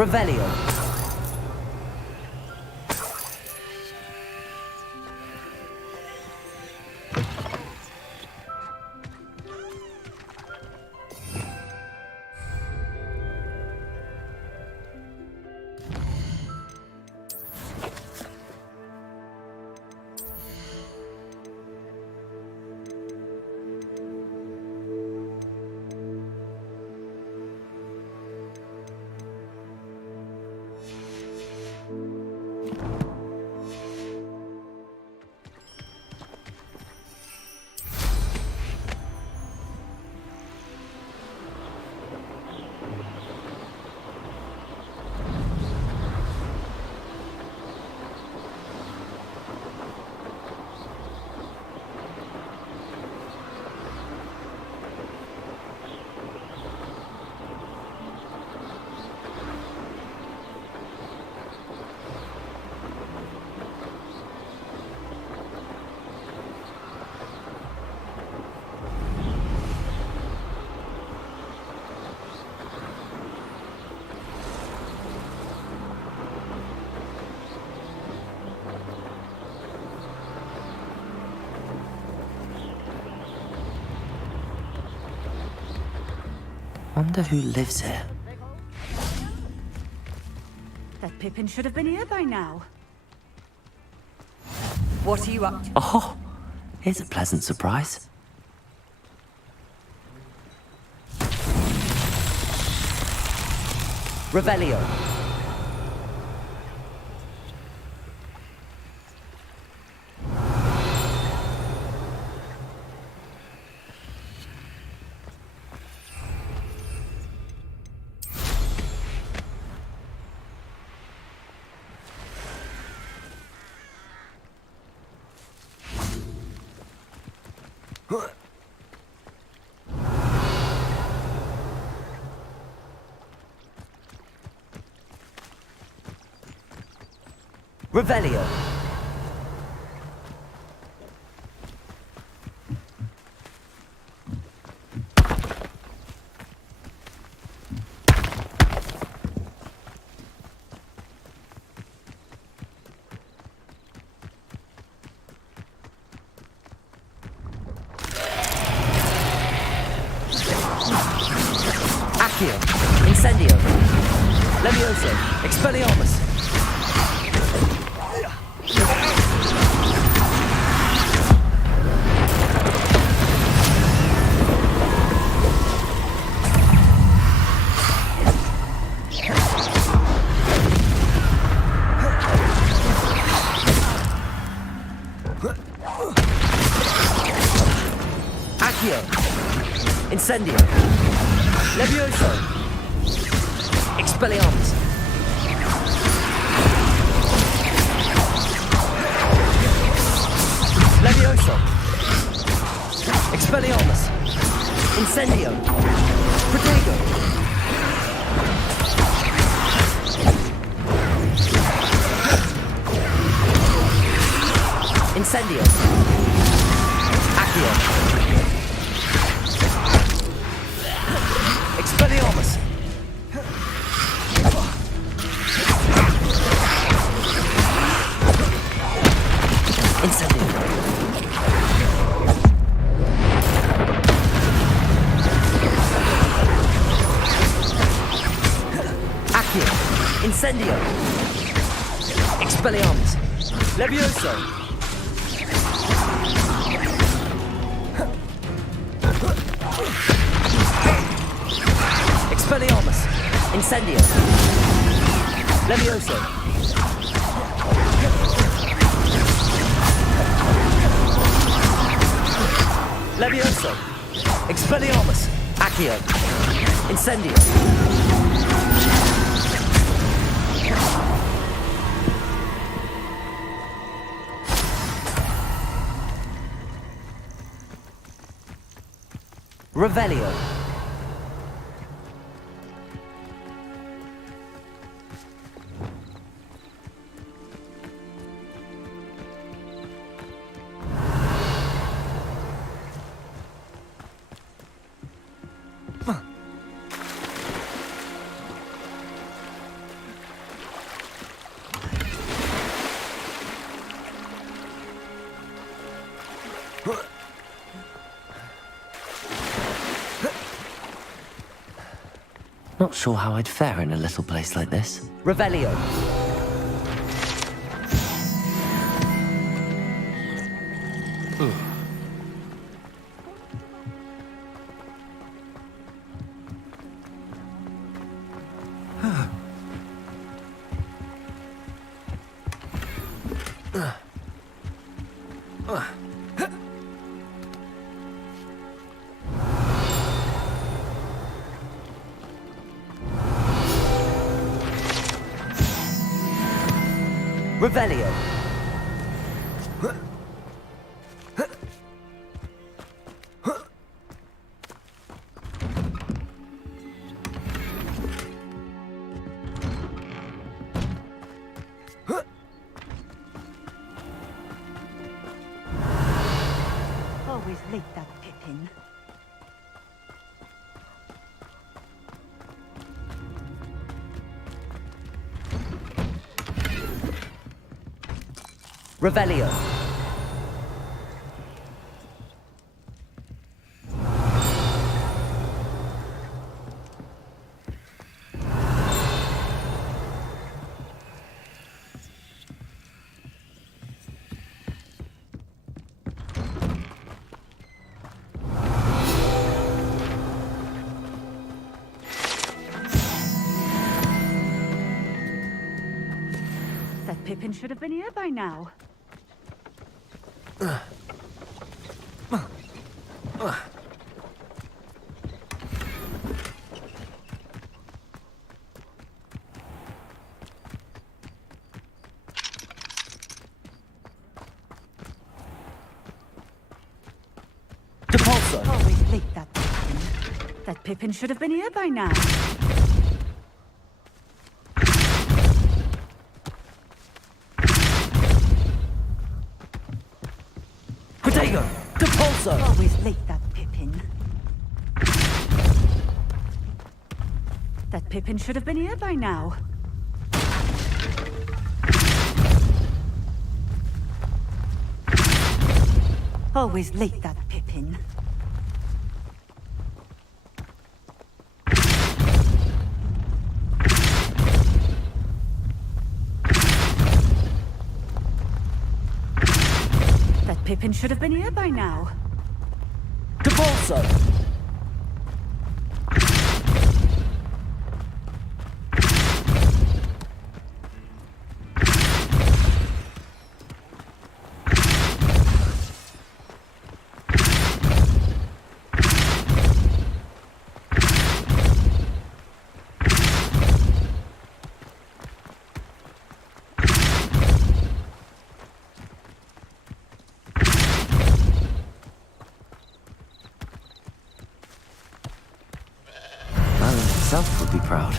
Revelio. Wonder who lives here. That Pippin should have been here by now. What are you up to? Oh, here's a pleasant surprise. Revelio. Revelio. Accio. Incendio. Levioso. Expelliarmus. Accio. Incendio. Levioso. Expelliarmus. Levioso. Expelliarmus. Incendio. Protego. Incendio. Accio. Expelliarmus. Incendio. Accio. Incendio. Expelliarmus. Levioso. Expelliarmus. Incendio. Levioso. Levioso. Expelliarmus. Accio. Incendio. Revelio. Not sure how I'd fare in a little place like this. Revelio. Revelio. Always late, that Pippin. Revelio. That Pippin should have been here by now. Depulso. Always late, that Pippin. That Pippin should have been here by now. Protego. Depulso. Always late, that Pippin. That Pippin should have been here by now. Always late, that Pippin. That Pippin should have been here by now. Depulso. Merlin himself would be proud.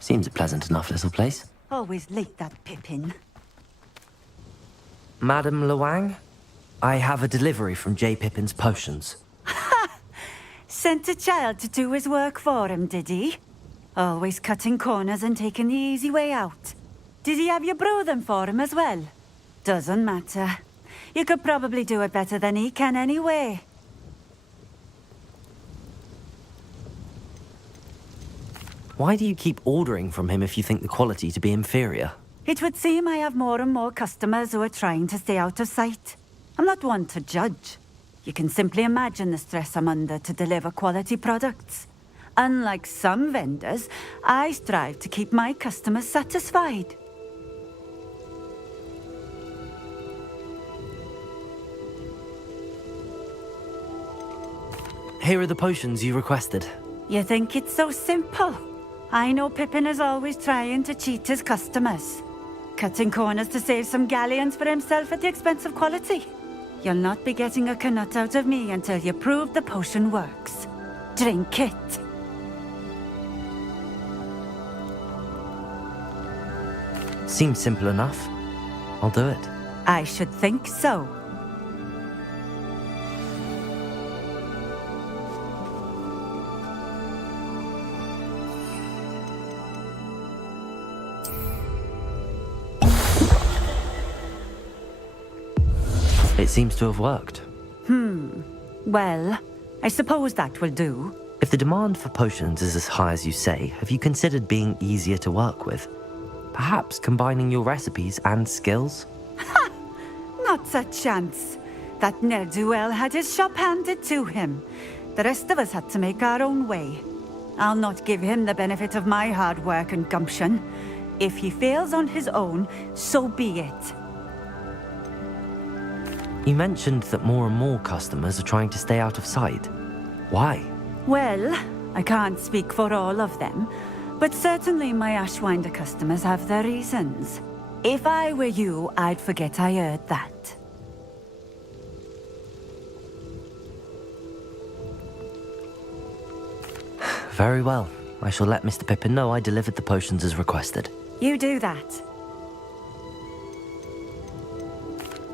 Seems a pleasant enough little place. Always late, that Pippin. Madam Luang, I have a delivery from J. Pippin's potions. Sent a child to do his work for him, did he? Always cutting corners and taking the easy way out. Did he have you brew them for him as well? Doesn't matter. You could probably do it better than he can anyway. Why do you keep ordering from him if you think the quality to be inferior? It would seem I have more and more customers who are trying to stay out of sight. I'm not one to judge. You can simply imagine the stress I'm under to deliver quality products. Unlike some vendors, I strive to keep my customers satisfied. Here are the potions you requested. You think it's so simple? I know Pippin is always trying to cheat his customers. Cutting corners to save some galleons for himself at the expense of quality. You'll not be getting a canut out of me until you prove the potion works. Drink it. Seems simple enough. I'll do it. I should think so. It seems to have worked. Well, I suppose that will do. If the demand for potions is as high as you say, have you considered being easier to work with? Perhaps combining your recipes and skills? Not a chance. That ne'er-do-well had his shop handed to him. The rest of us had to make our own way. I'll not give him the benefit of my hard work and gumption. If he fails on his own, so be it. You mentioned that more and more customers are trying to stay out of sight. Why? Well, I can't speak for all of them, but certainly my Ashwinder customers have their reasons. If I were you, I'd forget I heard that. Very well. I shall let Mr. Pippin know I delivered the potions as requested. You do that.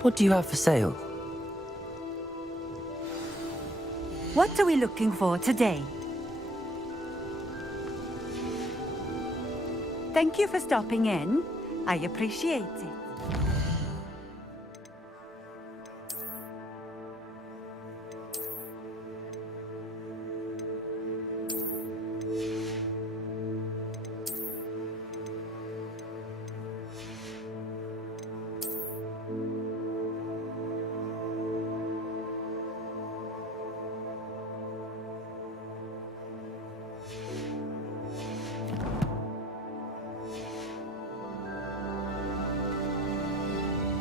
What do you have for sale? What are we looking for today? Thank you for stopping in. I appreciate it.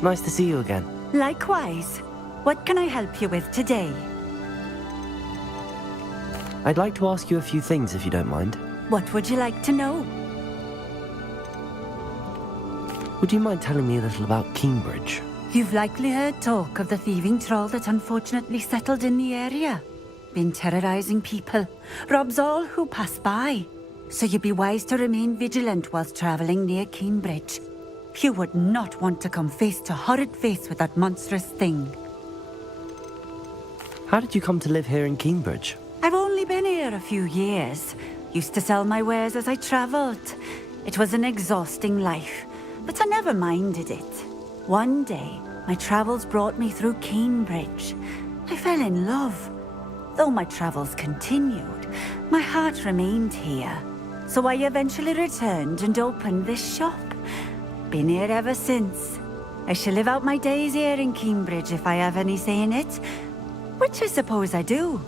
Nice to see you again. Likewise. What can I help you with today? I'd like to ask you a few things if you don't mind. What would you like to know? Would you mind telling me a little about Cambridge? You've likely heard talk of the thieving troll that unfortunately settled in the area. Been terrorizing people, robs all who pass by. So you'd be wise to remain vigilant whilst traveling near Cambridge. You would not want to come face to horrid face with that monstrous thing. How did you come to live here in Cambridge? I've only been here a few years. Used to sell my wares as I travelled. It was an exhausting life, but I never minded it. One day, my travels brought me through Cambridge. I fell in love. Though my travels continued, my heart remained here. So I eventually returned and opened this shop. Been here ever since. I shall live out my days here in Cambridge if I have any say in it, which I suppose I do.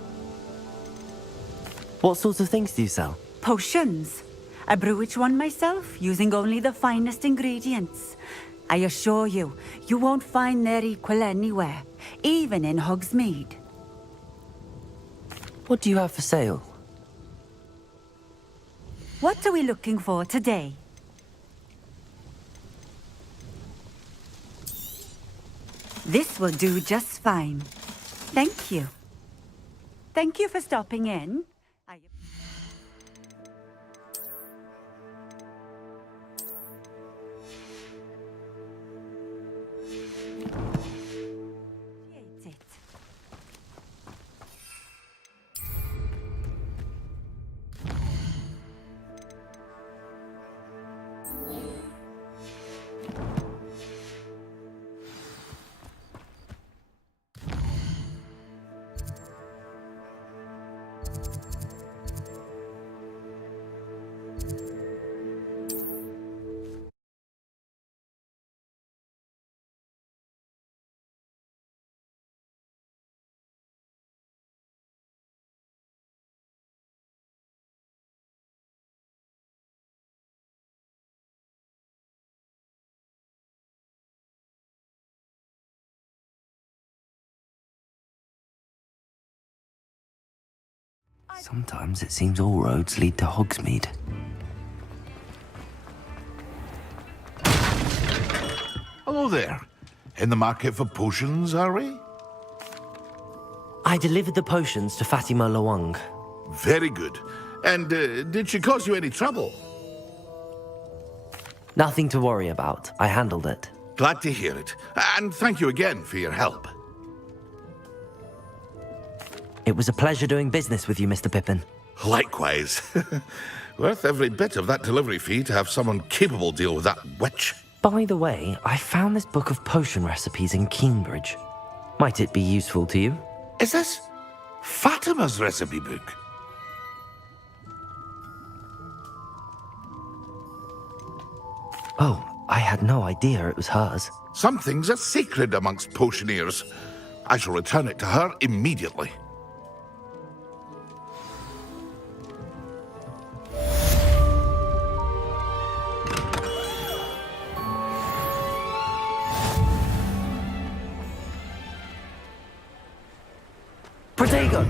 What sorts of things do you sell? Potions. I brew each one myself, using only the finest ingredients. I assure you, you won't find their equal anywhere, even in Hogsmeade. What do you have for sale? What are we looking for today? This will do just fine. Thank you. Thank you for stopping in. I appreciate it. Sometimes it seems all roads lead to Hogsmeade. Hello there. In the market for potions, are we? I delivered the potions to Fatima Lawang. Very good. And did she cause you any trouble? Nothing to worry about. I handled it. Glad to hear it. And thank you again for your help. It was a pleasure doing business with you, Mr. Pippin. Likewise. Worth every bit of that delivery fee to have someone capable deal with that witch. By the way, I found this book of potion recipes in Cambridge. Might it be useful to you? Is this Fatima's recipe book? Oh, I had no idea it was hers. Some things are sacred amongst potioneers. I shall return it to her immediately. Protego!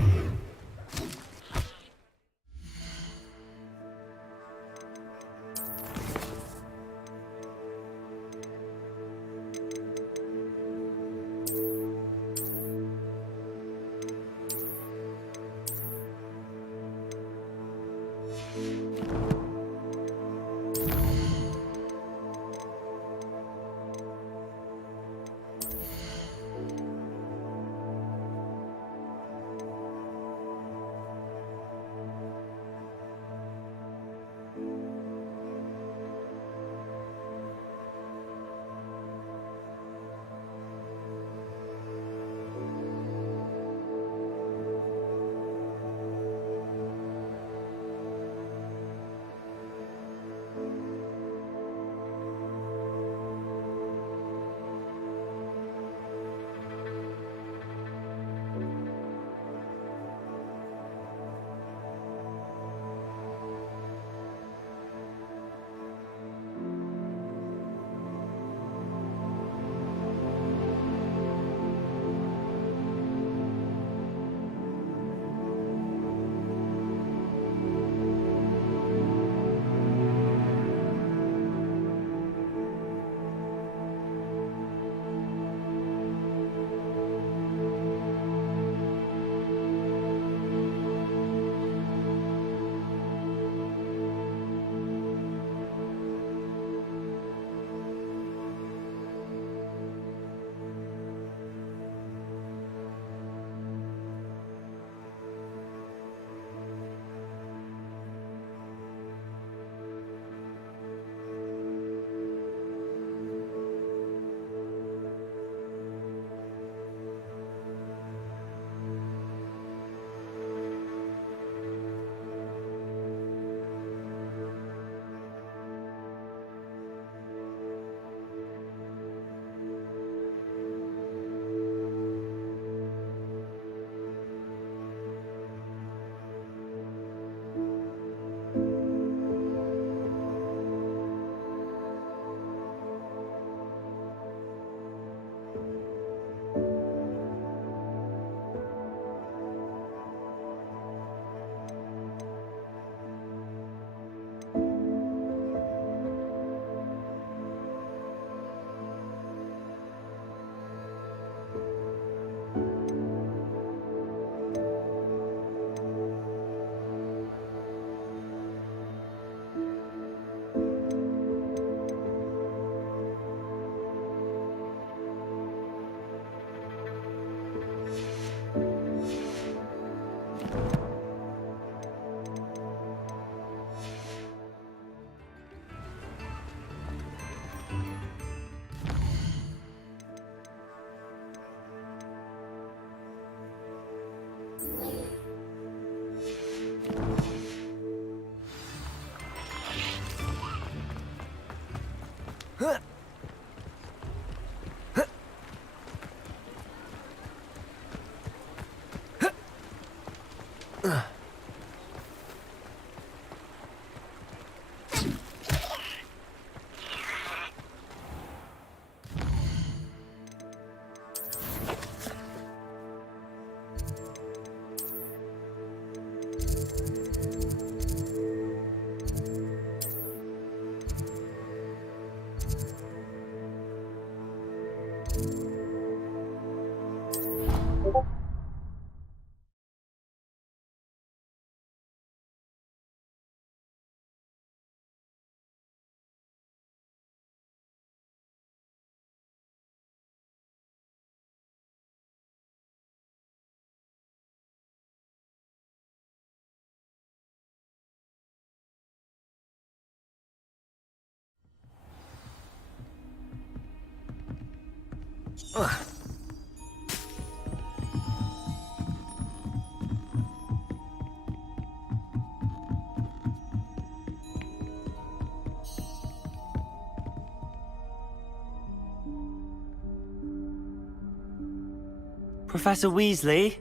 Professor Weasley?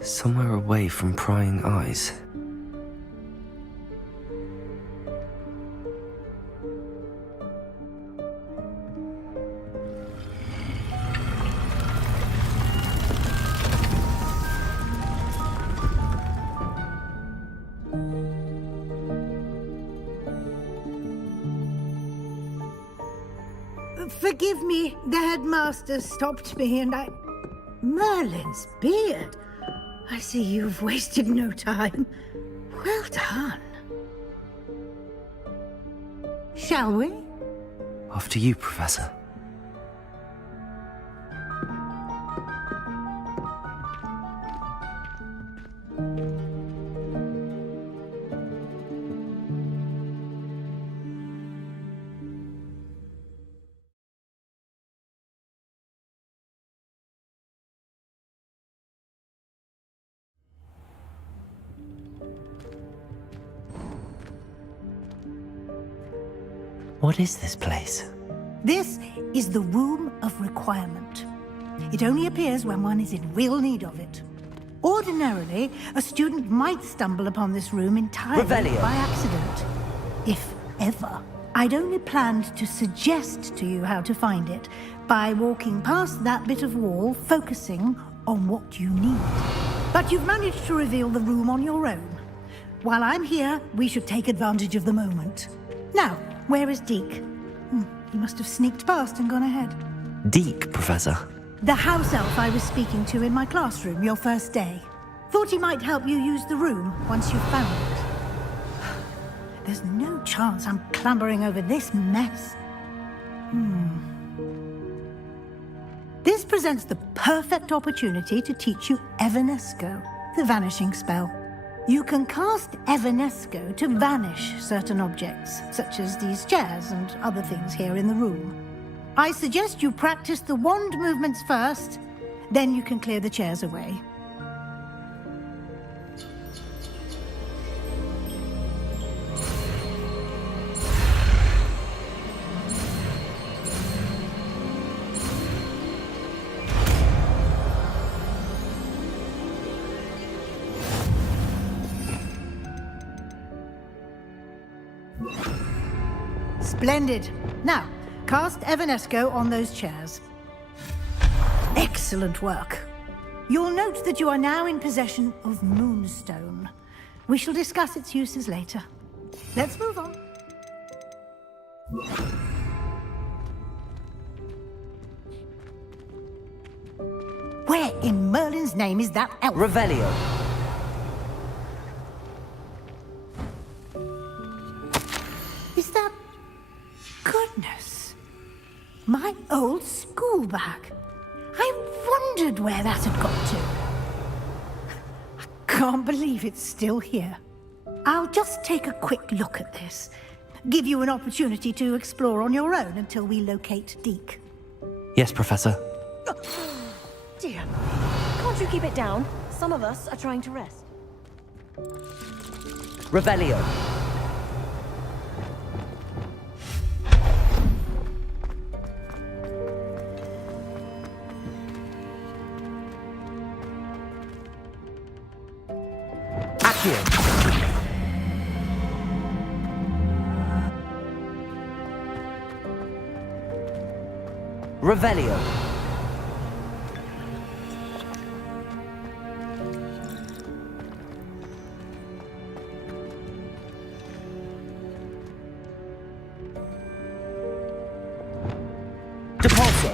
Somewhere away from prying eyes. Forgive me, the headmaster stopped me and I... Merlin's beard. I see you've wasted no time. Well done. Shall we? After you, Professor. What is this place? This is the Room of Requirement. It only appears when one is in real need of it. Ordinarily, a student might stumble upon this room entirely Revelio. by accident. If ever. I'd only planned to suggest to you how to find it by walking past that bit of wall, focusing on what you need. But you've managed to reveal the room on your own. While I'm here, we should take advantage of the moment. Now, where is Deke? He must have sneaked past and gone ahead. Deke, Professor. The house elf I was speaking to in my classroom your first day. Thought he might help you use the room once you've found it. There's no chance I'm clambering over this mess. This presents the perfect opportunity to teach you Evanesco, the vanishing spell. You can cast Evanesco to vanish certain objects, such as these chairs and other things here in the room. I suggest you practice the wand movements first, then you can clear the chairs away. Splendid. Now, cast Evanesco on those chairs. Excellent work. You'll note that you are now in possession of Moonstone. We shall discuss its uses later. Let's move on. Where in Merlin's name is that elf? Revelio. Is that... Goodness. My old school bag. I wondered where that had got to. I can't believe it's still here. I'll just take a quick look at this. Give you an opportunity to explore on your own until we locate Deke. Yes, Professor. Dear, can't you keep it down? Some of us are trying to rest. Revelio. Accio. Revelio. Depulso.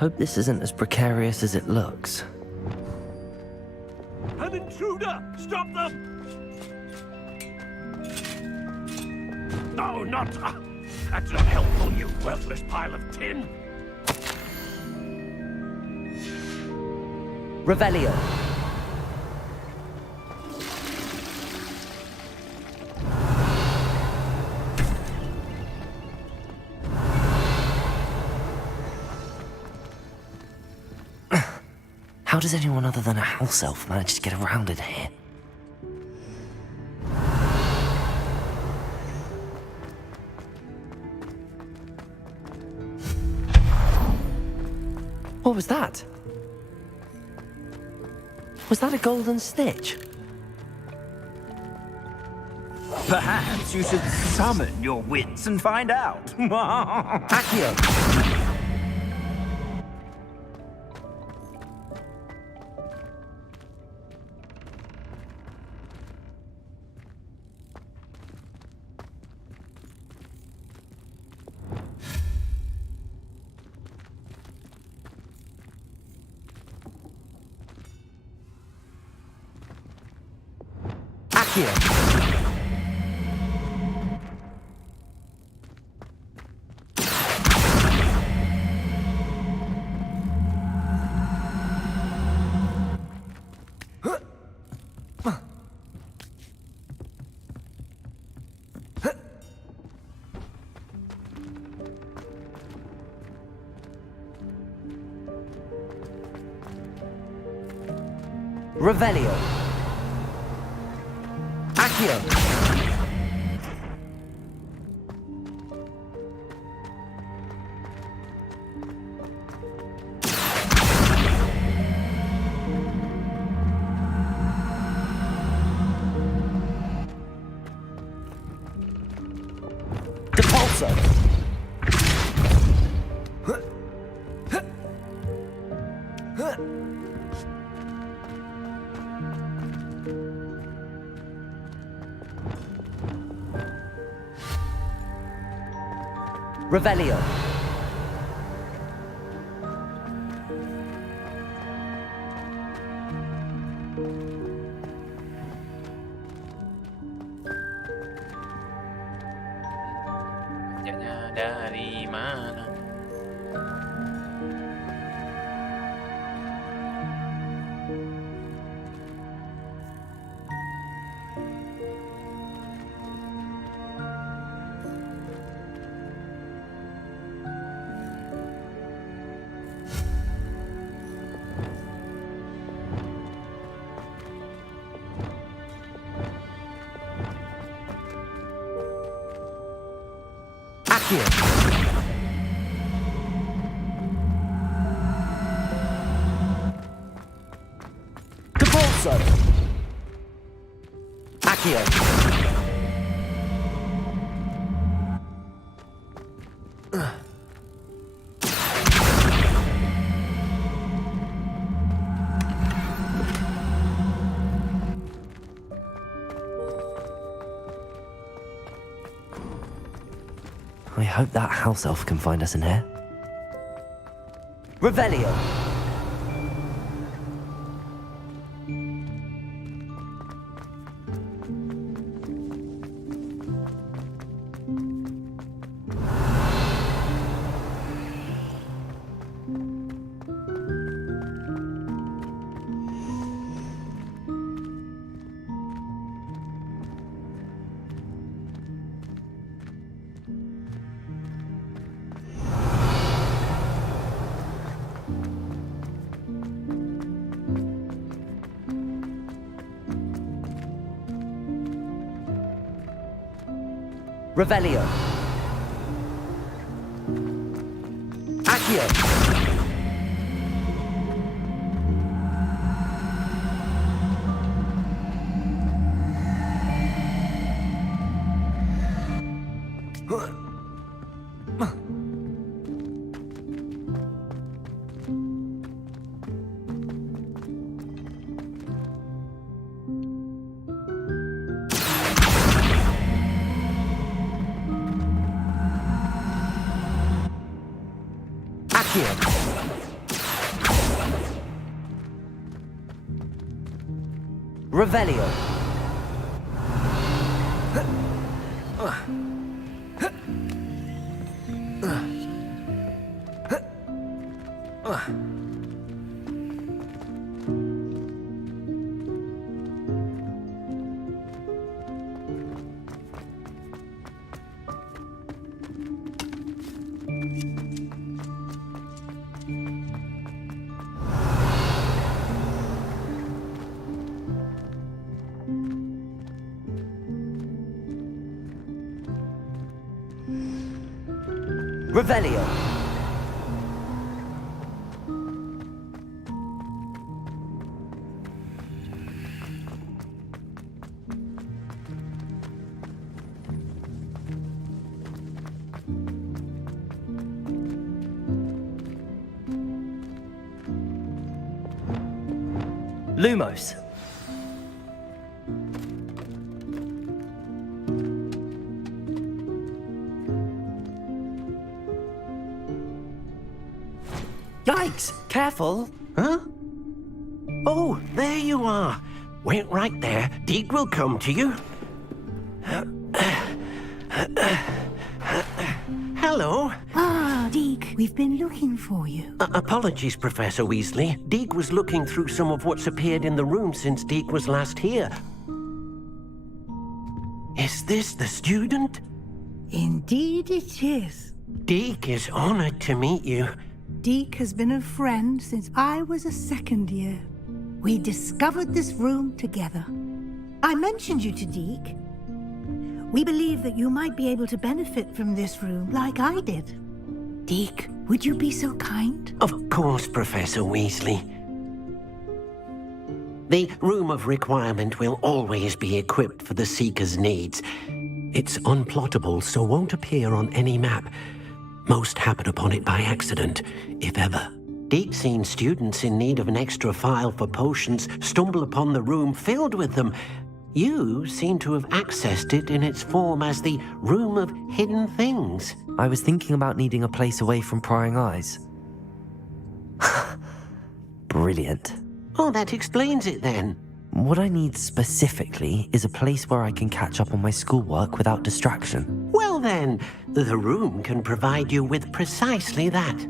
Hope this isn't as precarious as it looks. An intruder! Stop them! No, not... that's not helpful, you worthless pile of tin! Revelio. How does anyone other than a house elf manage to get around in here? What was that? Was that a golden stitch? Perhaps you should summon your wits and find out. Accio! Accio! Revelio. Accio. Depulso. Revelio. Kerjanya dari mana? Accio. Depulso. Accio. I hope that house elf can find us in here. Revelio. Revelio. Accio. Accio. Revelio. Revelio. Lumos. Yikes! Careful! Huh? Oh, there you are. Wait right there. Deke will come to you. Hello. Ah, Deke, we've been looking for you. Apologies, Professor Weasley. Deke was looking through some of what's appeared in the room since Deke was last here. Is this the student? Indeed it is. Deke is honored to meet you. Deke has been a friend since I was a second year. We discovered this room together. I mentioned you to Deke. We believe that you might be able to benefit from this room like I did. Deke, would you be so kind? Of course, Professor Weasley. The Room of Requirement will always be equipped for the Seeker's needs. It's unplottable, so won't appear on any map. Most happen upon it by accident, if ever. Deke's seen students in need of an extra file for potions stumble upon the room filled with them. You seem to have accessed it in its form as the Room of Hidden Things. I was thinking about needing a place away from prying eyes. Brilliant. Oh, that explains it then. What I need specifically is a place where I can catch up on my schoolwork without distraction. Well then, the room can provide you with precisely that.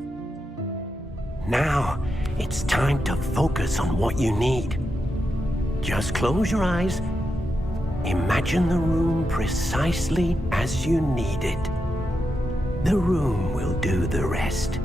Now, it's time to focus on what you need. Just close your eyes. Imagine the room precisely as you need it. The room will do the rest.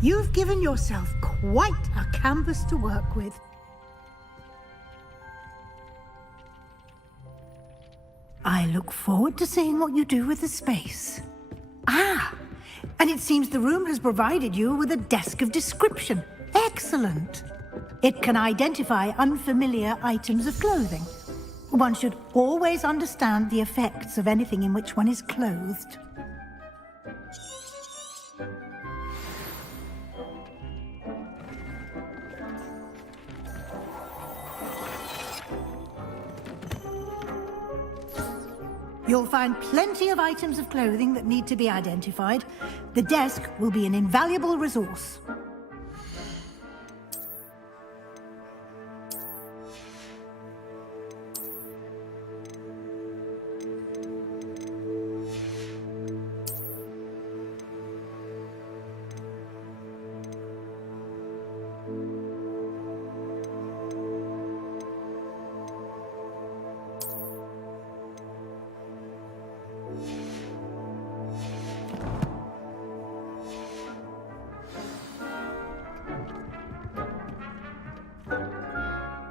You've given yourself quite a canvas to work with. I look forward to seeing what you do with the space. Ah, and it seems the room has provided you with a desk of description. Excellent. It can identify unfamiliar items of clothing. One should always understand the effects of anything in which one is clothed. You'll find plenty of items of clothing that need to be identified. The desk will be an invaluable resource.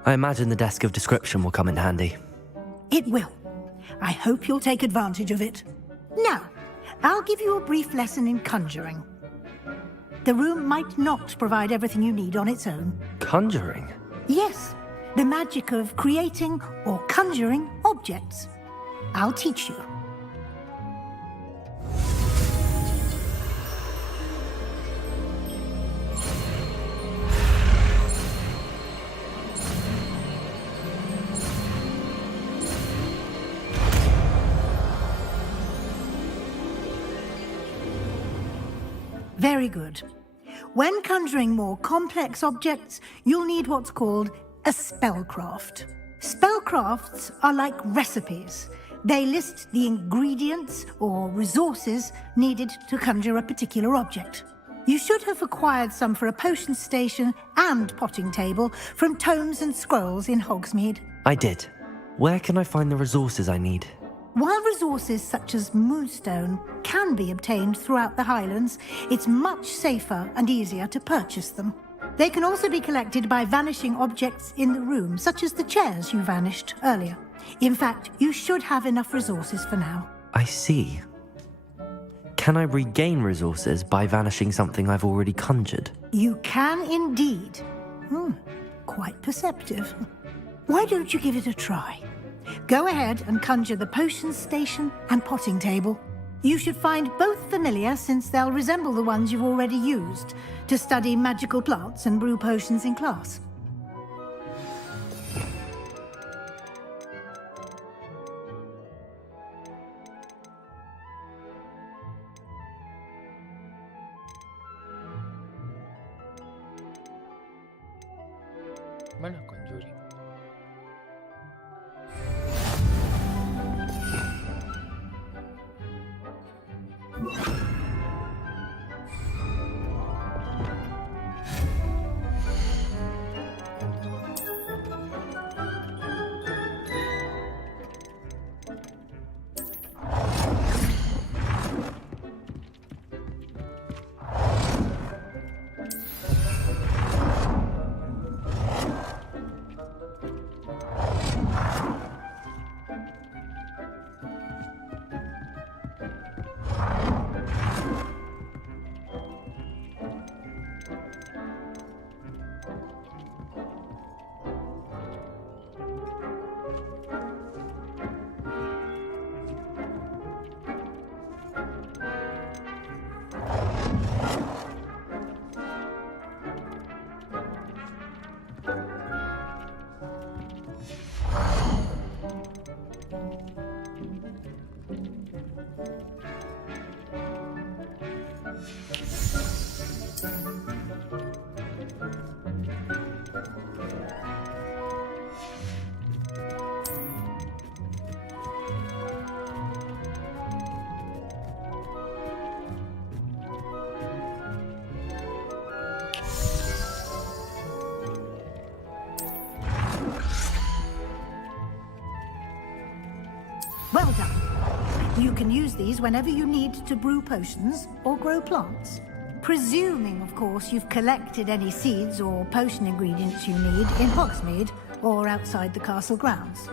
I imagine the desk of description will come in handy. It will. I hope you'll take advantage of it. Now, I'll give you a brief lesson in conjuring. The room might not provide everything you need on its own. Conjuring? Yes, the magic of creating or conjuring objects. I'll teach you. Very good. When conjuring more complex objects, you'll need what's called a spellcraft. Spellcrafts are like recipes. They list the ingredients or resources needed to conjure a particular object. You should have acquired some for a potion station and potting table from tomes and scrolls in Hogsmeade. I did. Where can I find the resources I need? While resources such as moonstone can be obtained throughout the Highlands, it's much safer and easier to purchase them. They can also be collected by vanishing objects in the room, such as the chairs you vanished earlier. In fact, you should have enough resources for now. I see. Can I regain resources by vanishing something I've already conjured? You can indeed. Quite perceptive. Why don't you give it a try? Go ahead and conjure the potion station and potting table. You should find both familiar, since they'll resemble the ones you've already used to study magical plants and brew potions in class. Mana conjuring? Well done. You can use these whenever you need to brew potions or grow plants. Presuming, of course, you've collected any seeds or potion ingredients you need in Hogsmeade or outside the castle grounds.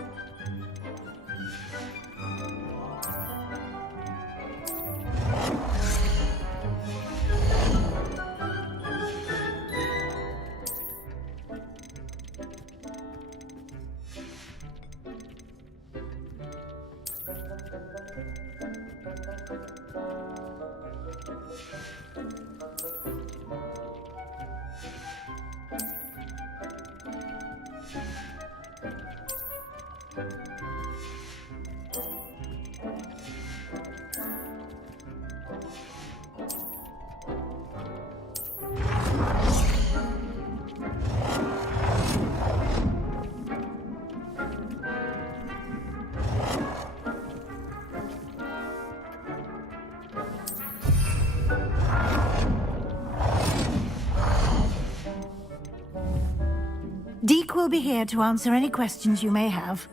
Deke will be here to answer any questions you may have.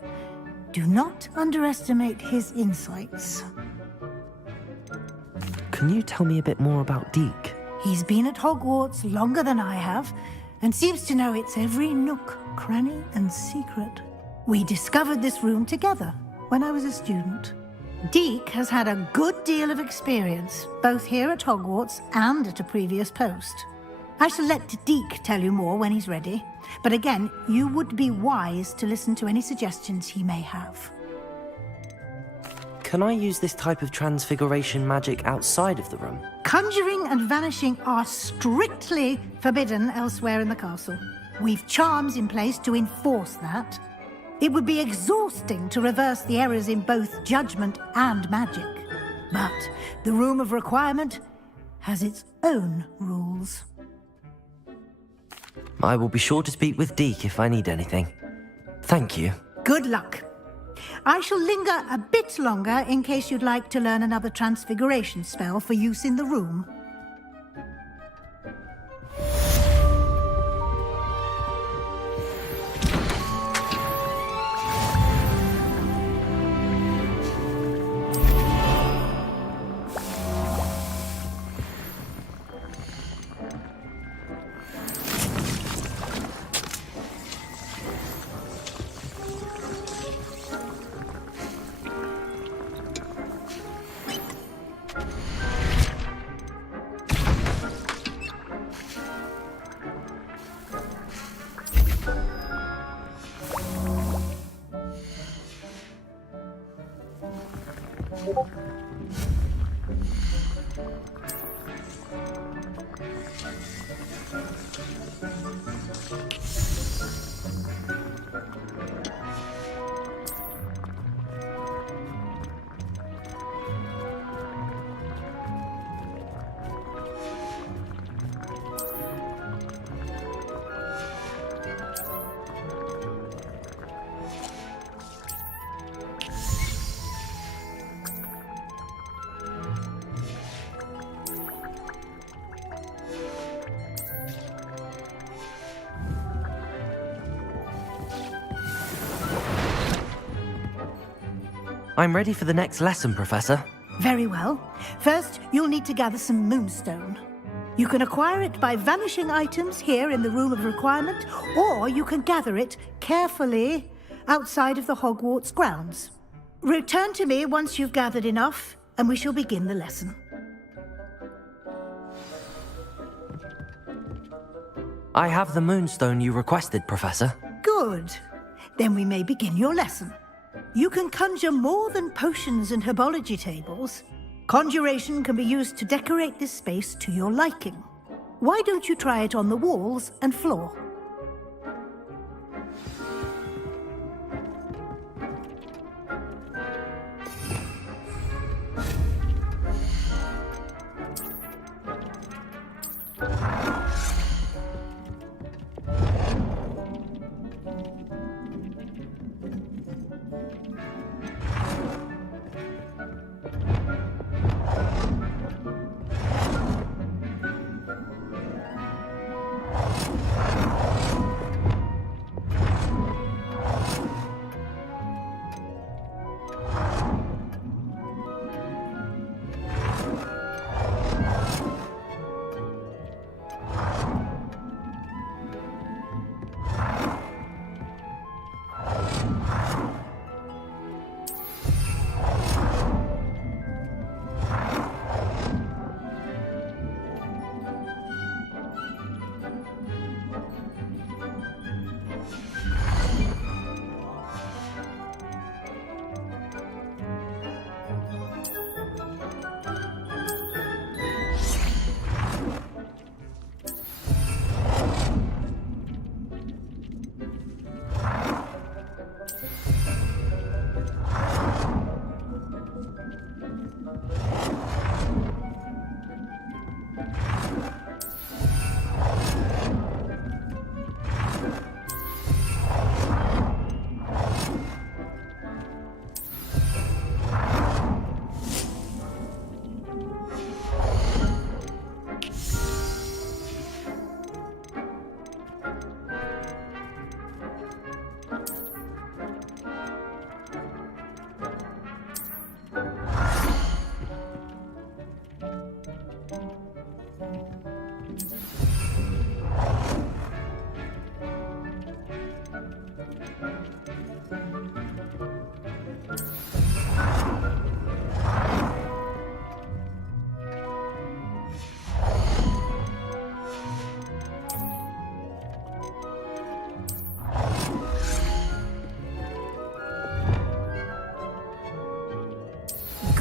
Do not underestimate his insights. Can you tell me a bit more about Deke? He's been at Hogwarts longer than I have, and seems to know its every nook, cranny, and secret. We discovered this room together when I was a student. Deke has had a good deal of experience, both here at Hogwarts and at a previous post. I shall let Deke tell you more when he's ready, but again, you would be wise to listen to any suggestions he may have. Can I use this type of transfiguration magic outside of the room? Conjuring and vanishing are strictly forbidden elsewhere in the castle. We've charms in place to enforce that. It would be exhausting to reverse the errors in both judgment and magic. But the Room of Requirement has its own rules. I will be sure to speak with Deke if I need anything. Thank you. Good luck. I shall linger a bit longer in case you'd like to learn another transfiguration spell for use in the room. I'm ready for the next lesson, Professor. Very well. First, you'll need to gather some moonstone. You can acquire it by vanishing items here in the Room of Requirement, or you can gather it carefully outside of the Hogwarts grounds. Return to me once you've gathered enough, and we shall begin the lesson. I have the moonstone you requested, Professor. Good. Then we may begin your lesson. You can conjure more than potions and herbology tables. Conjuration can be used to decorate this space to your liking. Why don't you try it on the walls and floor?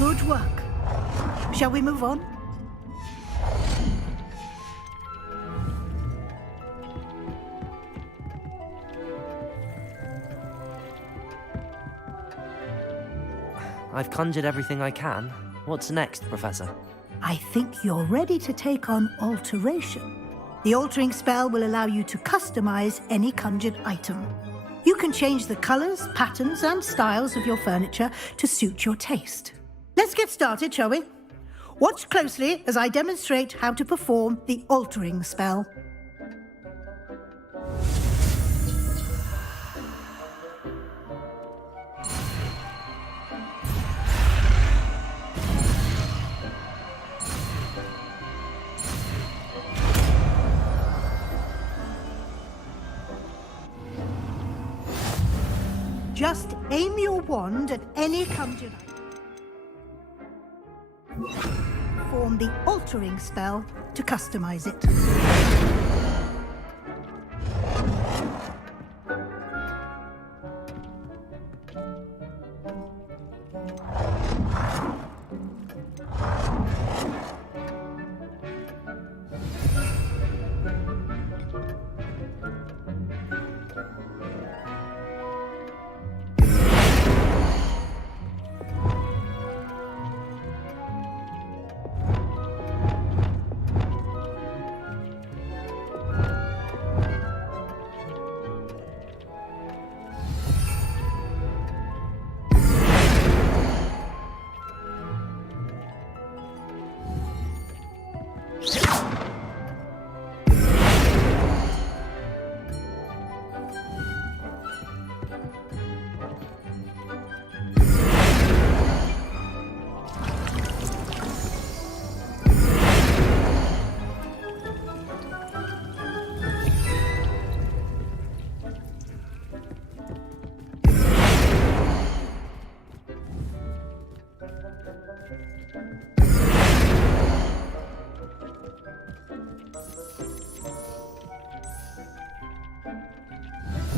Good work. Shall we move on? I've conjured everything I can. What's next, Professor? I think you're ready to take on alteration. The altering spell will allow you to customize any conjured item. You can change the colors, patterns, and styles of your furniture to suit your taste. Let's get started, shall we? Watch closely as I demonstrate how to perform the altering spell. Just aim your wand at any conjured item. Perform the altering spell to customize it.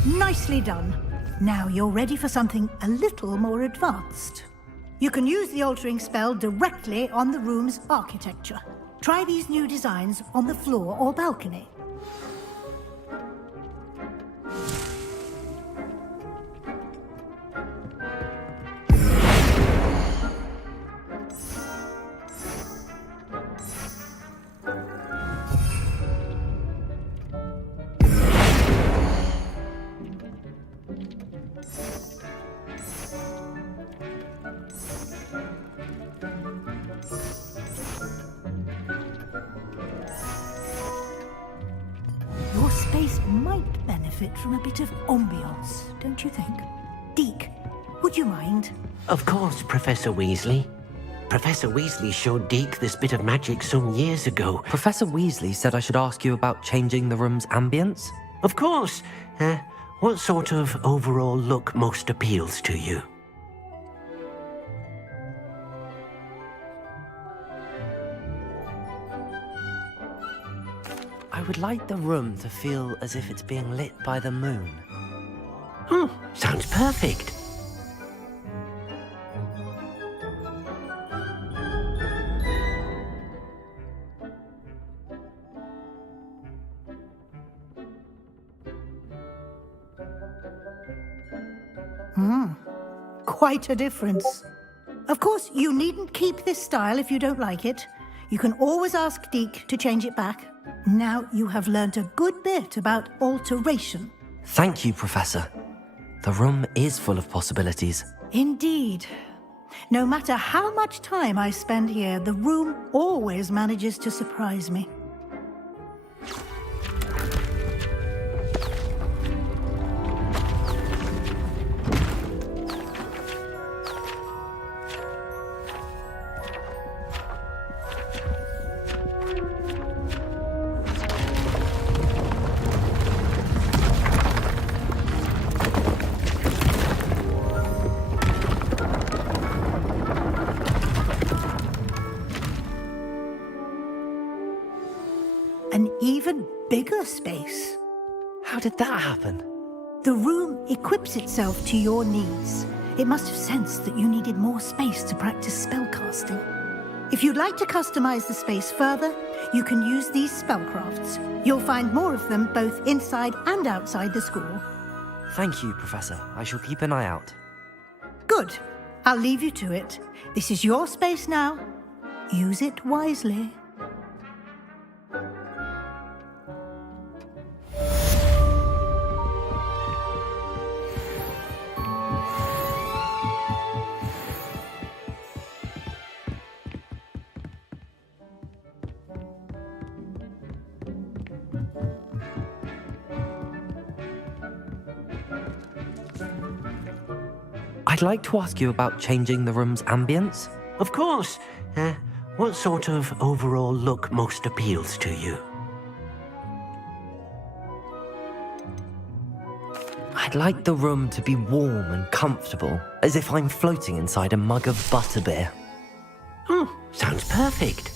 Nicely done. Now you're ready for something a little more advanced. You can use the altering spell directly on the room's architecture. Try these new designs on the floor or balcony. Your space might benefit from a bit of ambiance, don't you think? Deke, would you mind? Of course, Professor Weasley. Professor Weasley showed Deke this bit of magic some years ago. Professor Weasley said I should ask you about changing the room's ambience? Of course. What sort of overall look most appeals to you? I would like the room to feel as if it's being lit by the moon. Sounds perfect. Quite a difference. Of course, you needn't keep this style if you don't like it. You can always ask Deke to change it back. Now you have learnt a good bit about alteration. Thank you, Professor. The room is full of possibilities. Indeed. No matter how much time I spend here, the room always manages to surprise me. An even bigger space. How did that happen? The room equips itself to your needs. It must have sensed that you needed more space to practice spellcasting. If you'd like to customize the space further, you can use these spellcrafts. You'll find more of them both inside and outside the school. Thank you, Professor. I shall keep an eye out. Good. I'll leave you to it. This is your space now. Use it wisely. I'd like to ask you about changing the room's ambience. Of course. What sort of overall look most appeals to you? I'd like the room to be warm and comfortable, as if I'm floating inside a mug of butterbeer. Oh, sounds perfect.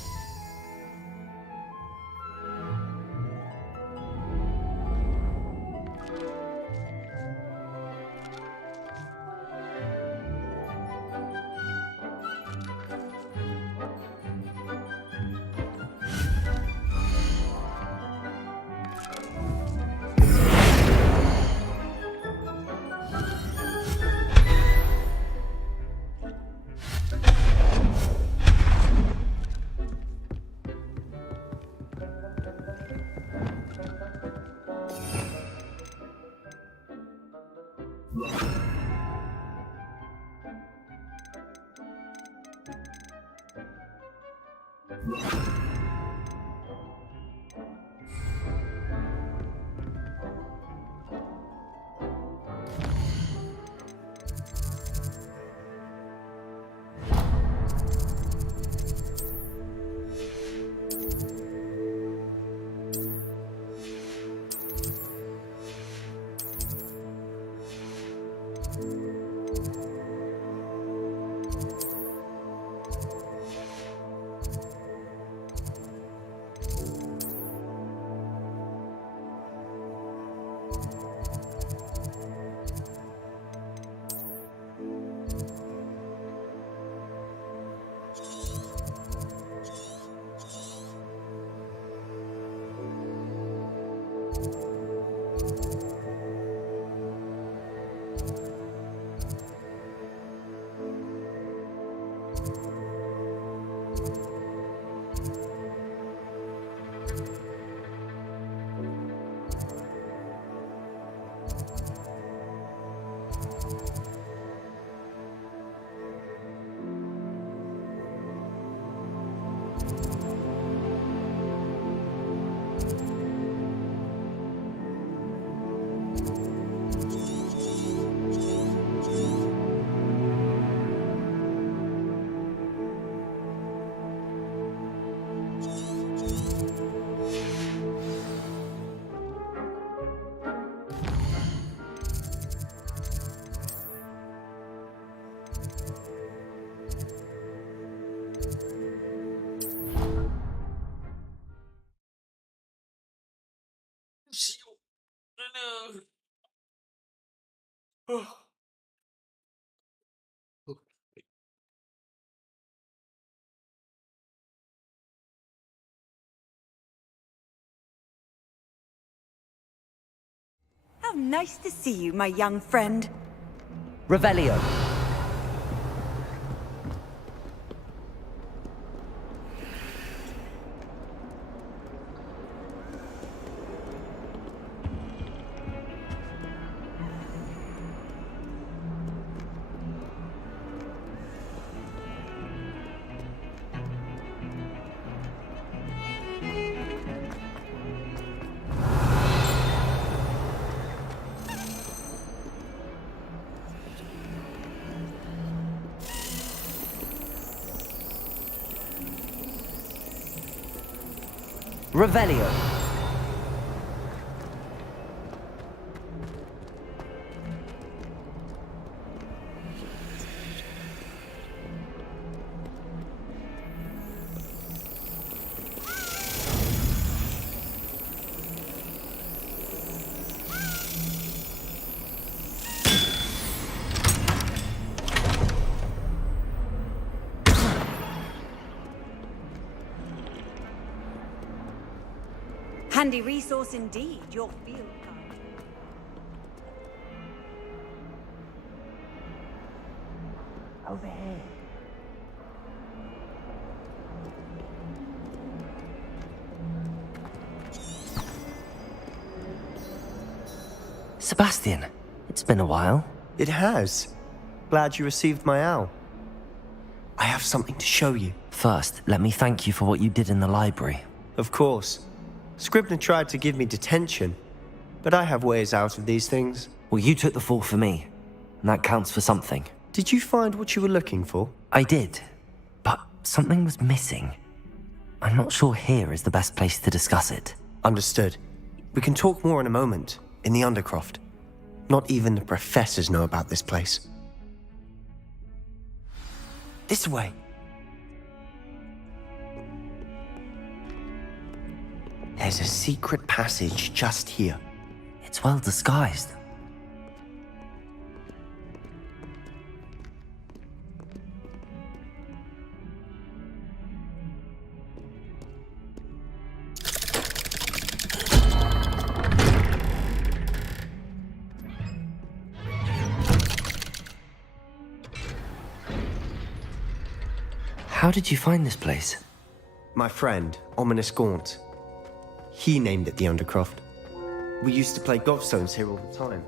How nice to see you, my young friend. Revelio. Revelio. Handy resource indeed, your field guide. Over here. Sebastian, it's been a while. It has. Glad you received my owl. I have something to show you. First, let me thank you for what you did in the library. Of course. Scribner tried to give me detention, but I have ways out of these things. Well, you took the fall for me, and that counts for something. Did you find what you were looking for? I did, but something was missing. I'm not sure here is the best place to discuss it. Understood. We can talk more in a moment, in the Undercroft. Not even the professors know about this place. This way. There's a secret passage just here. It's well disguised. How did you find this place? My friend, Ominous Gaunt. He named it the Undercroft. We used to play gobstones here all the time.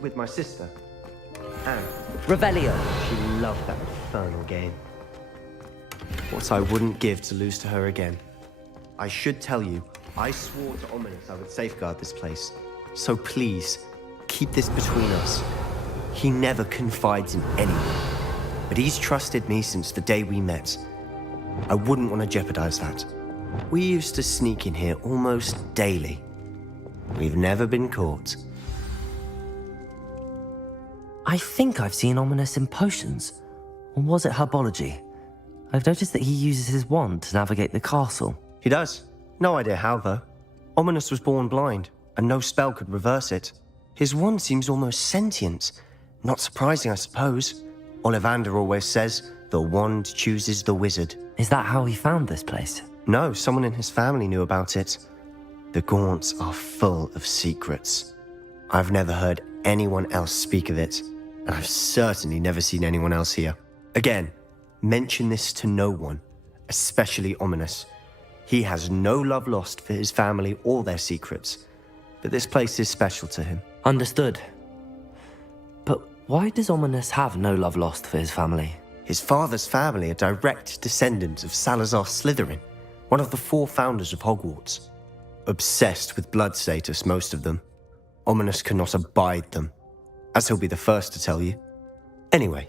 With my sister, Anne. Revelio. She loved that infernal game. What I wouldn't give to lose to her again. I should tell you, I swore to Ominous I would safeguard this place. So please, keep this between us. He never confides in anyone. But he's trusted me since the day we met. I wouldn't want to jeopardize that. We used to sneak in here almost daily. We've never been caught. I think I've seen Ominous in potions. Or was it herbology? I've noticed that he uses his wand to navigate the castle. He does. No idea how, though. Ominous was born blind, and no spell could reverse it. His wand seems almost sentient. Not surprising, I suppose. Ollivander always says, the wand chooses the wizard. Is that how he found this place? No, someone in his family knew about it. The Gaunts are full of secrets. I've never heard anyone else speak of it, and I've certainly never seen anyone else here. Again, mention this to no one, especially Ominous. He has no love lost for his family or their secrets, but this place is special to him. Understood. But why does Ominous have no love lost for his family? His father's family are direct descendants of Salazar Slytherin, one of the 4 founders of Hogwarts. Obsessed with blood status, most of them. Ominous cannot abide them, as he'll be the first to tell you. Anyway,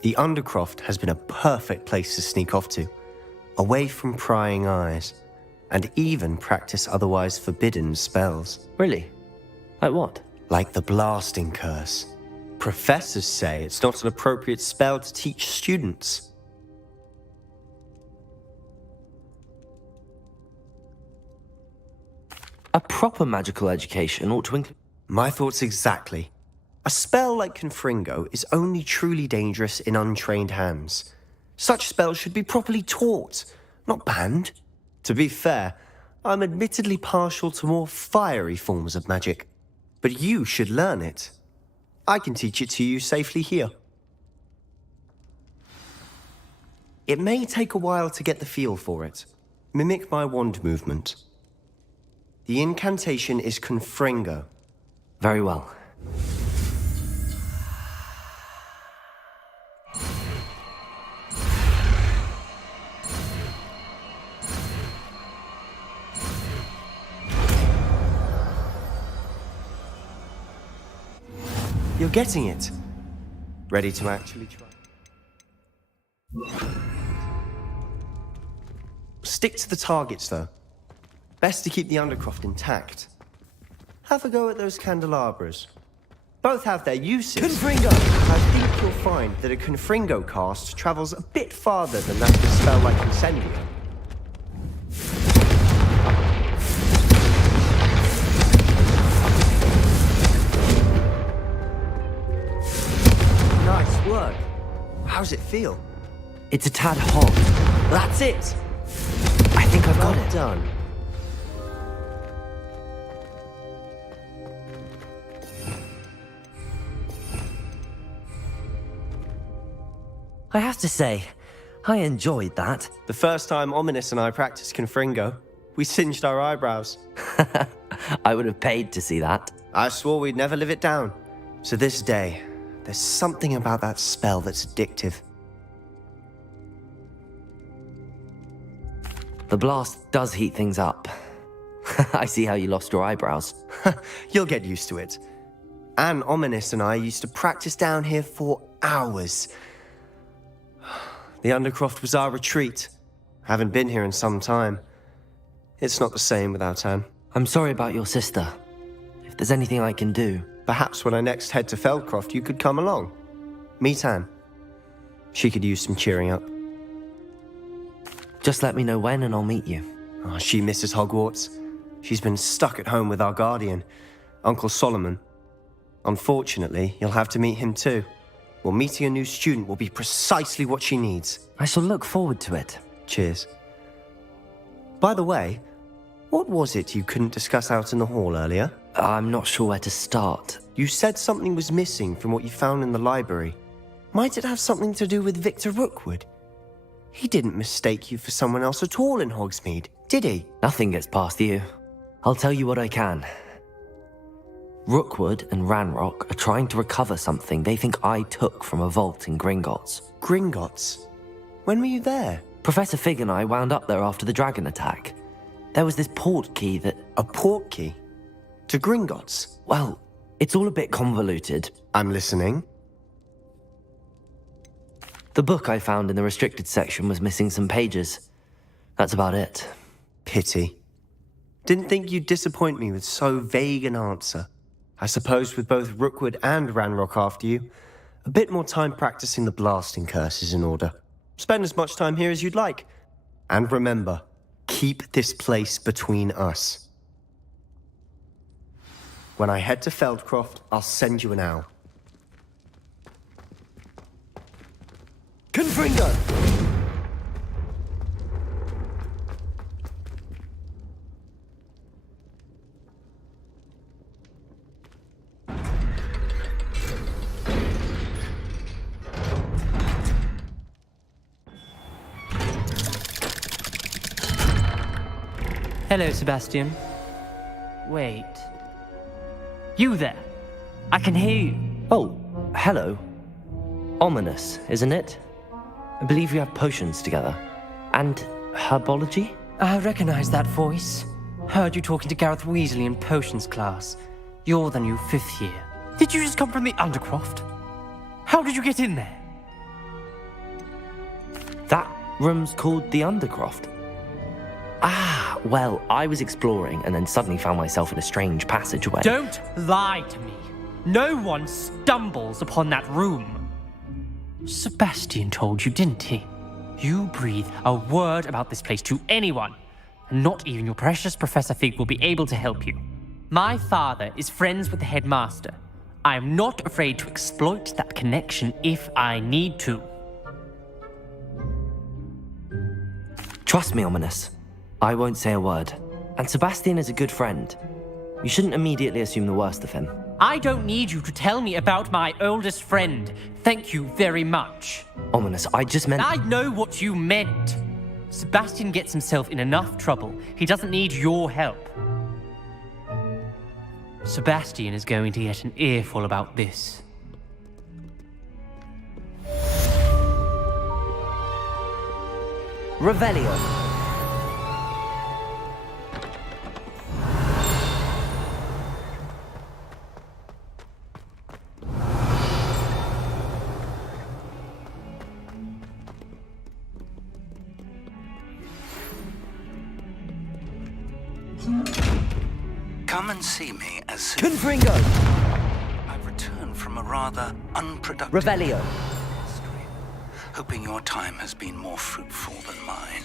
the Undercroft has been a perfect place to sneak off to, away from prying eyes, and even practice otherwise forbidden spells. Really? Like what? Like the blasting curse. Professors say it's not an appropriate spell to teach students. A proper magical education ought to include... My thoughts exactly. A spell like Confringo is only truly dangerous in untrained hands. Such spells should be properly taught, not banned. To be fair, I'm admittedly partial to more fiery forms of magic. But you should learn it. I can teach it to you safely here. It may take a while to get the feel for it. Mimic my wand movement. The incantation is Confringo. Very well. You're getting it. Ready to actually try? Stick to the targets, though. Best to keep the Undercroft intact. Have a go at those candelabras. Both have their uses. Confringo! I think you'll find that a Confringo cast travels a bit farther than that of a spell like Incendio. Nice work. How's it feel? It's a tad hot. That's it! I think I've got it. Done. I have to say, I enjoyed that. The first time Ominous and I practiced Confringo, we singed our eyebrows. I would have paid to see that. I swore we'd never live it down. So this day, there's something about that spell that's addictive. The blast does heat things up. I see how you lost your eyebrows. You'll get used to it. Anne, Ominous and I used to practice down here for hours. The Undercroft was our retreat. Haven't been here in some time. It's not the same without Anne. I'm sorry about your sister. If there's anything I can do... Perhaps when I next head to Feldcroft, you could come along. Meet Anne. She could use some cheering up. Just let me know when and I'll meet you. Oh, she misses Hogwarts. She's been stuck at home with our guardian, Uncle Solomon. Unfortunately, you'll have to meet him too. Well, meeting a new student will be precisely what she needs. I shall look forward to it. Cheers. By the way, what was it you couldn't discuss out in the hall earlier? I'm not sure where to start. You said something was missing from what you found in the library. Might it have something to do with Victor Rookwood? He didn't mistake you for someone else at all in Hogsmeade, did he? Nothing gets past you. I'll tell you what I can. Rookwood and Ranrock are trying to recover something they think I took from a vault in Gringotts. Gringotts? When were you there? Professor Fig and I wound up there after the dragon attack. There was this port key that... A port key? To Gringotts? Well, it's all a bit convoluted. I'm listening. The book I found in the restricted section was missing some pages. That's about it. Pity. Didn't think you'd disappoint me with so vague an answer. I suppose with both Rookwood and Ranrock after you, a bit more time practicing the blasting curse is in order. Spend as much time here as you'd like. And remember, keep this place between us. When I head to Feldcroft, I'll send you an owl. Confringo! Hello, Sebastian. Wait. You there? I can hear you. Oh, hello. Ominous, isn't it? I believe we have potions together. And herbology? I recognize that voice. Heard you talking to Gareth Weasley in potions class. You're the new 5th year. Did you just come from the Undercroft? How did you get in there? That room's called the Undercroft. Ah, well, I was exploring and then suddenly found myself in a strange passageway. Don't lie to me. No one stumbles upon that room. Sebastian told you, didn't he? You breathe a word about this place to anyone, and not even your precious Professor Fig will be able to help you. My father is friends with the headmaster. I am not afraid to exploit that connection if I need to. Trust me, Ominous. I won't say a word. And Sebastian is a good friend. You shouldn't immediately assume the worst of him. I don't need you to tell me about my oldest friend. Thank you very much. Ominous, I just meant... I know what you meant. Sebastian gets himself in enough trouble. He doesn't need your help. Sebastian is going to get an earful about this. Revelio. Come and see me as soon Confringo! I've returned from a rather unproductive Revelio. history, hoping your time has been more fruitful than mine.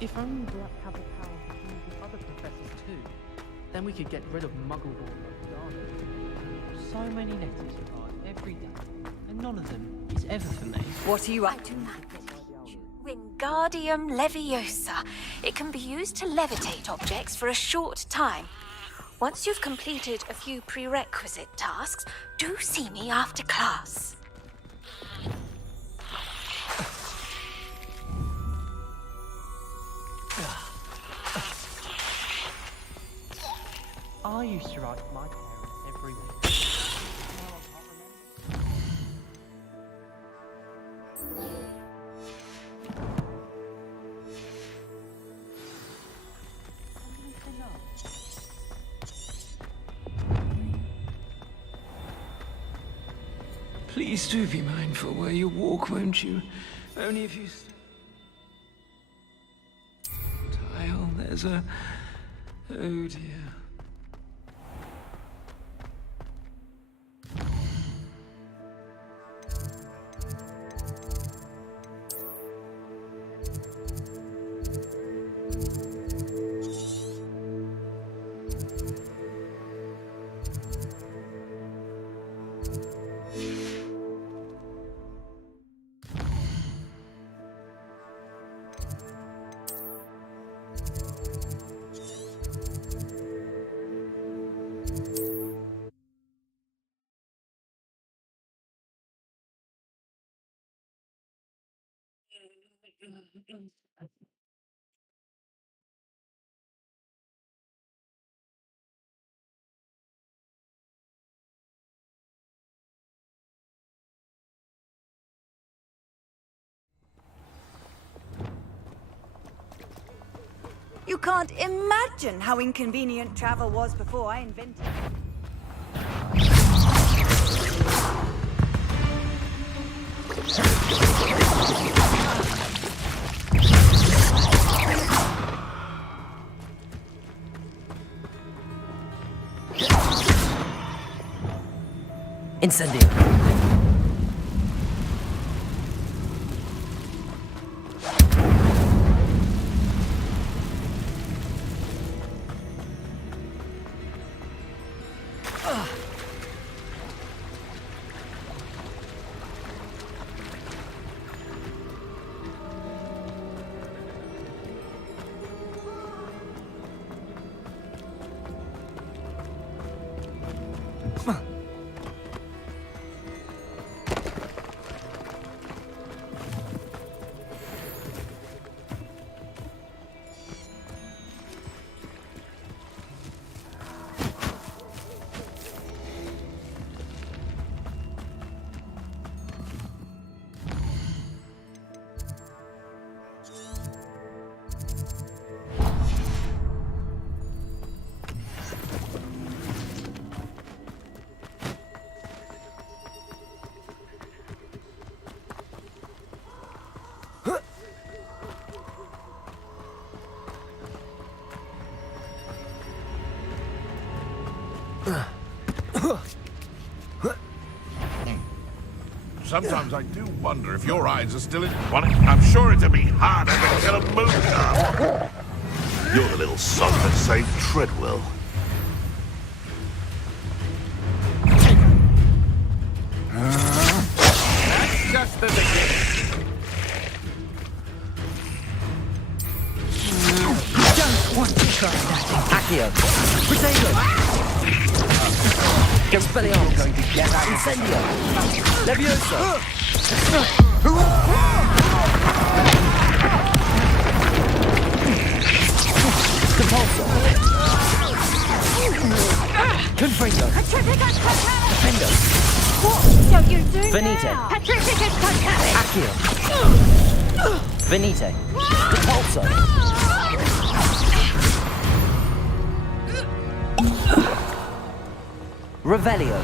If only Black had the power to use the other professors too, then we could get rid of Muggle-born like Darnell. So many letters arrive every day, and none of them is ever for me. What are you up to? Wingardium Leviosa. It can be used to levitate objects for a short time. Once you've completed a few prerequisite tasks, do see me after class. I used to write to my parents every week. Now I can't remember. Please do be mindful where you walk, won't you? Only if you... Tile, there's a... Oh dear. You can't imagine how inconvenient travel was before I invented it. Incendio. Sometimes I do wonder if your eyes are still in... I'm sure it'd be harder to kill a moon dog. You're the little son that saved Treadwell. That's just the beginning. Don't want to try that. Accio. Protego. Expelliarmus. Going to get that. Incendio. Leviosa. Compulsor. Confringo. Defendo. What don't you do Venite. now? Petrificus Concavi. Accio. Venite. Compulsor. Revelio.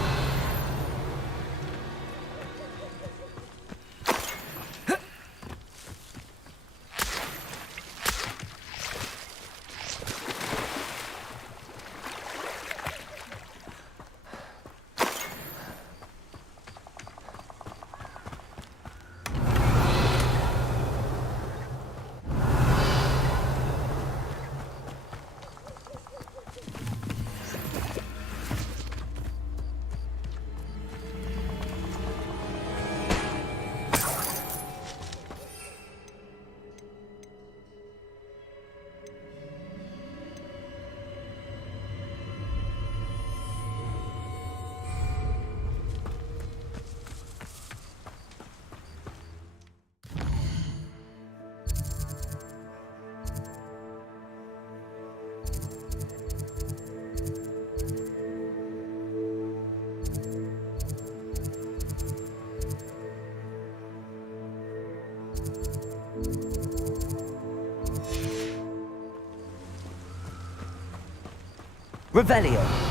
Revelio.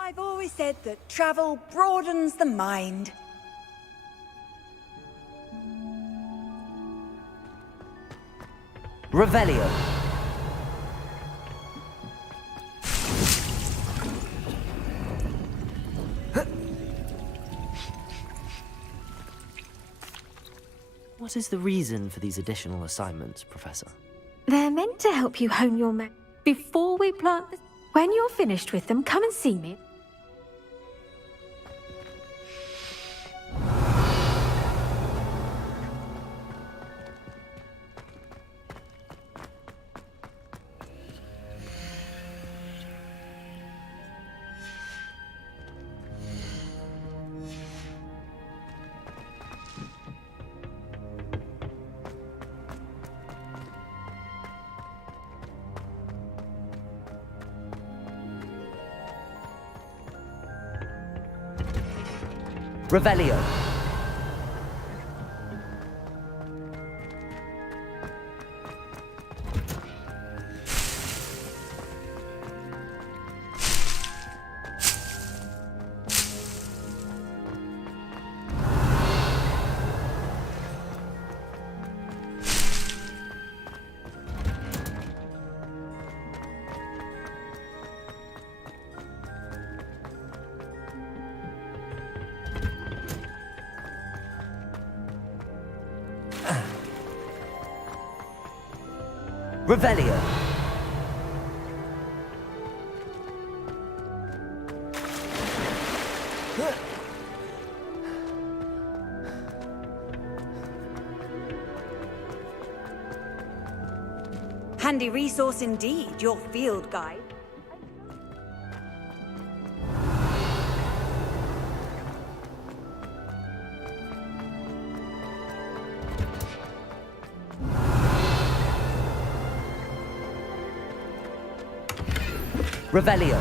I've always said that travel broadens the mind. Revelio. What is the reason for these additional assignments, Professor? They're meant to help you hone your before we plant the... When you're finished with them, come and see me. Revelio. Revelio. Handy resource indeed, your field guide. Revelio.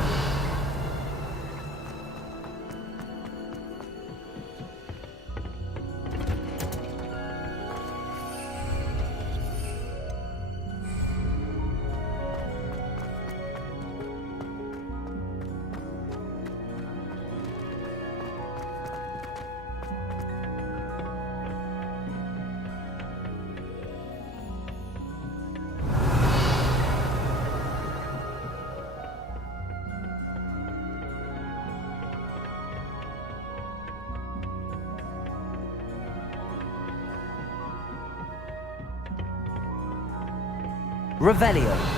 Revelio.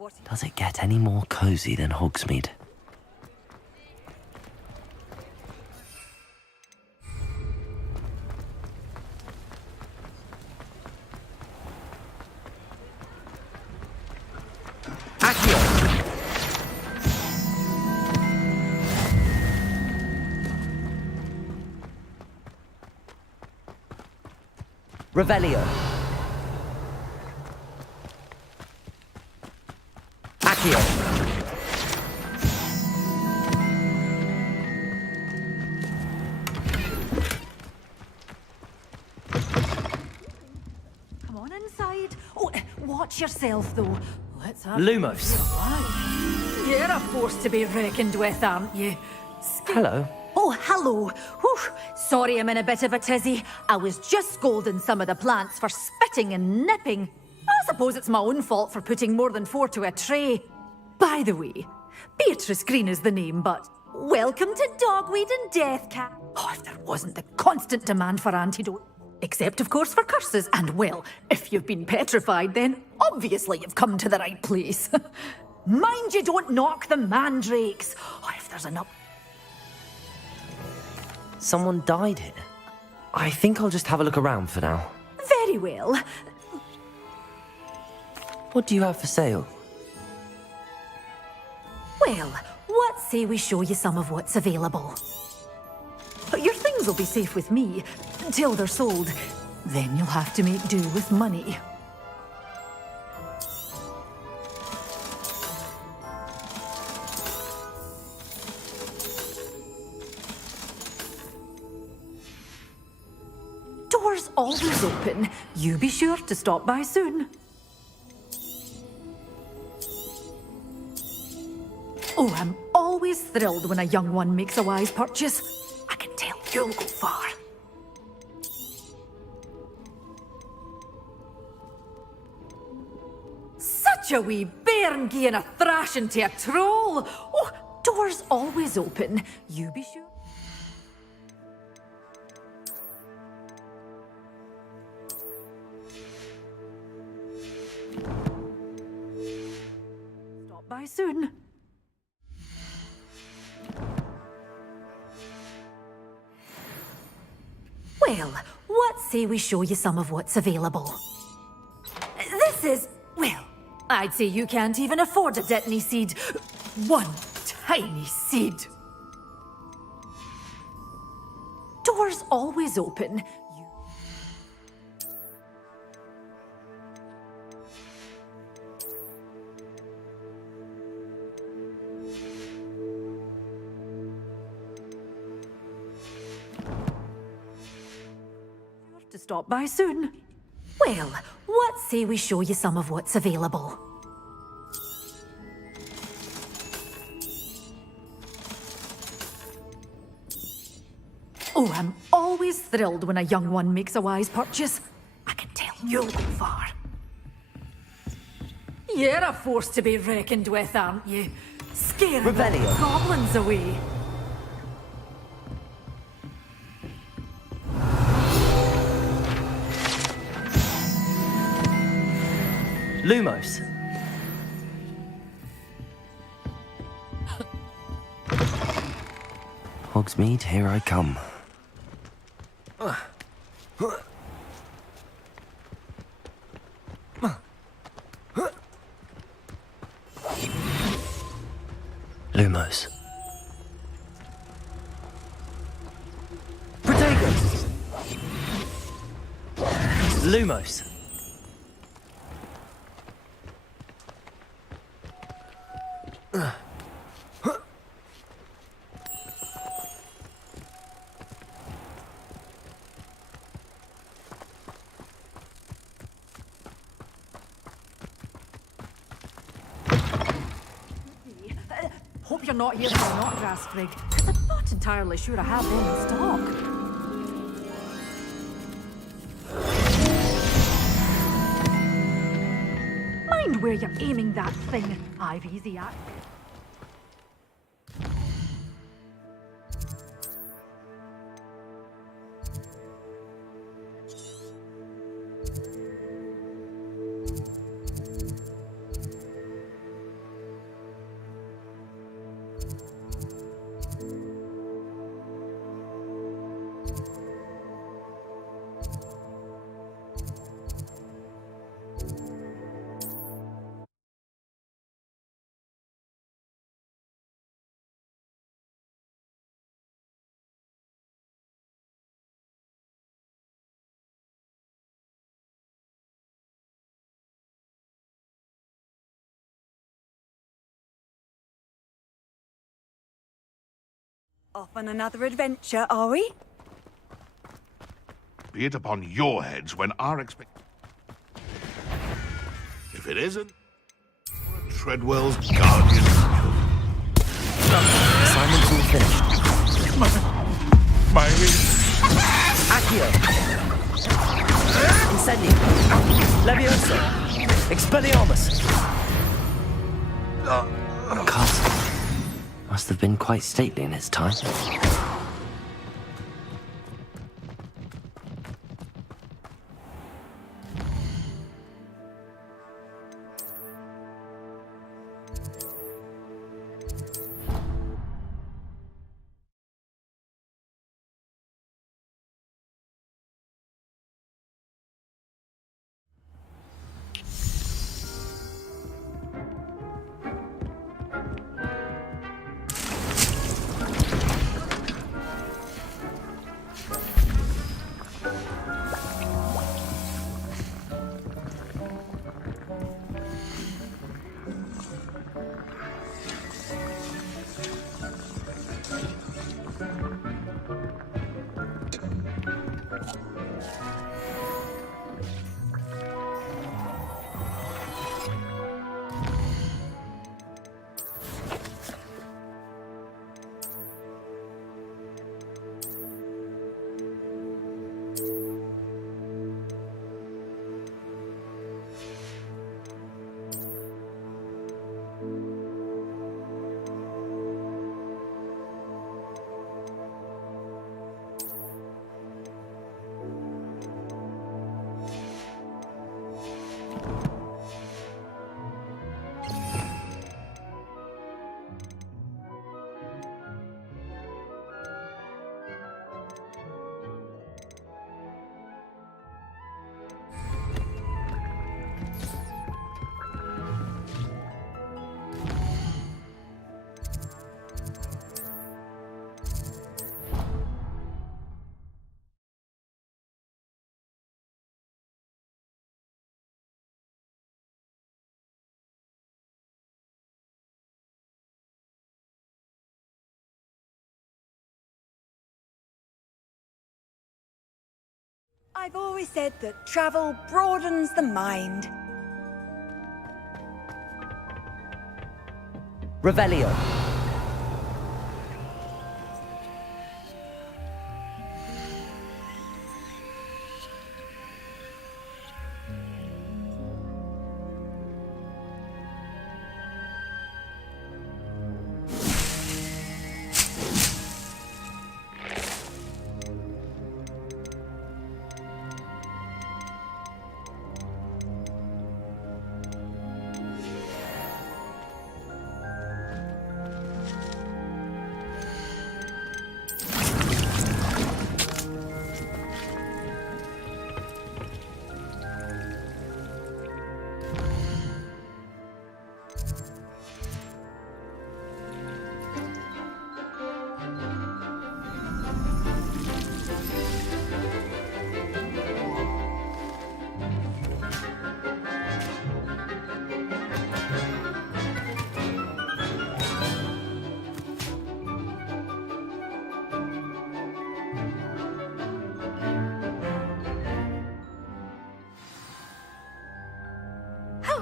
Does it get any more cozy than Hogsmeade? Revelio. Accio. Come on inside. Oh, watch yourself, though. Let's have... Lumos. You're a force to be reckoned with, aren't you? Hello. Oh, hello. Whew. Sorry I'm in a bit of a tizzy. I was just scolding some of the plants for spitting and nipping. I suppose it's my own fault for putting more than 4 to a tray. By the way, Beatrice Green is the name, but welcome to Dogweed and Death Cat. Oh, if there wasn't the constant demand for antidote. Except, of course, for curses. And, well, if you've been petrified, then obviously you've come to the right place. Mind you don't knock the mandrakes. Oh, if there's enough... Someone died here. I think I'll just have a look around for now. Very well. What do you have for sale? Well, what say we show you some of what's available? Your things will be safe with me, till they're sold. Then you'll have to make do with money. Doors always open. You be sure to stop by soon. Oh, I'm always thrilled when a young one makes a wise purchase. I can tell you'll go far. Such a wee bairn gieing a thrashing to a troll. Oh, doors always open. You be sure. Stop by soon. Well, what say we show you some of what's available? This is, well, I'd say you can't even afford a Detany seed. One tiny seed. Doors always open. To stop by soon. Well, what say we show you some of what's available? Oh, I'm always thrilled when a young one makes a wise purchase. I can tell you'll go far. You're a force to be reckoned with, aren't you? Scaring the Revelio. goblins away. Lumos. Hogsmeade, here I come. Lumos. Protagoras. Lumos. Hope you're not here for the knotgrass twig, because I'm not entirely sure I have them in stock. Mind where you're aiming that thing. I've easy access. Off on another adventure, are we? Be it upon your heads when our If it isn't, we're Treadwell's guardian angel. Assignment's all finished. My... Accio! Incendio! Levioso! Expelliarmus! Castle must have been quite stately in its time. I've always said that travel broadens the mind. Revelio.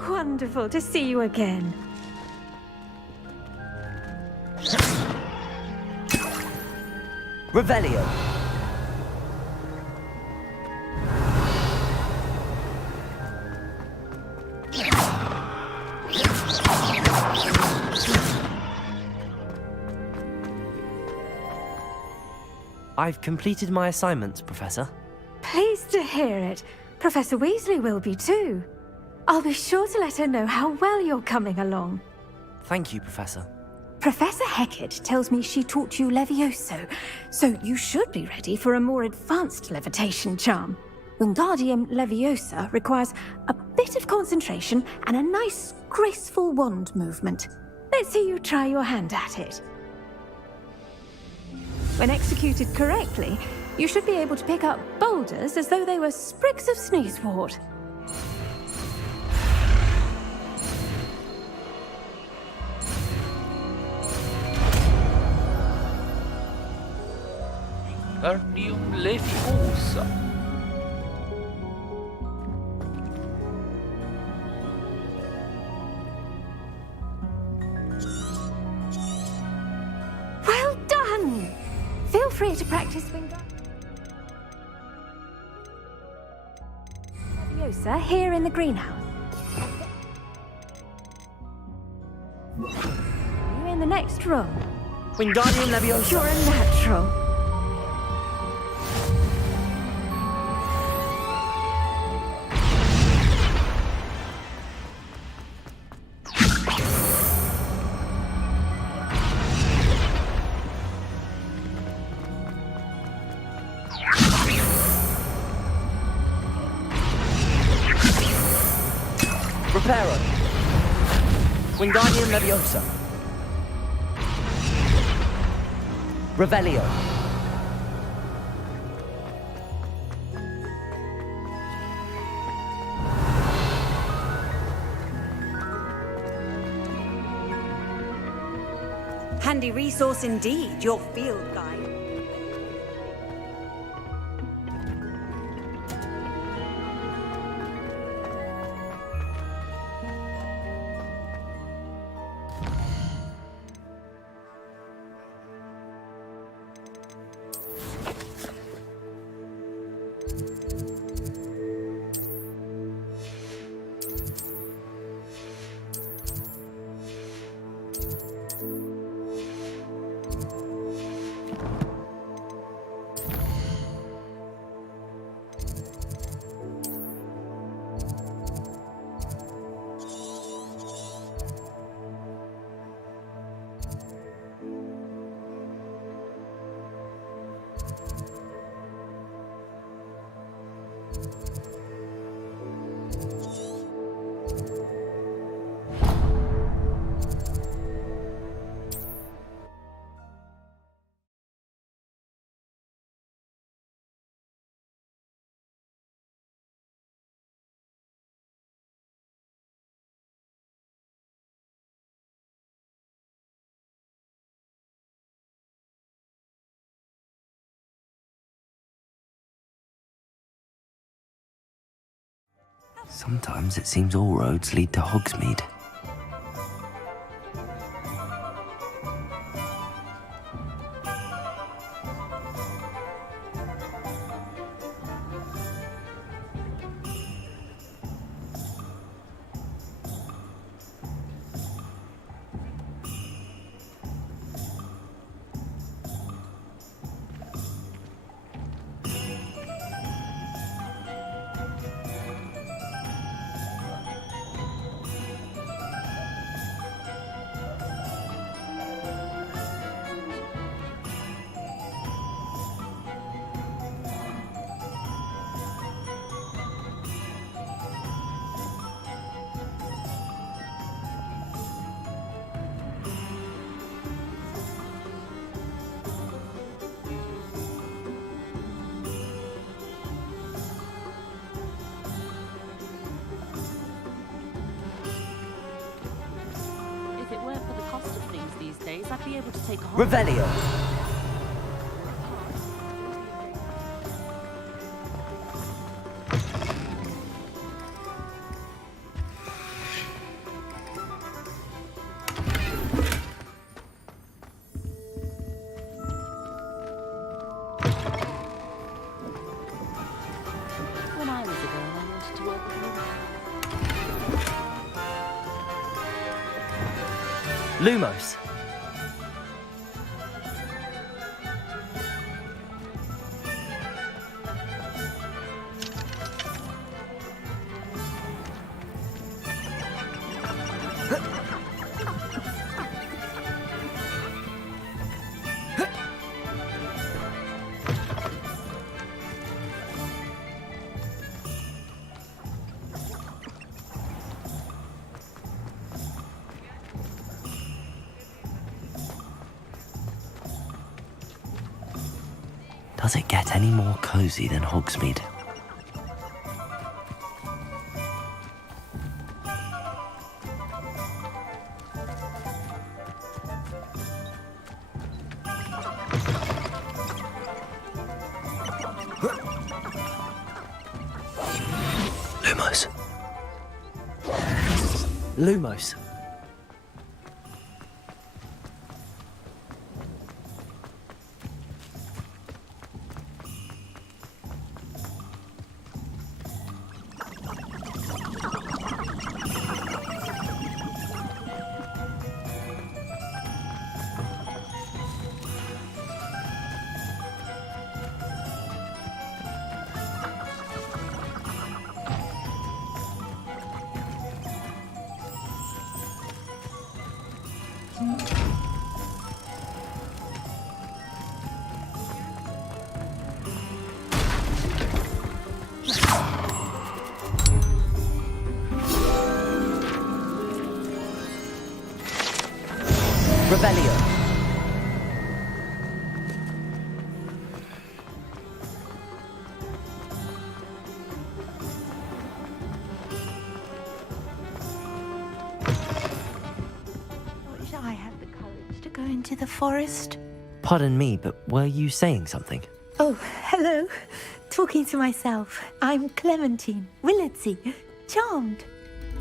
Wonderful to see you again. Revelio. I've completed my assignments, Professor. Pleased to hear it. Professor Weasley will be too. I'll be sure to let her know how well you're coming along. Thank you, Professor. Professor Hecat tells me she taught you Levioso, so you should be ready for a more advanced levitation charm. Wingardium Leviosa requires a bit of concentration and a nice, graceful wand movement. Let's see you try your hand at it. When executed correctly, you should be able to pick up boulders as though they were sprigs of sneezewort. Bingung Leviosa. Well done! Feel free to practice Wingardium Leviosa here in the greenhouse. You in the next room. Wingardium Leviosa. You're a natural. Reparo. Wingardium Leviosa. Revelio. Handy resource indeed, your field guide. Sometimes it seems all roads lead to Hogsmeade. If it weren't for the cost of things these days, I'd be able to take a Revelio. When I was a girl, I wanted to work with you. Lumos. Does it get any more cozy than Hogsmeade? Lumos. Rebellion. Wish I had the courage to go into the forest. Pardon me, but were you saying something? Oh, hello. Talking to myself. I'm Clementine Willardsey. Charmed.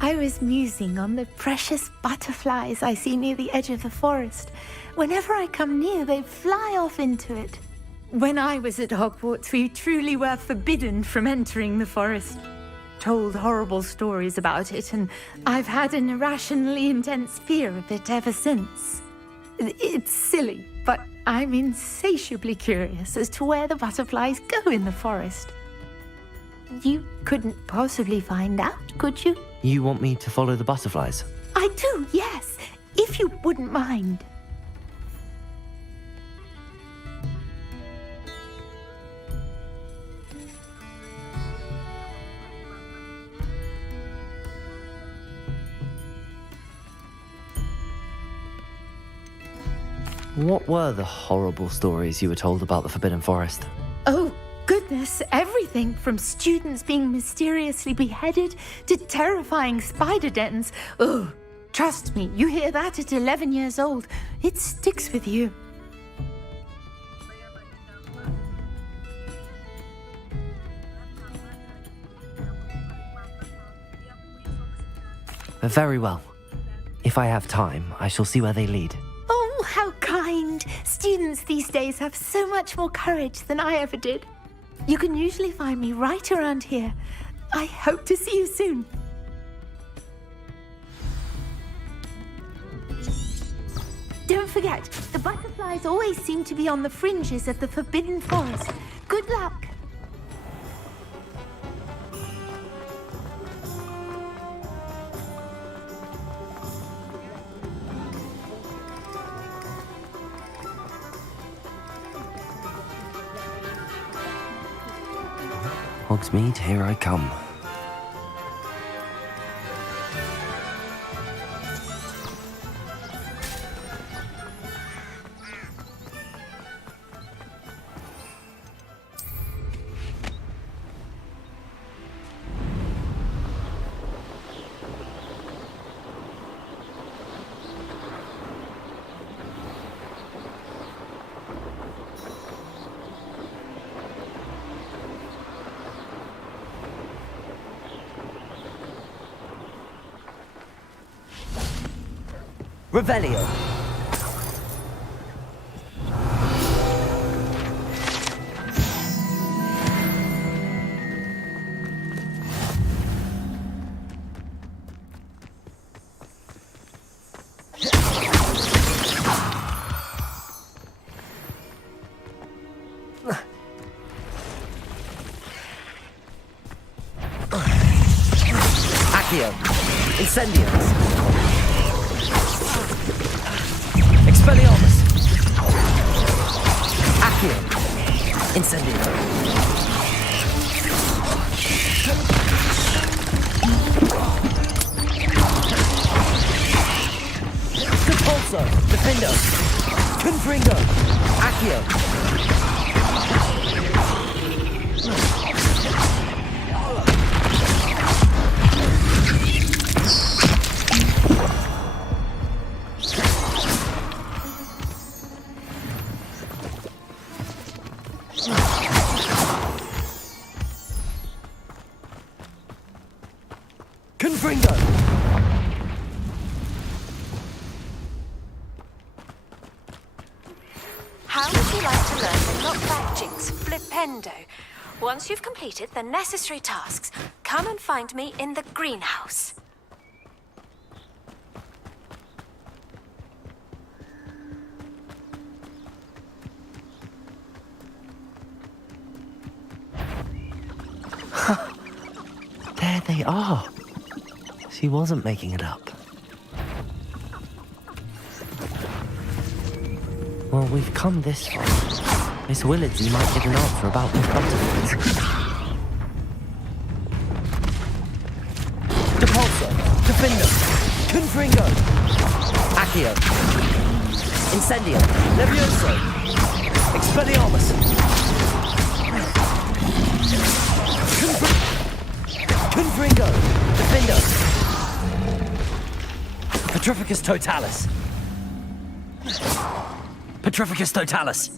I was musing on the precious butterflies I see near the edge of the forest. Whenever I come near, they fly off into it. When I was at Hogwarts, we truly were forbidden from entering the forest. Told horrible stories about it, and I've had an irrationally intense fear of it ever since. It's silly, but I'm insatiably curious as to where the butterflies go in the forest. You couldn't possibly find out, could you? You want me to follow the butterflies? I do, yes, if you wouldn't mind. What were the horrible stories you were told about the Forbidden Forest? Oh, goodness, everything from students being mysteriously beheaded to terrifying spider dens. Oh, trust me, you hear that at 11 years old, it sticks with you. Very well. If I have time, I shall see where they lead. Oh, how kind! Students these days have so much more courage than I ever did. You can usually find me right around here. I hope to see you soon. Don't forget, the butterflies always seem to be on the fringes of the Forbidden Forest. Good luck! Hogsmeade, here I come. Revelio. Accio. Incendiums. Expelliarmus! Accio! Incendio! Repulso! Defendo! Confringo! Accio! Confringo! window. Once you've completed the necessary tasks, come and find me in the greenhouse. There they are. She wasn't making it up. Well, we've come this far. Miss Willardsy might get an answer about those butterflies. Depulso, Defender, Confringo, Accio, Incendio, Levioso, Expelliarmus, Confringo, Defender, Petrificus Totalis. Petrificus Totalis.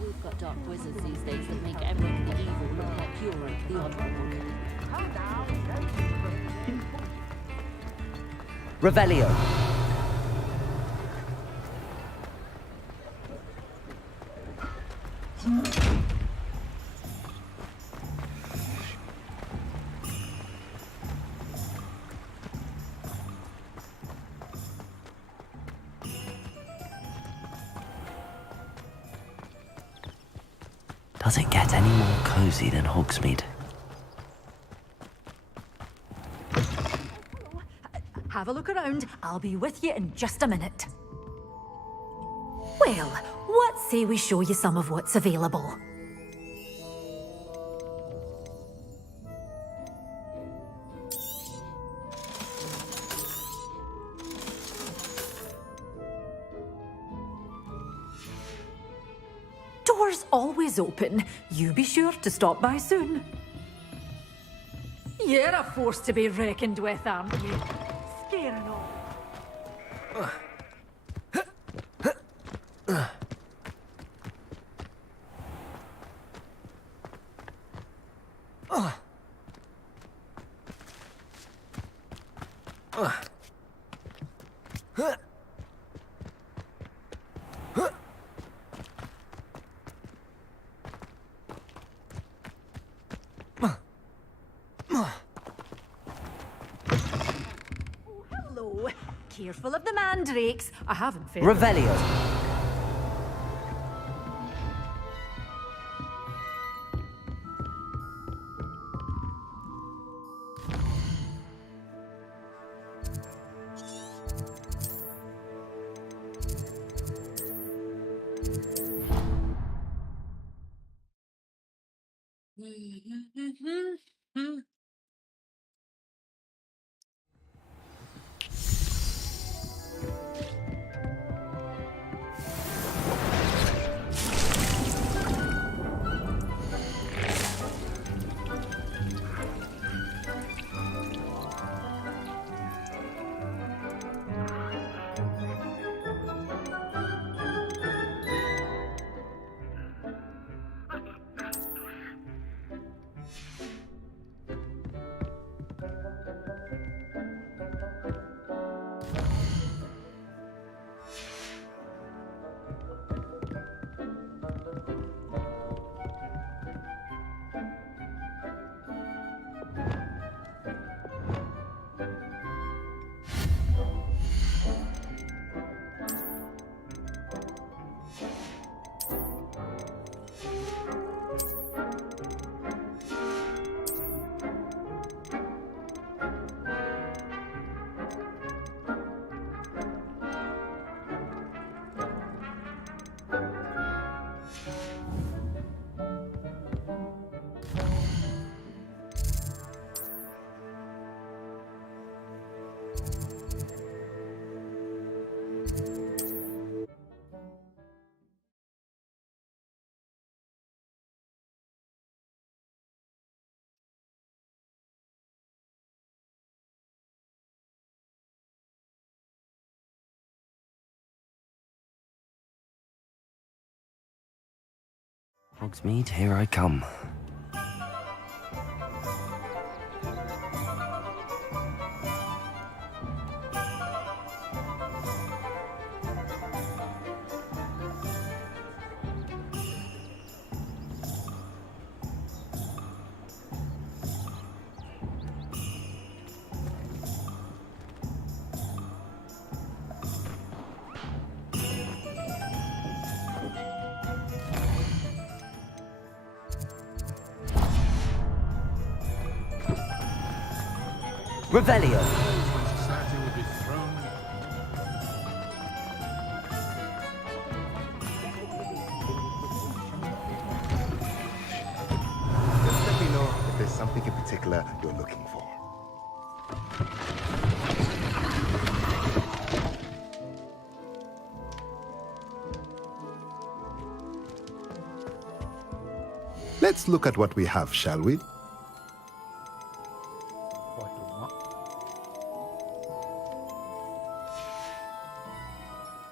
We've got dark wizards these days that make everything evil look like pure the oddball. Revelio. Does it get any more cozy than Hogsmeade? Have a look around. I'll be with you in just a minute. Well, what say we show you some of what's available? Doors always open. You be sure to stop by soon. You're a force to be reckoned with, aren't you? Scaring all. Hello. Careful of the mandrakes. I haven't failed. Revelio. Hogsmeade, here I come. Revelio. Just let me know if there's something in particular you're looking for. Let's look at what we have, shall we?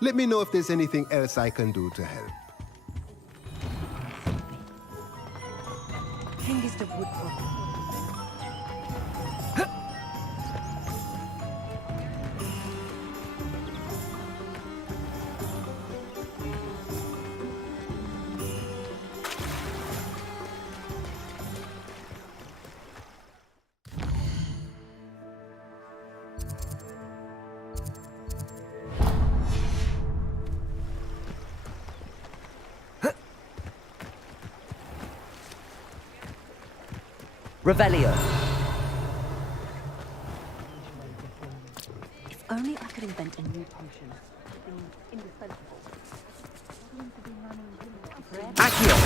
Let me know if there's anything else I can do to help. Revelio. If only I could invent a new potion. Indispensable. Accio.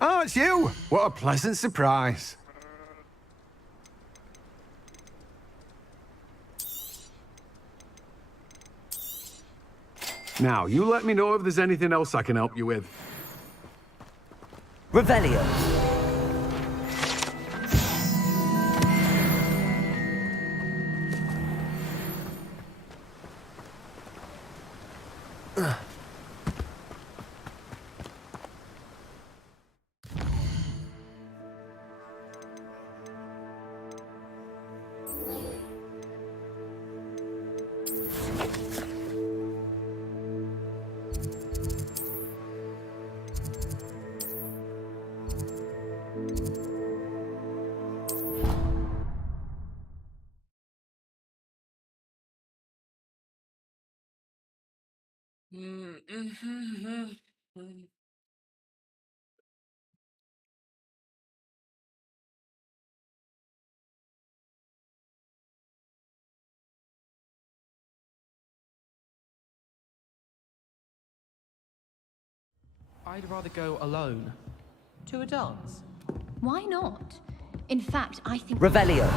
Oh, it's you! What a pleasant surprise. Now, you let me know if there's anything else I can help you with. Revelio. I'd rather go alone. To a dance? Why not? In fact, I think... Revelio.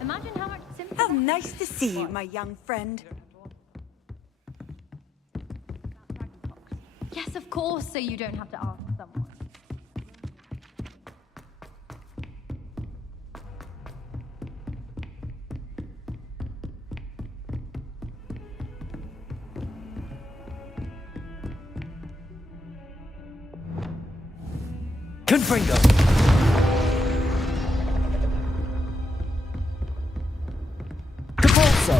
Imagine how much simpler... How nice to see you, my young friend. Yes, of course, so you don't have to ask someone. Confringo. Capolso.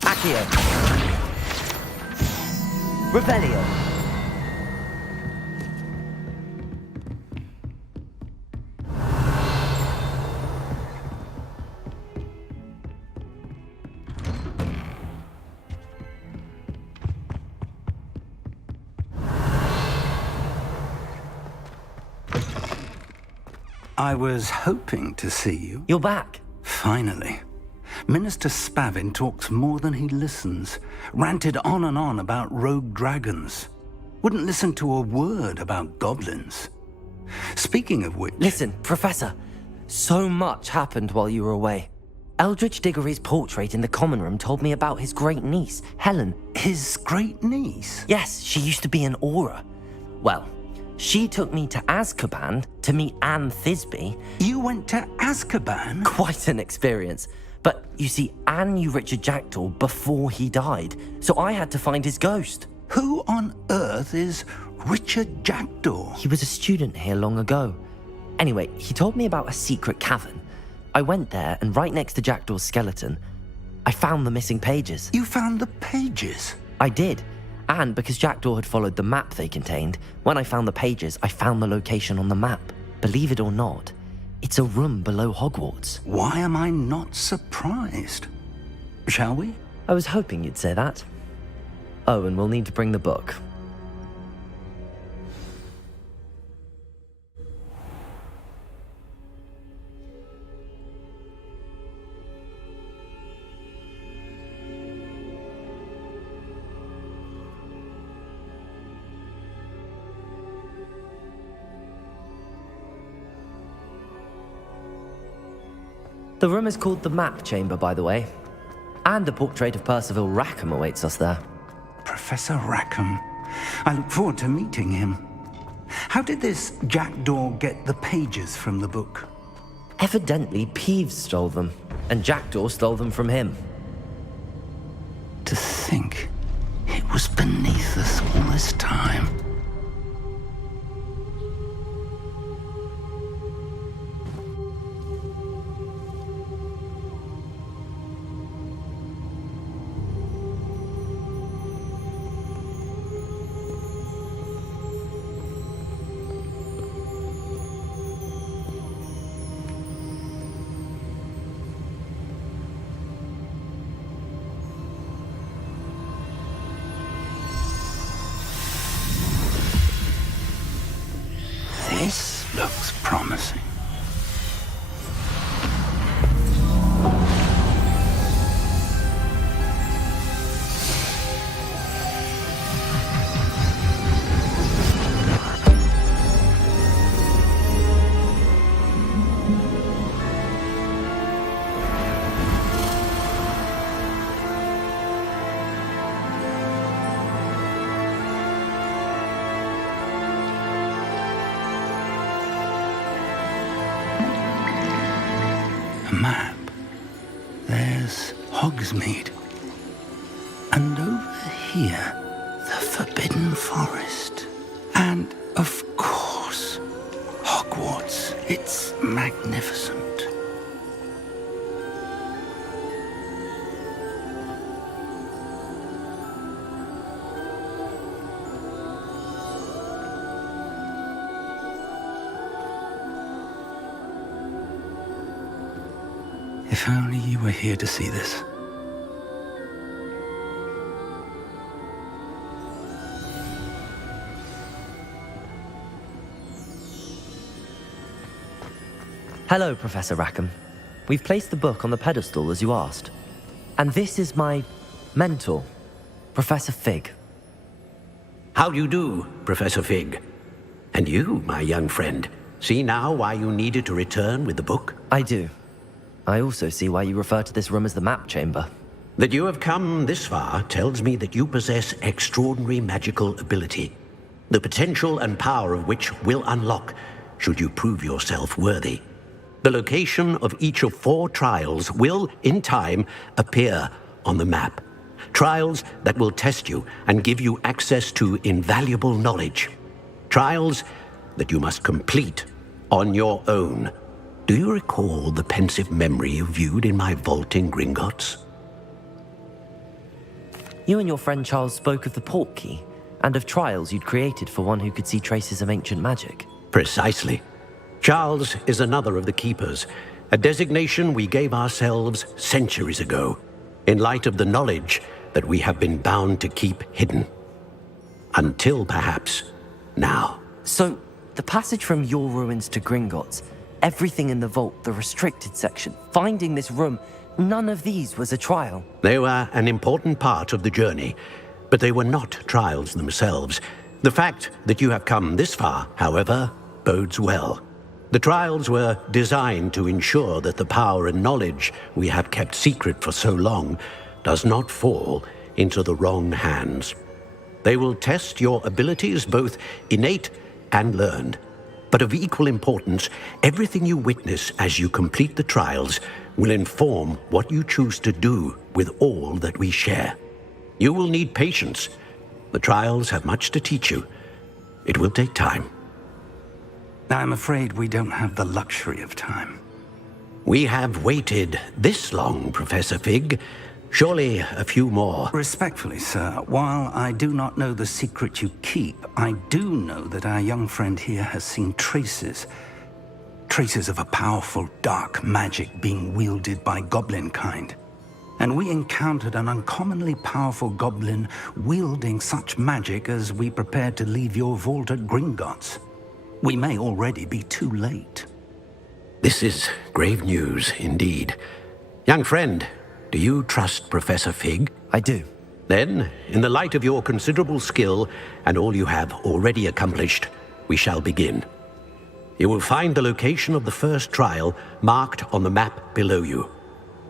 Accio. Revelio. I was hoping to see you. You're back. Finally. Minister Spavin talks more than he listens. Ranted on and on about rogue dragons. Wouldn't listen to a word about goblins. Speaking of which... Listen, Professor. So much happened while you were away. Eldridge Diggory's portrait in the common room told me about his great niece, Helen. His great niece? Yes, she used to be an Auror. Well, she took me to Azkaban to meet Anne Thisbe. You went to Azkaban? Quite an experience. But you see, Anne knew Richard Jackdaw before he died, so I had to find his ghost. Who on earth is Richard Jackdaw? He was a student here long ago. Anyway, he told me about a secret cavern. I went there, and right next to Jackdaw's skeleton, I found the missing pages. You found the pages? I did. And because Jackdaw had followed the map they contained, when I found the pages, I found the location on the map. Believe it or not, it's a room below Hogwarts. Why am I not surprised? Shall we? I was hoping you'd say that. Oh, and we'll need to bring the book. The room is called the Map Chamber, by the way. And a portrait of Percival Rackham awaits us there. Professor Rackham. I look forward to meeting him. How did this Jackdaw get the pages from the book? Evidently, Peeves stole them, and Jackdaw stole them from him. To think it was beneath us all this time. This looks promising. A map. There's Hogsmeade. And over here, the Forbidden Forest. And, of course, Hogwarts. It's magnificent. If only you were here to see this. Hello, Professor Rackham. We've placed the book on the pedestal as you asked. And this is my mentor, Professor Fig. How do you do, Professor Fig? And you, my young friend, see now why you needed to return with the book? I do. I also see why you refer to this room as the Map Chamber. That you have come this far tells me that you possess extraordinary magical ability, the potential and power of which will unlock should you prove yourself worthy. The location of each of 4 trials will, in time, appear on the map. Trials that will test you and give you access to invaluable knowledge. Trials that you must complete on your own. Do you recall the pensive memory you viewed in my vault in Gringotts? You and your friend Charles spoke of the Portkey, and of trials you'd created for one who could see traces of ancient magic. Precisely. Charles is another of the Keepers, a designation we gave ourselves centuries ago, in light of the knowledge that we have been bound to keep hidden. Until, perhaps, now. So, the passage from your ruins to Gringotts, everything in the vault, the restricted section, finding this room, none of these was a trial. They were an important part of the journey, but they were not trials themselves. The fact that you have come this far, however, bodes well. The trials were designed to ensure that the power and knowledge we have kept secret for so long does not fall into the wrong hands. They will test your abilities, both innate and learned. But of equal importance, everything you witness as you complete the trials will inform what you choose to do with all that we share. You will need patience. The trials have much to teach you. It will take time. I'm afraid we don't have the luxury of time. We have waited this long, Professor Fig. Surely a few more. Respectfully, sir, while I do not know the secret you keep, I do know that our young friend here has seen traces of a powerful dark magic being wielded by goblin kind. And we encountered an uncommonly powerful goblin wielding such magic as we prepared to leave your vault at Gringotts. We may already be too late. This is grave news indeed. Young friend, do you trust Professor Fig? I do. Then, in the light of your considerable skill and all you have already accomplished, we shall begin. You will find the location of the first trial marked on the map below you.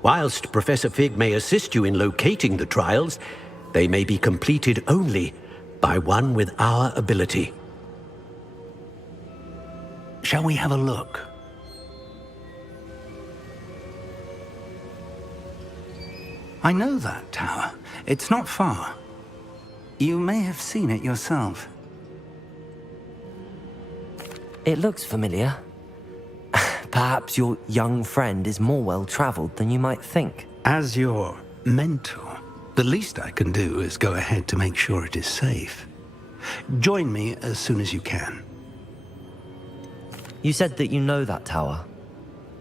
Whilst Professor Fig may assist you in locating the trials, they may be completed only by one with our ability. Shall we have a look? I know that tower. It's not far. You may have seen it yourself. It looks familiar. Perhaps your young friend is more well-traveled than you might think. As your mentor, the least I can do is go ahead to make sure it is safe. Join me as soon as you can. You said that you know that tower.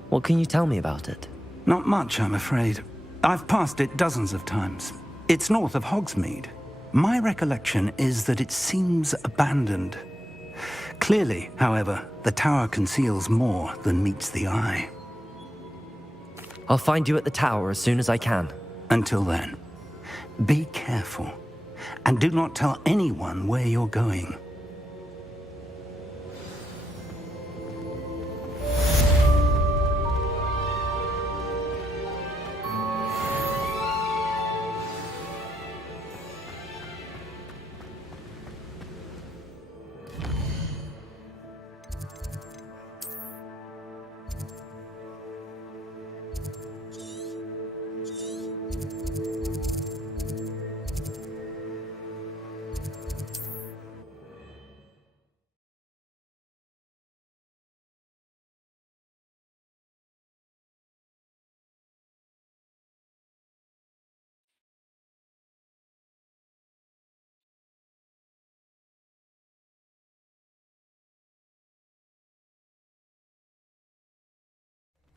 What can you tell me about it? Not much, I'm afraid. I've passed it dozens of times. It's north of Hogsmeade. My recollection is that it seems abandoned. Clearly, however, the tower conceals more than meets the eye. I'll find you at the tower as soon as I can. Until then, be careful, and do not tell anyone where you're going.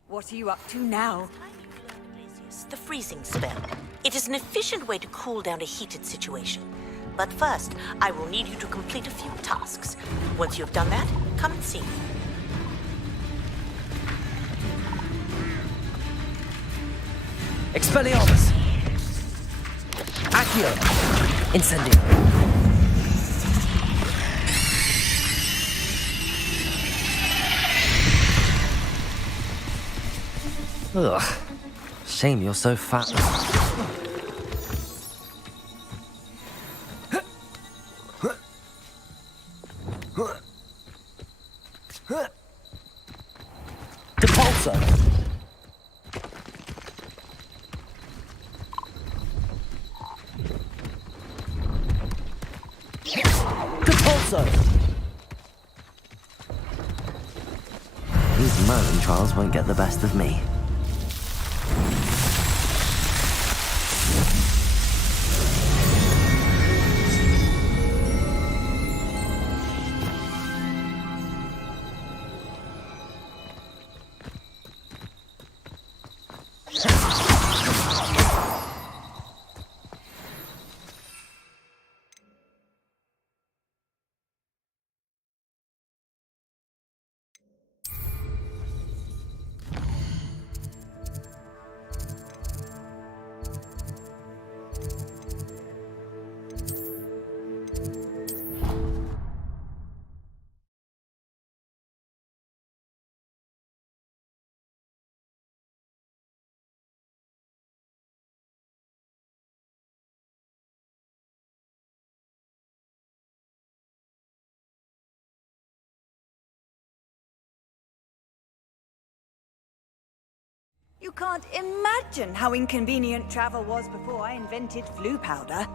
What are you up to now? The freezing spell. It is an efficient way to cool down a heated situation. But first, I will need you to complete a few tasks. Once you have done that, come and see me. Expelliarmus! Accio! Incendio! Ugh. Shame you're so fat. Depulso! Depulso! These Merlin trials won't get the best of me. You can't imagine how inconvenient travel was before I invented flu powder.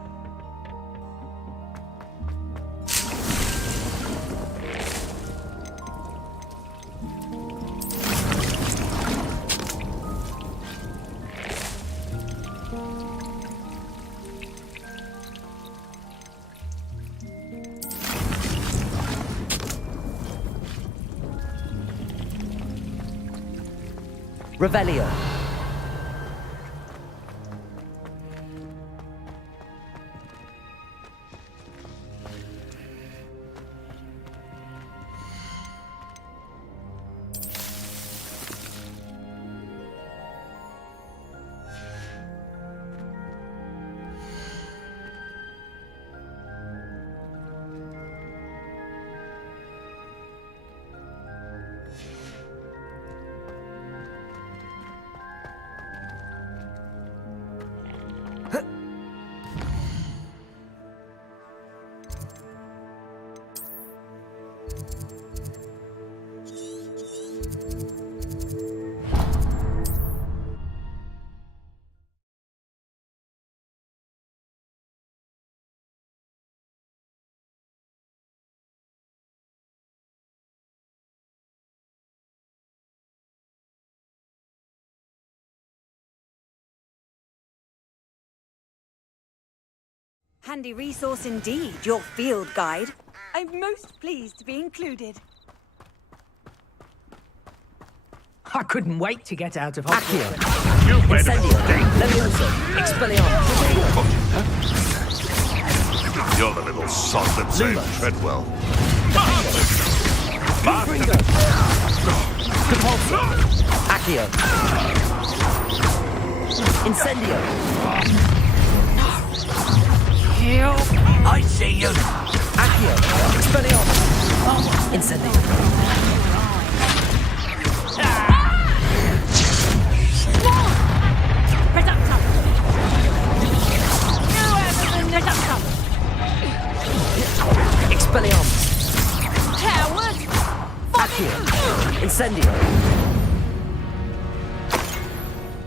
Revelio. Handy resource indeed, your field guide. I'm most pleased to be included. I couldn't wait to get out of Accio. hospital. You made a Incendio. mistake. Levioso. Expelliarmus. You're the little sod that saved Treadwell. Compulso. Accio. Incendio. I see you. Accio. Expelliarmus. Incendio. Expelliarmus. Coward! Accio. Incendio.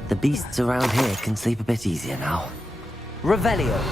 The beasts around here can sleep a bit easier now. Revelio.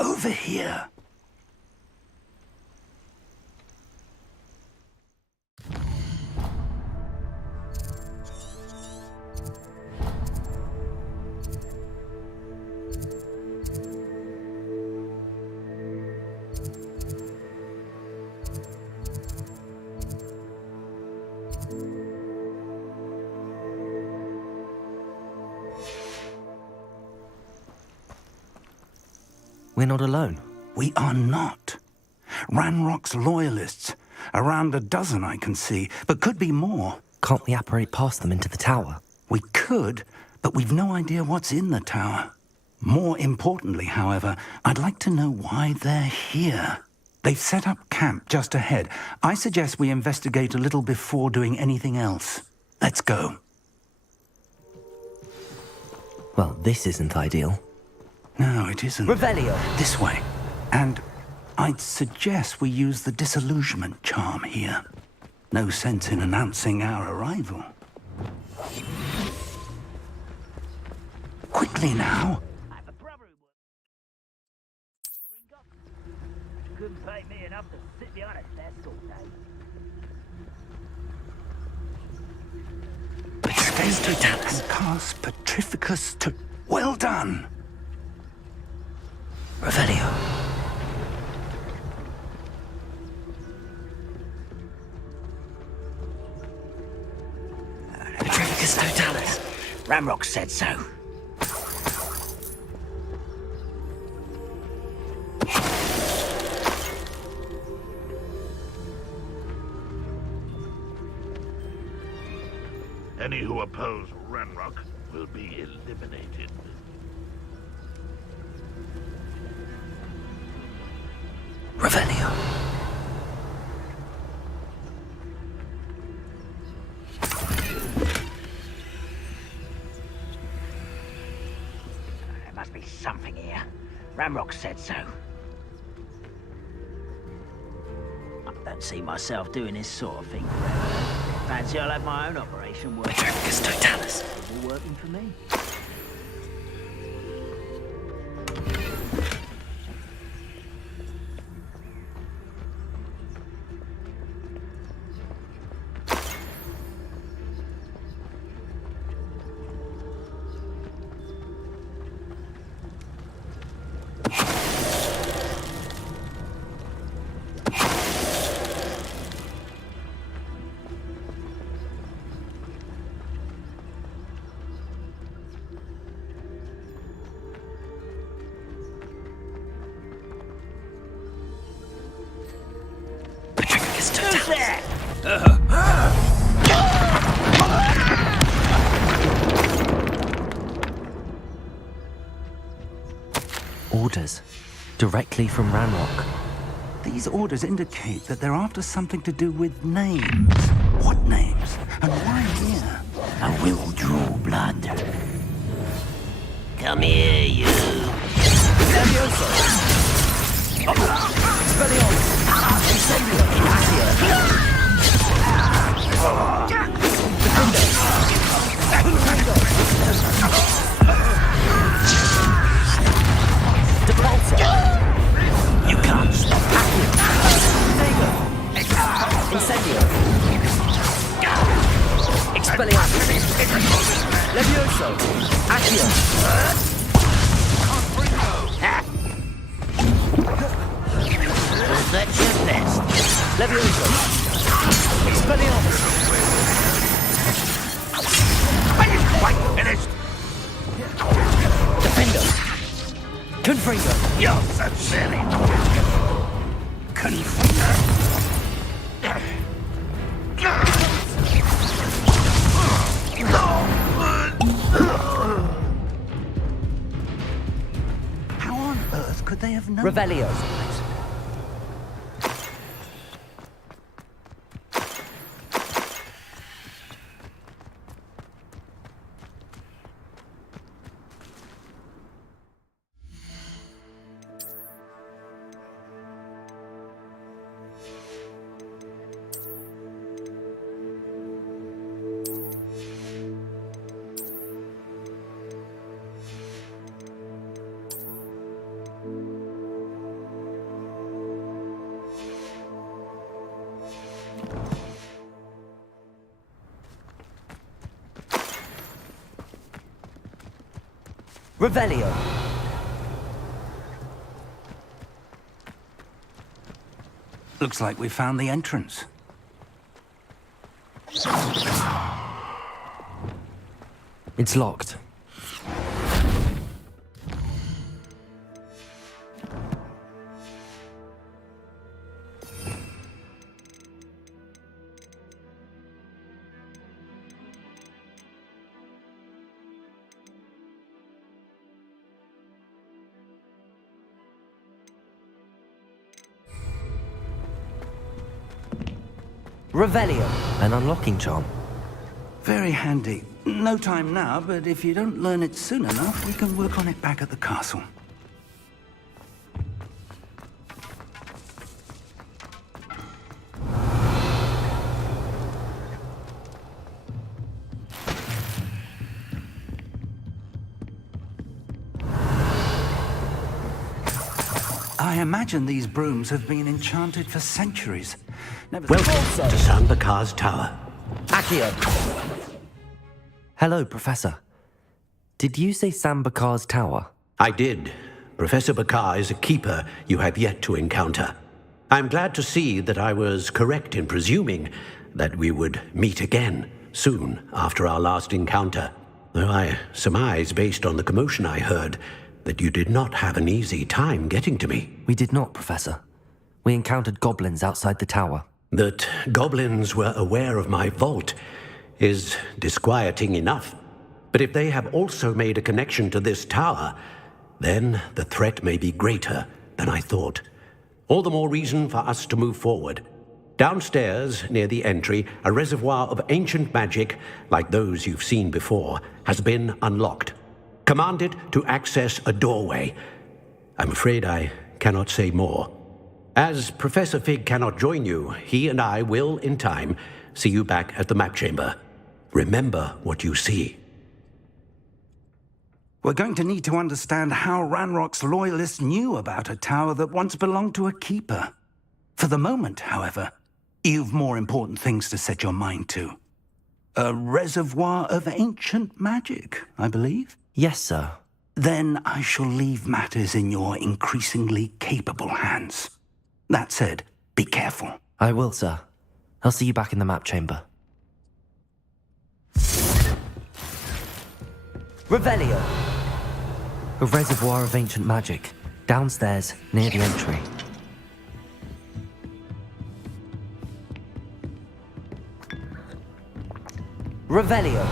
Over here. We're not alone. We are not. Ranrock's loyalists. Around a dozen I can see, but could be more. Can't we apparate past them into the tower? We could, but we've no idea what's in the tower. More importantly, however, I'd like to know why they're here. They've set up camp just ahead. I suggest we investigate a little before doing anything else. Let's go. Well, this isn't ideal. No, it isn't. Revelio. This way. And I'd suggest we use the disillusionment charm here. No sense in announcing our arrival. Quickly now. Couldn't pay me enough to sit behind a desk all day. And cast Petrificus to... Well done! Revelio. Petricus totalis. Ramrock said so. Any who oppose Ranrock will be eliminated. Revelio. There must be something here. Ramrock said so. I don't see myself doing this sort of thing forever. Fancy I'll have my own operation working. Petricus totalis. All working for me. Orders. Directly from Ranrock. These orders indicate that they're after something to do with names. What names? And why here? I will draw blood. Come here, you. You can't stop Incendio. Expelliarmus. Levioso. Accio. That's your best. Levioso. Expelliarmus. Finished! Defendo. Confringo. You're so silly! How on earth could they have known? Revelio. Revelio. Looks like we found the entrance. It's locked. Revelio. An unlocking charm. Very handy. No time now, but if you don't learn it soon enough, we can work on it back at the castle. I imagine these brooms have been enchanted for centuries. Welcome to Sambakar's tower. Accio. Hello, Professor. Did you say Sambakar's tower? I did. Professor Bakar is a keeper you have yet to encounter. I'm glad to see that I was correct in presuming that we would meet again. soon after our last encounter. Though I surmise, based on the commotion I heard, that you did not have an easy time getting to me. We did not, Professor. We encountered goblins outside the tower. That goblins were aware of my vault is disquieting enough. But if they have also made a connection to this tower, then the threat may be greater than I thought. All the more reason for us to move forward. Downstairs, near the entry, a reservoir of ancient magic, like those you've seen before, has been unlocked. Command it to access a doorway. I'm afraid I cannot say more. As Professor Fig cannot join you, he and I will, in time, see you back at the map chamber. Remember what you see. We're going to need to understand how Ranrock's loyalists knew about a tower that once belonged to a keeper. For the moment, however, you've more important things to set your mind to. A reservoir of ancient magic, I believe? Yes, sir. Then I shall leave matters in your increasingly capable hands. That said, be careful. I will, sir. I'll see you back in the map chamber. Revelio! A reservoir of ancient magic, downstairs near the entry. Revelio!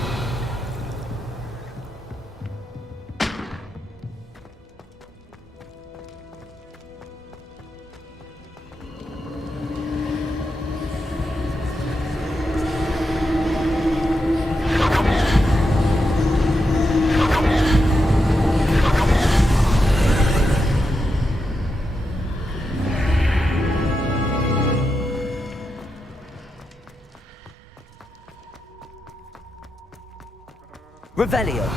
Revelio!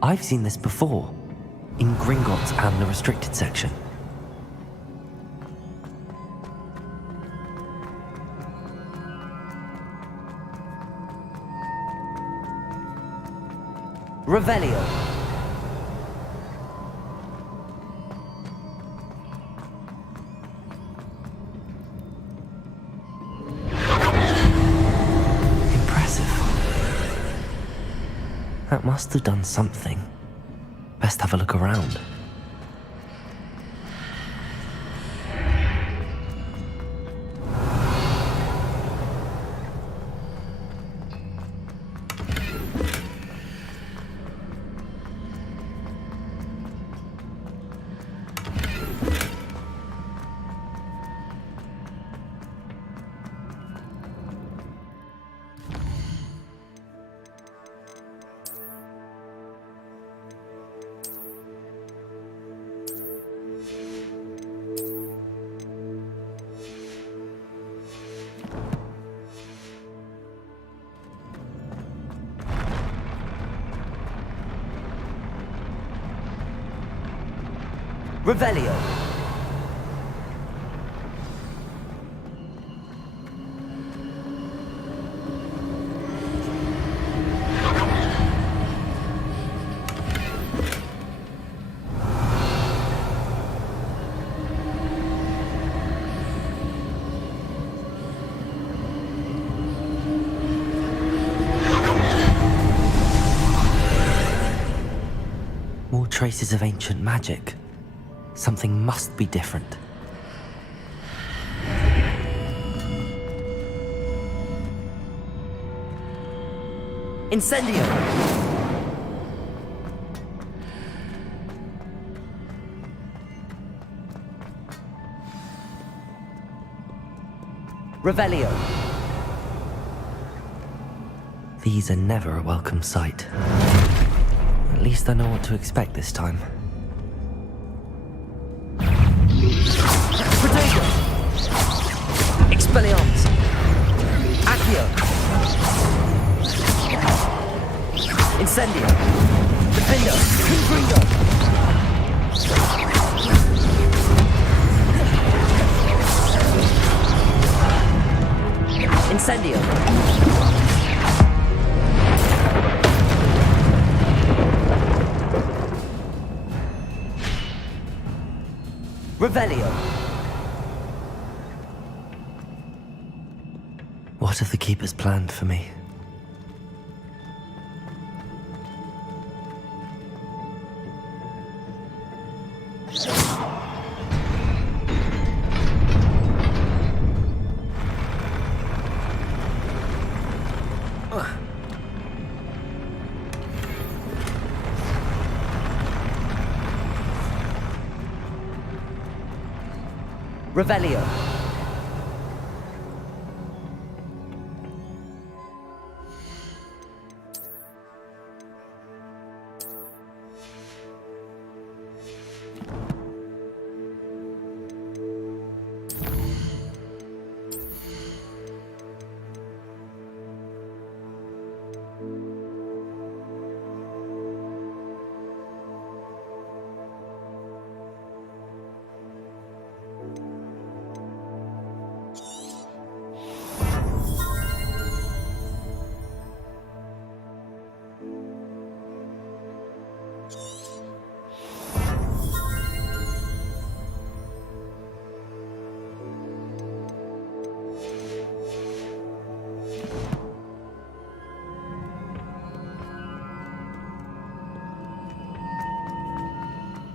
I've seen this before, in Gringotts and the restricted section. Revelio! Impressive. That must have done something. Best have a look around. Revelio! More traces of ancient magic. Something must be different. Incendio! Revelio! These are never a welcome sight. At least I know what to expect this time. Expelliarmus! Accio! Incendio! Defendo! Confringo! Revelio. What have the Keepers planned for me? Revelio.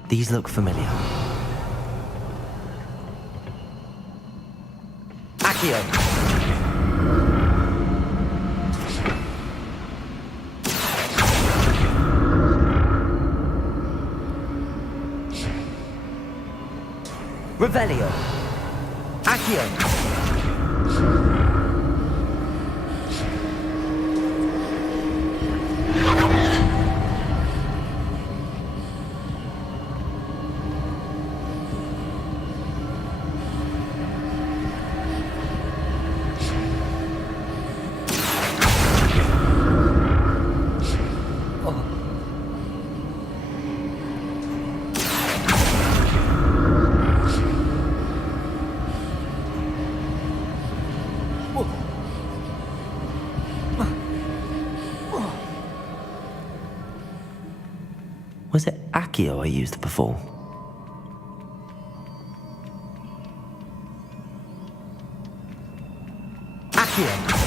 These look familiar. Accio! Revelio! Accio! Was it Accio I used before? Accio!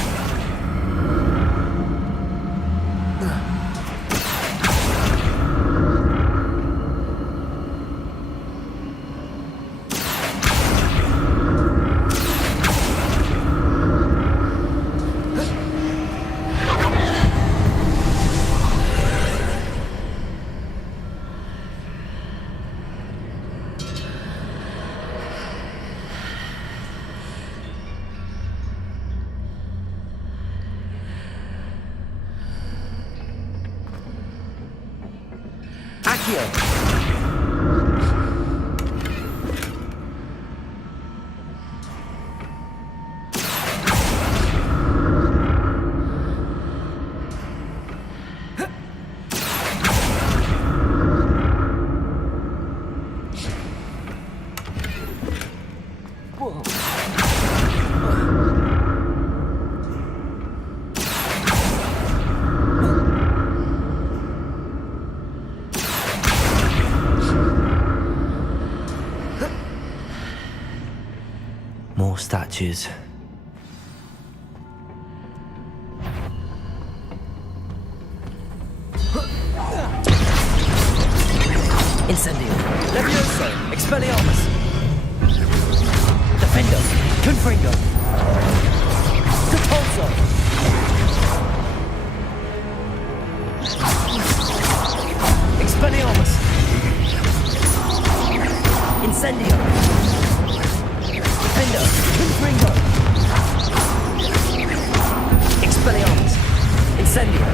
More statues. Incendio. Levioso. Expelliarmus. Defendo. Confringo. Repulso. Expelliarmus. Incendio. Defendo. Confringo. Expelliarmus. Incendio.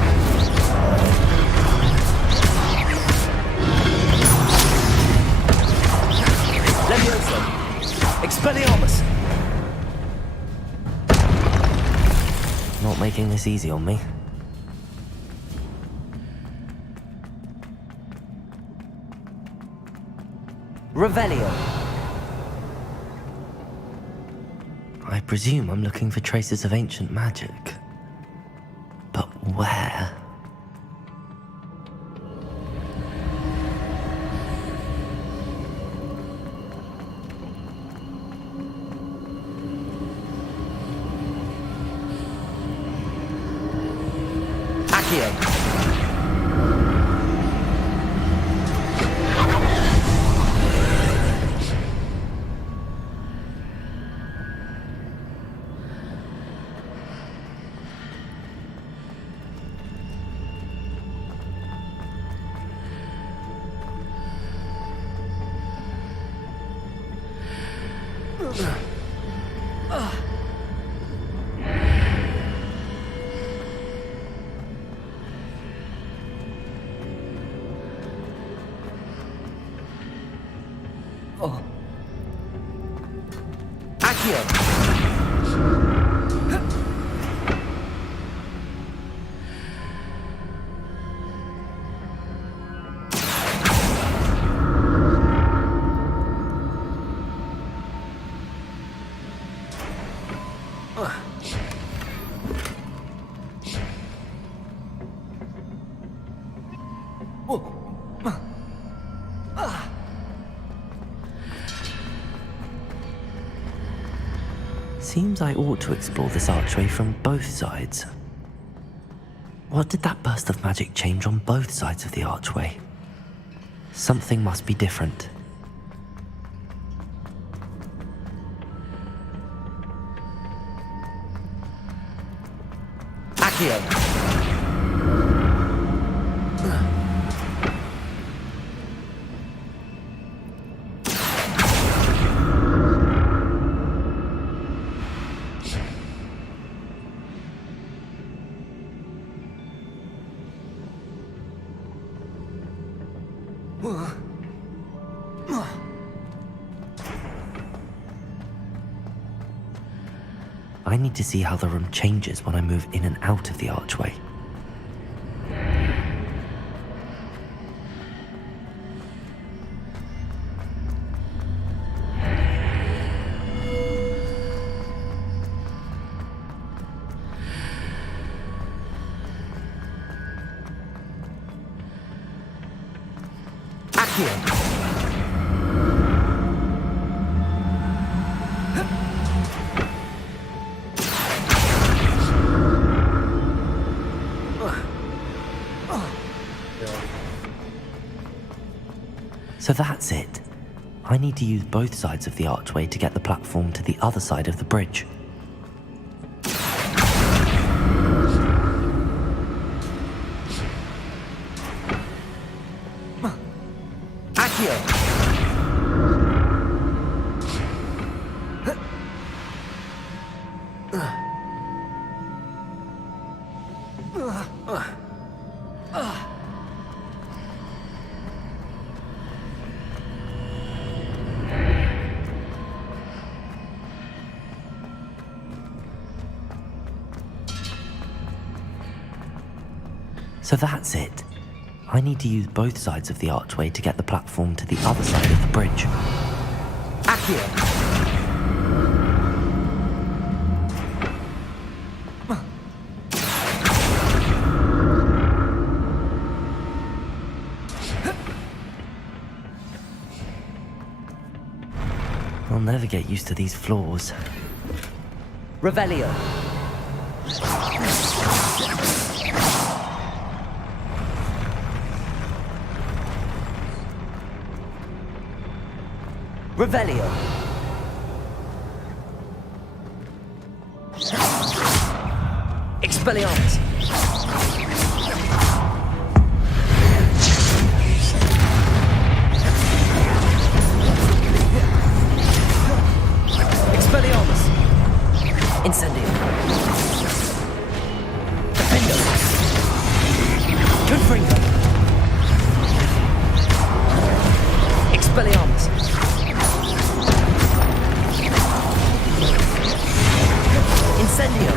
Levioso. Expelliarmus. Not making this easy on me. Revelio. I presume I'm looking for traces of ancient magic. But where? Accio! Seems I ought to explore this archway from both sides. What did that burst of magic change on both sides of the archway? Something must be different. Accio! I need to see how the room changes when I move in and out of the archway. Accio! So that's it. I need to use both sides of the archway to get the platform to the other side of the bridge. Accio! So that's it. I need to use both sides of the archway to get the platform to the other side of the bridge. Accio! I'll never get used to these floors. Revelio! Revelio! Expelliarmus! Expelliarmus! Incendio! Defendo! Confringo! Expelliarmus! Incendio!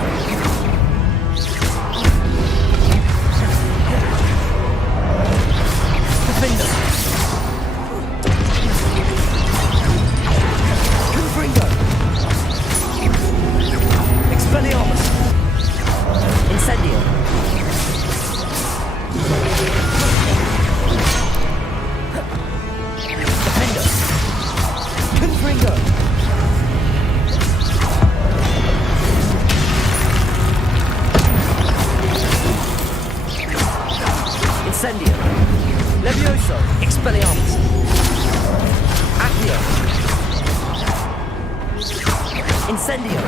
Incendio!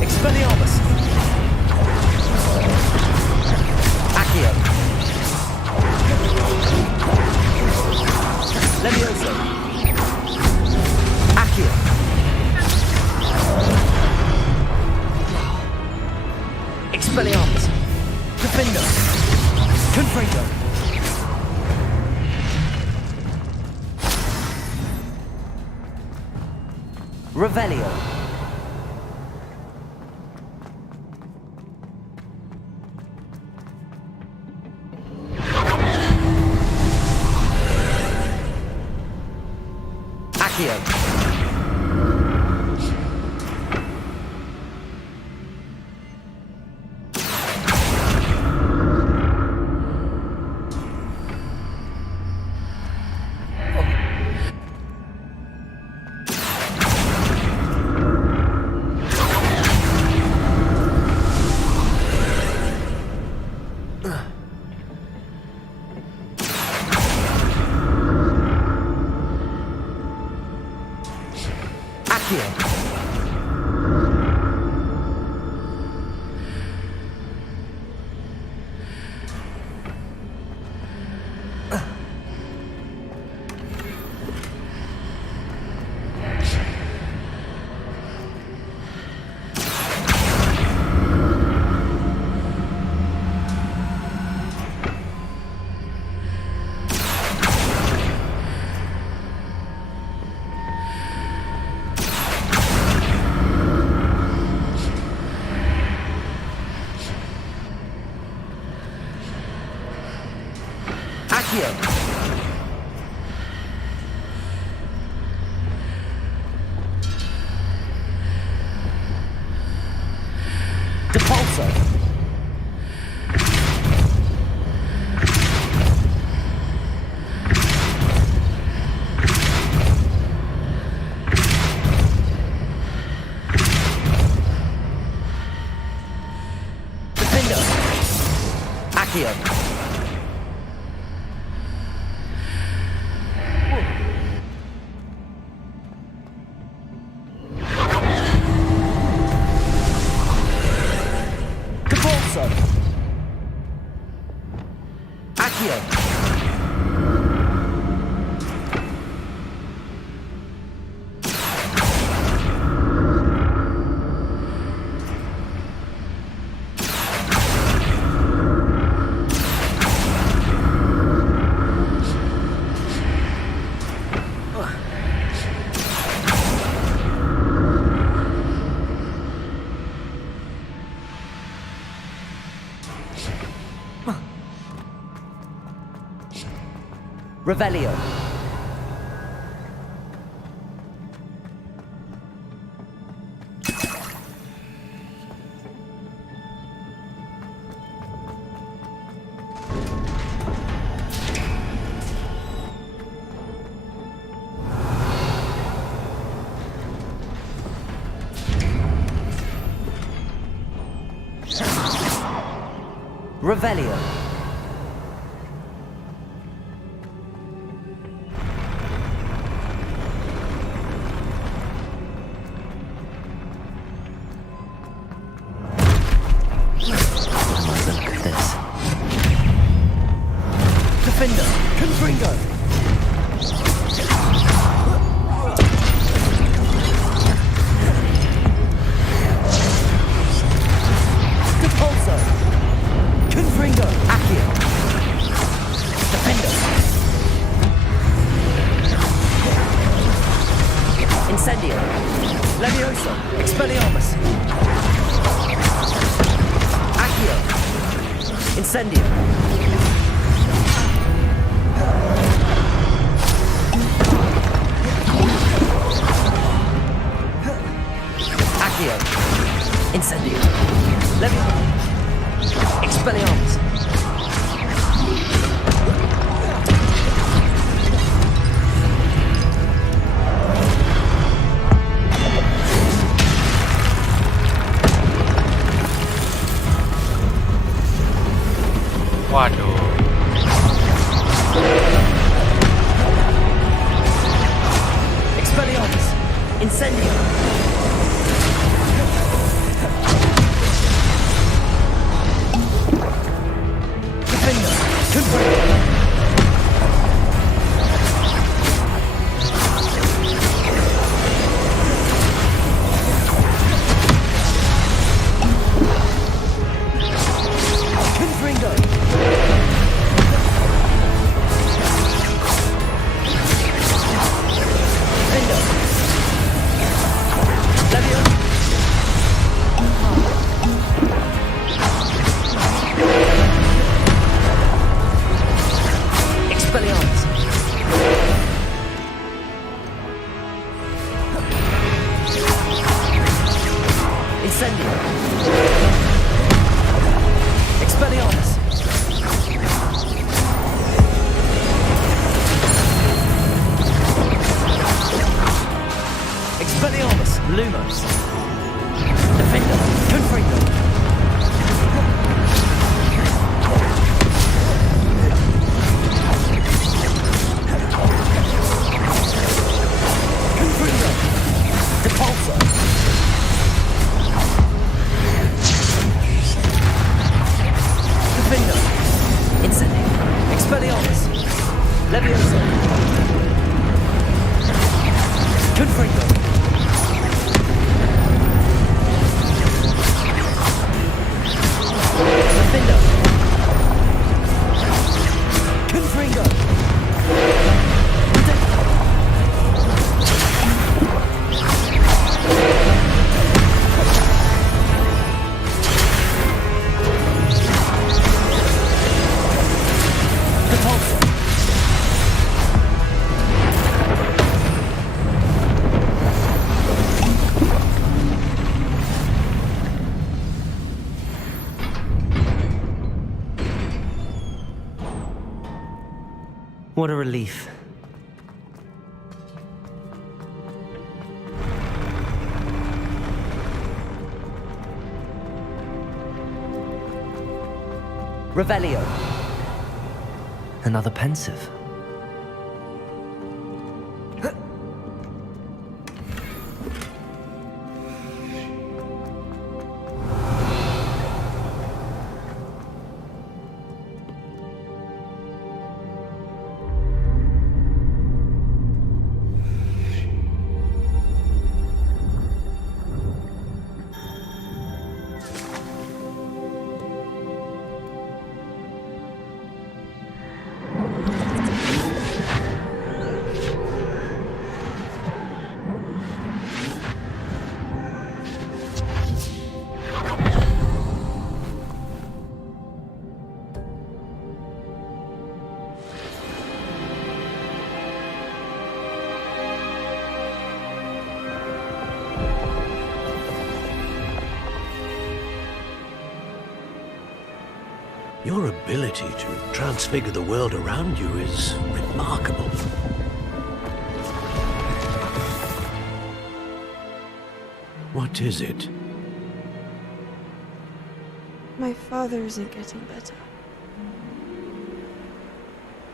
Expelliarmus! Accio! Levioso! Accio! Expelliarmus! Defendo! Confringo! Revelio! Accio! Depulso! Defendo! Accio! Accio! Revelio. Revelio. Defender, Confringo! Depulso! Confringo! Accio! Defender! Incendio! Levioso! Expelliarmus! Accio! Incendio! Accio! Incendio! Levioso! Expelliarmus! Waduh. What a relief. Revelio. Another pensive. Your ability to transfigure the world around you is remarkable. What is it? My father isn't getting better.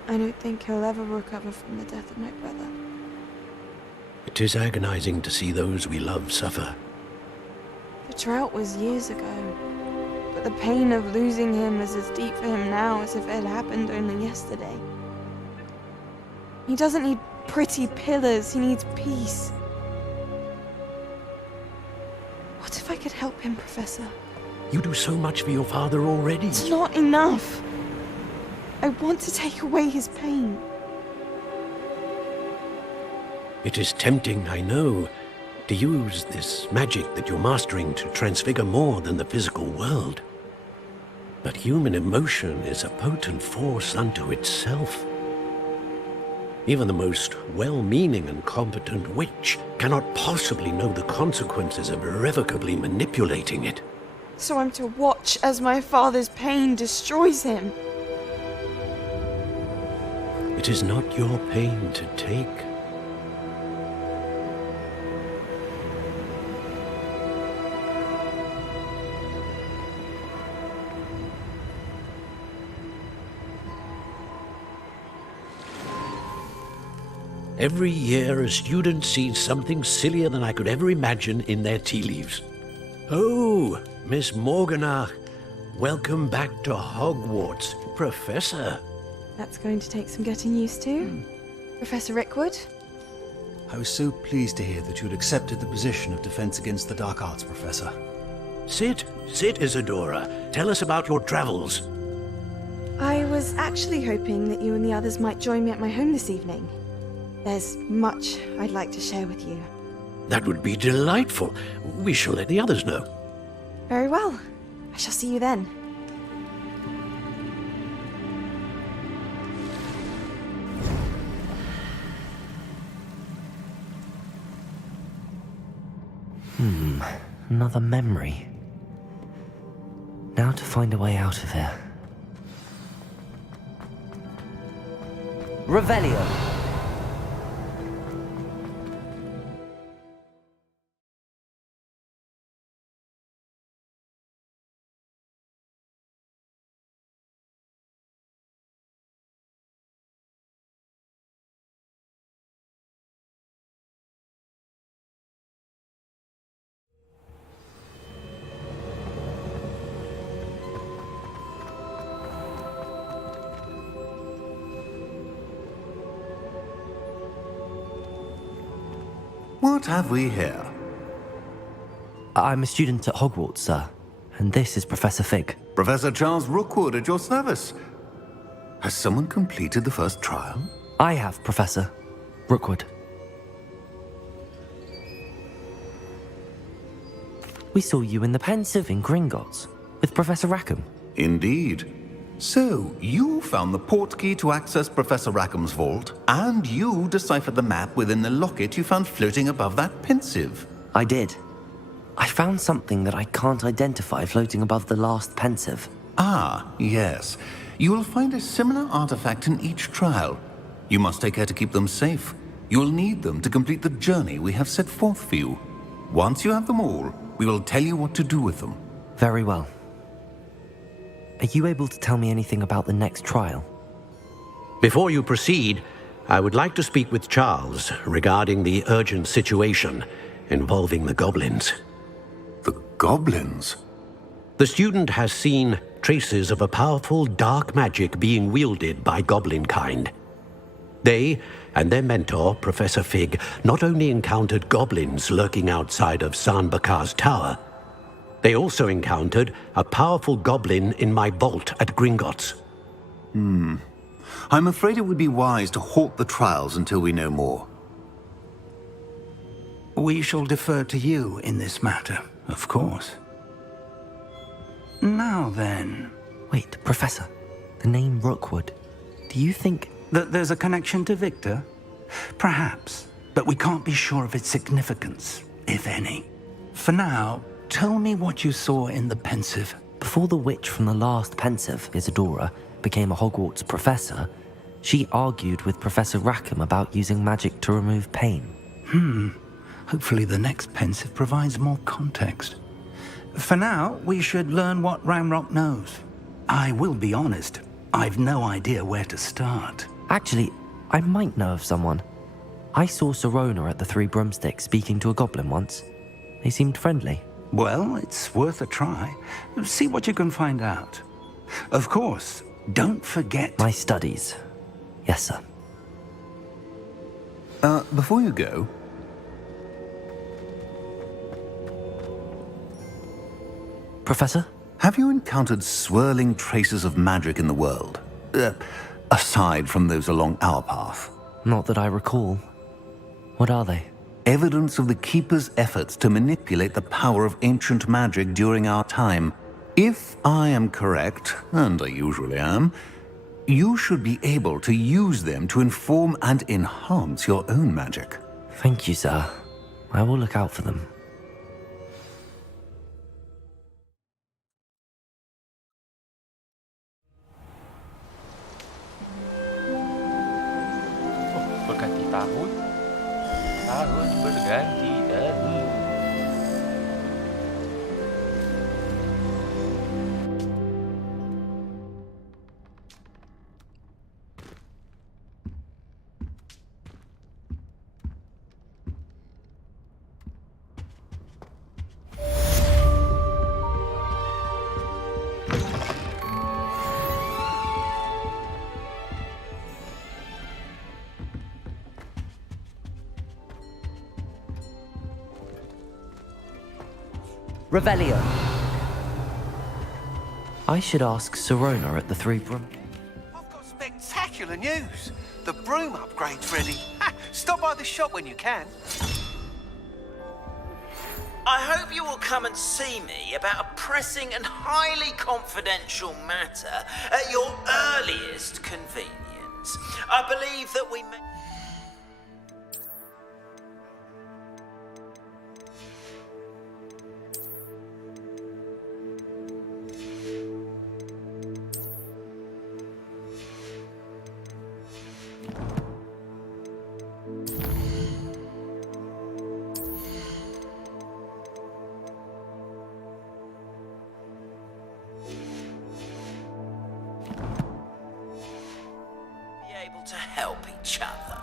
I don't think he'll ever recover from the death of my brother. It is agonizing to see those we love suffer. The drought was years ago, but the pain of losing him is as deep for him now as if it had happened only yesterday. He doesn't need pretty pillars, he needs peace. What if I could help him, Professor? You do so much for your father already. It's not enough. I want to take away his pain. It is tempting, I know, to use this magic that you're mastering to transfigure more than the physical world. But human emotion is a potent force unto itself. Even the most well-meaning and competent witch cannot possibly know the consequences of irrevocably manipulating it. So I'm to watch as my father's pain destroys him. It is not your pain to take. Every year, a student sees something sillier than I could ever imagine in their tea leaves. Oh, Miss Morganach, welcome back to Hogwarts, Professor. That's going to take some getting used to. Professor Rickwood? I was so pleased to hear that you'd accepted the position of Defense Against the Dark Arts, Professor. Sit, Isadora. Tell us about your travels. I was actually hoping that you and the others might join me at my home this evening. There's much I'd like to share with you. That would be delightful. We shall let the others know. Very well. I shall see you then. Another memory. Now to find a way out of here. Revelio. What have we here? I'm a student at Hogwarts, sir. And this is Professor Fig. Professor Charles Rookwood at your service. Has someone completed the first trial? I have, Professor Rookwood. We saw you in the Pensive in Gringotts with Professor Rackham. Indeed. So, you found the portkey to access Professor Rackham's vault, and you deciphered the map within the locket you found floating above that Pensive. I did. I found something that I can't identify floating above the last Pensive. Ah, yes. You will find a similar artifact in each trial. You must take care to keep them safe. You will need them to complete the journey we have set forth for you. Once you have them all, we will tell you what to do with them. Very well. Are you able to tell me anything about the next trial? Before you proceed, I would like to speak with Charles regarding the urgent situation involving the goblins. The goblins? The student has seen traces of a powerful dark magic being wielded by goblin kind. They and their mentor, Professor Fig, not only encountered goblins lurking outside of Sanbakar's tower, they also encountered a powerful goblin in my vault at Gringotts. I'm afraid it would be wise to halt the trials until we know more. We shall defer to you in this matter, of course. Now then... Wait, Professor. The name Rookwood. Do you think... that there's a connection to Victor? Perhaps, but we can't be sure of its significance, if any. For now, tell me what you saw in the Pensive. Before the witch from the last Pensive, Isadora, became a Hogwarts professor, she argued with Professor Rackham about using magic to remove pain. Hopefully the next Pensive provides more context. For now, we should learn what Ramrock knows. I will be honest, I've no idea where to start. Actually, I might know of someone. I saw Serona at the Three Broomsticks speaking to a goblin once. They seemed friendly. Well, it's worth a try. See what you can find out. Of course, don't forget... My studies. Yes, sir. Before you go... Professor? Have you encountered swirling traces of magic in the world? Aside from those along our path? Not that I recall. What are they? Evidence of the Keeper's efforts to manipulate the power of ancient magic during our time. If I am correct, and I usually am, you should be able to use them to inform and enhance your own magic. Thank you, sir. I will look out for them. Berganti tahun berganti tahun. Revelio. I should ask Sirona at the Three Broom. Spectacular news! The broom upgrade's ready. Ha, stop by the shop when you can. I hope you will come and see me about a pressing and highly confidential matter at your earliest convenience. I believe that we may... able to help each other.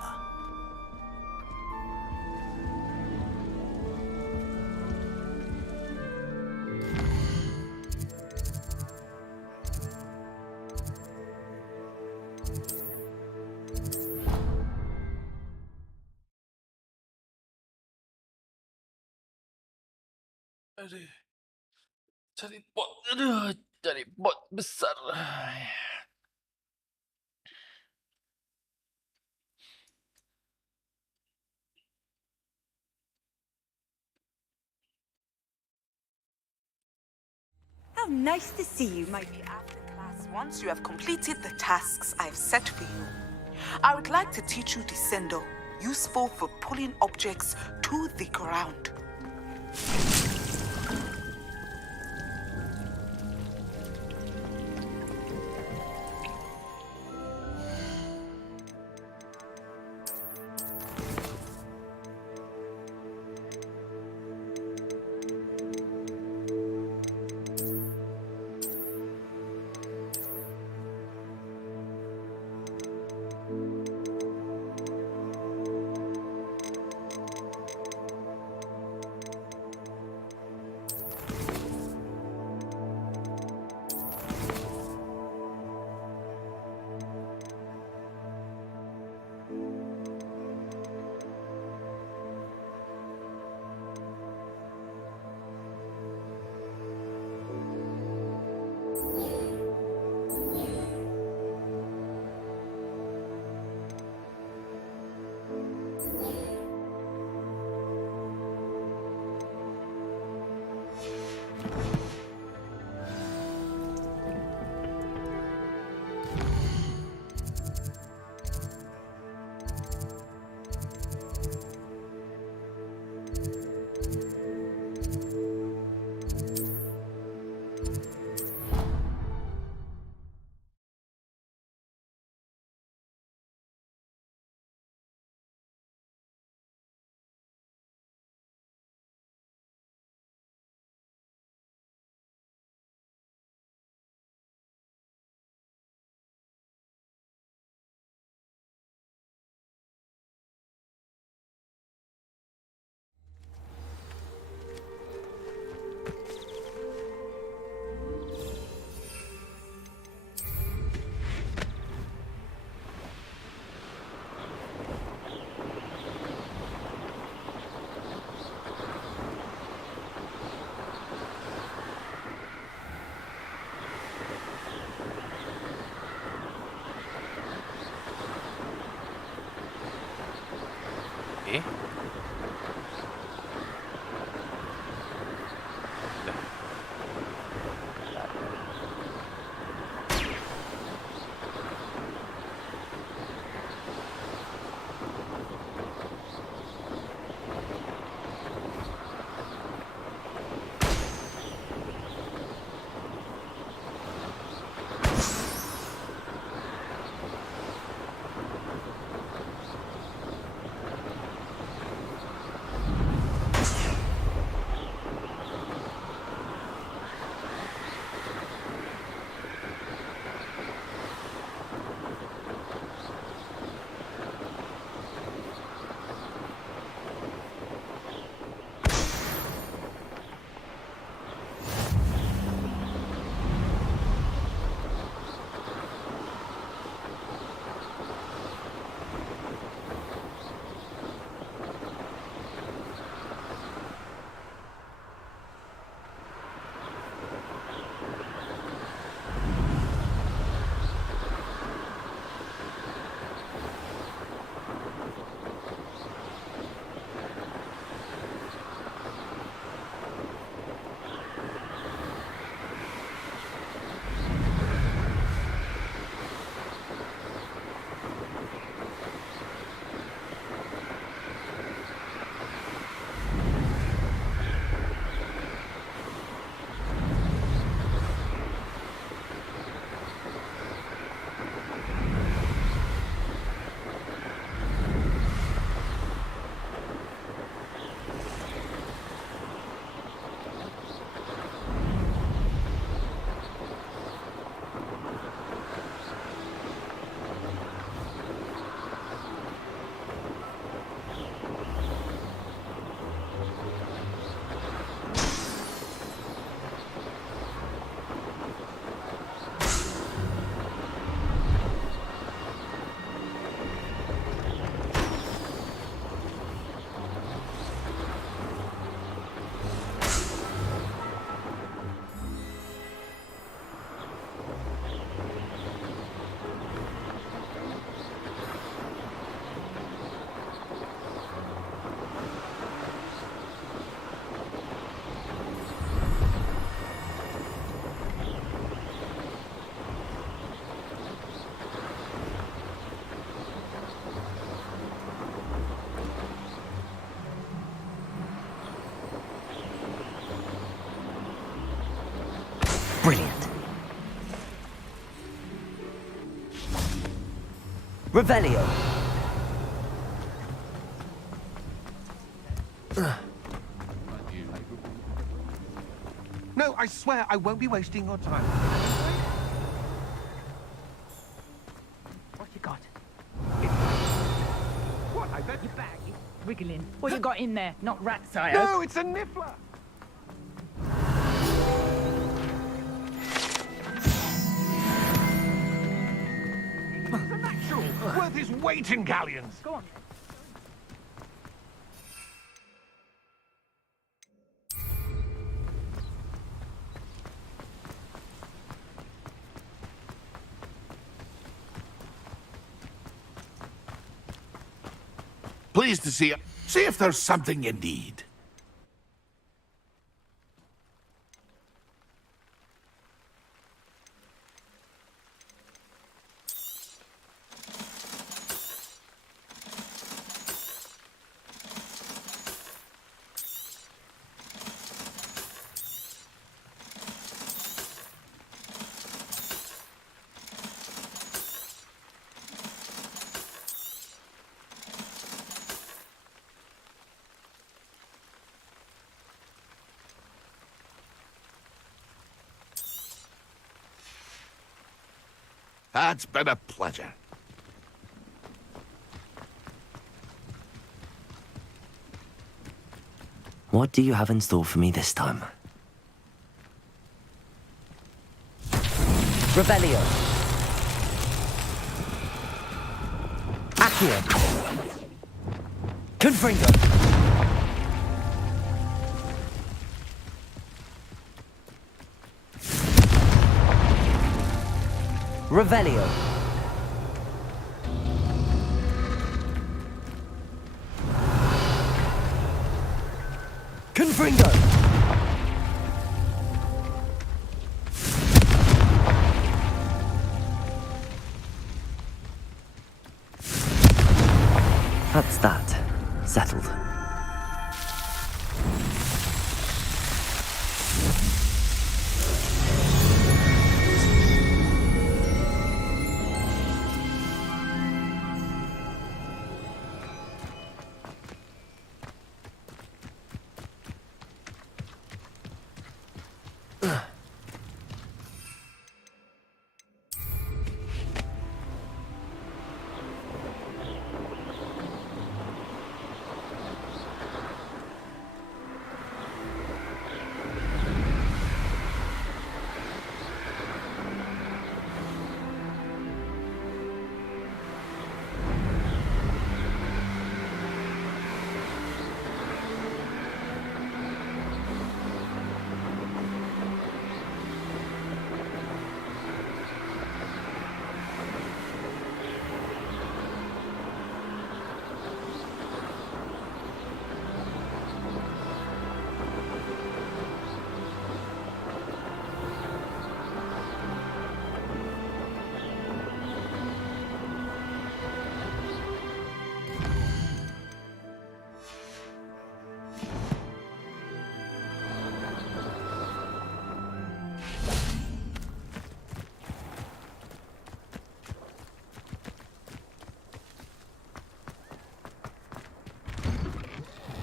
Jadi bot besar. How nice to see you, my dear. After class, once you have completed the tasks I've set for you, I would like to teach you Descendo, useful for pulling objects to the ground. Okay. Revelio. No, I swear I won't be wasting your time. What you got? What, I bet? Your bag is wriggling. What you got in there? Not rat sire. No, it's a niffler! It's a natural, worth his weight in galleons. Go on. Pleased to see you. See if there's something you need. It's been a pleasure. What do you have in store for me this time? Revelio. Accio. Confringo. Revelio. Confringo. That's that. Settled.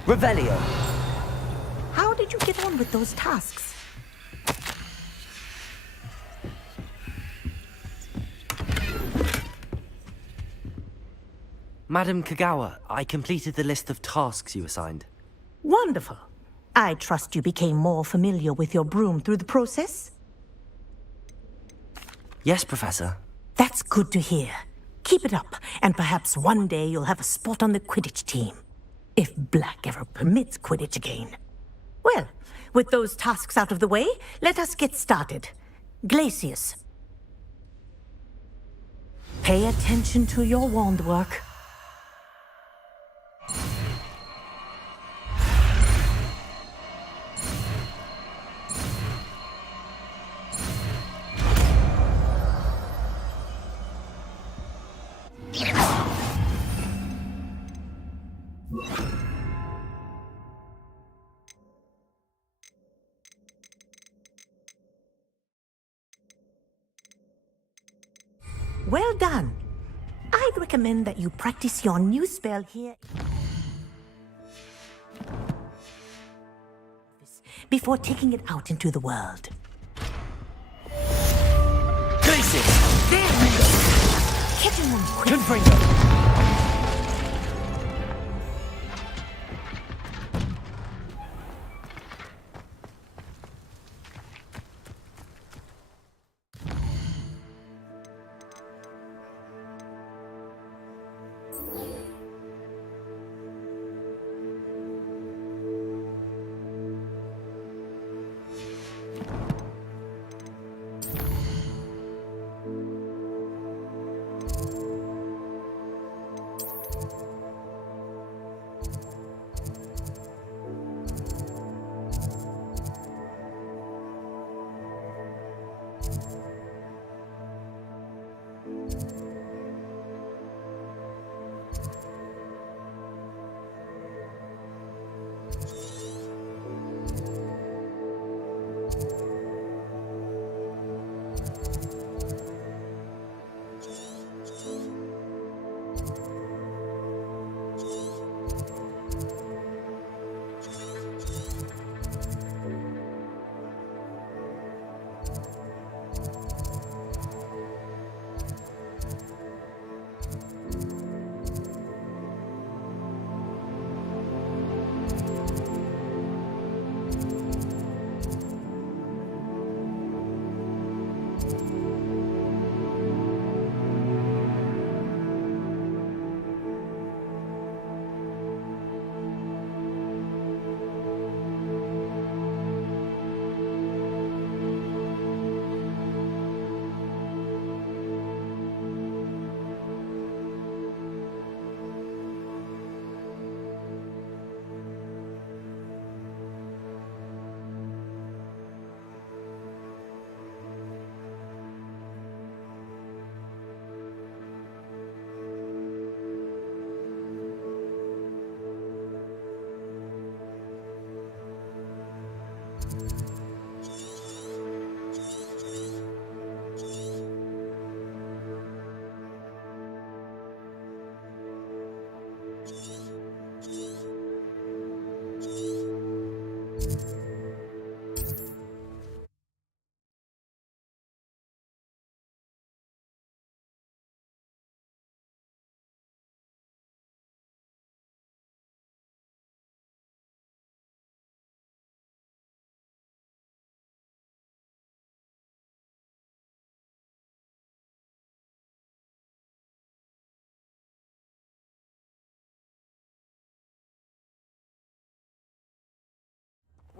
Revelio. How did you get on with those tasks? Madam Kagawa, I completed the list of tasks you assigned. Wonderful. I trust you became more familiar with your broom through the process? Yes, Professor. That's good to hear. Keep it up, and perhaps one day you'll have a spot on the Quidditch team. If Black ever permits Quidditch again. Well, with those tasks out of the way, let us get started. Glacius. Pay attention to your wand work. Well done. I I'd recommend that you practice your new spell here before taking it out into the world. Places! There we go! Catching them quick. Confringo!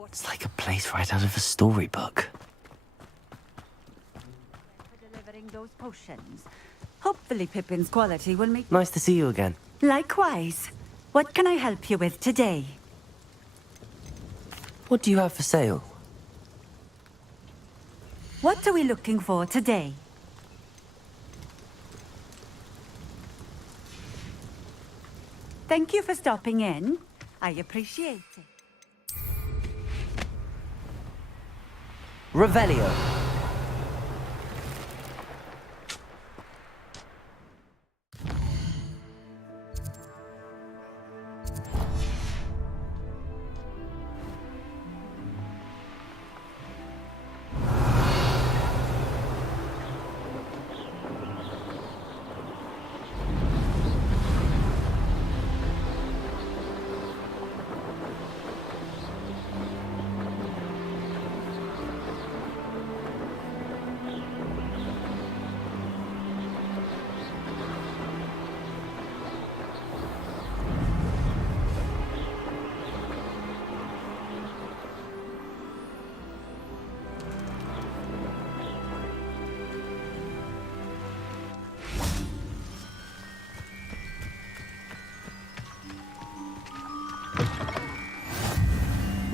It's like a place right out of a storybook. For delivering those potions. Hopefully Pippin's quality will make... Nice to see you again. Likewise. What can I help you with today? What do you have for sale? What are we looking for today? Thank you for stopping in. I appreciate it. Revelio.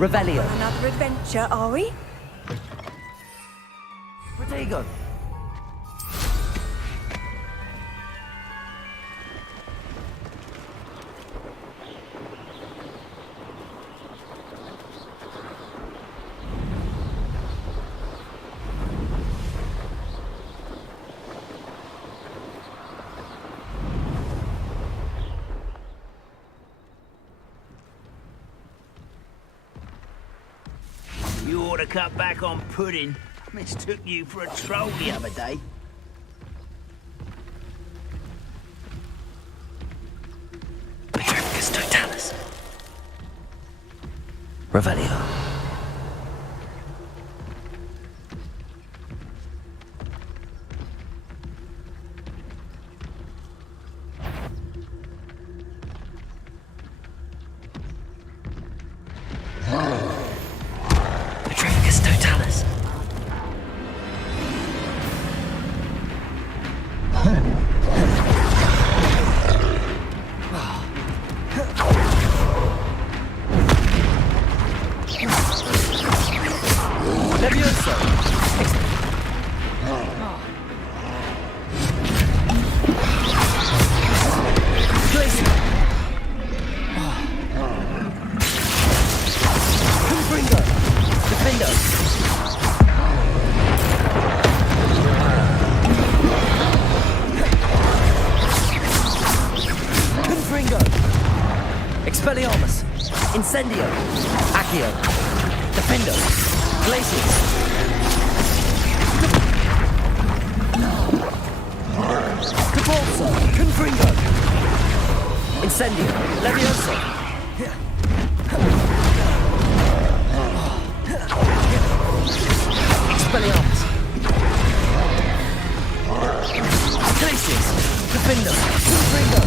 Revelio. Another adventure, are we? Protego. to cut back on pudding. Mistook you for a troll the other day. Petrificus totalis. Revelio. Petrificus totalis. Levioso. Glacier. Confringo. Defendo. Confringo. Expelliarmus. Incendio. Accio. Defendo. Glaciers. Cabalso. Confringo. Incendio. Levioso. Expelliarmus. Glaciers. Defendo. Confringo.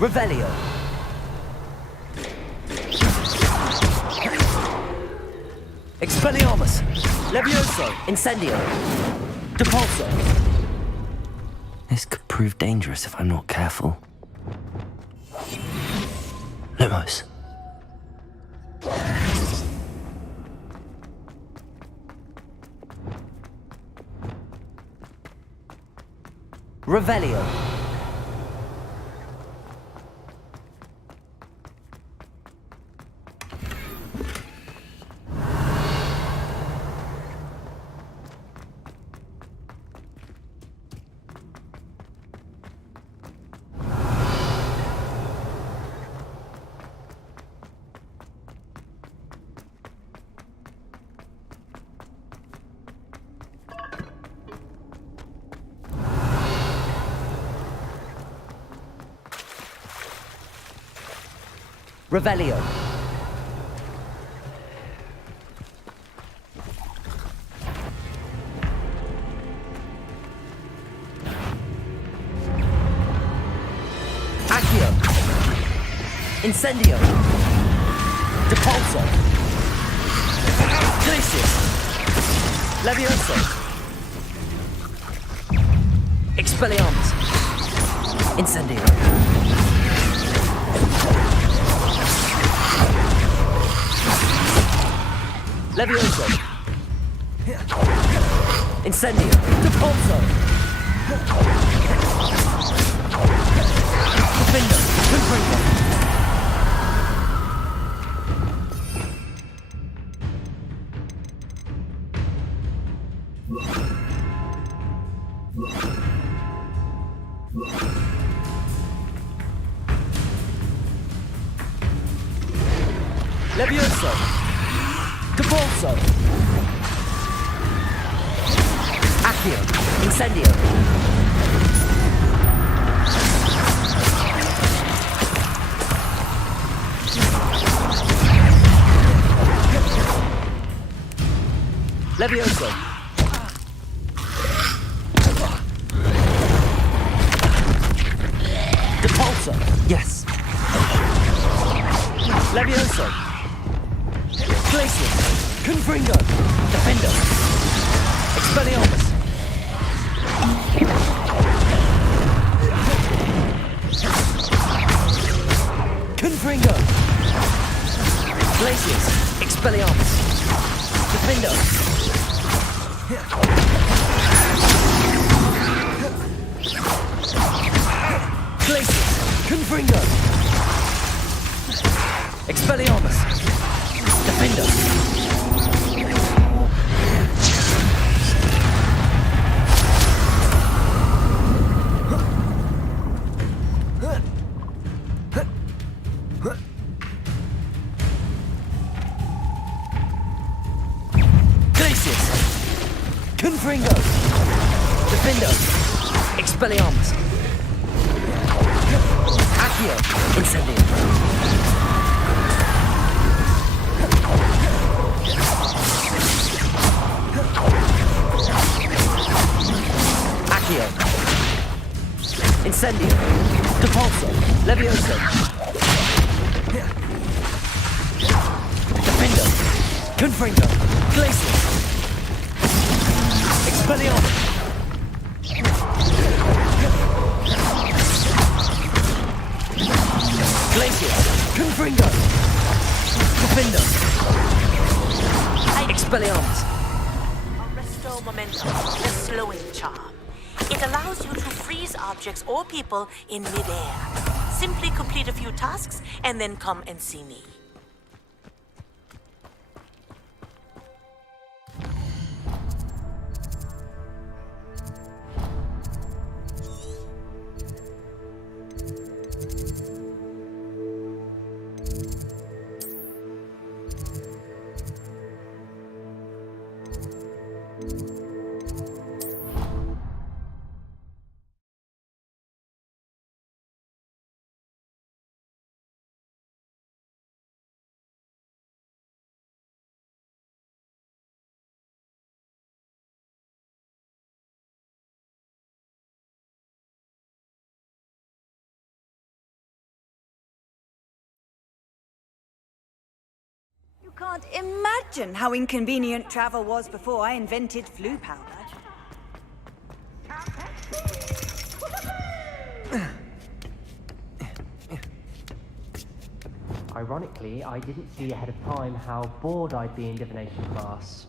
Revelio. Expelliarmus. Levioso. Incendio. Depulso. This could prove dangerous if I'm not careful. Lumos. Revelio. Revelio. Accio. Incendio. Depulso. Glacius. Levioso. Expelliarmus. Incendio. Levioso. Incendio. Depulso. Defender. Confringo. Levioso. Depulso. Accio. Incendio. Levioso. Depulso. Yes. Levioso. Glacius. Confringo. Defender. Expelliarmus. Confringo. Glacius. Expelliarmus. Defender. Glacius. Confringo. Expelliarmus. Defender. Glacius. Confringo. Defender. Expelliarmus. Accio. Incendio. Accio. Incendio. Depulso. Levioso. Defender. Confringo. Glacius. Expelliarmus. Glacius. Confringo. Defender. Expelliarmus. Arresto Momentum, the slowing charm. It allows you to freeze objects or people in midair. Simply complete a few tasks and then come and see me. You can't imagine how inconvenient travel was before I invented flu powder. Ironically, I didn't see ahead of time how bored I'd be in divination class.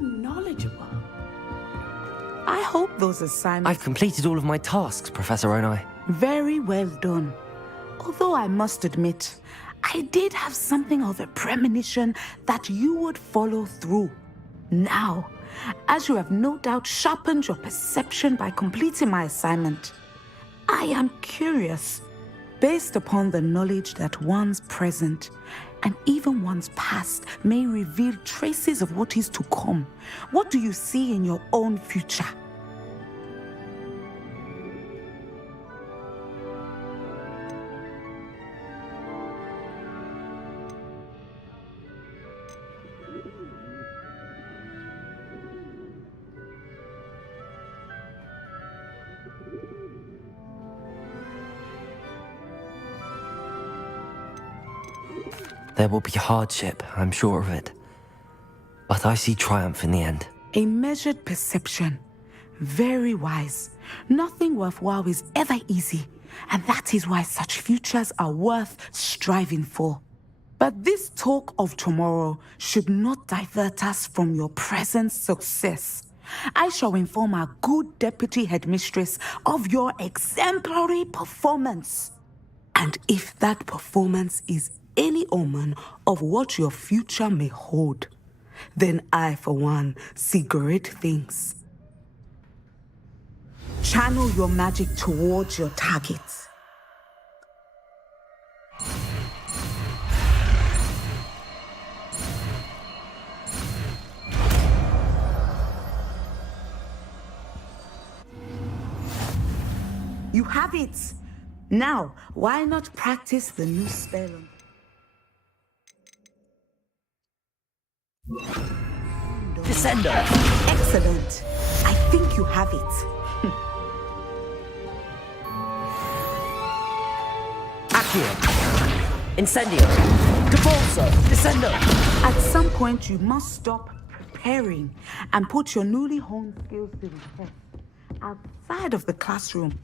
Knowledgeable. I hope those assignments... I've completed all of my tasks, Professor Onai. Very well done. Although I must admit, I did have something of a premonition that you would follow through. Now, as you have no doubt sharpened your perception by completing my assignment, I am curious, based upon the knowledge that one's present and even one's past may reveal traces of what is to come. What do you see in your own future? There will be hardship, I'm sure of it. But I see triumph in the end. A measured perception. Very wise. Nothing worthwhile is ever easy, and that is why such futures are worth striving for. But this talk of tomorrow should not divert us from your present success. I shall inform our good deputy headmistress of your exemplary performance. And if that performance is any omen of what your future may hold, then I, for one, see great things. Channel your magic towards your targets. You have it! Now, why not practice the new spell? Descendo! Excellent. I think you have it. Accio! Incendio! Capolso! Descendo! At some point, you must stop preparing and put your newly honed skills to the test outside of the classroom.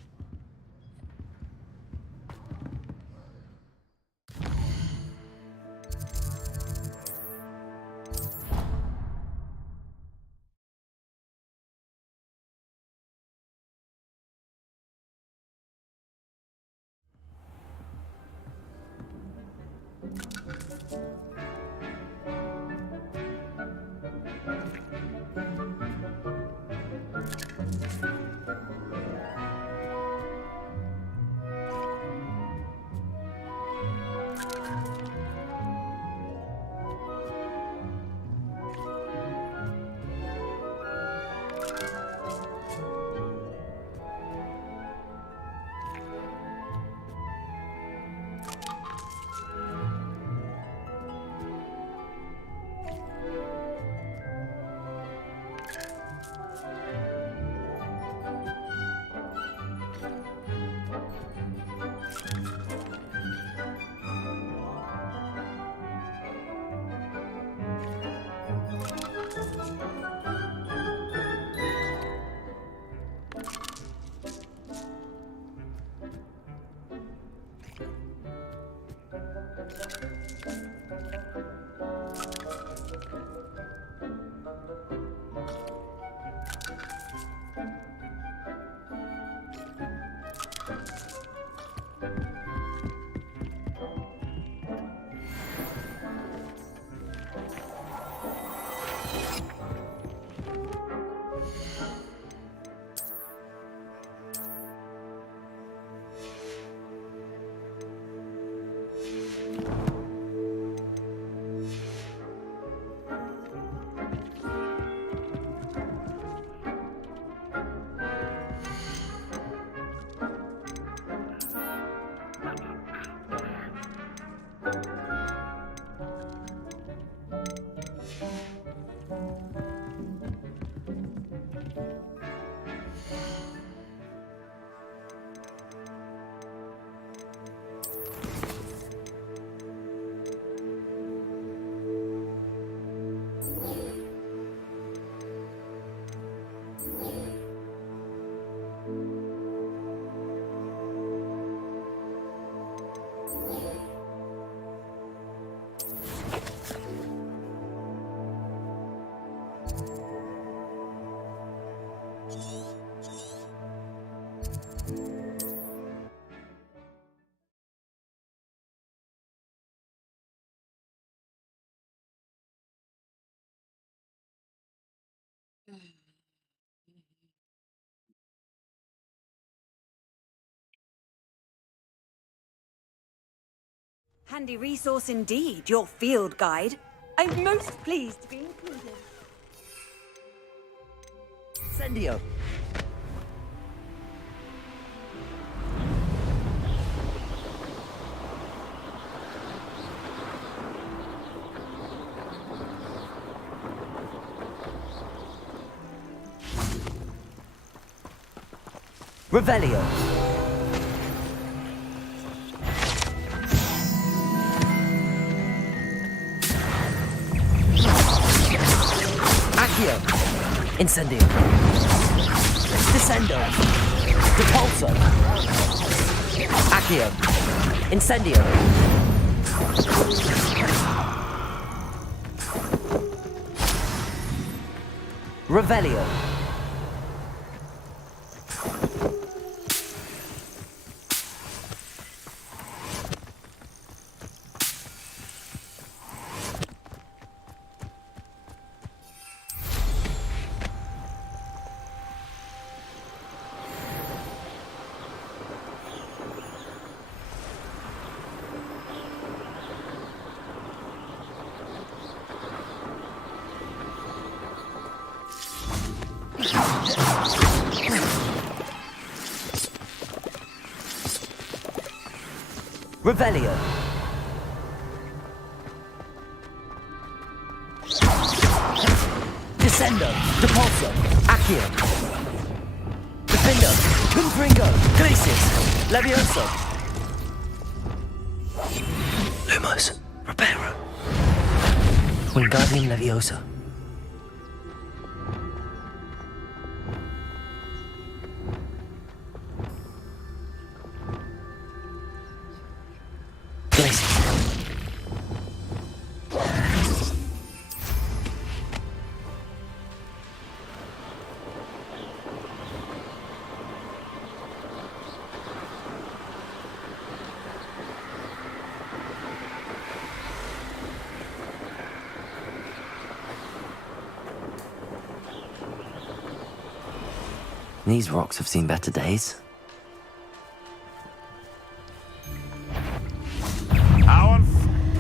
Handy resource indeed, your field guide. I'm most pleased to be included. Incendio! Revelio! Accio! Incendio! Descendo! Repulso! Accio! Incendio! Revelio! Revelio! Descendo! Depulso! Accio! Defendo! Confringo! Glacius! Levioso! Lumos! Reparo! Wingardium Leviosa! These rocks have seen better days.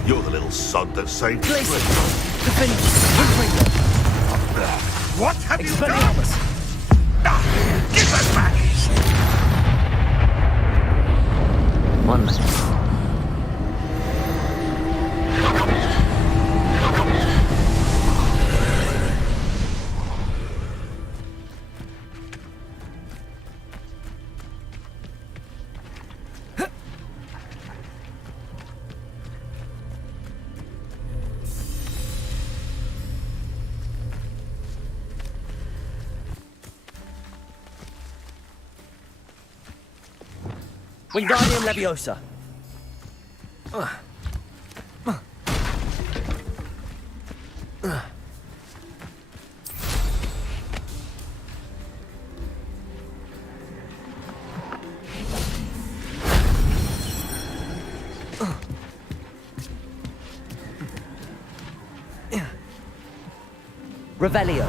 You're the little sod that saved Glacius! Defend! Confringo! What have you done? Expelliarmus! Give us back! One minute. Wingardium Leviosa! Revelio!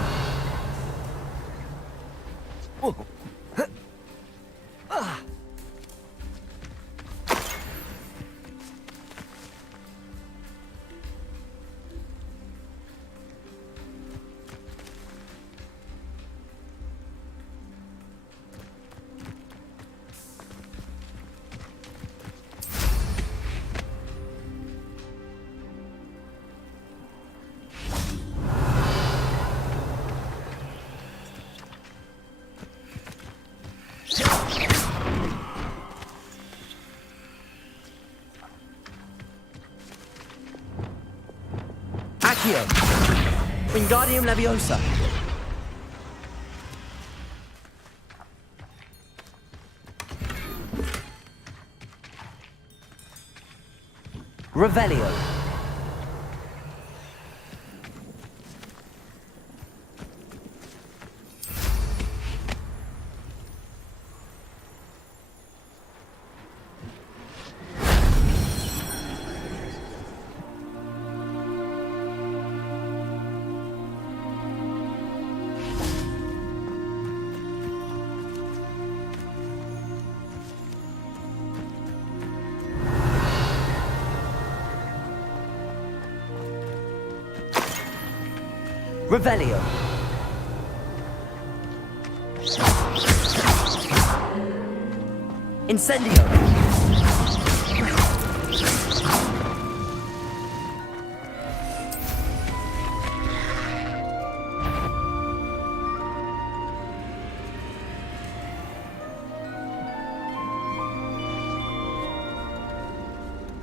Accio! Wingardium Leviosa! Revelio! Revelio. Incendio.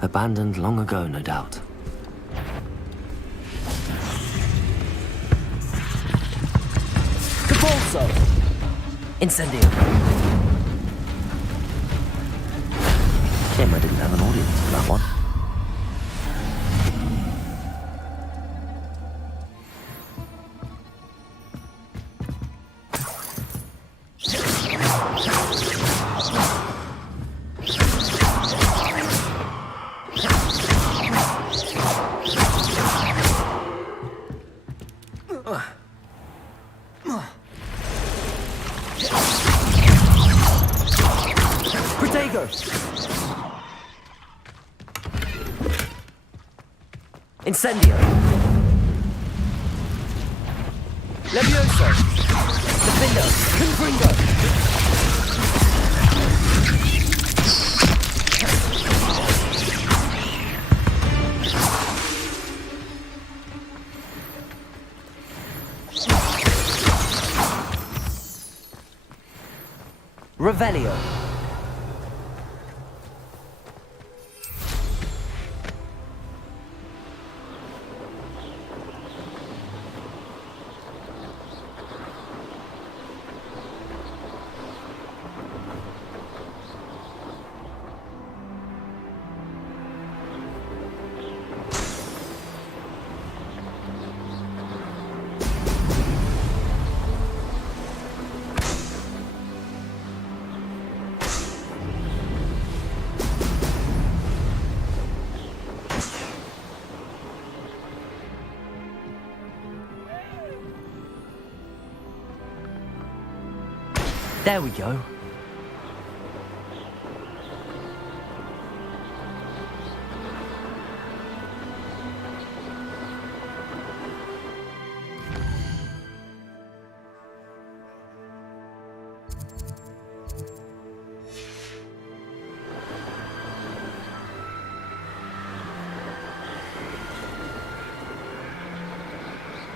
Abandoned long ago, no doubt. Capolso! Incendio. Shame I didn't have an audience for that one. Incendio. Levioso. Defendo. Confringo. Revelio. There we go.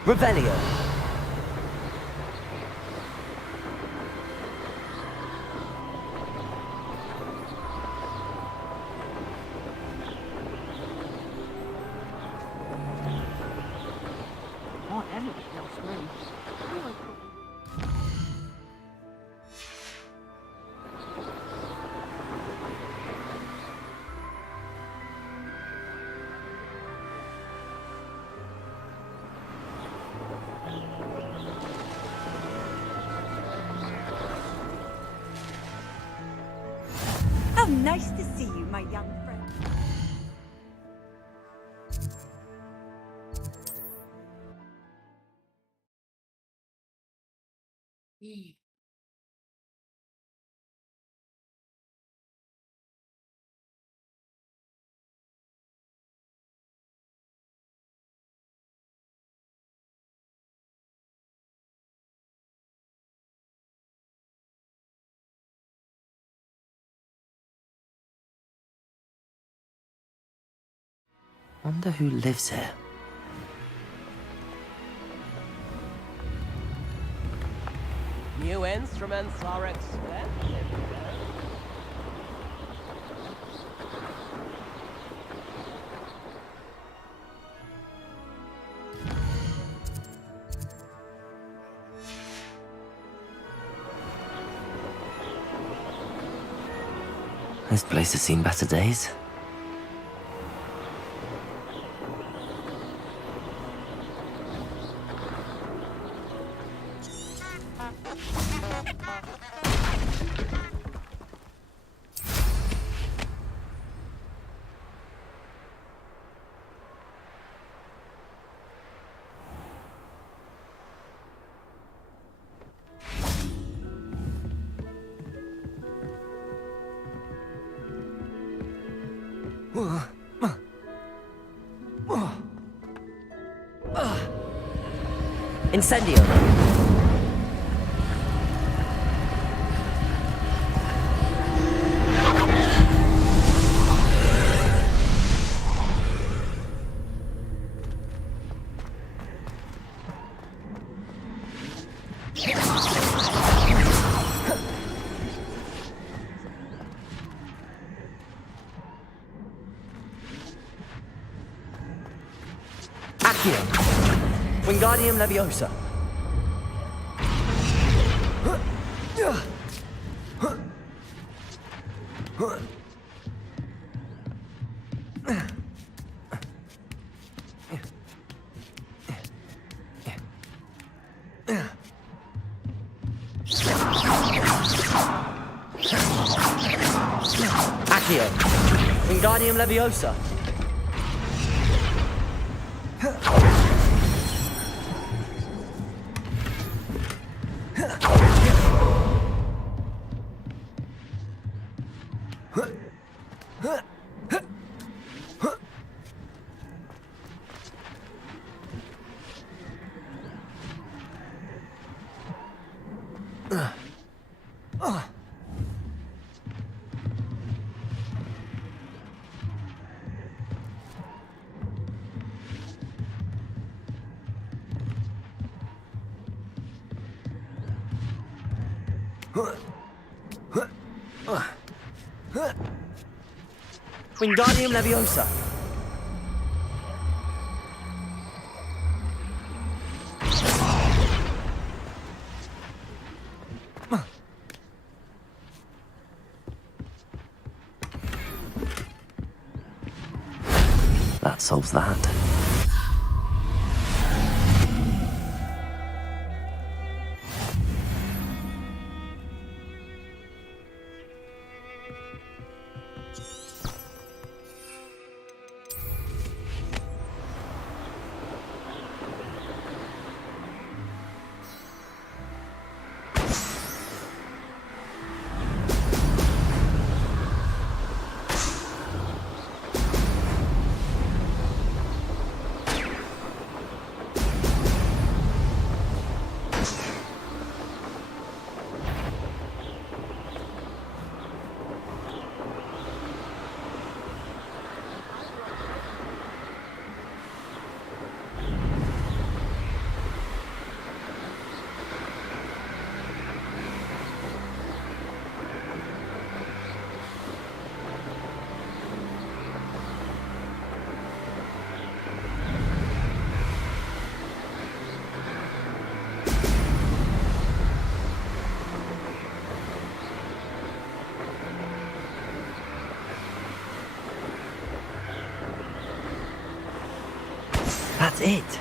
Revelio. How nice to see you, my young friend. Wonder who lives here. New instruments are expensive. This place has seen better days. Incendio. Accio. Wingardium Leviosa. Accio. Wingardium Leviosa. Wingardium Leviosa. That solves that. That's it.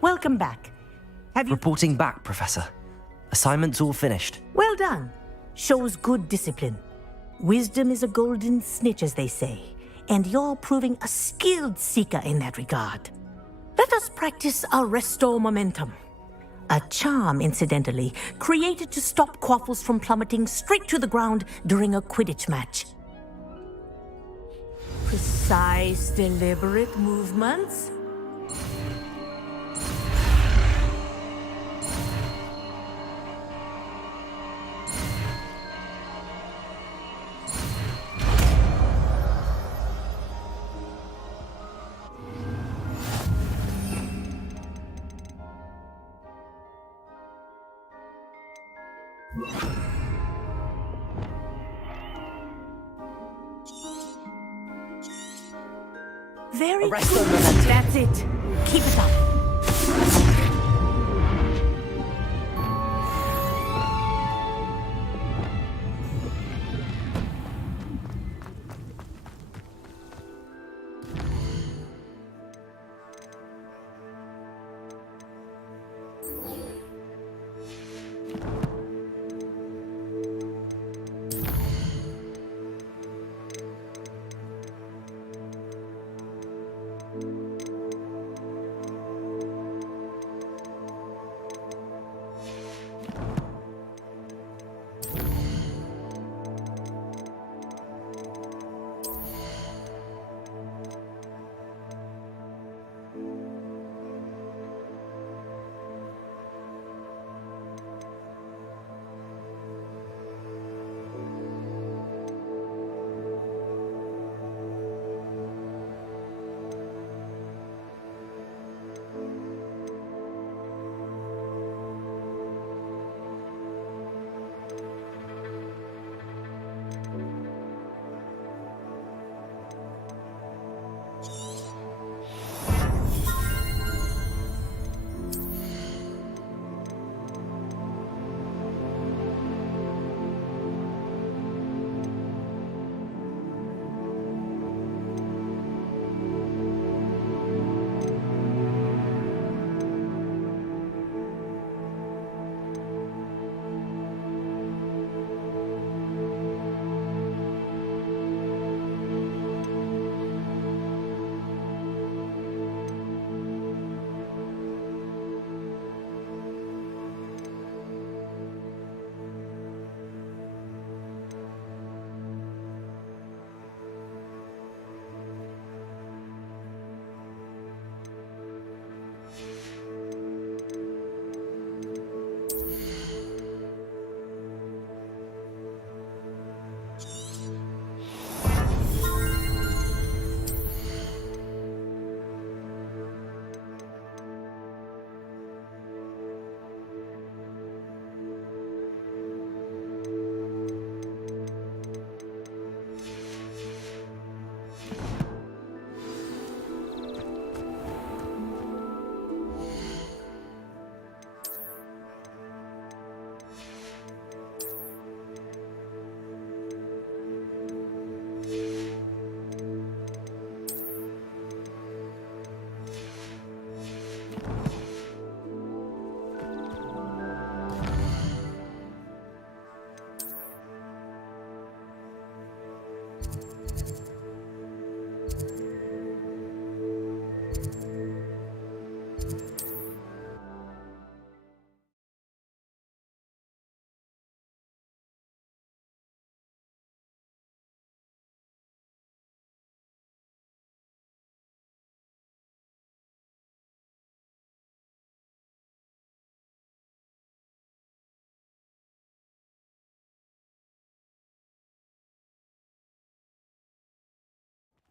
Welcome back. Have you... Reporting back, Professor. Assignment's all finished. Well done. Shows good discipline. Wisdom is a golden snitch, as they say, and you're proving a skilled seeker in that regard. Let us practice our Restore Momentum. A charm, incidentally, created to stop Quaffles from plummeting straight to the ground during a Quidditch match. Precise, deliberate movements. Very Arresto good. Memento. That's it. Keep it up.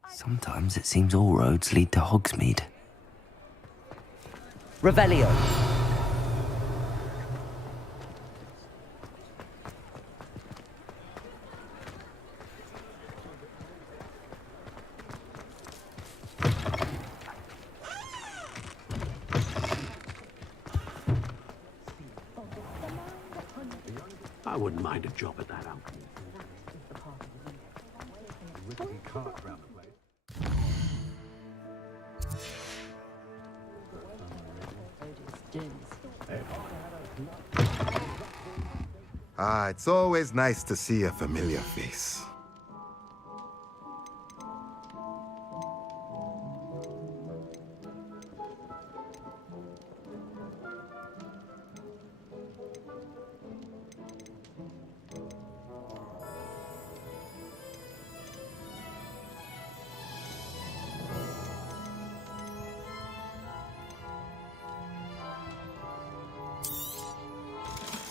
Sometimes it seems all roads lead to Hogsmeade. Revelio. I wouldn't mind a job at that, Uncle. Ah, it's always nice to see a familiar face.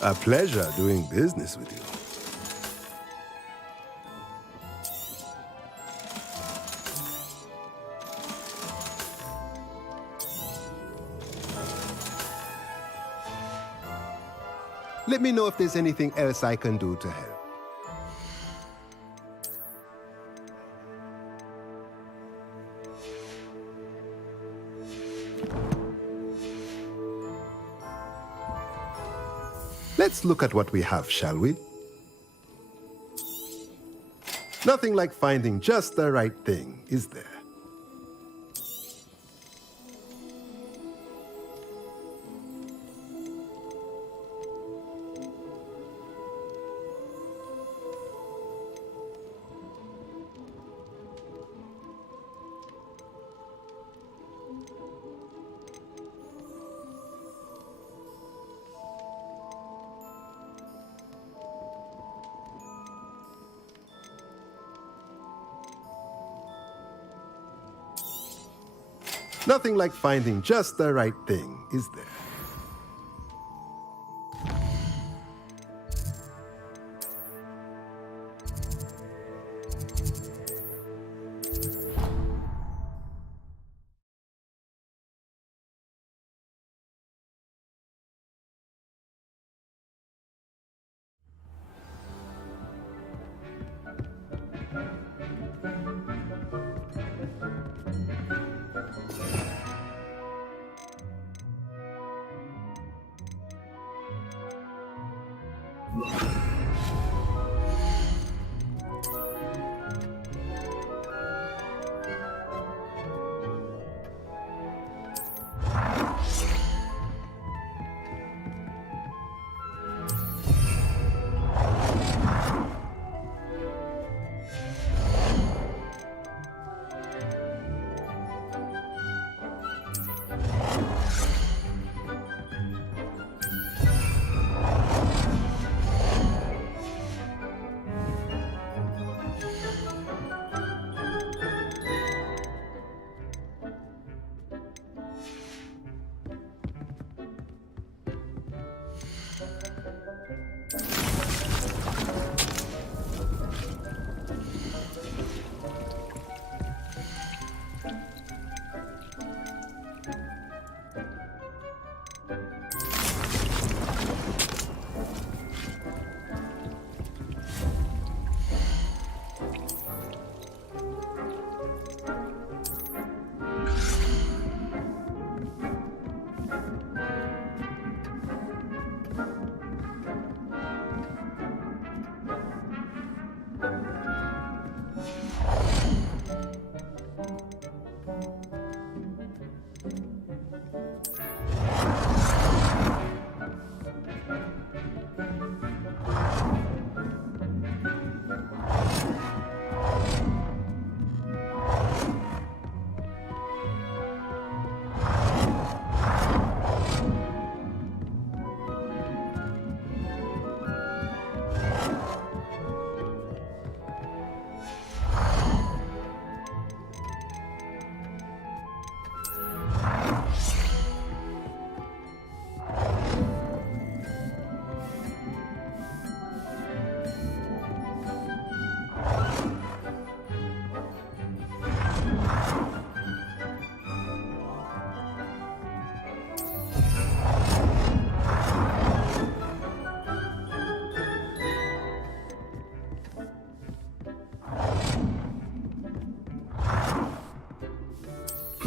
A pleasure doing business with you. Let me know if there's anything else I can do to help. Let's look at what we have, shall we? Nothing like finding just the right thing, is there? Nothing like finding just the right thing, is there?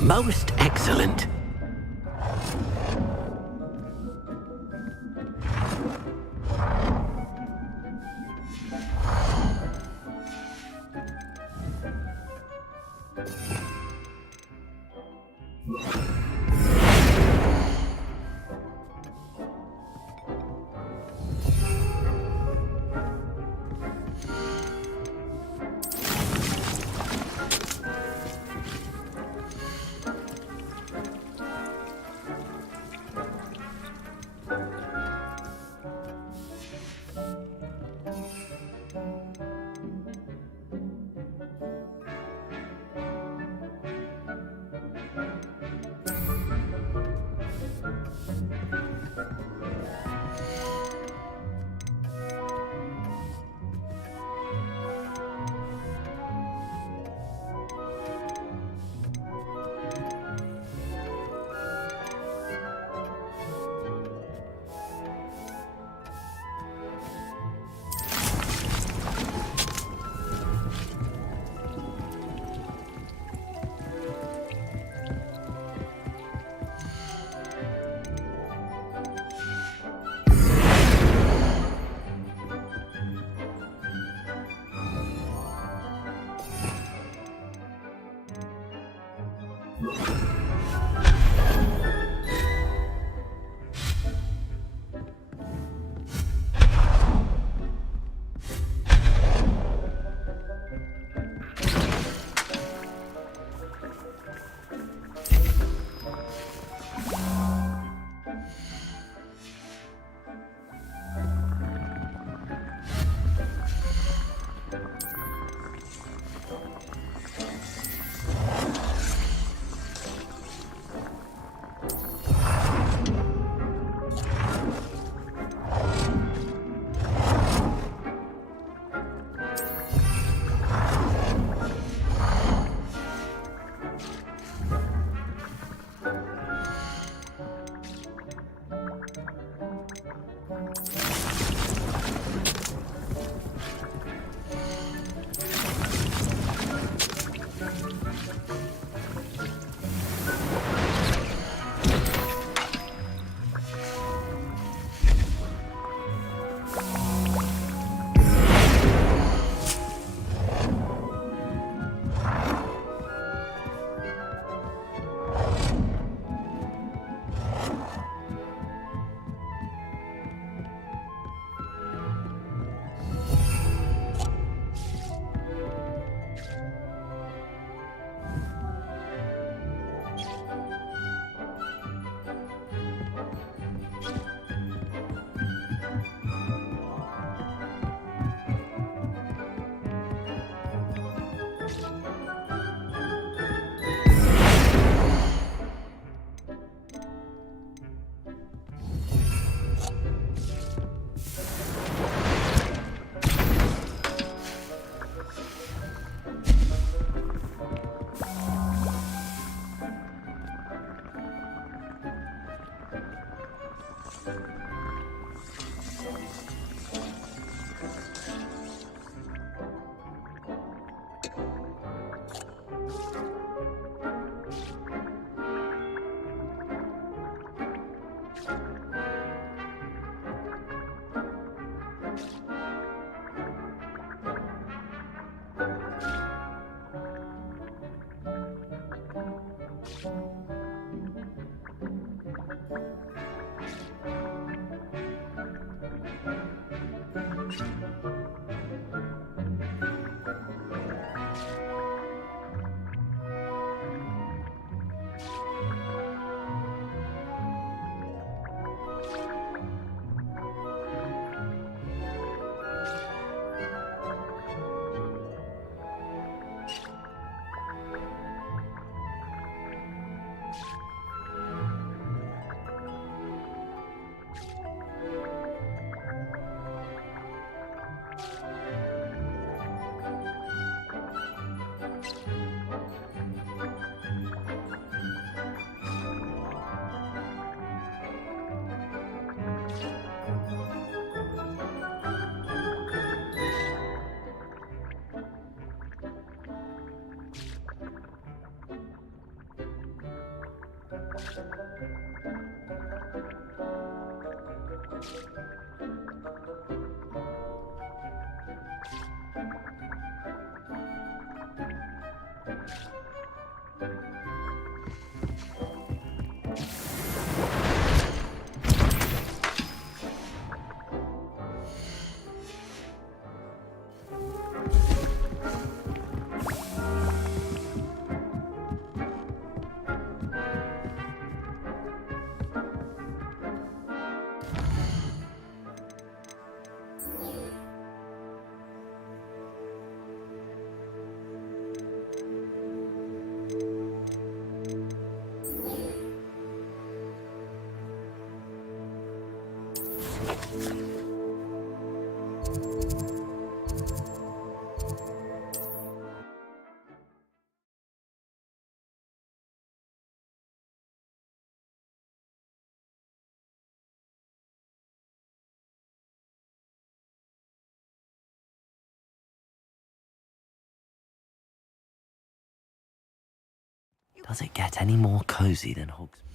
Most excellent. Does it get any more cozy than Hogsmeade?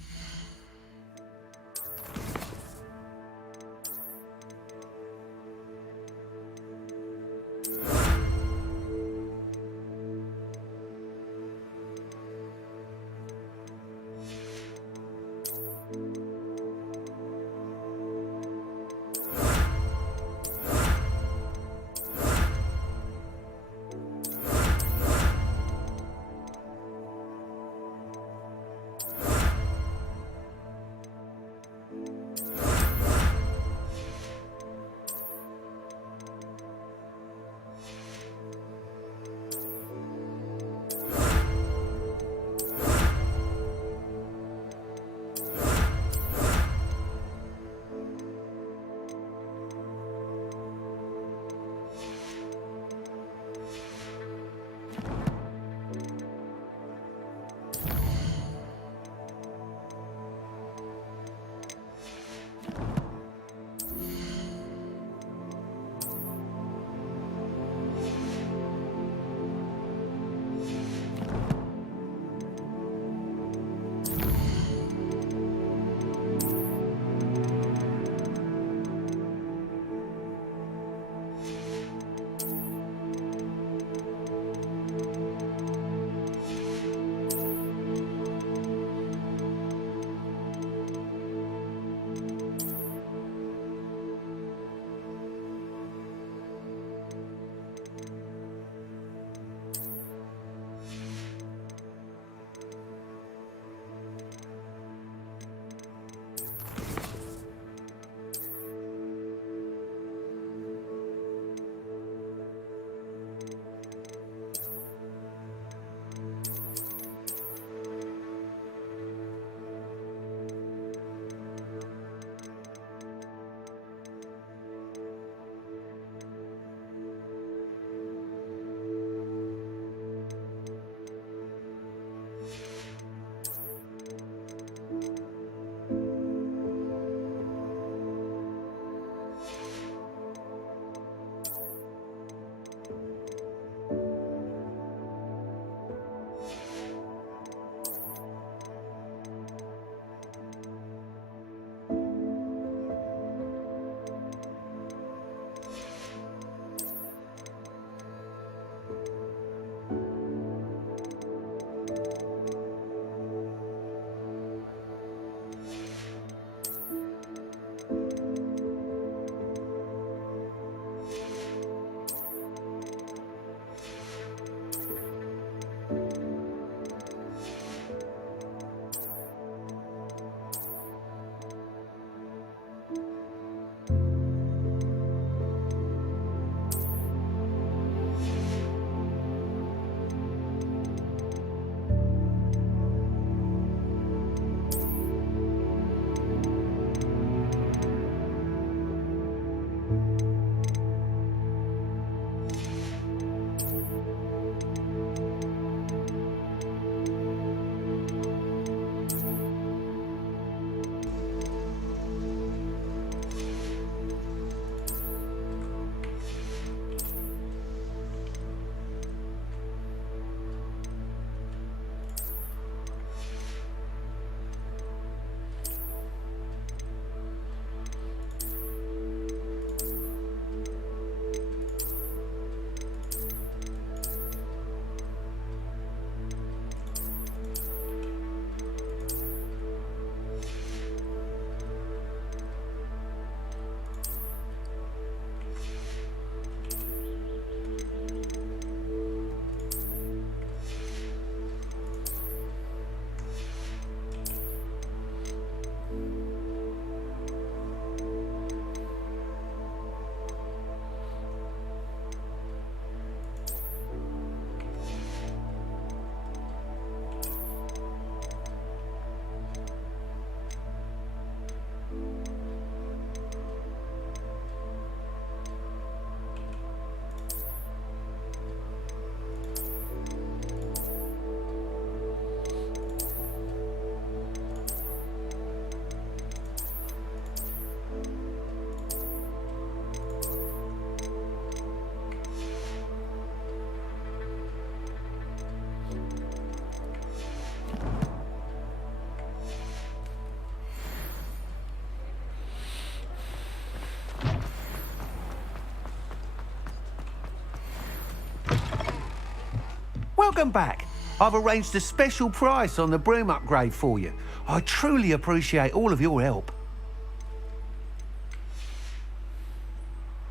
Welcome back. I've arranged a special price on the broom upgrade for you. I truly appreciate all of your help.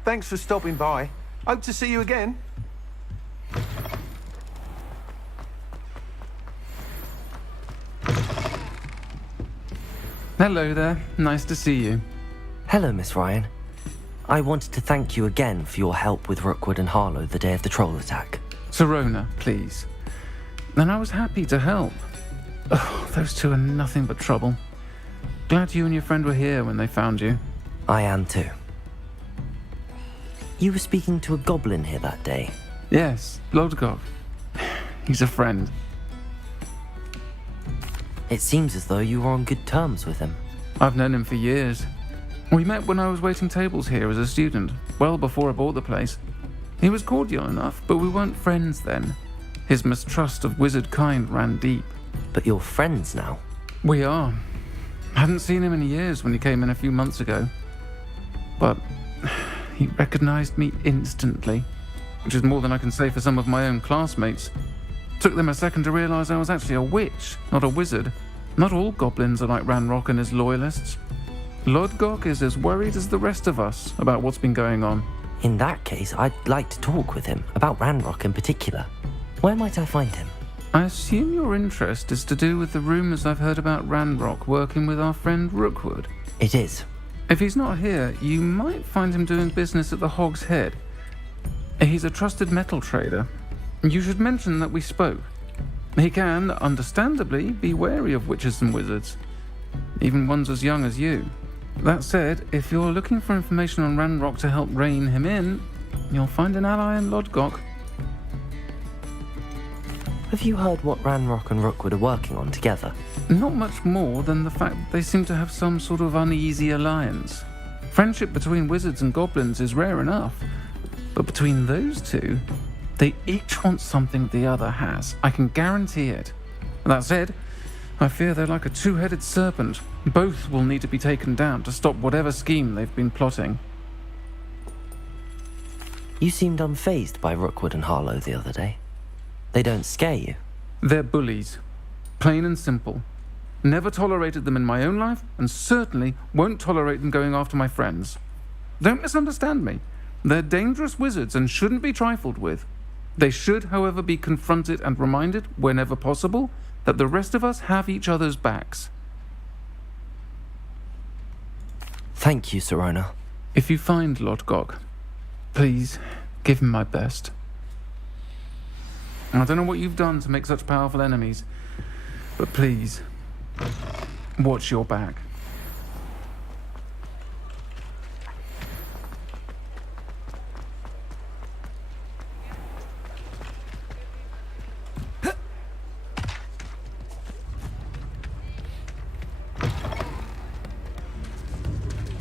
Thanks for stopping by. Hope to see you again. Hello there. Nice to see you. Hello, Miss Ryan. I wanted to thank you again for your help with Rookwood and Harlow the day of the troll attack. Sirona, please. And I was happy to help. Oh, those two are nothing but trouble. Glad you and your friend were here when they found you. I am too. You were speaking to a goblin here that day. Yes, Lodgok. He's a friend. It seems as though you were on good terms with him. I've known him for years. We met when I was waiting tables here as a student, well before I bought the place. He was cordial enough, but we weren't friends then. His mistrust of wizard kind ran deep. But you're friends now? We are. I hadn't seen him in years when he came in a few months ago. But he recognized me instantly, which is more than I can say for some of my own classmates. Took them a second to realize I was actually a witch, not a wizard. Not all goblins are like Ranrock and his loyalists. Lodgok is as worried as the rest of us about what's been going on. In that case, I'd like to talk with him, about Ranrock in particular. Where might I find him? I assume your interest is to do with the rumors I've heard about Ranrock working with our friend Rookwood. It is. If he's not here, you might find him doing business at the Hog's Head. He's a trusted metal trader. You should mention that we spoke. He can, understandably, be wary of witches and wizards, even ones as young as you. That said, if you're looking for information on Ranrock to help rein him in, you'll find an ally in Lodgok. Have you heard what Ranrock and Rookwood are working on together? Not much more than the fact that they seem to have some sort of uneasy alliance. Friendship between wizards and goblins is rare enough, but between those two, they each want something the other has. I can guarantee it. That said, I fear they're like a two-headed serpent. Both will need to be taken down to stop whatever scheme they've been plotting. You seemed unfazed by Rookwood and Harlow the other day. They don't scare you. They're bullies. Plain and simple. Never tolerated them in my own life, and certainly won't tolerate them going after my friends. Don't misunderstand me. They're dangerous wizards and shouldn't be trifled with. They should, however, be confronted and reminded, whenever possible, that the rest of us have each other's backs. Thank you, Sirona. If you find Lodgok, please give him my best. I don't know what you've done to make such powerful enemies, but please, watch your back.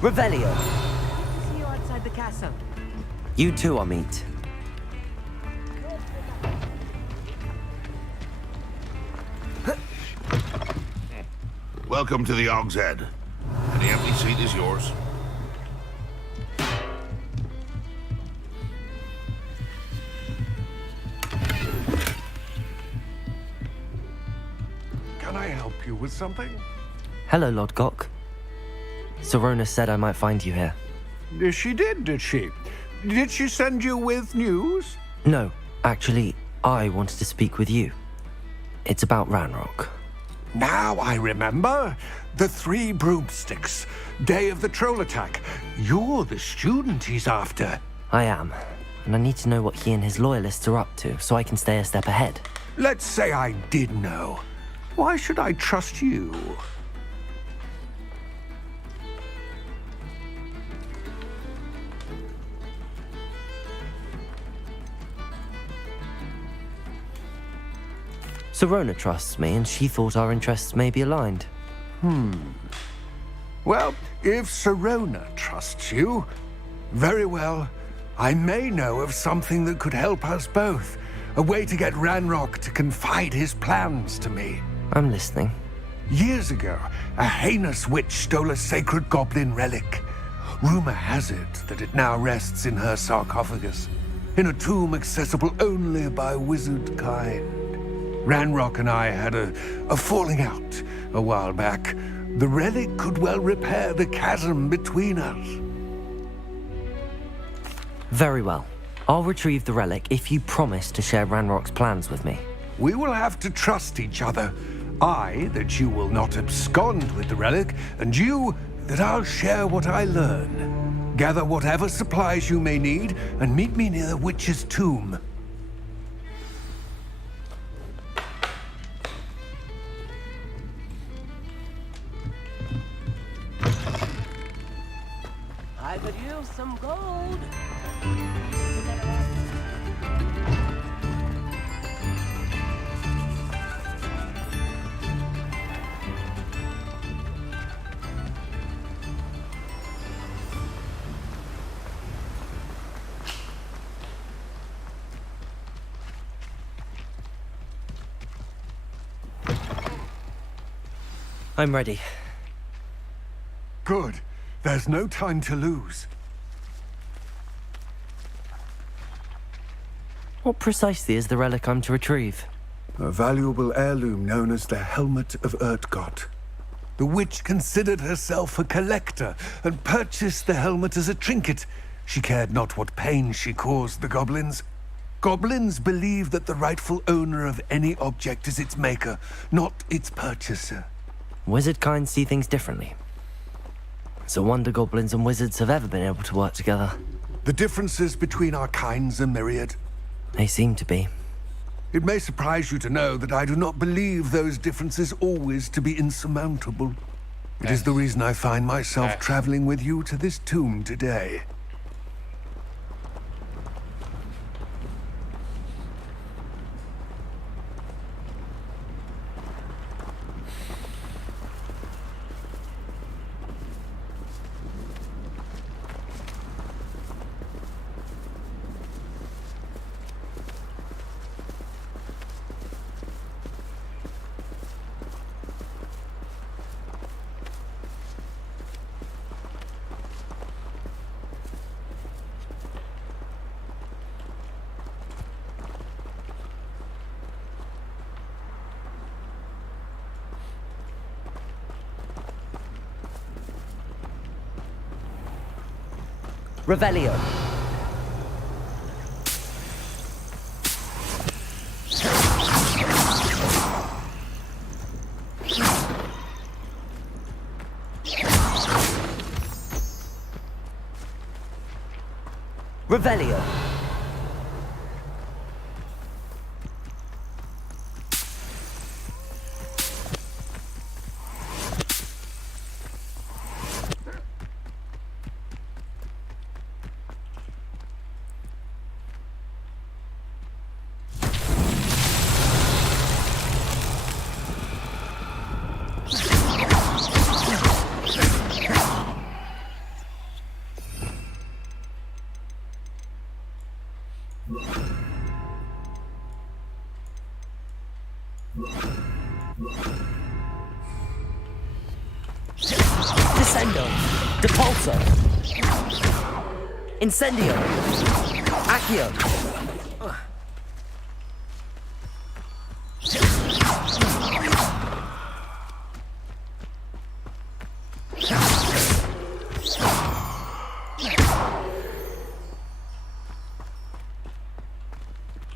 Revelio. See you outside the castle. You too, Amit. Welcome to the Hog's Head. Any empty seat is yours. Can I help you with something? Hello, Lodgok. Sirona said I might find you here. She did she? Did she send you with news? No, actually, I wanted to speak with you. It's about Ranrock. Now I remember. The 3 broomsticks. Day of the troll attack. You're the student he's after. I am, and I need to know what he and his loyalists are up to so I can stay a step ahead. Let's say I did know. Why should I trust you? Sirona trusts me, and she thought our interests may be aligned. Well, if Sirona trusts you, very well. I may know of something that could help us both. A way to get Ranrock to confide his plans to me. I'm listening. Years ago, a heinous witch stole a sacred goblin relic. Rumor has it that it now rests in her sarcophagus, in a tomb accessible only by wizard kind. Ranrock and I had a falling out a while back. The relic could well repair the chasm between us. Very well. I'll retrieve the relic if you promise to share Ranrock's plans with me. We will have to trust each other. I, that you will not abscond with the relic, and you, that I'll share what I learn. Gather whatever supplies you may need, and meet me near the witch's tomb. I could use some gold. I'm ready. Good. There's no time to lose. What precisely is the relic I'm to retrieve? A valuable heirloom known as the Helmet of Urtgott. The witch considered herself a collector and purchased the helmet as a trinket. She cared not what pain she caused the goblins. Goblins believe that the rightful owner of any object is its maker, not its purchaser. Wizard kind see things differently. It's a wonder goblins and wizards have ever been able to work together. The differences between our kinds are myriad. They seem to be. It may surprise you to know that I do not believe those differences always to be insurmountable. It is the reason I find myself traveling with you to this tomb today. Revelio. Revelio. Descendo. Depulso. Incendio. Accio.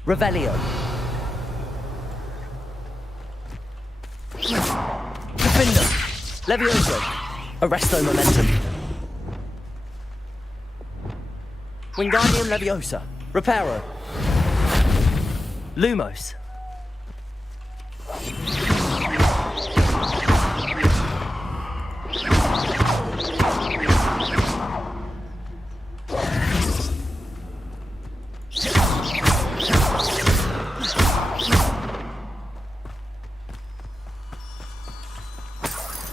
Revelio. Defender. Levioso. Arresto momentum. Wingardium Leviosa. Reparo. Lumos.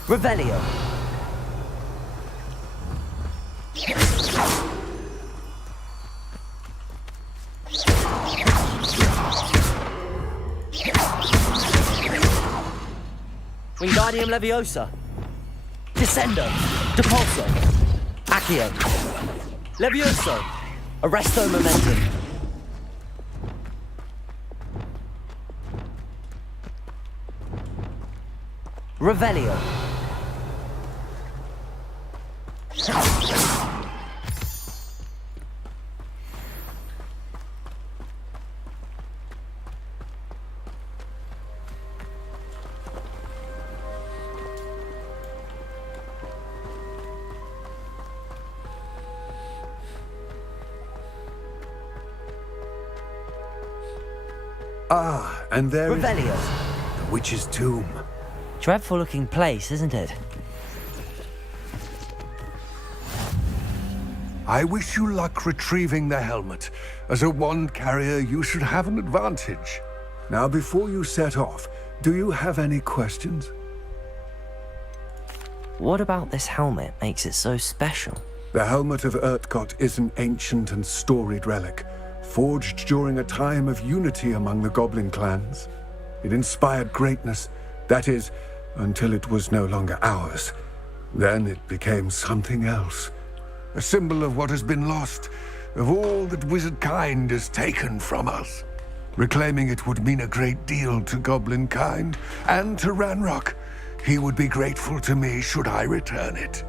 Revelio. Wingardium Leviosa. Descendo. Depulso. Accio. Levioso. Arresto momentum. Revelio. Ah, and there is Revelio. the witch's tomb. Dreadful looking place, isn't it? I wish you luck retrieving the helmet. As a wand carrier, you should have an advantage. Now, before you set off, do you have any questions? What about this helmet makes it so special? The helmet of Urtkot is an ancient and storied relic, forged during a time of unity among the goblin clans. It inspired greatness, that is, until it was no longer ours. Then it became something else. A symbol of what has been lost, of all that wizard kind has taken from us. Reclaiming it would mean a great deal to goblin kind, and to Ranrock. He would be grateful to me should I return it.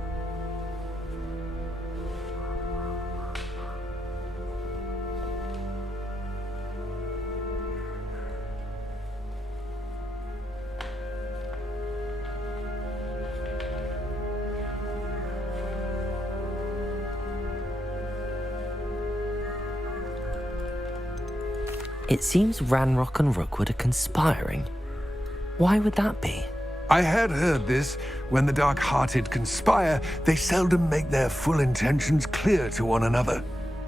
It seems Ranrock and Rookwood are conspiring. Why would that be? I had heard this. When the dark-hearted conspire, they seldom make their full intentions clear to one another.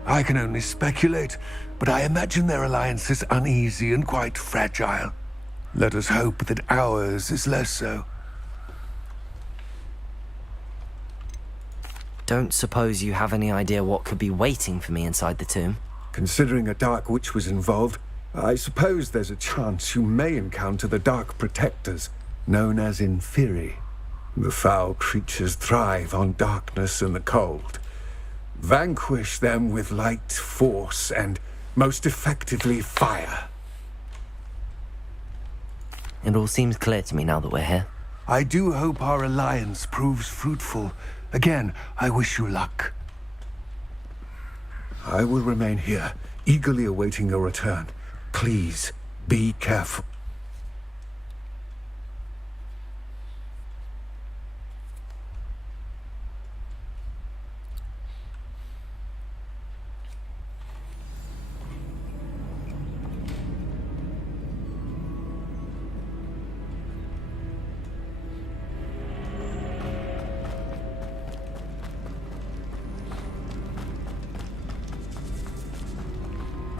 I can only speculate, but I imagine their alliance is uneasy and quite fragile. Let us hope that ours is less so. Don't suppose you have any idea what could be waiting for me inside the tomb? Considering a dark witch was involved, I suppose there's a chance you may encounter the Dark Protectors, known as Inferi. The foul creatures thrive on darkness and the cold. Vanquish them with light, force, and, most effectively, fire. It all seems clear to me now that we're here. I do hope our alliance proves fruitful. Again, I wish you luck. I will remain here, eagerly awaiting your return. Please, be careful.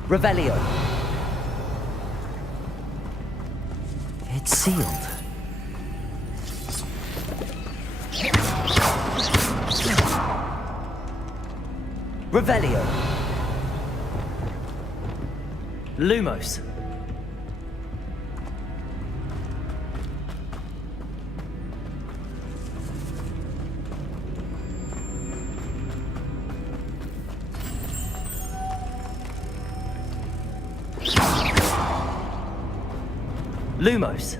Revelio. It's sealed. Revelio. Lumos. Lumos.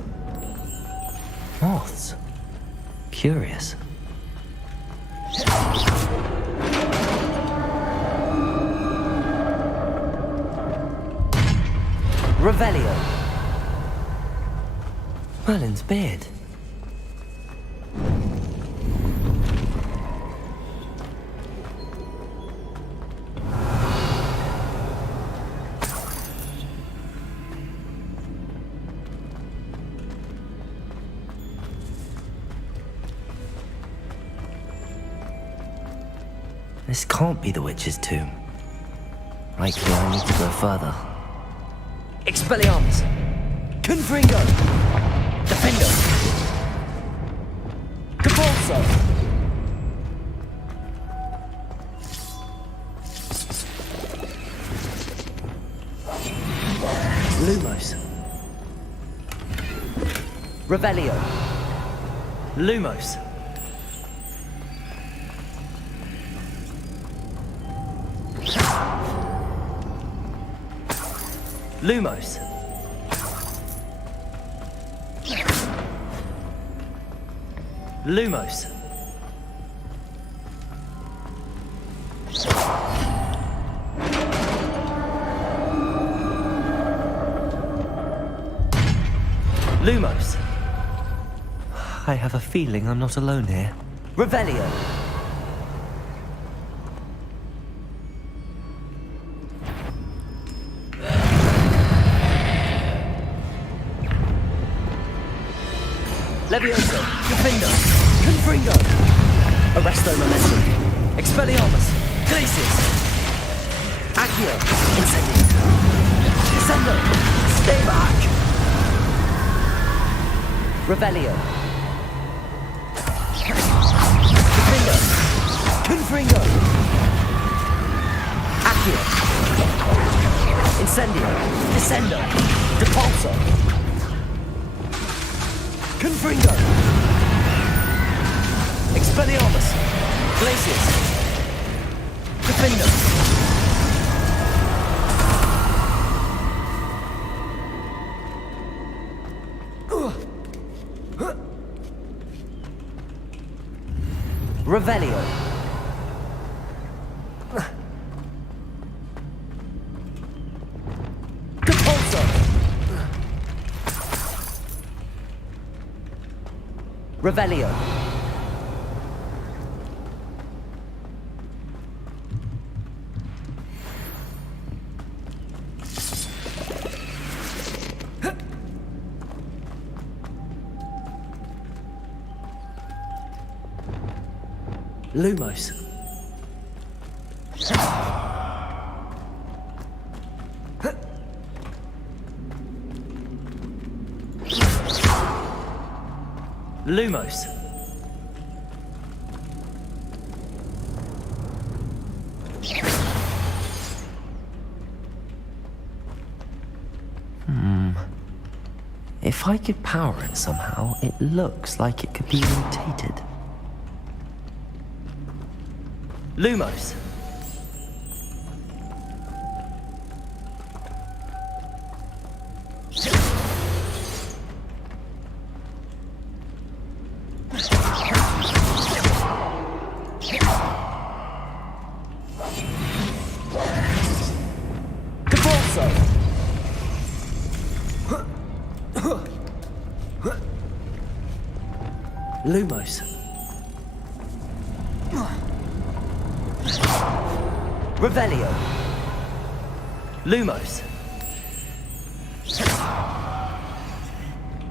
Moths. Curious. Revelio. Merlin's beard. This can't be the witch's tomb. Likely I need to go further. Expelliarmus. Confringo. Defendo. Capulso. Lumos. Revelio. Lumos. Lumos. Lumos. Lumos. I have a feeling I'm not alone here. Revelio. Levioso. Defendo. Confringo. Arresto Momentum. Expelliarmus. Glacius. Accio. Incendio. Descendo. Stay back. Revelio. Defendo. Confringo. Accio. Incendio. Descendo. Depulso. Confringo. Expelliarmus. Glacius. Defendo. Revelio. Depulso. Revelio. Lumos. Lumos. If I could power it somehow, it looks like it could be rotated. Lumos. Depulso. Lumos. Revelio. Lumos.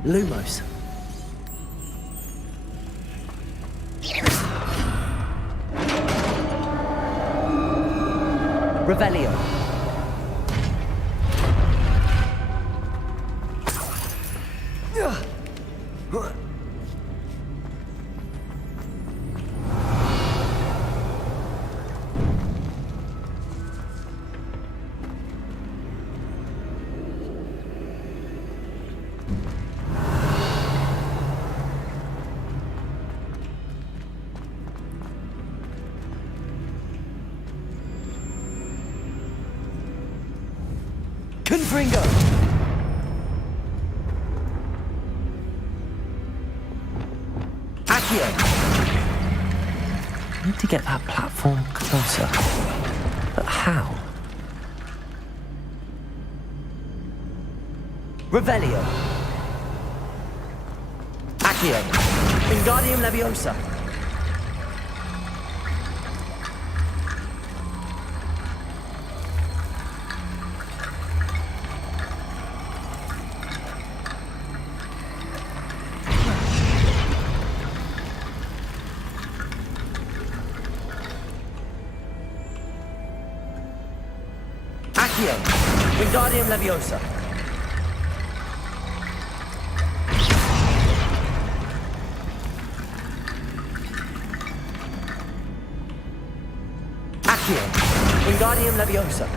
Lumos. Revelio. Confringo. Accio. I need to get that platform closer. But how? Revelio. Accio. Wingardium Leviosa. Accio. Wingardium Leviosa. Accio. Wingardium Leviosa.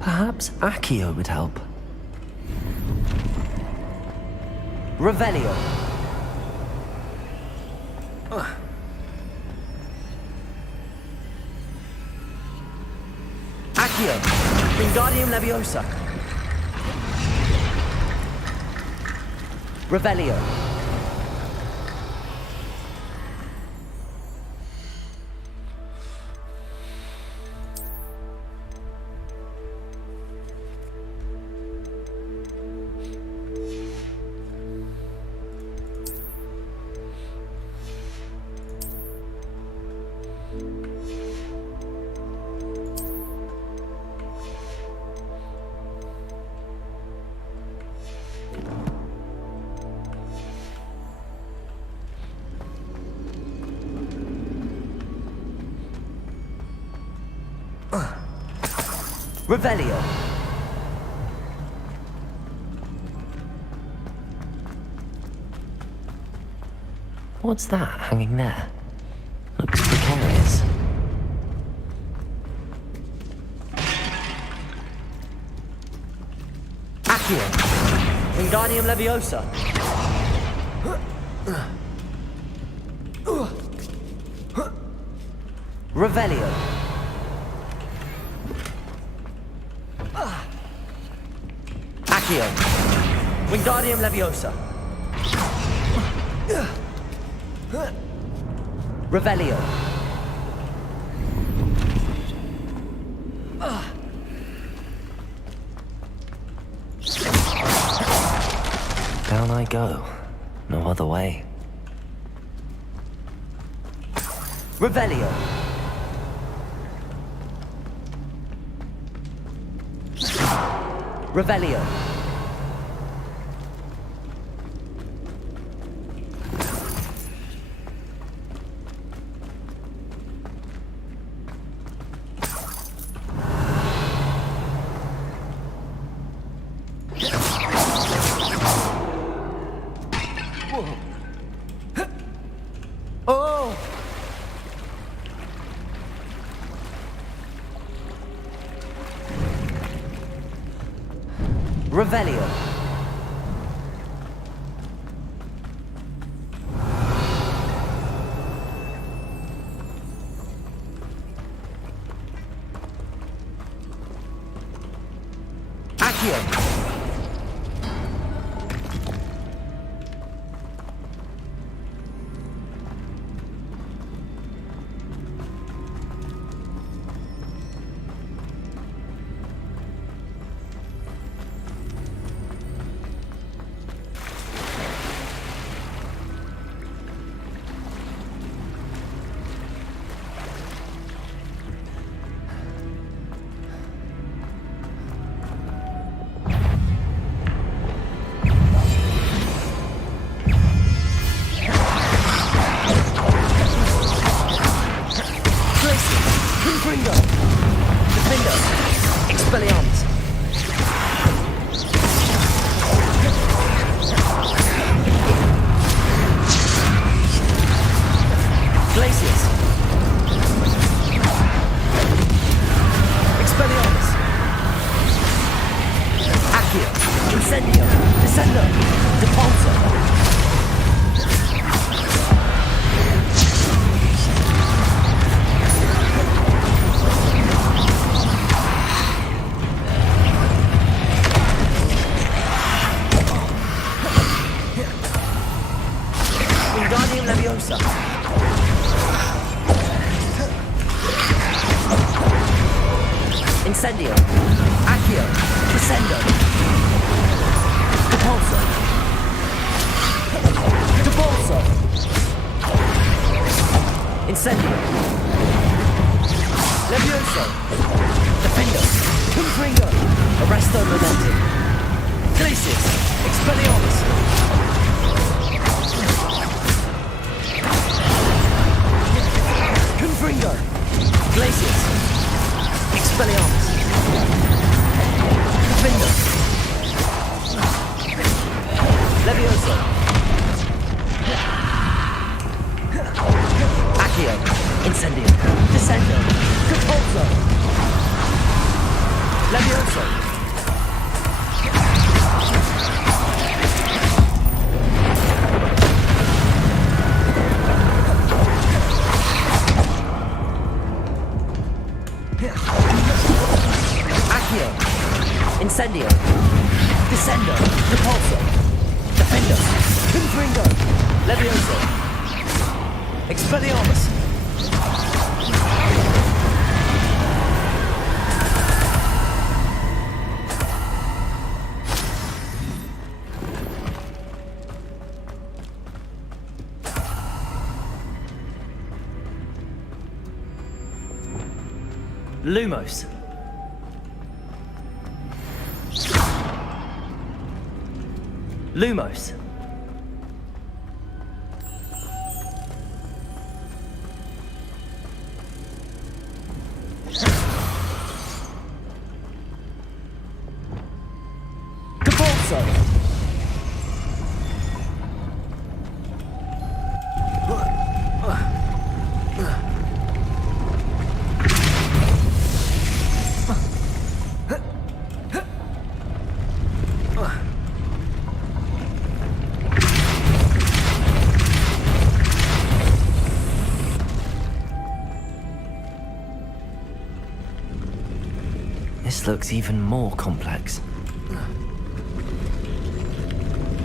Perhaps Accio would help. Revelio. Accio. Wingardium Leviosa. Revelio. Revelio. What's that hanging there? Looks precarious. Accio. Wingardium Leviosa. Revelio. Accio. Wingardium Leviosa. Revelio. Down I go. No other way. Revelio. Revelio. Oh! Revelio. Accio. Incendio. Accio. Descendo. Depulso. Depulso. Incendio. Levioso. Defendo. Confringo. Arresto Momentum. Glacius. Expelliarmus. Confringo. Glacius. Expelliarmus. Defendo. Levioso. Accio. Incendio. Descendo. Depulso. Levioso. Accio. Incendio. Descendo. Repulso. Defendo. Confringo. Levioso. Expelliarmus. Lumos. Lumos. Capolso. This looks even more complex.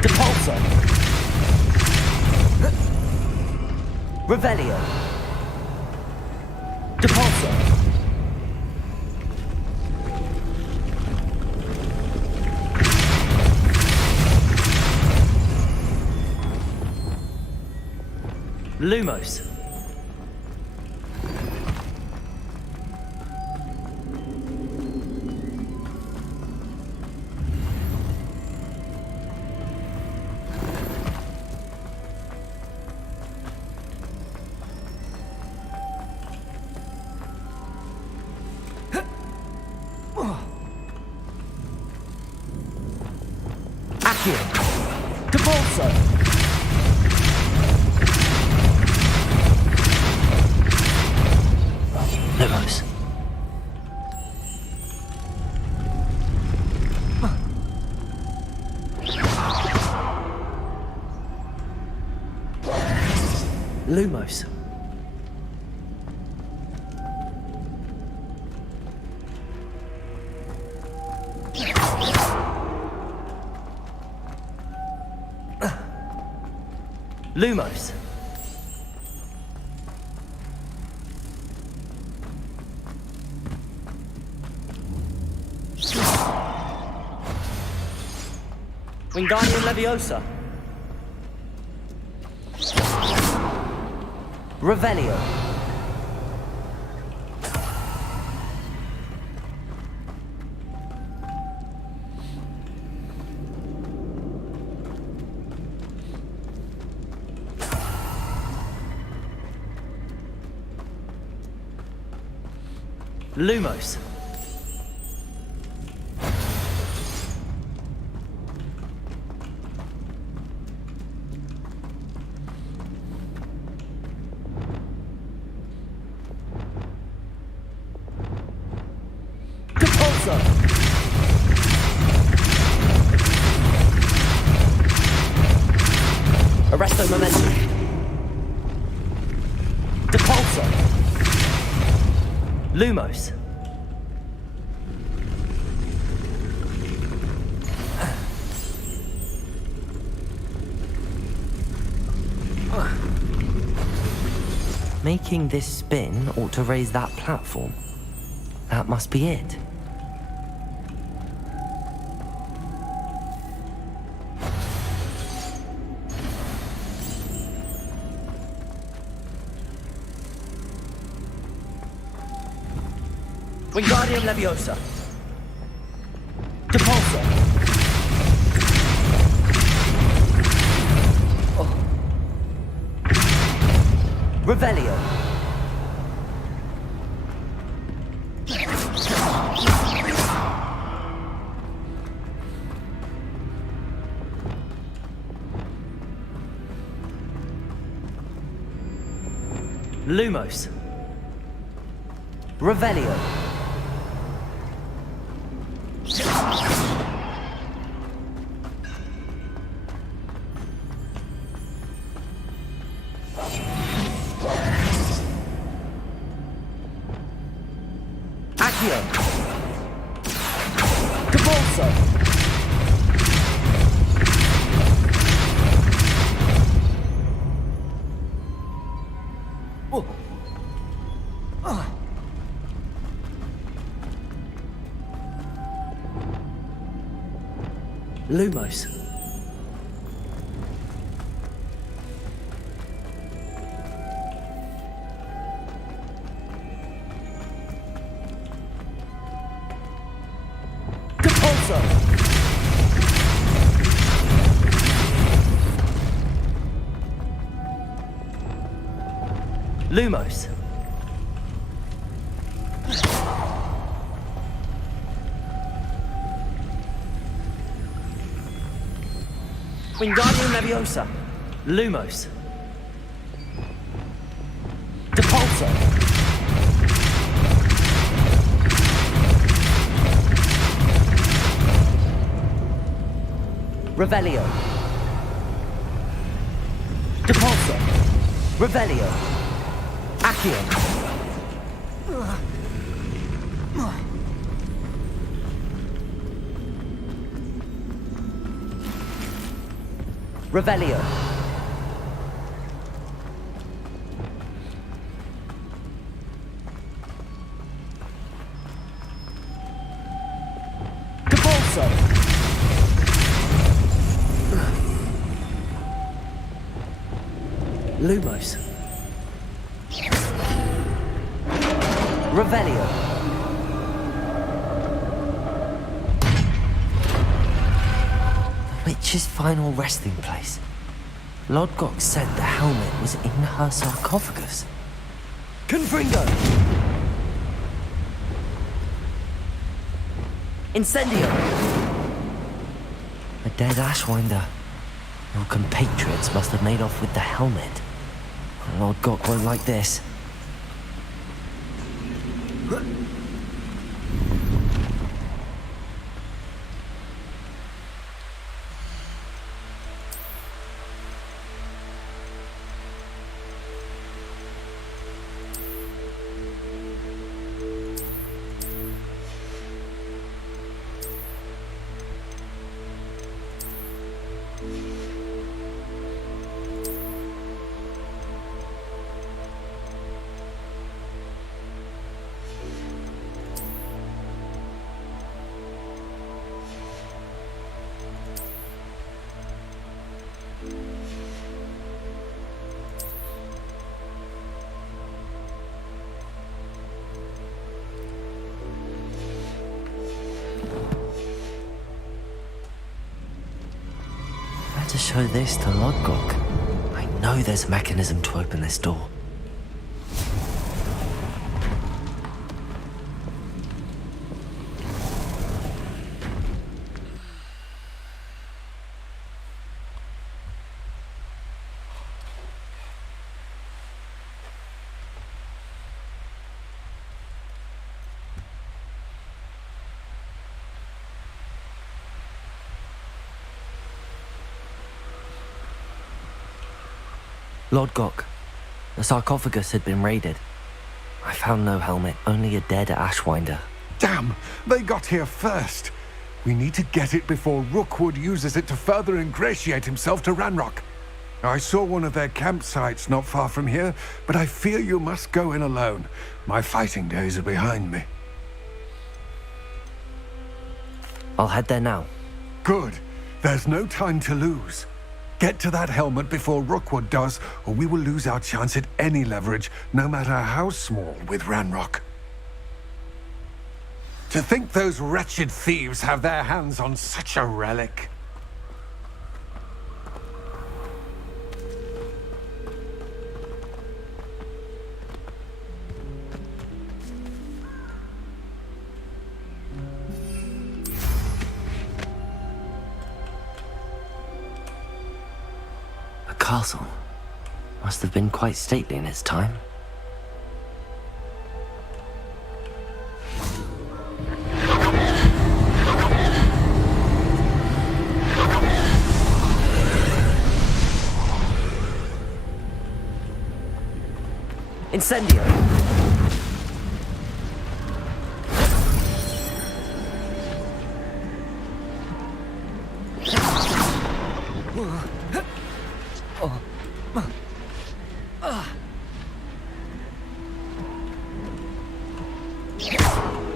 Depulso. Revelio. Depulso. Lumos. Accio. Depulso. Lumos. Lumos. Lumos. Wingardium Leviosa. Revelio. Lumos. Depulso. Arresto Momentum. Depulso. Lumos. Making this spin ought to raise that platform. That must be it. Wingardium Leviosa. Depulso. Revelio. Lumos. Revelio. Accio. Cabalso! Lumos. Capulso! Lumos. Wingardium Leviosa! Lumos. Depulso! Revelio! Depulso! Revelio! Accio! Revelio! Depulso! Lumos. Revelio! Witch's final resting place. Lodgok said the helmet was in her sarcophagus. Confringo! Incendio! A dead Ashwinder. Your compatriots must have made off with the helmet. Lodgok won't like this. To show this to Lodgok. I know there's a mechanism to open this door. Lodgok, the sarcophagus had been raided. I found no helmet, only a dead Ashwinder. Damn! They got here first. We need to get it before Rookwood uses it to further ingratiate himself to Ranrock. I saw one of their campsites not far from here, but I fear you must go in alone. My fighting days are behind me. I'll head there now. Good. There's no time to lose. Get to that helmet before Rookwood does, or we will lose our chance at any leverage, no matter how small, with Ranrock. To think those wretched thieves have their hands on such a relic. Castle must have been quite stately in its time. Incendio!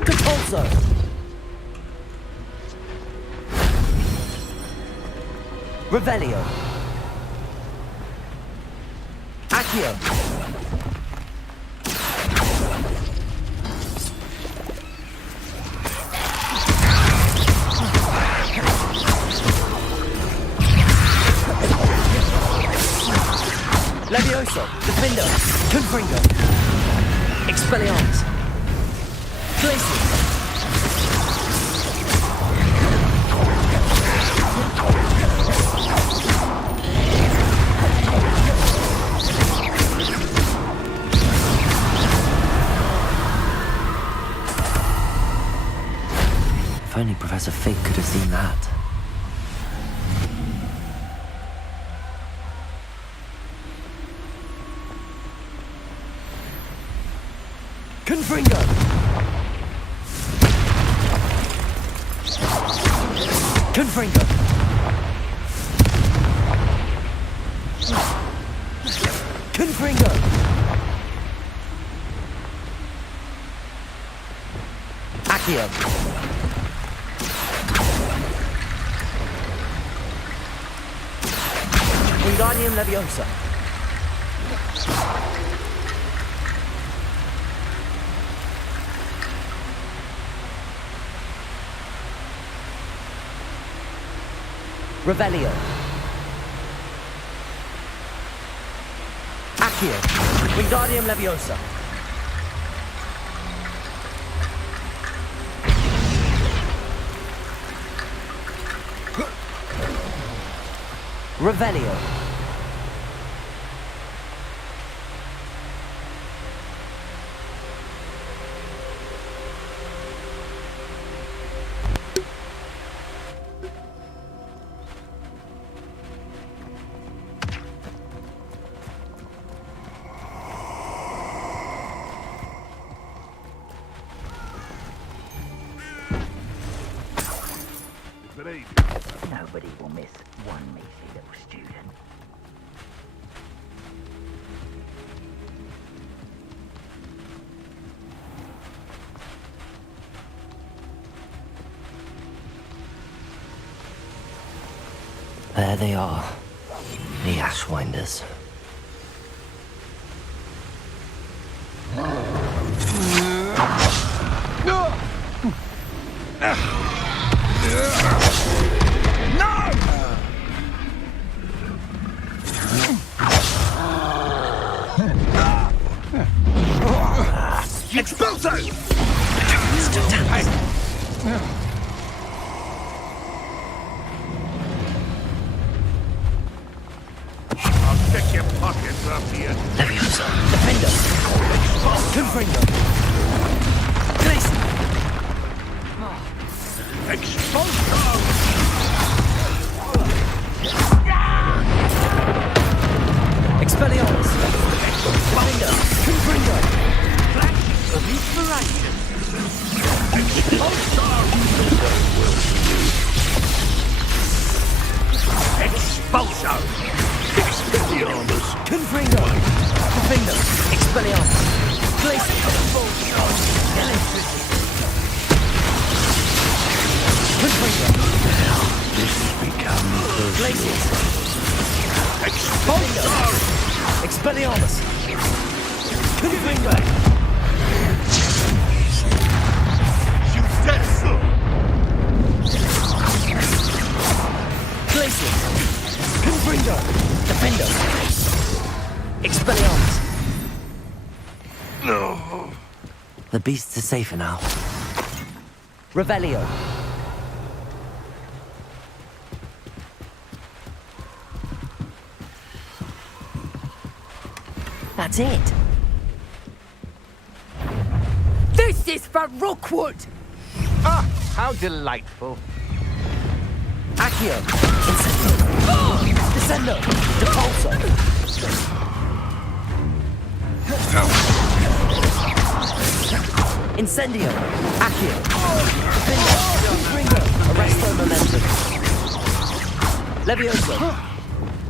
Compulso! Revelio! Accio! Levioso! Defendo! Confringo! Expelliarmus! Glacius! If only Professor Fig could have seen that. Confringo! Confringo! Confringo! Accio! Wingardium Leviosa! Revelio. Accio. Wingardium Leviosa. Revelio. Nobody will miss one measly little student. There they are, the Ashwinders. Expulso! I'll check your pockets up here. Leviosa. Defendo. Confringo. Glacius. Expulso! Expelliarmus. Defendo. Confringo. Of inspiration. Expulso! Expulso! Expelliarmus! Confringo. Defendo. Expelliarmus. Glacius. Confringo. This becomes Glacius. Expulso! Expelliarmus. Confringo. Jutsu! Glacius. Confringo. Defendo. Expelliarmus. No. The beasts are safer now. Revelio. That's it. This is for Rookwood! Ah, how delightful. Accio. Descendo. Depulso. Incendio. Accio. Defendo. Confringo. Arresto momentum. Levioso.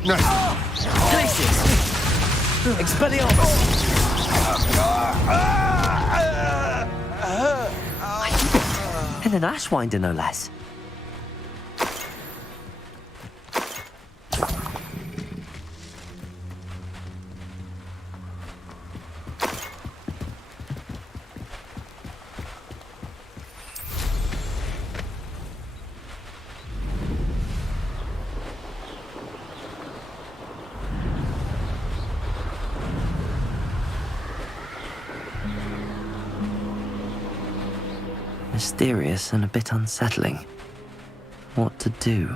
Glacius! Expelliarmus! And an Ashwinder, no less. Mysterious and a bit unsettling. What to do?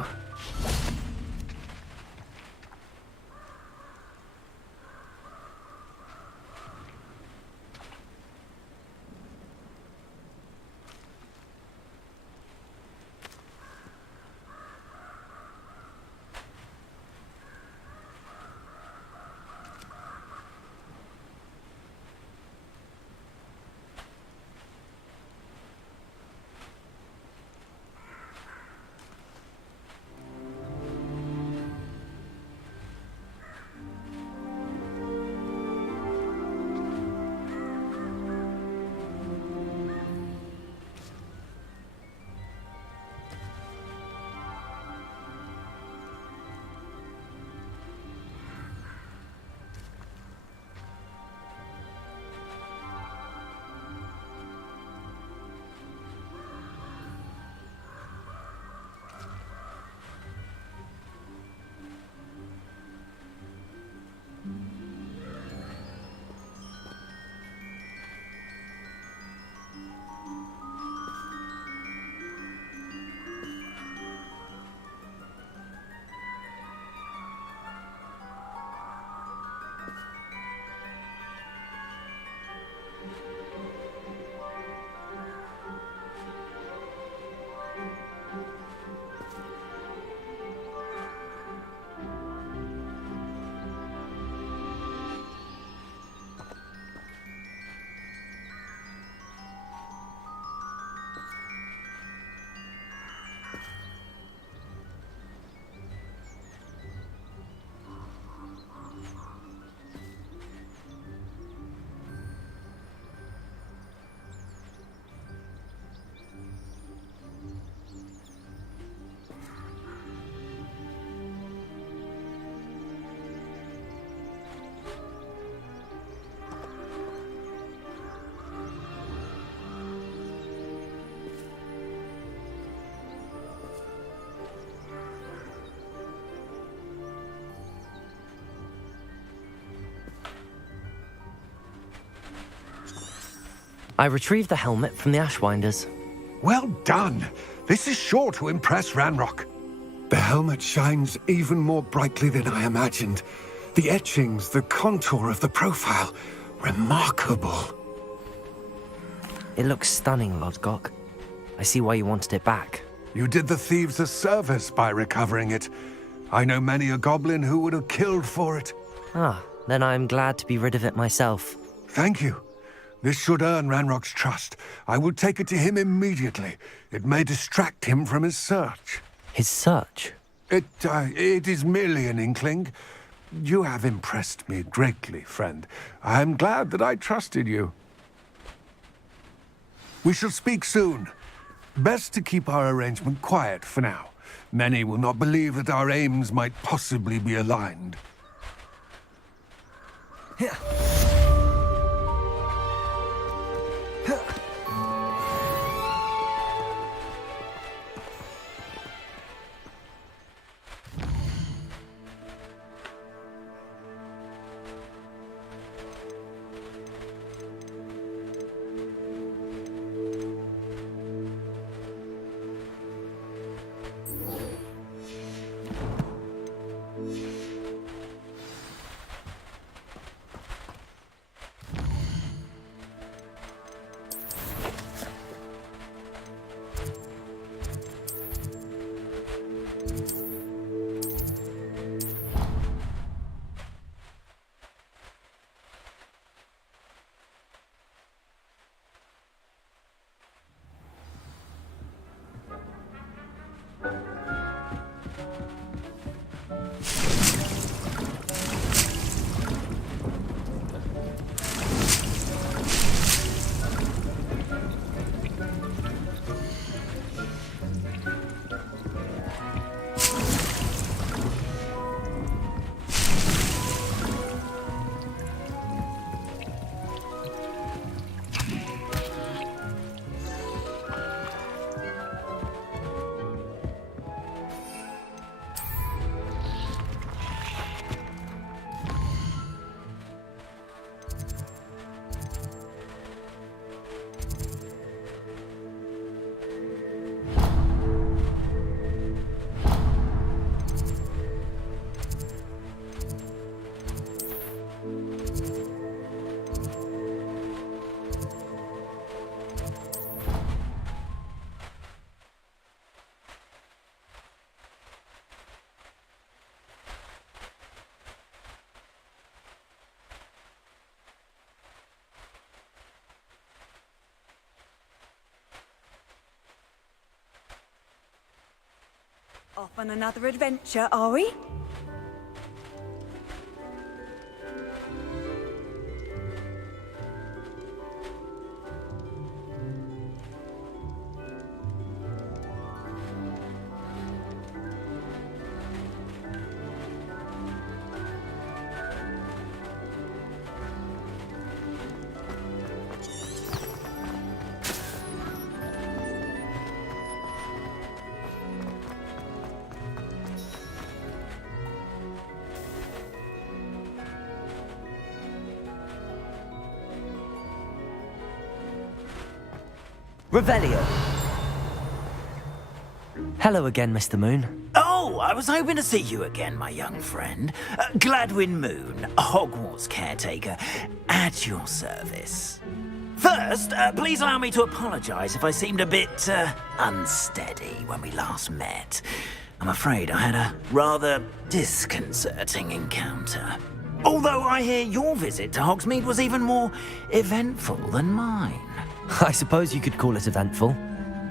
I retrieved the helmet from the Ashwinders. Well done. This is sure to impress Ranrock. The helmet shines even more brightly than I imagined. The etchings, the contour of the profile, remarkable. It looks stunning, Lodgok. I see why you wanted it back. You did the thieves a service by recovering it. I know many a goblin who would have killed for it. Ah, then I'm glad to be rid of it myself. Thank you. This should earn Ranrock's trust. I will take it to him immediately. It may distract him from his search. His search? It is merely an inkling. You have impressed me greatly, friend. I am glad that I trusted you. We shall speak soon. Best to keep our arrangement quiet for now. Many will not believe that our aims might possibly be aligned. Off on another adventure, are we? Revelio. Hello again, Mr. Moon. Oh, I was hoping to see you again, my young friend. Gladwin Moon, Hogwarts caretaker, at your service. First, please allow me to apologise if I seemed a bit unsteady when we last met. I'm afraid I had a rather disconcerting encounter. Although I hear your visit to Hogsmeade was even more eventful than mine. I suppose you could call it eventful.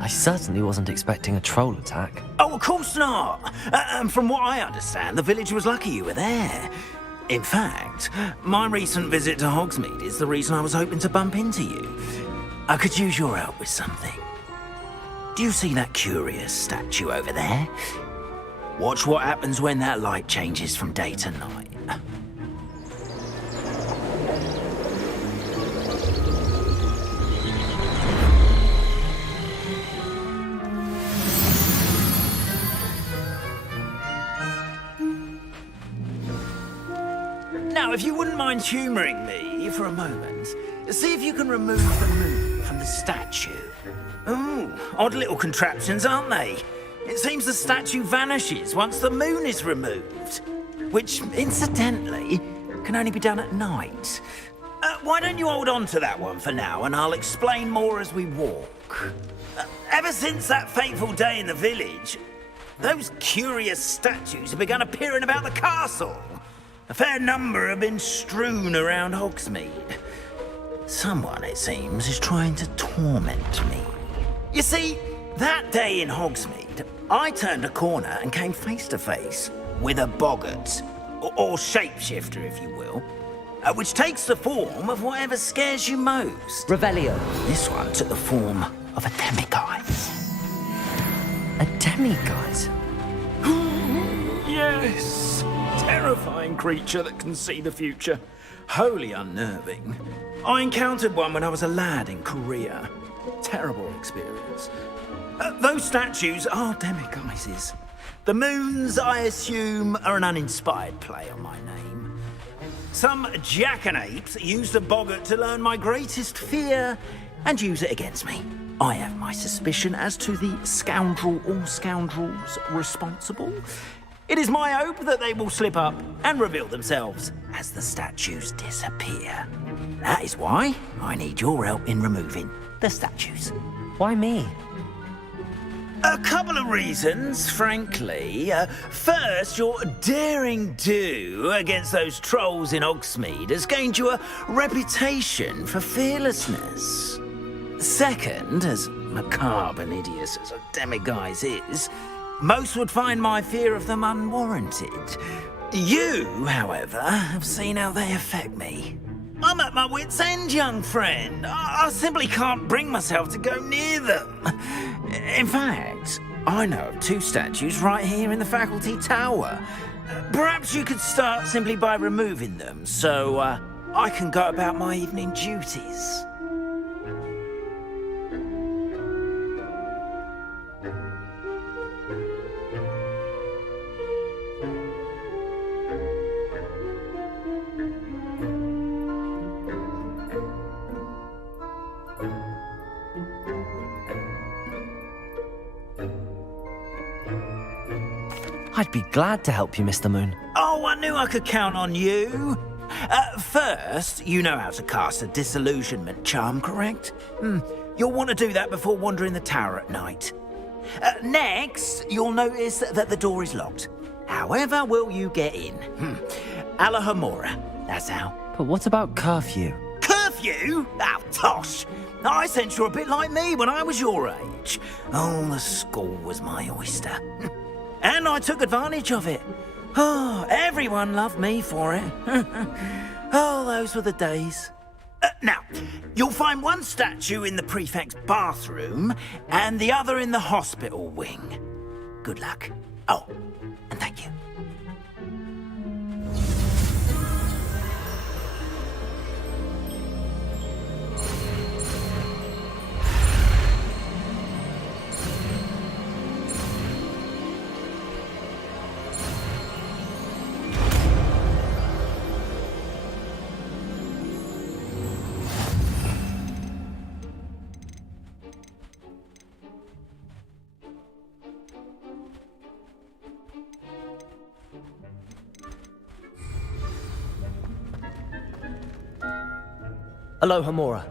I certainly wasn't expecting a troll attack. Oh, of course not. From what I understand, the village was lucky you were there. In fact, my recent visit to Hogsmeade is the reason I was hoping to bump into you. I could use your help with something. Do you see that curious statue over there? Watch what happens when that light changes from day to night. Now, if you wouldn't mind humouring me for a moment, see if you can remove the moon from the statue. Ooh, odd little contraptions, aren't they? It seems the statue vanishes once the moon is removed, which, incidentally, can only be done at night. Why don't you hold on to that one for now, and I'll explain more as we walk. Ever since that fateful day in the village, those curious statues have begun appearing about the castle. A fair number have been strewn around Hogsmeade. Someone, it seems, is trying to torment me. You see, that day in Hogsmeade, I turned a corner and came face to face with a boggart, or shapeshifter, if you will, which takes the form of whatever scares you most. Revelio. This one took the form of a demiguise. A demiguise? Yes! Terrifying creature that can see the future. Wholly unnerving. I encountered one when I was a lad in Korea. Terrible experience. Those statues are demiguises. The moons, I assume, are an uninspired play on my name. Some jackanapes used a boggart to learn my greatest fear and use it against me. I have my suspicion as to the scoundrel or scoundrels responsible. It is my hope that they will slip up and reveal themselves as the statues disappear. That is why I need your help in removing the statues. Why me? A couple of reasons, frankly. First, your daring do against those trolls in Hogsmeade has gained you a reputation for fearlessness. Second, as macabre and hideous as a demiguise is, most would find my fear of them unwarranted. You, however, have seen how they affect me. I'm at my wit's end, young friend. I simply can't bring myself to go near them. In fact, I know of two statues right here in the faculty tower. Perhaps you could start simply by removing them, so I can go about my evening duties. I'd be glad to help you, Mr. Moon. Oh, I knew I could count on you. First, you know how to cast a disillusionment charm, correct? You'll want to do that before wandering the tower at night. Next, you'll notice that the door is locked. However will you get in? Alahomora, that's how. But what about curfew? Curfew? Oh, tosh. I sense you're a bit like me when I was your age. Oh, the school was my oyster. And I took advantage of it. Oh, everyone loved me for it. Oh, those were the days. Now, you'll find one statue in the prefect's bathroom and the other in the hospital wing. Good luck. Oh, and thank you. Aloha, Mora.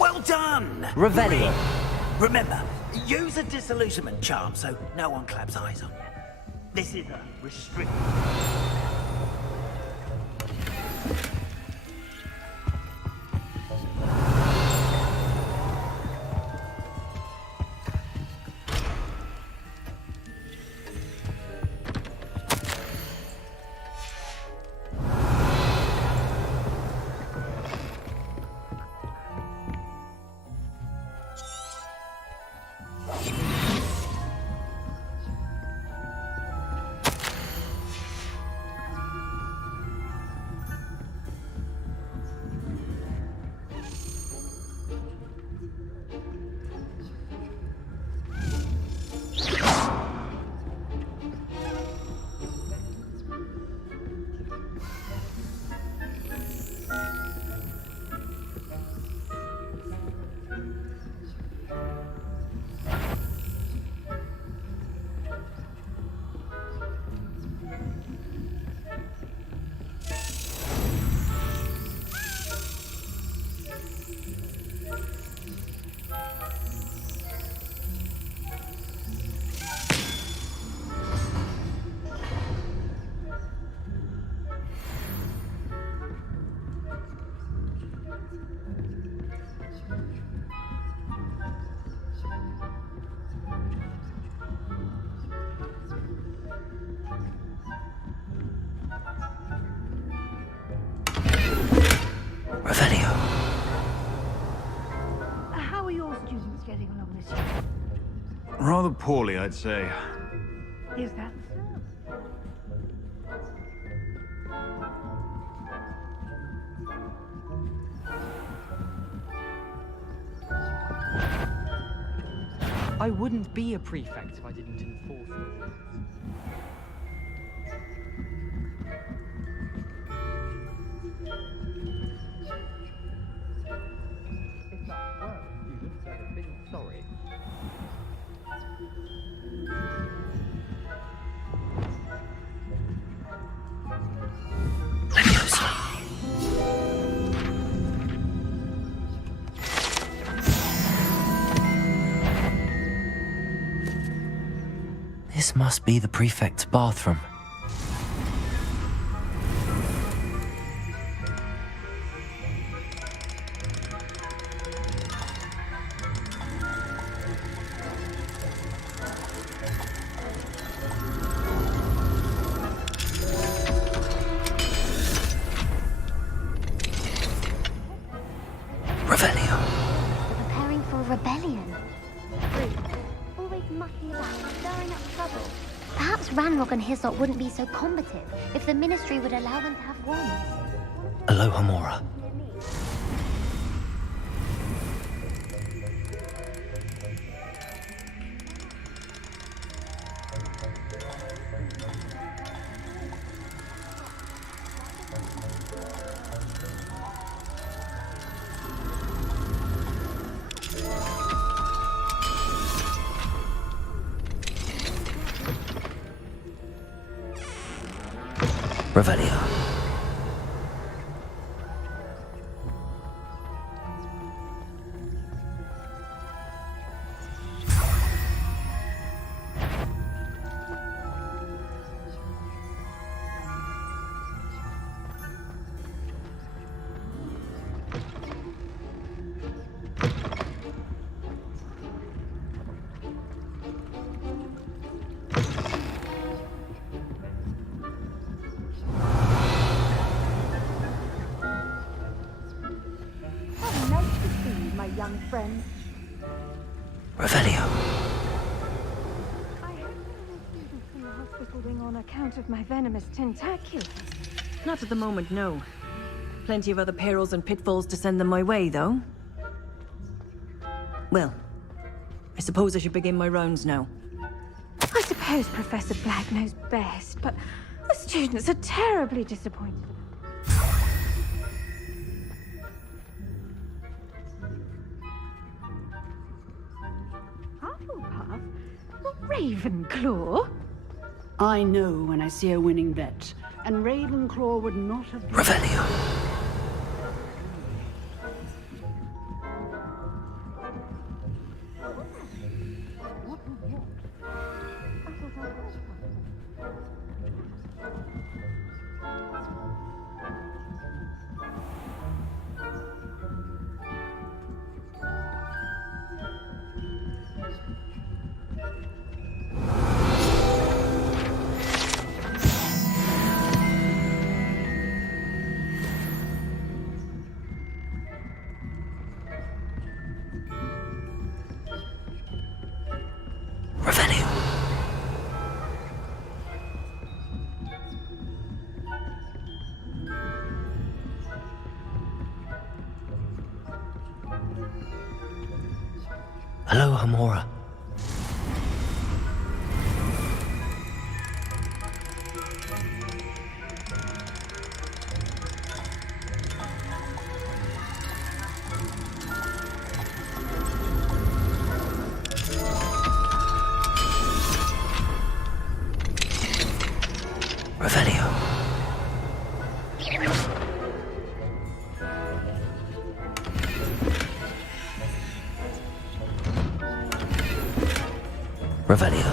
Well done! Revelio. Remember, use a disillusionment charm so no one claps eyes on you. This is a restricted... How are your students getting along this year? Rather poorly, I'd say. Is that so? I wouldn't be a prefect if I didn't enforce the rules. If that were a student, I'd have been sorry. This must be the prefect's bathroom. Revelio. Preparing for a rebellion. Always mucking about, stirring up trouble. Perhaps Ranrock and his lot wouldn't be so combative if the Ministry would allow them to have wands. Aloha Mora. Revelio. Young friend. Revelio. I have been students in the hospital wing on account of my venomous tentaculum. Not at the moment, no. Plenty of other perils and pitfalls to send them my way, though. Well, I suppose I should begin my rounds now. I suppose Professor Black knows best, but the students are terribly disappointed. Hufflepuff? Ravenclaw? I know when I see a winning bet, and Ravenclaw would not have... Revelio. Aloha Mora. Revelio. Revelio.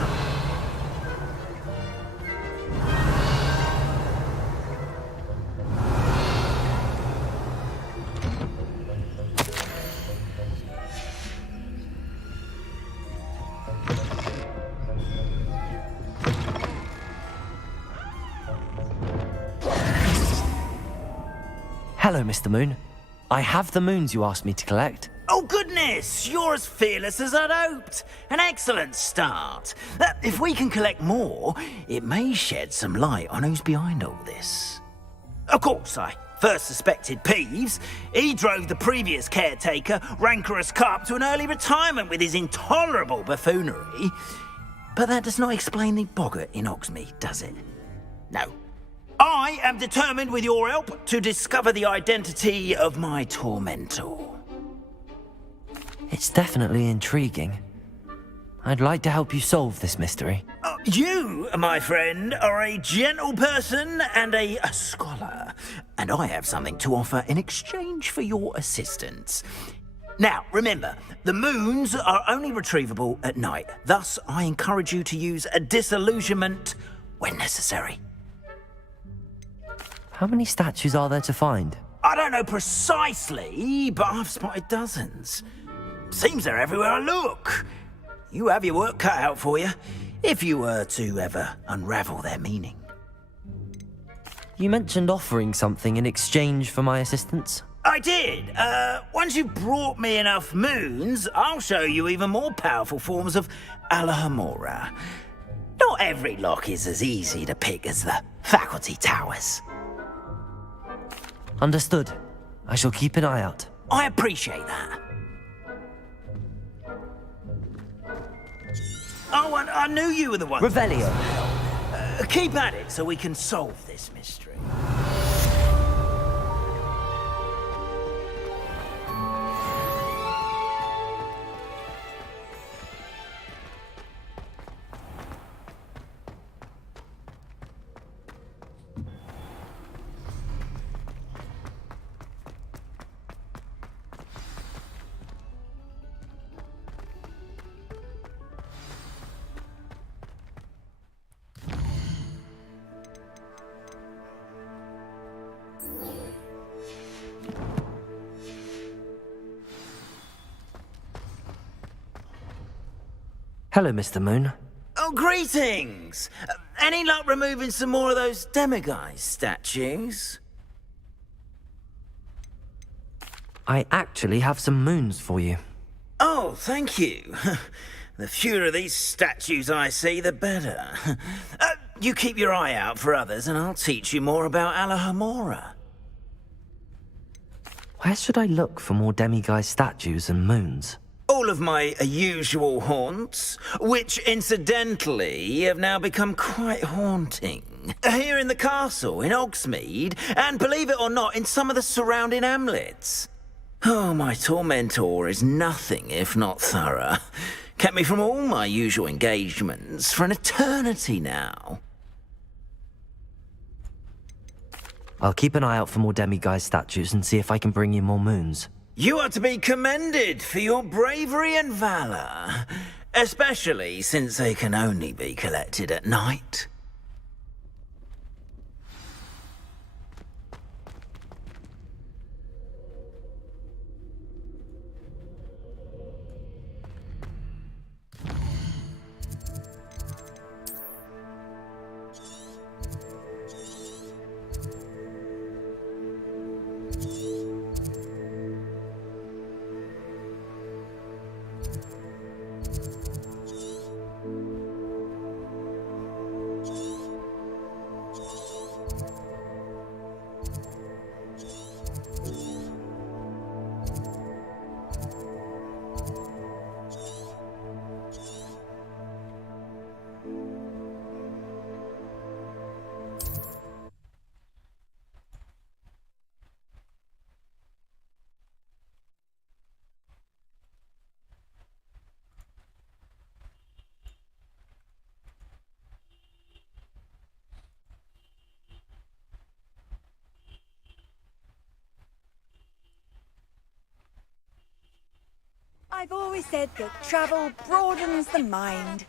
Hello, Mr. Moon. I have the moons you asked me to collect. Oh, goodness! You're as fearless as I'd hoped. An excellent start. If we can collect more, it may shed some light on who's behind all this. Of course, I first suspected Peeves, he drove the previous caretaker, rancorous Carp, to an early retirement with his intolerable buffoonery. But that does not explain the boggart in Hogsmeade, does it? No. I am determined, with your help, to discover the identity of my tormentor. It's definitely intriguing. I'd like to help you solve this mystery. You, my friend, are a gentle person and a scholar, and I have something to offer in exchange for your assistance. Now, remember, the moons are only retrievable at night. Thus, I encourage you to use a disillusionment when necessary. How many statues are there to find? I don't know precisely, but I've spotted dozens. Seems they're everywhere I look. You have your work cut out for you, if you were to ever unravel their meaning. You mentioned offering something in exchange for my assistance? I did. Once you've brought me enough moons, I'll show you even more powerful forms of Alahomora. Not every lock is as easy to pick as the faculty towers. Understood. I shall keep an eye out. I appreciate that. Oh, and I knew you were the one. Revelio. Keep at it so we can solve this mystery. Hello, Mr. Moon. Oh, greetings! Any luck removing some more of those demiguise statues? I actually have some moons for you. Oh, thank you. The fewer of these statues I see, the better. You keep your eye out for others, and I'll teach you more about Alahomora. Where should I look for more demiguise statues and moons? All of my usual haunts, which incidentally have now become quite haunting. Here in the castle, in Hogsmeade, and believe it or not, in some of the surrounding hamlets. Oh, my tormentor is nothing if not thorough. Kept me from all my usual engagements for an eternity now. I'll keep an eye out for more demiguise statues and see if I can bring you more moons. You are to be commended for your bravery and valor, especially since they can only be collected at night. I've always said that travel broadens the mind.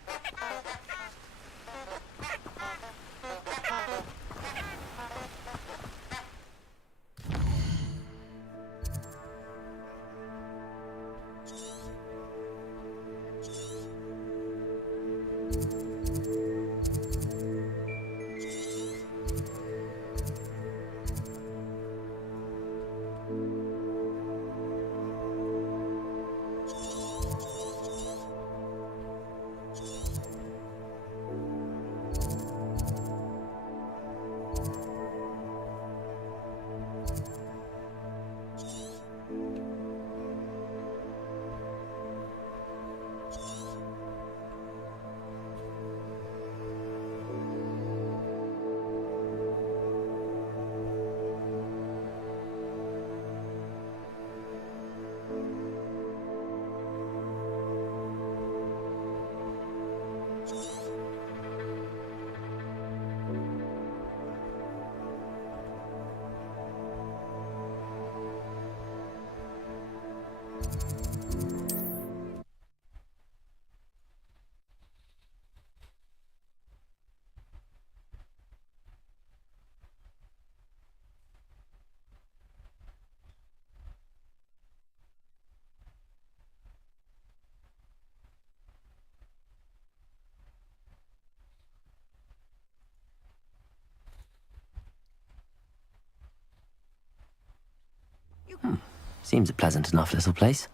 Seems a pleasant enough little place.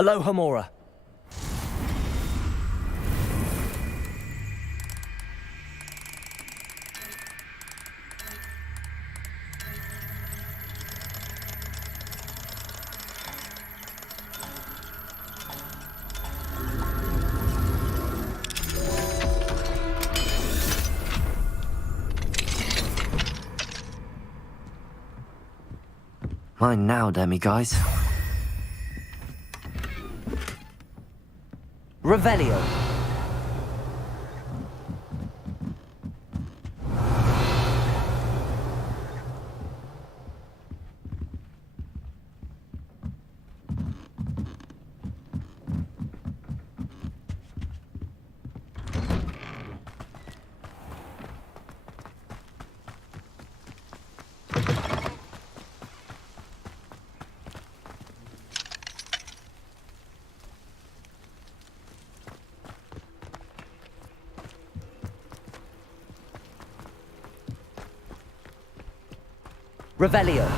Aloha Mora. Mine now, demi-guys. Revelio. Revelio.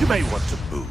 You may want to move.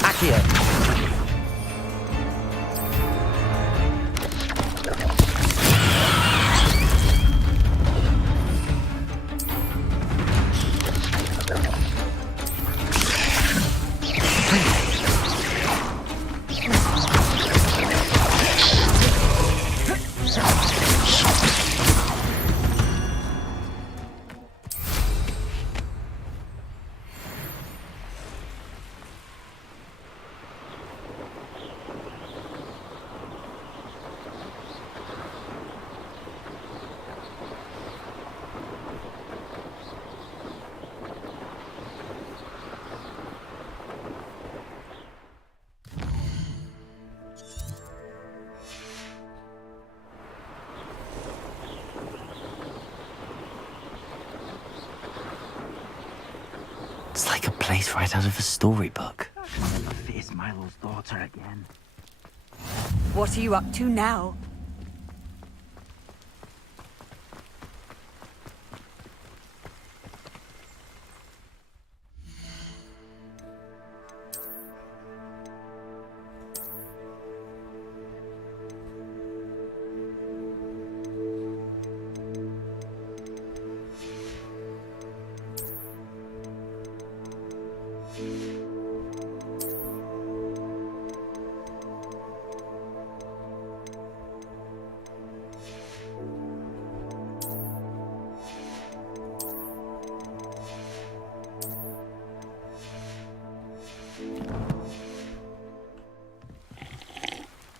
Accio. like a place right out of a storybook. I'll never face Milo's daughter again. What are you up to now?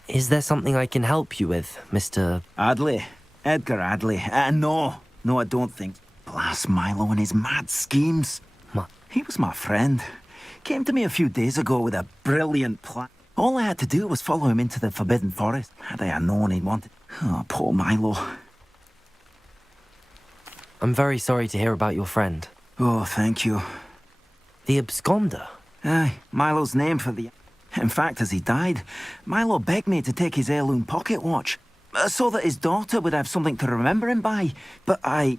Is there something I can help you with, Mr. Adley. Edgar Adley. No, I don't think. Blast Milo and his mad schemes. He was my friend. Came to me a few days ago with a brilliant plan. All I had to do was follow him into the Forbidden Forest. Had I known he wanted... Oh, poor Milo. I'm very sorry to hear about your friend. Oh, thank you. The absconder? Aye, Milo's name for the... In fact, as he died, Milo begged me to take his heirloom pocket watch, so that his daughter would have something to remember him by. But I...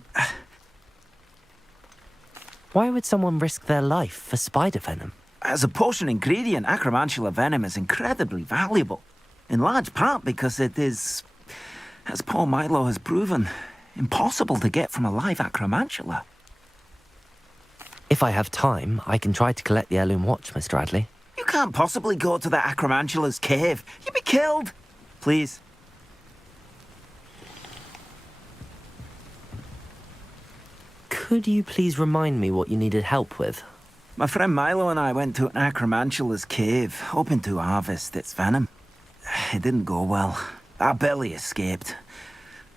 Why would someone risk their life for spider venom? As a potion ingredient, acromantula venom is incredibly valuable. In large part because it is, as poor Milo has proven, impossible to get from a live acromantula. If I have time, I can try to collect the heirloom watch, Mr. Adley. You can't possibly go to the acromantula's cave. You'd be killed. Please. Could you please remind me what you needed help with? My friend Milo and I went to an acromantula's cave, hoping to harvest its venom. It didn't go well. I barely escaped.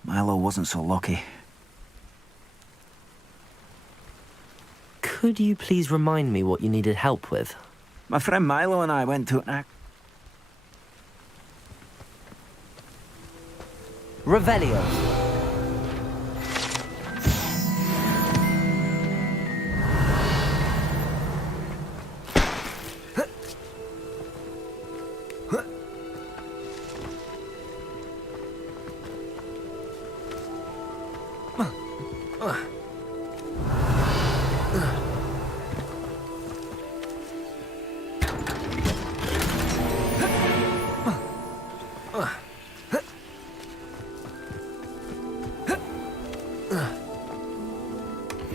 Milo wasn't so lucky. Could you please remind me what you needed help with? My friend Milo and I went to an Revelio.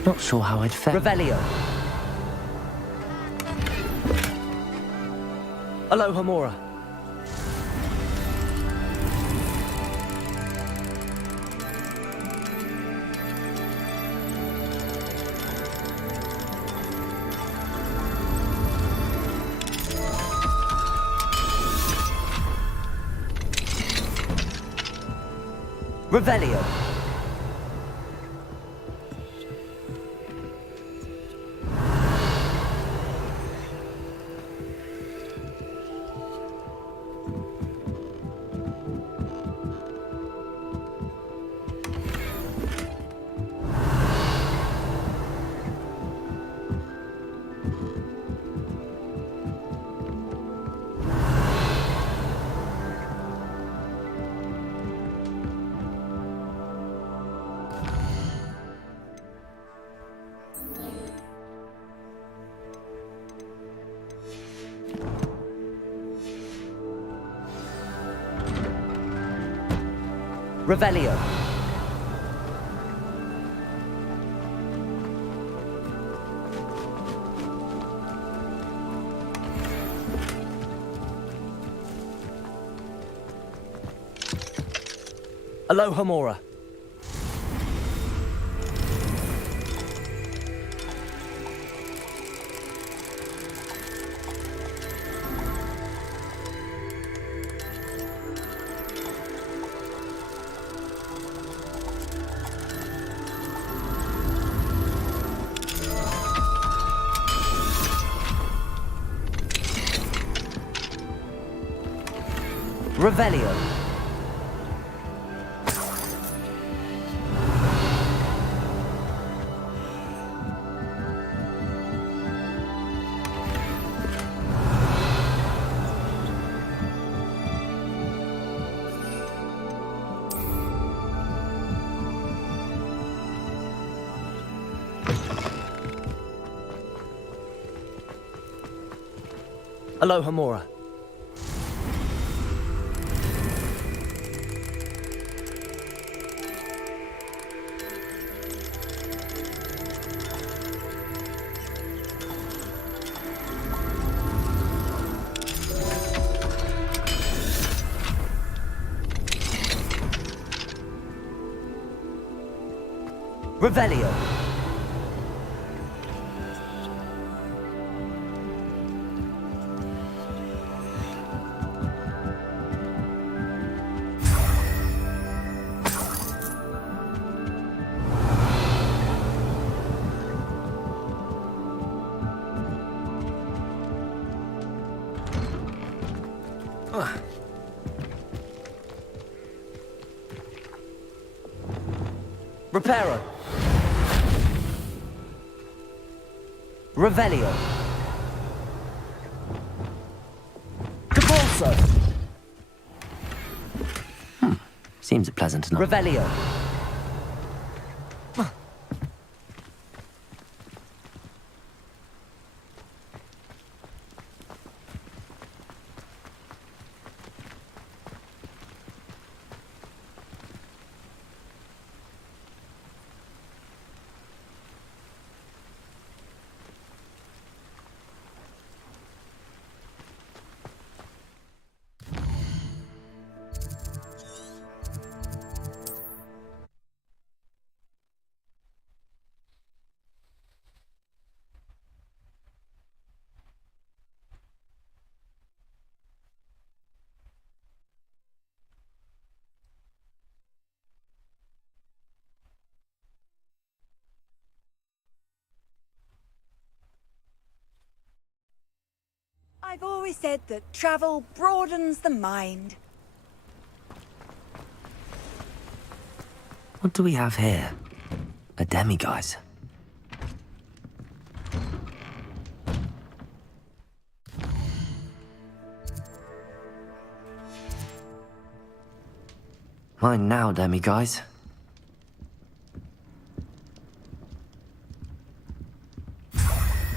Not sure how I'd fare. Revelio. Aloha Mora. Revelio. Revelio. Aloha Mora. Revelio. Aloha Mora. Revelio. Reparo. Revelio. Cabalso. Seems pleasant enough. Revelio. I've always said that travel broadens the mind. What do we have here? A demiguise. Mine now, demiguise.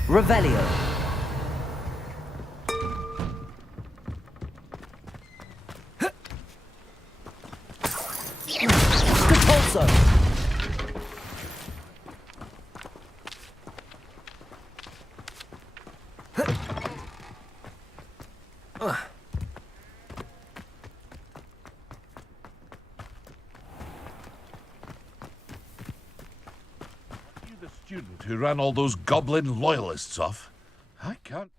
Revelio. Capulso. You the student who ran all those goblin loyalists off? I can't...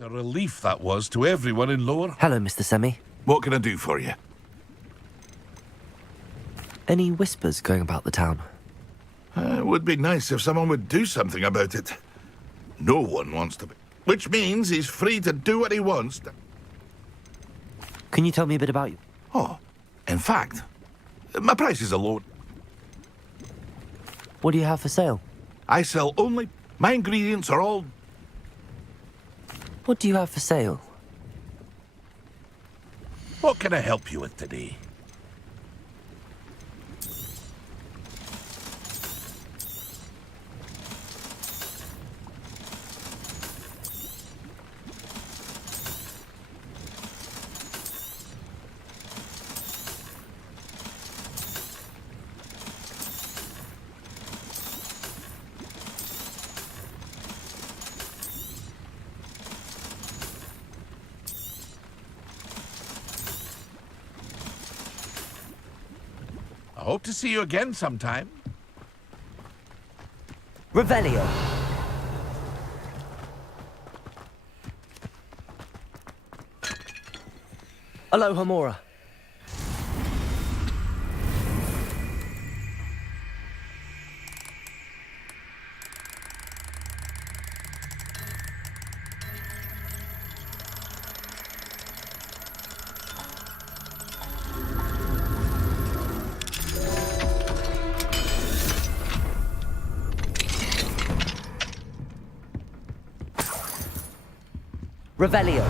What a relief that was to everyone in Lower... Hello, Mr. Semi. What can I do for you? Any whispers going about the town? It would be nice if someone would do something about it. No one wants to be... Which means he's free to do what he wants. Can you tell me a bit about you? Oh, in fact, my prices are low. What do you have for sale? I sell only... My ingredients are all... What do you have for sale? What can I help you with today? I hope to see you again sometime. Revelio. Aloha Mora. Revelio.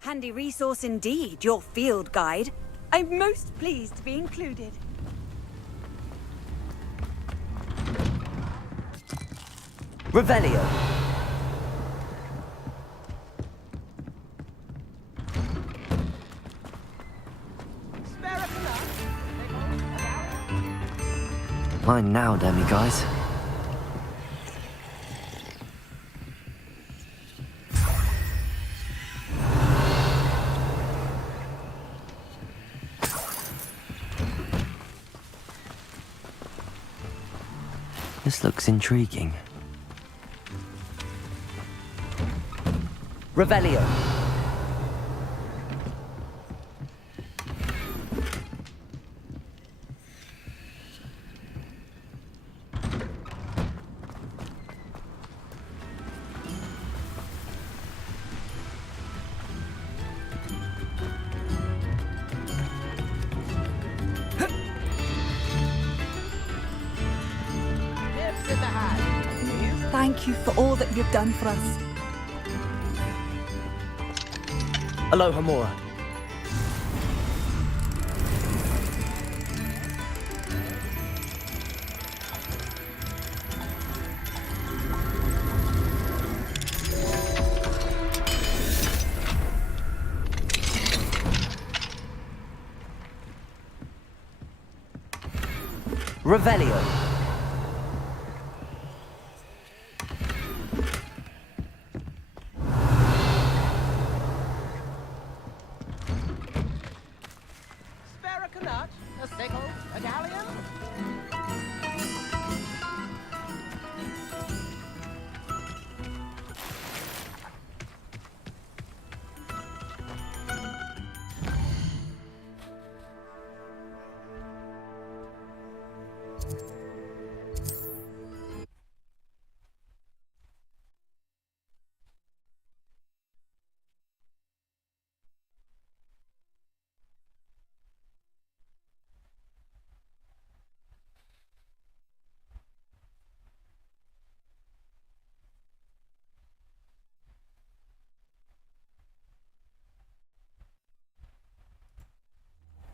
Handy resource indeed, your field guide. I'm most pleased to be included. Revelio. Mine now, demi-guys. This looks intriguing. Revelio. Thank you for all that you've done for us. Aloha Mora. Revelio.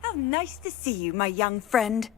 How nice to see you, my young friend.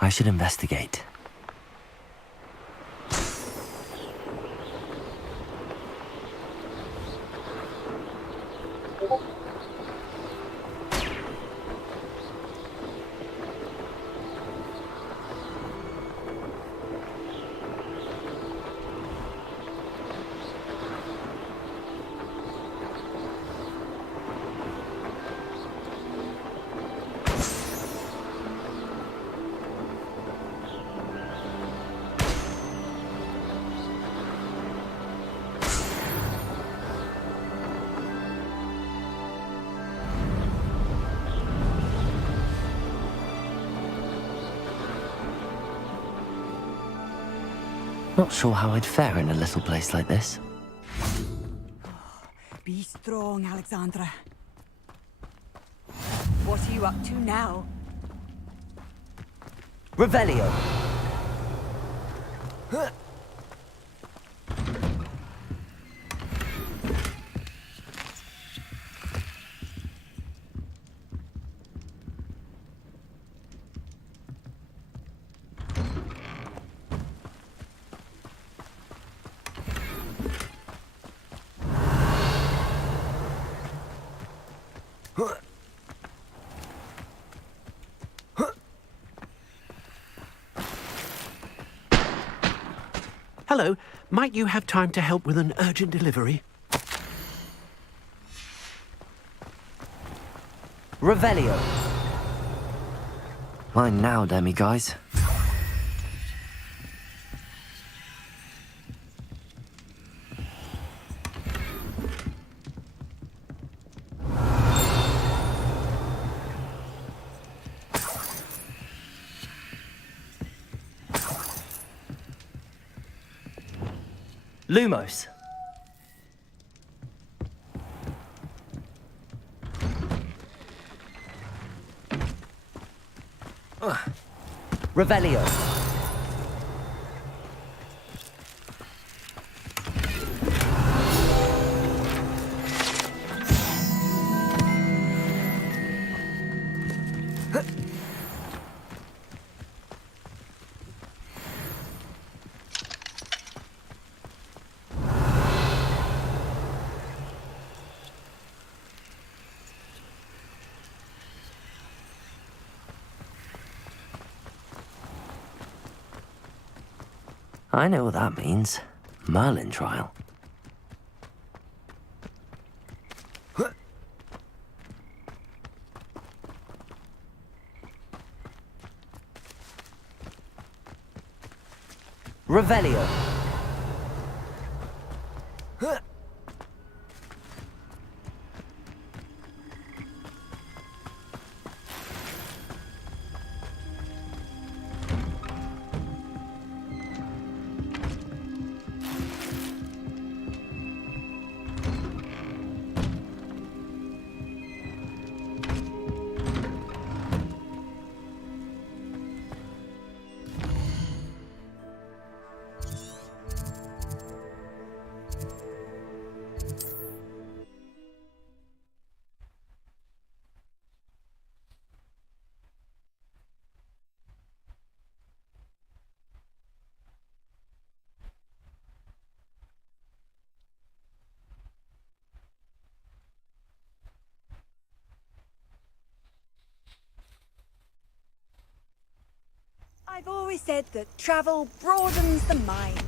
I should investigate. Not sure how I'd fare in a little place like this. Be strong, Alexandra. What are you up to now? Revelio. Hello, might you have time to help with an urgent delivery? Revelio. Mine now, demi guys. Lumos. Revelio. I know what that means. Merlin trial. Revelio. I've always said that travel broadens the mind.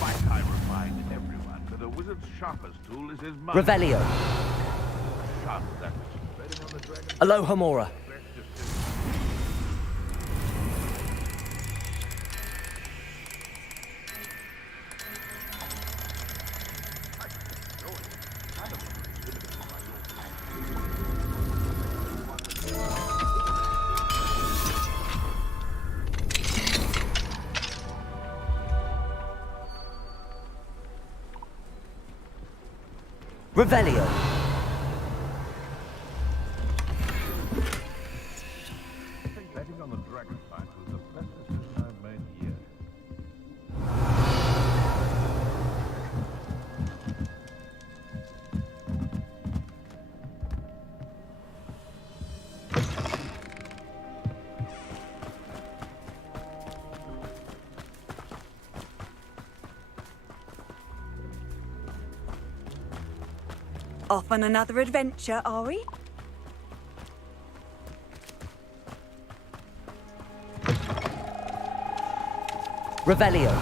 Might I remind everyone that a wizard's sharpest tool is his mind. Revelio. Shun that which is bedding on the dragon. Alohomora. Revelio. I think betting on the dragon fight was the best decision I've made here. Off on another adventure, are we? Revelio.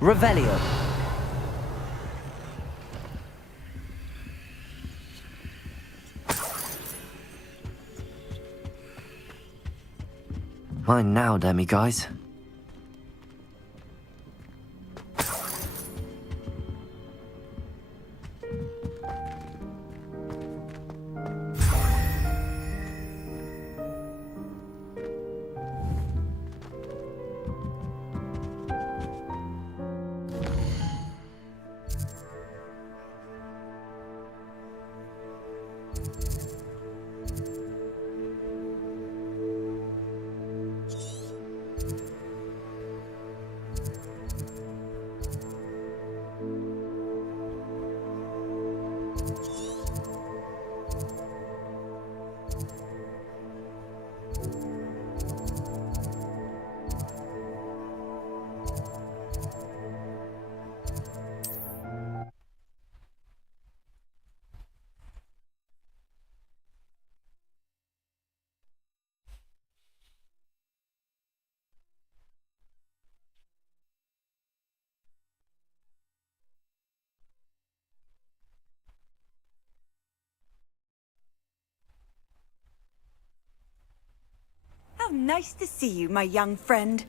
Revelio. Mine now, Demi guys. How nice to see you, my young friend.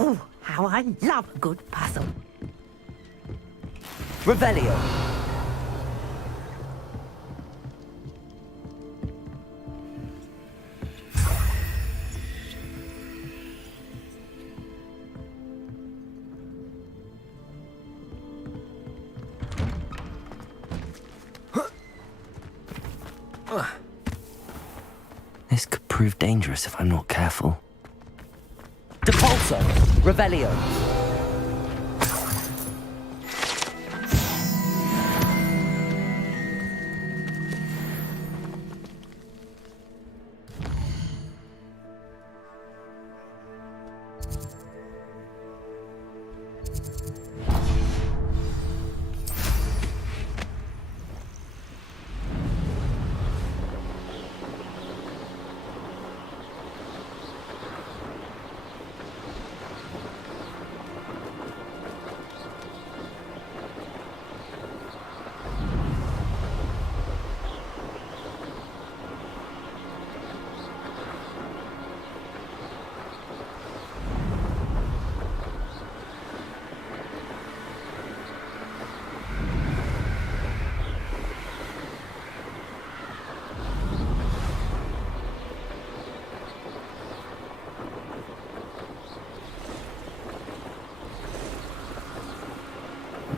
Oh, how I love a good puzzle. Revelio. This could prove dangerous if I'm not careful. Depulso. Revelio.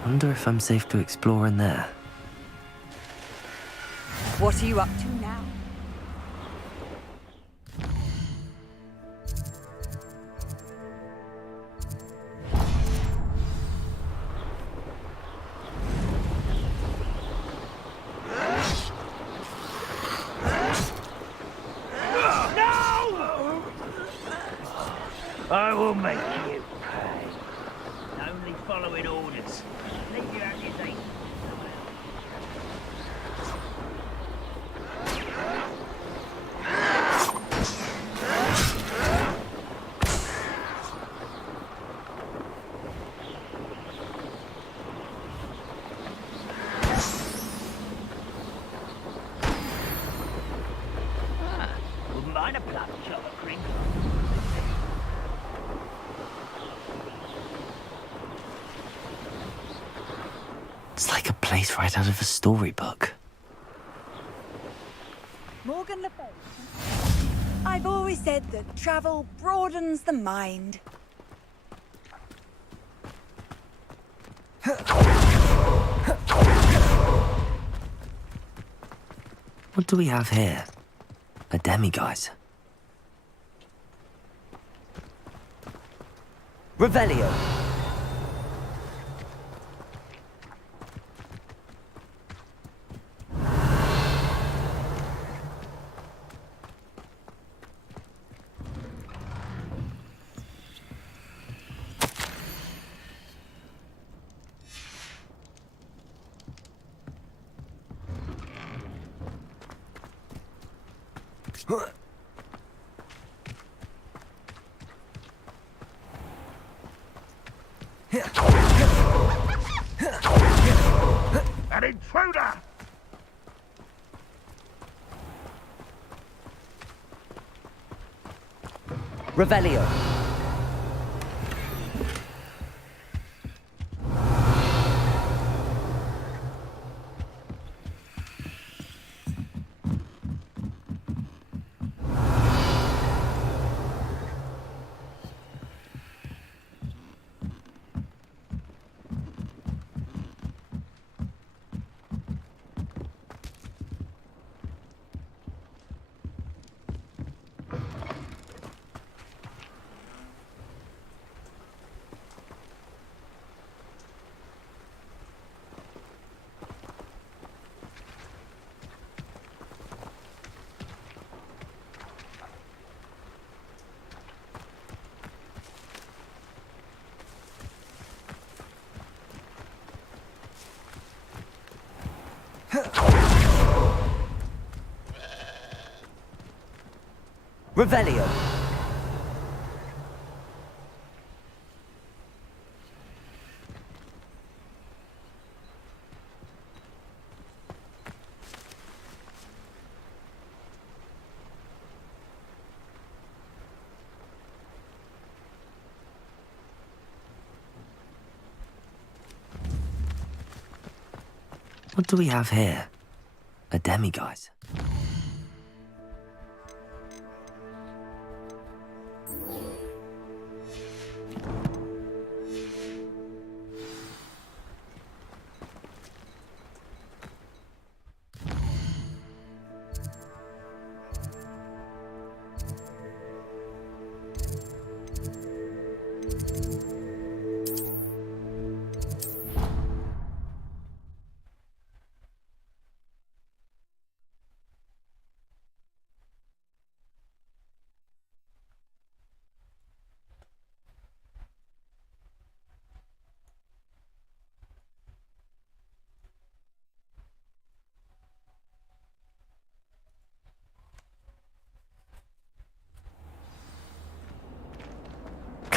Wonder if I'm safe to explore in there. What are you up to now? I will make you pay. Only following orders. Leave your accusations. Wouldn't mind a plum chop of crinkle. It's like a place right out of a storybook. Morgan Le Fay. I've always said that travel broadens the mind. What do we have here? A demiguise. Revelio. An intruder! Revelio. Revelio. What do we have here? A demiguise.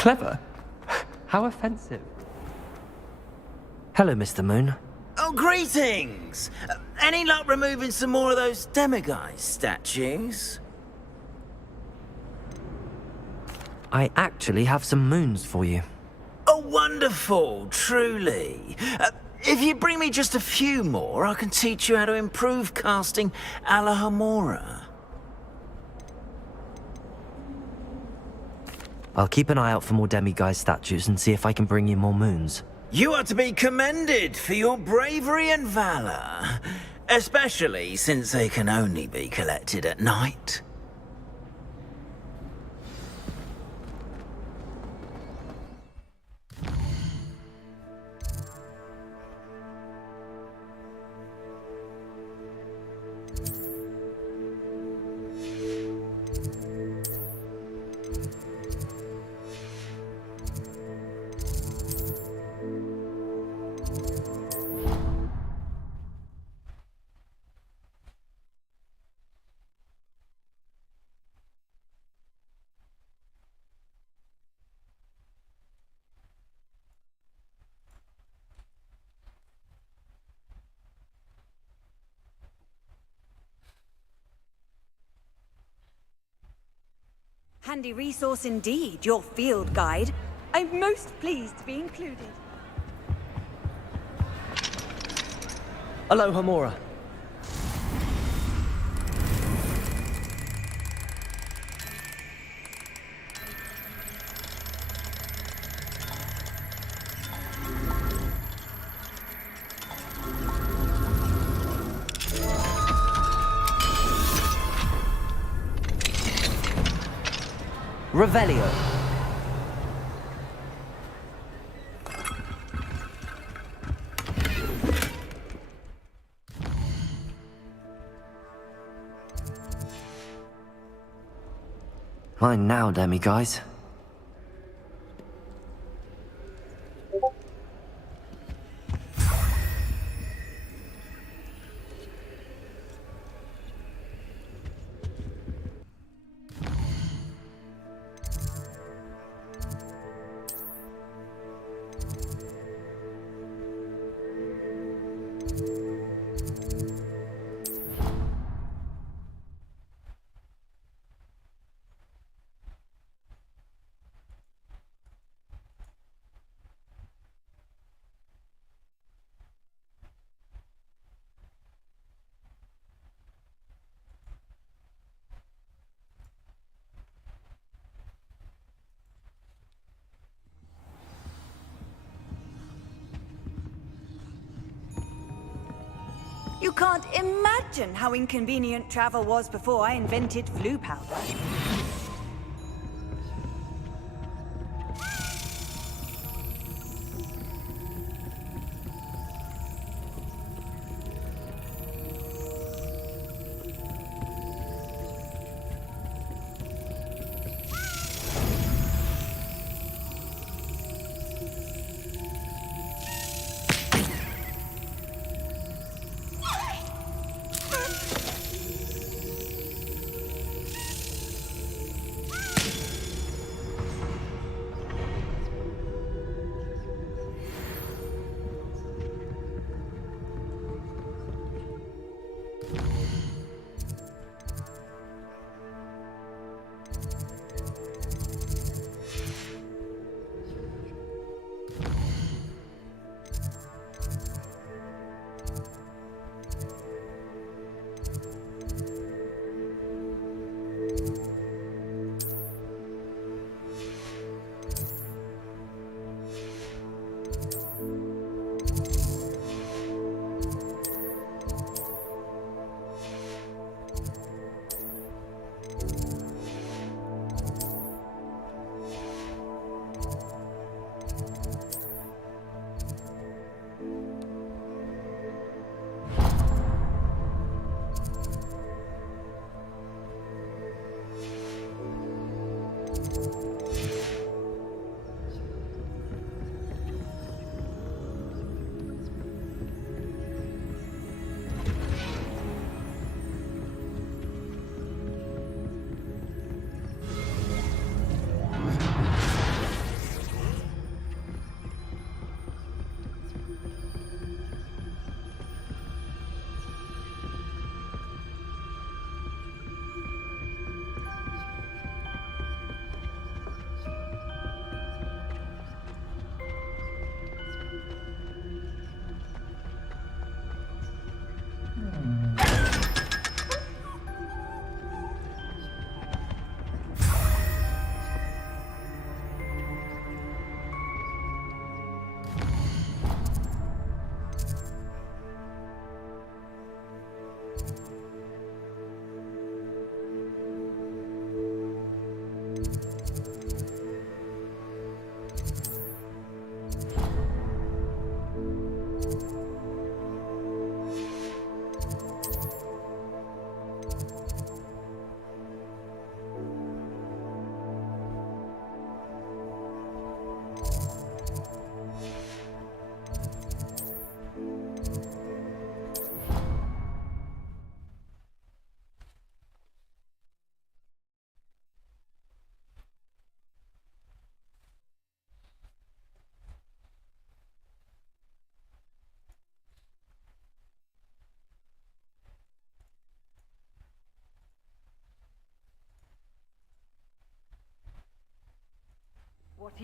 Clever? How offensive. Hello, Mr. Moon. Oh, greetings! Any luck removing some more of those demiguise statues? I actually have some moons for you. Oh, wonderful, truly. If you bring me just a few more, I can teach you how to improve casting a la Hamora. I'll keep an eye out for more demiguise statues and see if I can bring you more moons. You are to be commended for your bravery and valor, especially since they can only be collected at night. Handy resource indeed, your field guide. I'm most pleased to be included. Aloha Mora. Revelio. Mine now, demi guys. You can't imagine how inconvenient travel was before I invented flu powder.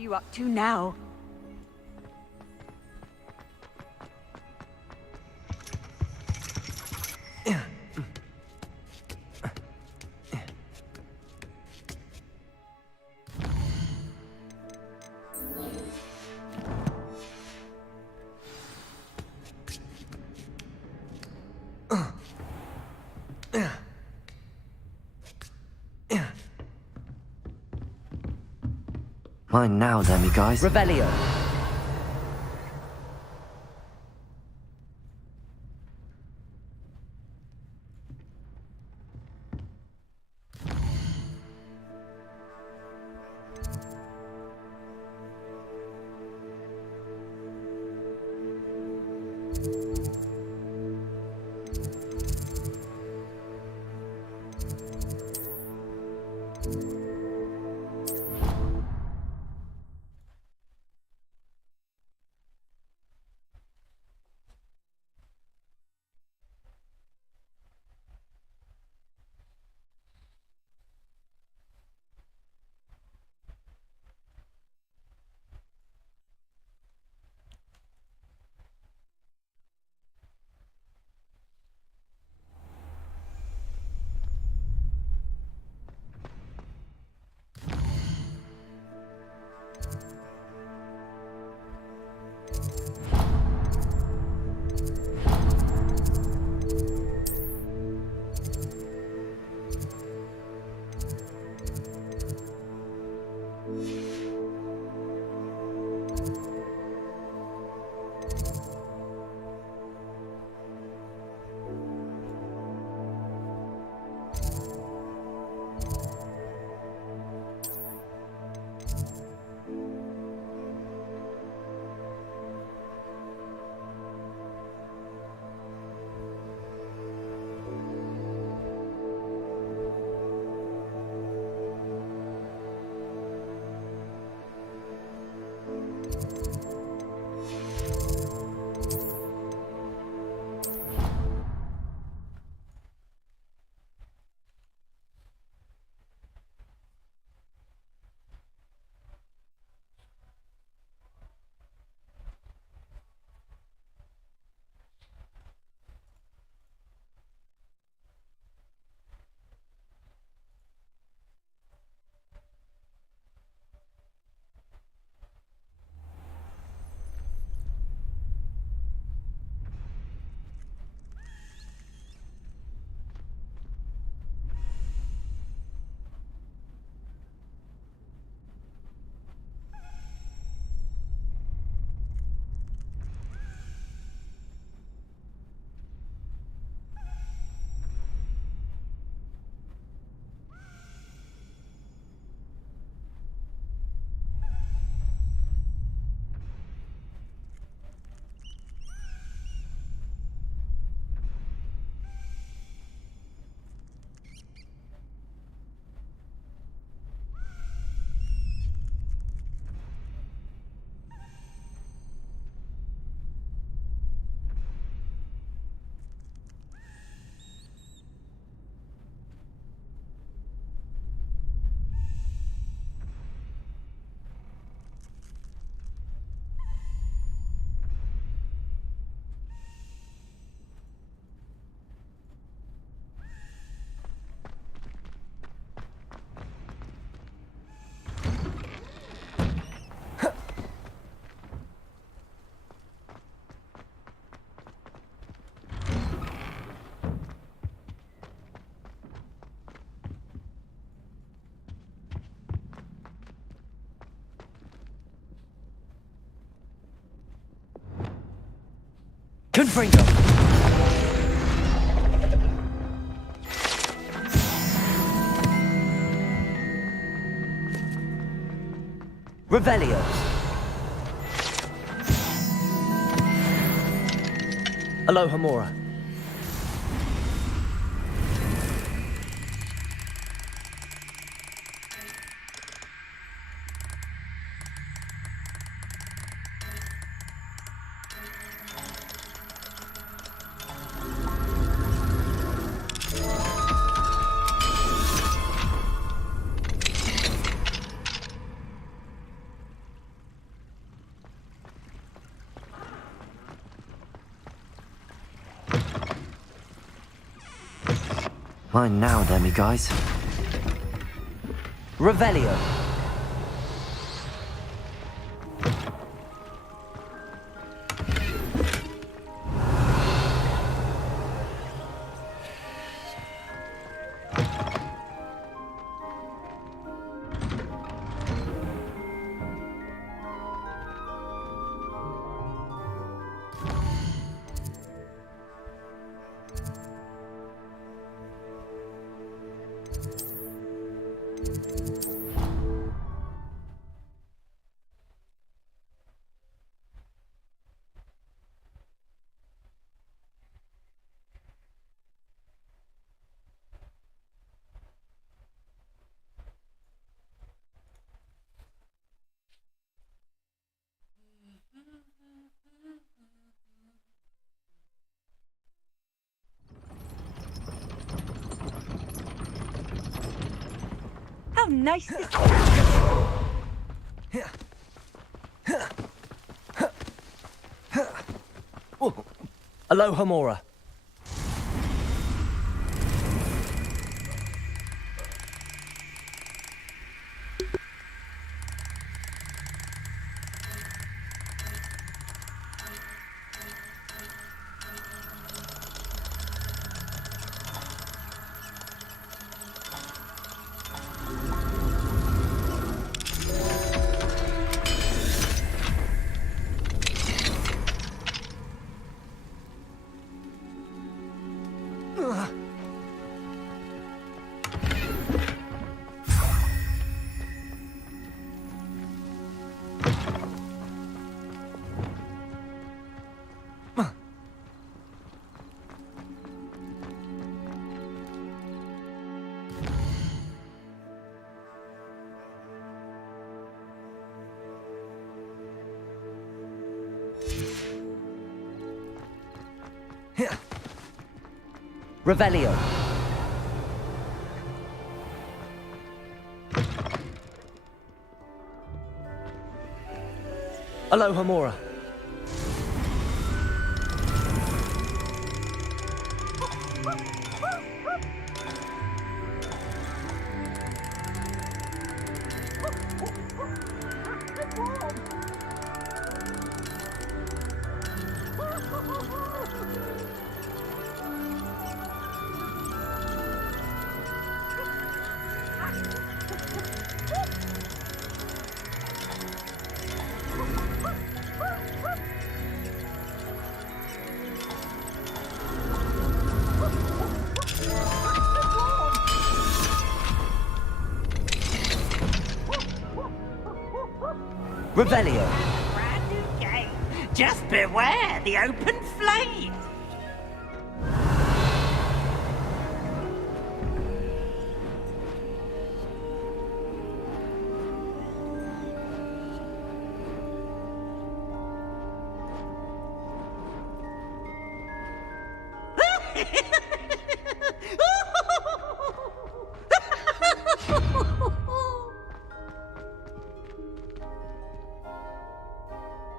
are you up to now? Mine now, then, guys. Revelio. Confringo. Revelio. Alohomora. Fine now, demi-guys. Revelio. How nice this Aloha, Hamora. Revelio. Aloha, Mora. Revelio. Brand new game. Just beware the open flame.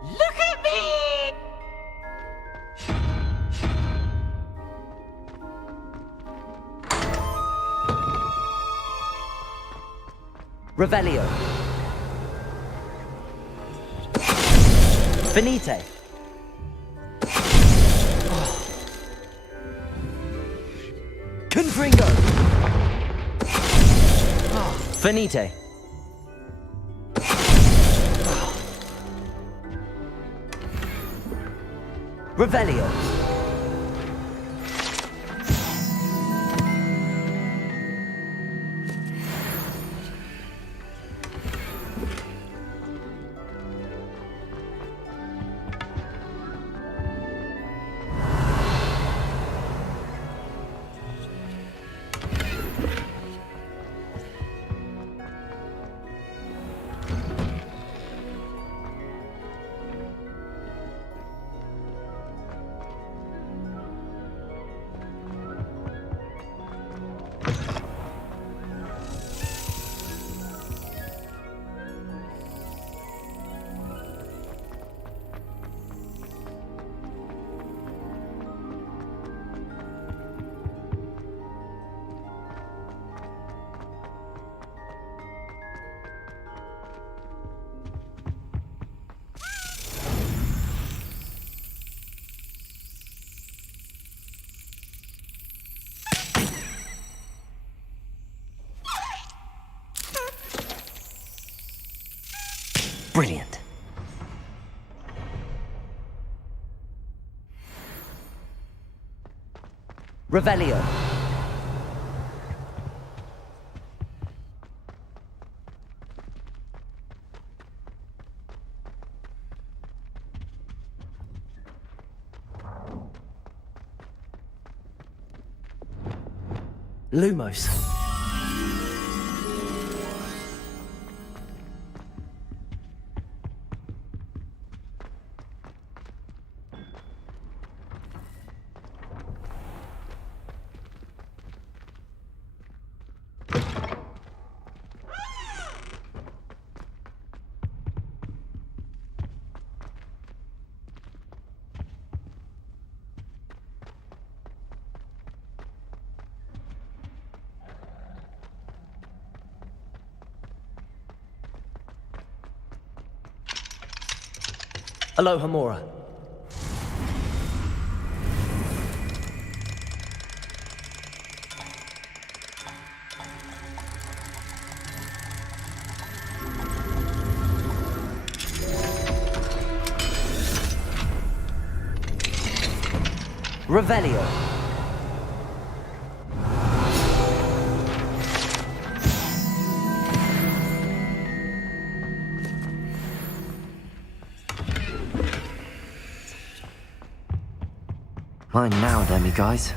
Look at me! Revelio. Finite. Confringo. Finite. Revelio. Brilliant. Revelio. Lumos. Aloha Mora. Revelio. Mine now, Demi guys.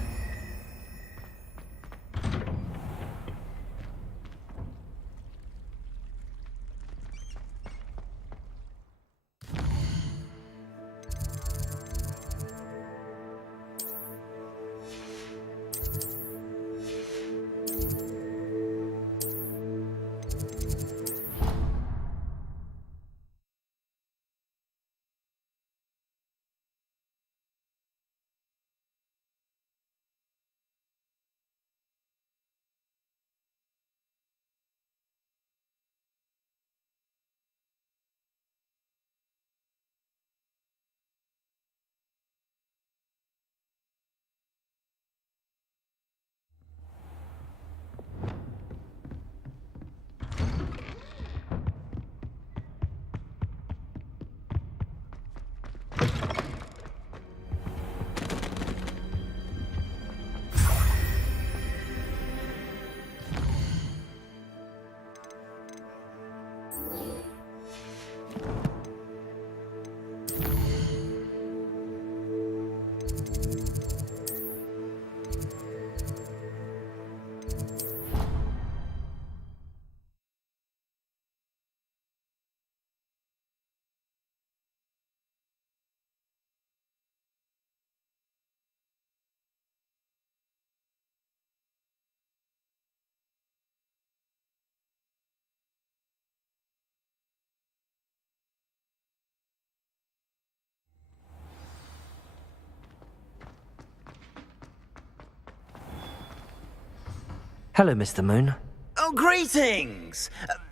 Hello, Mr. Moon. Oh, greetings!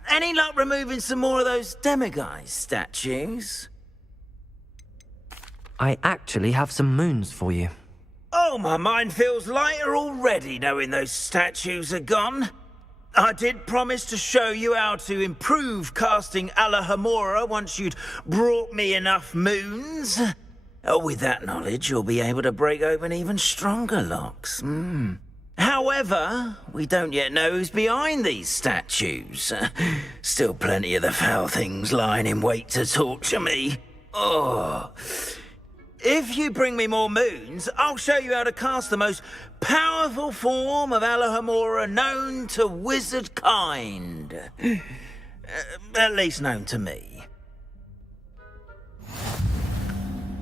Any luck removing some more of those demiguise statues? I actually have some moons for you. Oh, my mind feels lighter already knowing those statues are gone. I did promise to show you how to improve casting Alahamora once you'd brought me enough moons. With that knowledge, you'll be able to break open even stronger locks. However, we don't yet know who's behind these statues. Still plenty of the foul things lying in wait to torture me. Oh. If you bring me more moons, I'll show you how to cast the most powerful form of Alahamora known to wizard kind. At least known to me.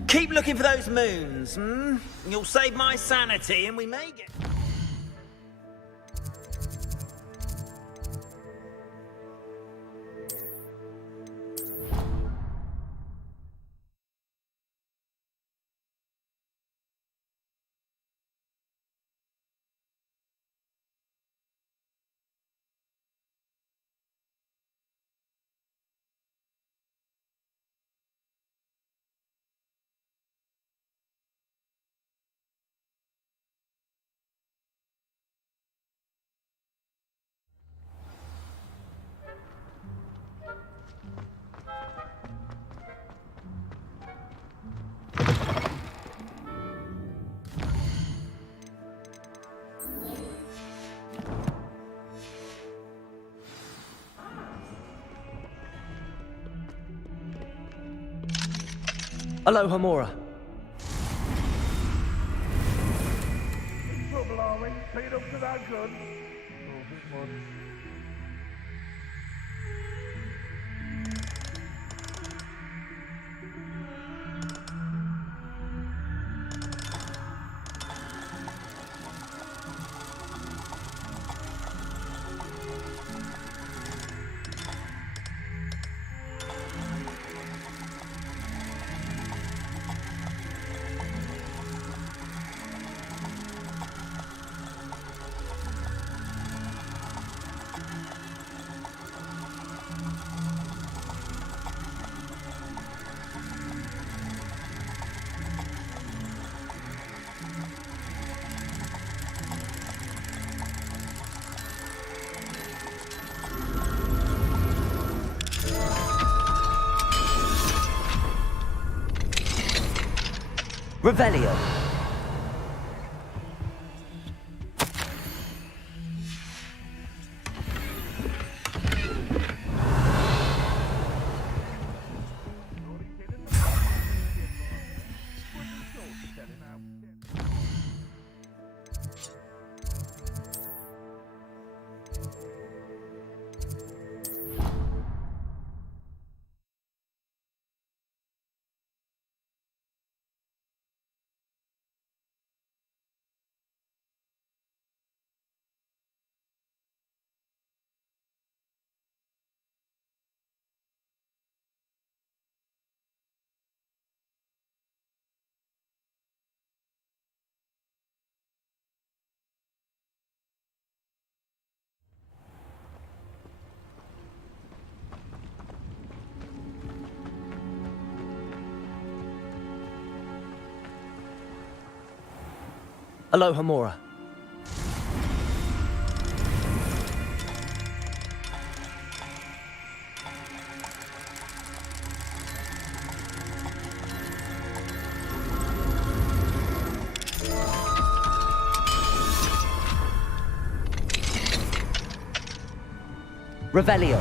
Keep looking for those moons, You'll save my sanity and we may get... Aloha Mora. Trouble, are we? Paid up to that good? Revelio. Aloha Mora. Revelio.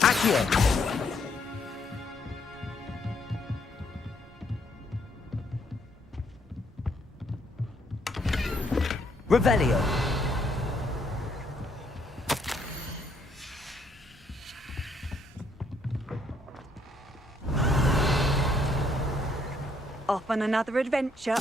Accio. Revelio. Off on another adventure.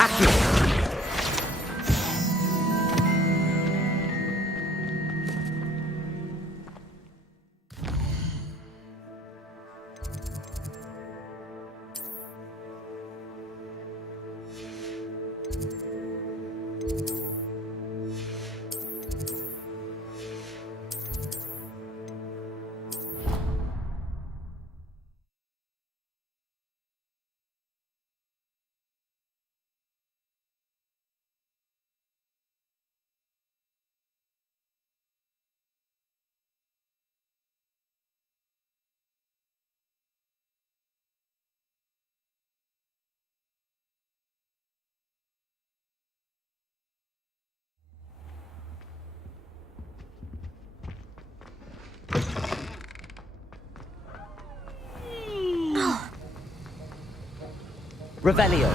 Revelio.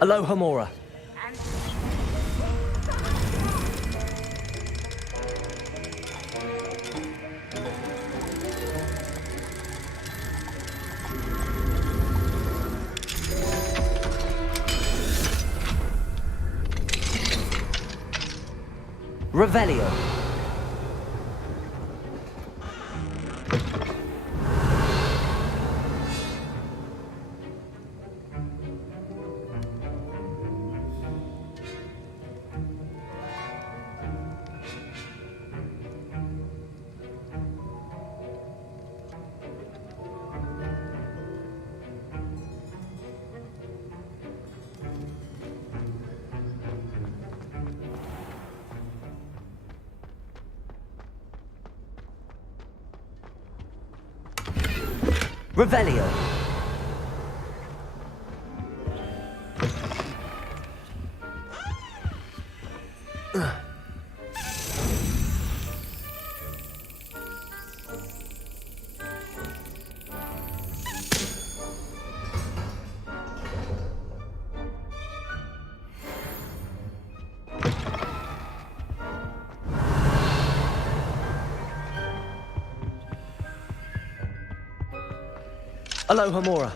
Aloha Mora. Revelio. Revelio. Aloha Mora.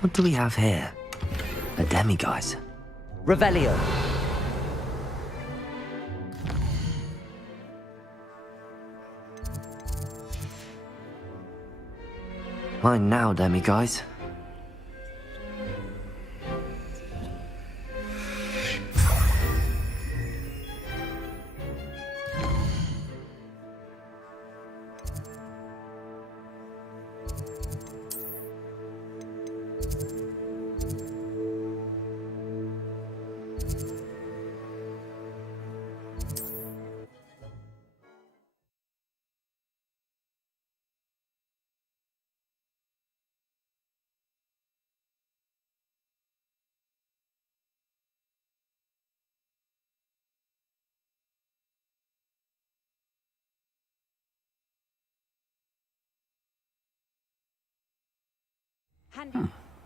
What do we have here? A demiguise. Revelio. Mine now, demiguise.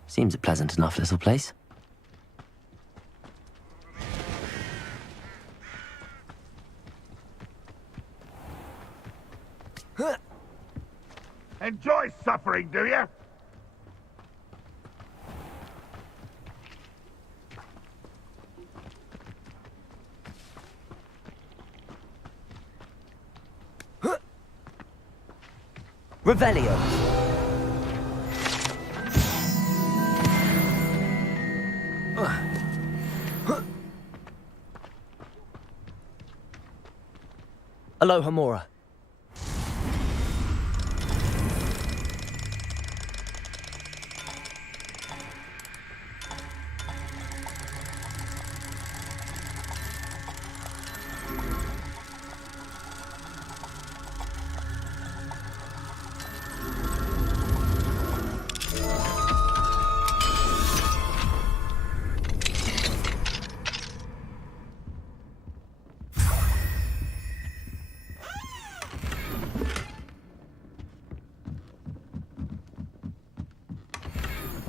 Seems a pleasant enough little place. Enjoy suffering, do you? Revelio. Aloha Mora.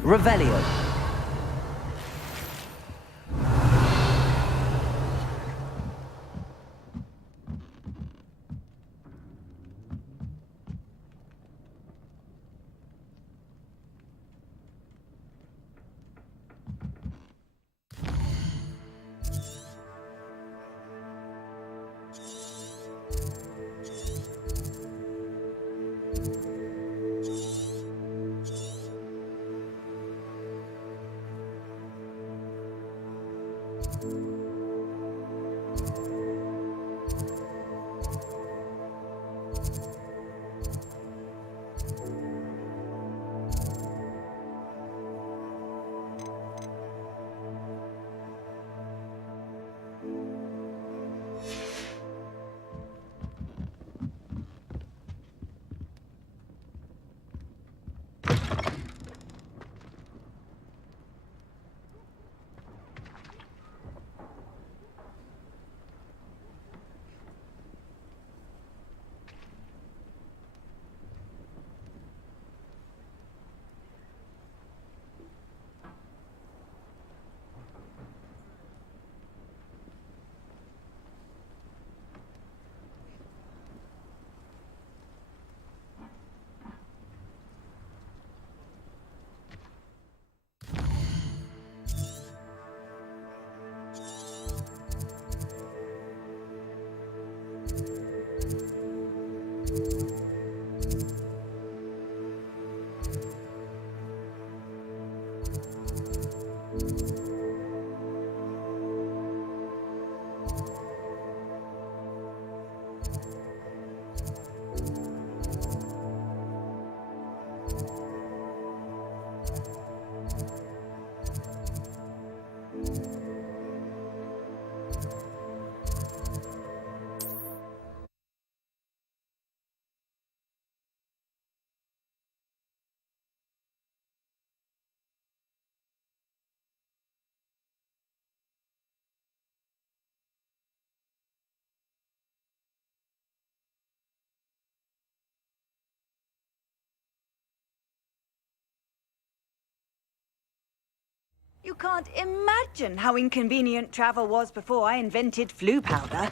Revelio. You can't imagine how inconvenient travel was before I invented flu powder.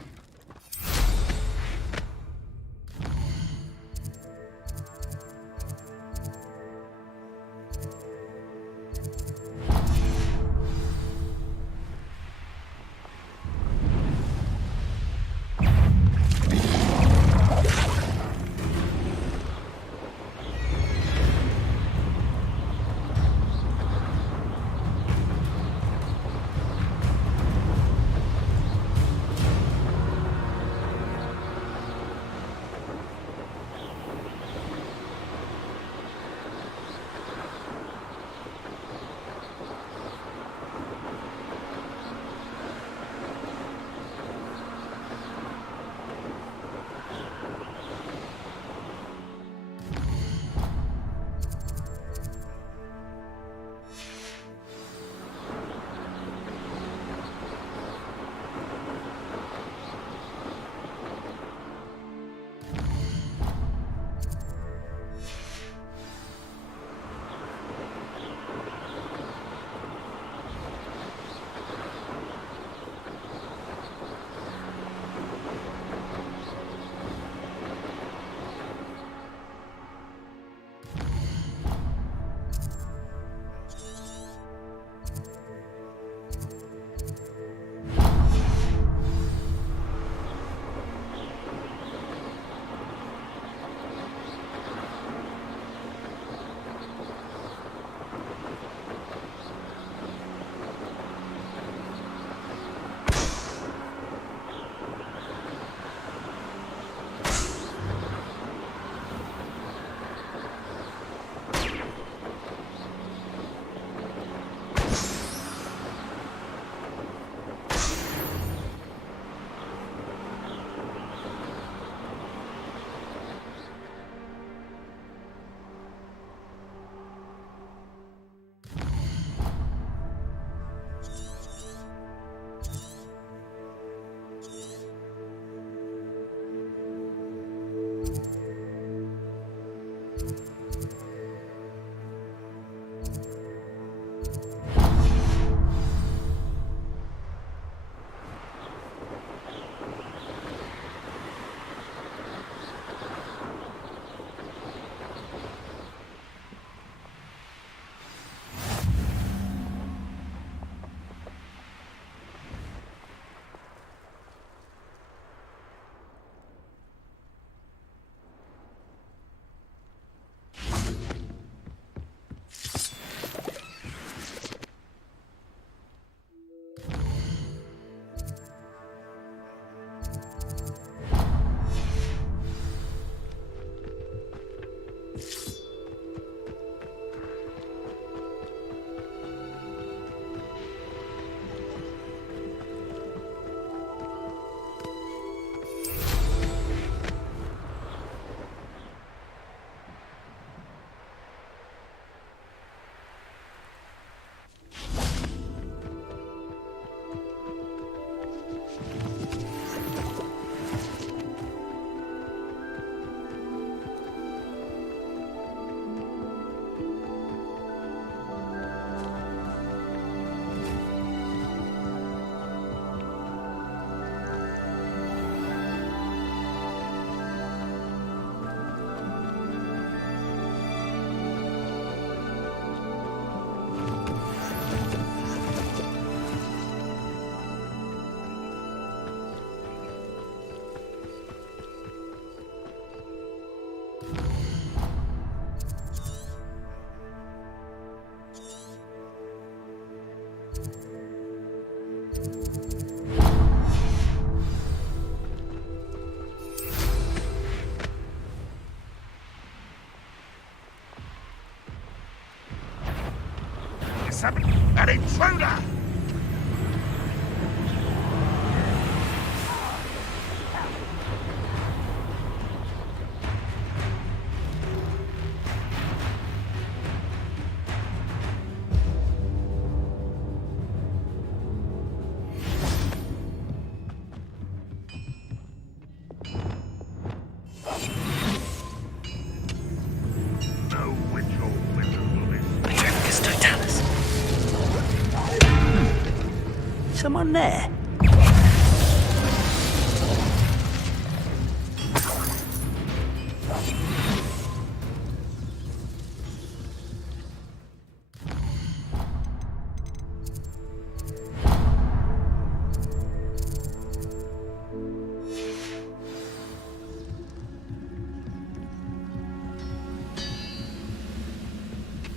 An intruder! It's totalus. someone there?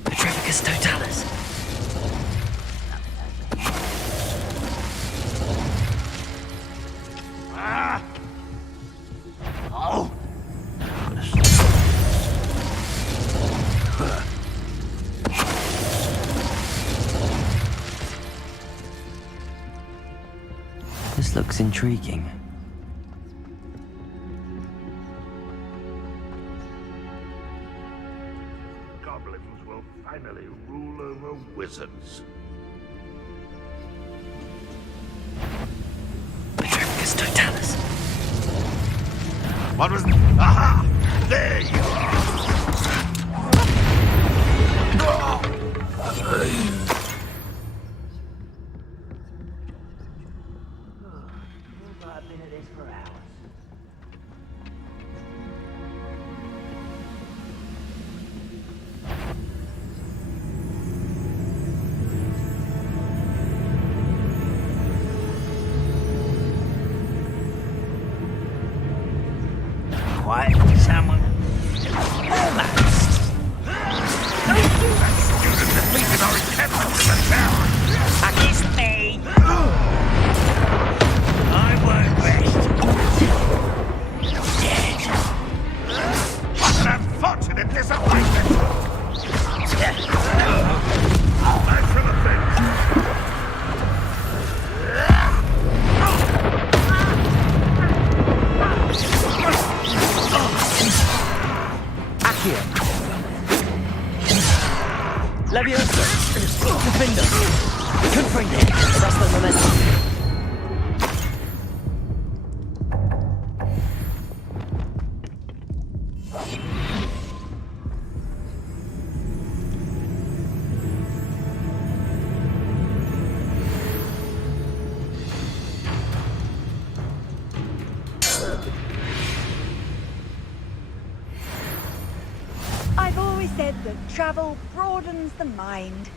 Petrificus totalis. Oh! This looks intriguing. Goblins will finally rule over wizards. Petrificus totalis. What was... Aha! There you are! I've been at this for hours. Quiet, someone. Defeated our encampment in the tower! Against me! I won't rest. Dead. What an unfortunate disappointment! Back for the bench! Accio. Levioso. Defender. Confringo. Arrest the momentum. I've always said that travel broadens the mind.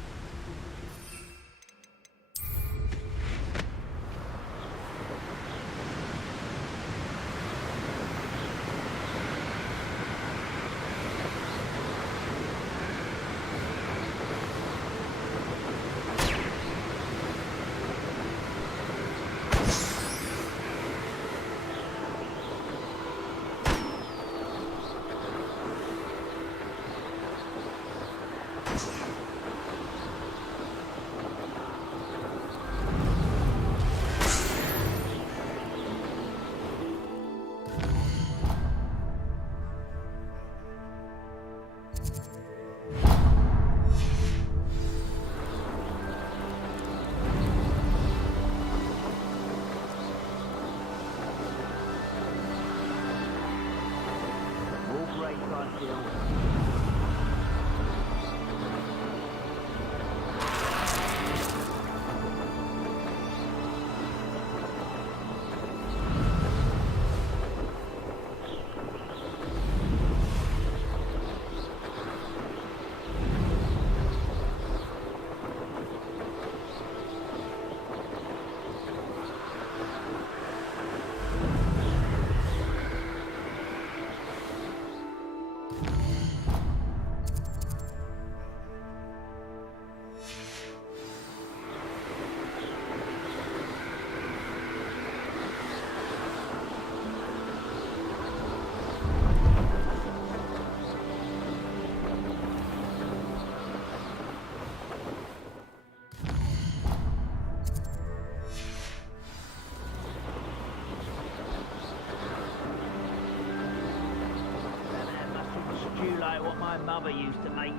Stew like what my mother used to make.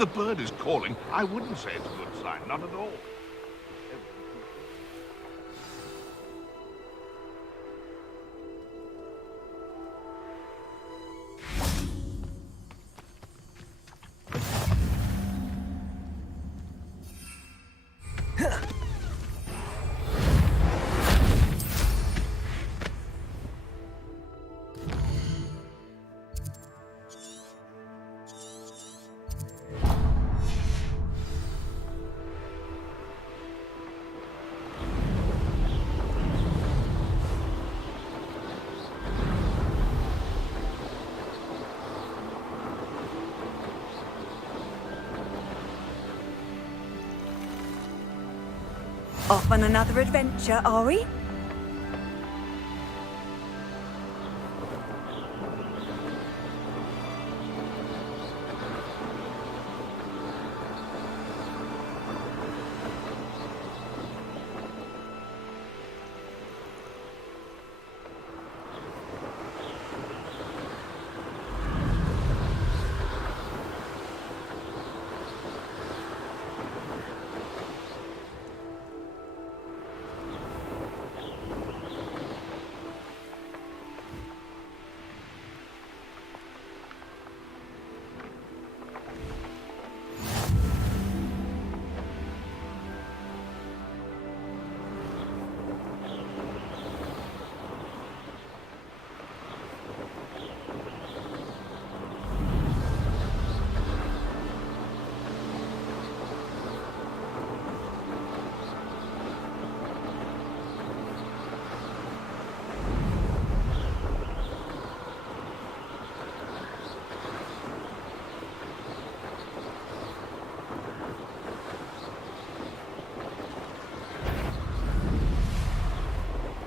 If the bird is calling, I wouldn't say it's a good sign, not at all. Off on another adventure, are we?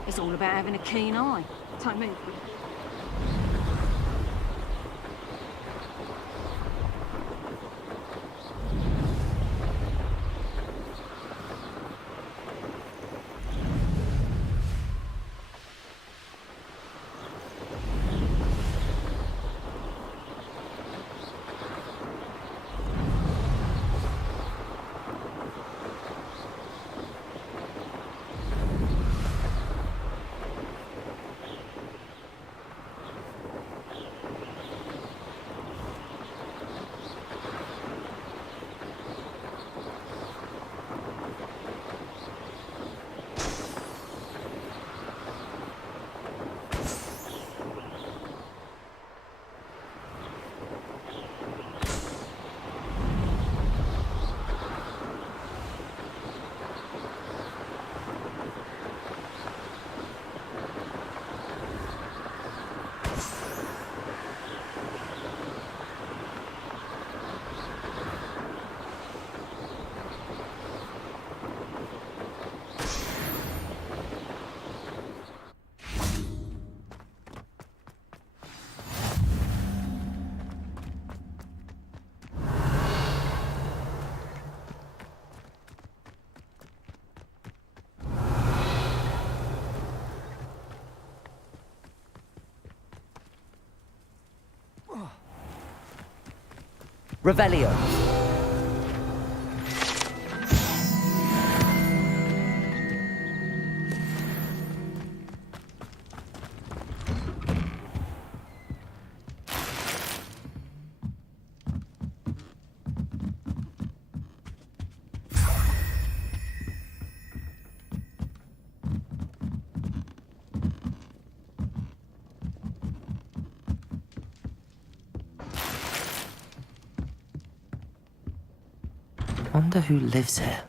It's all about having a keen eye. Don't move. Revelio. Wonder who lives here.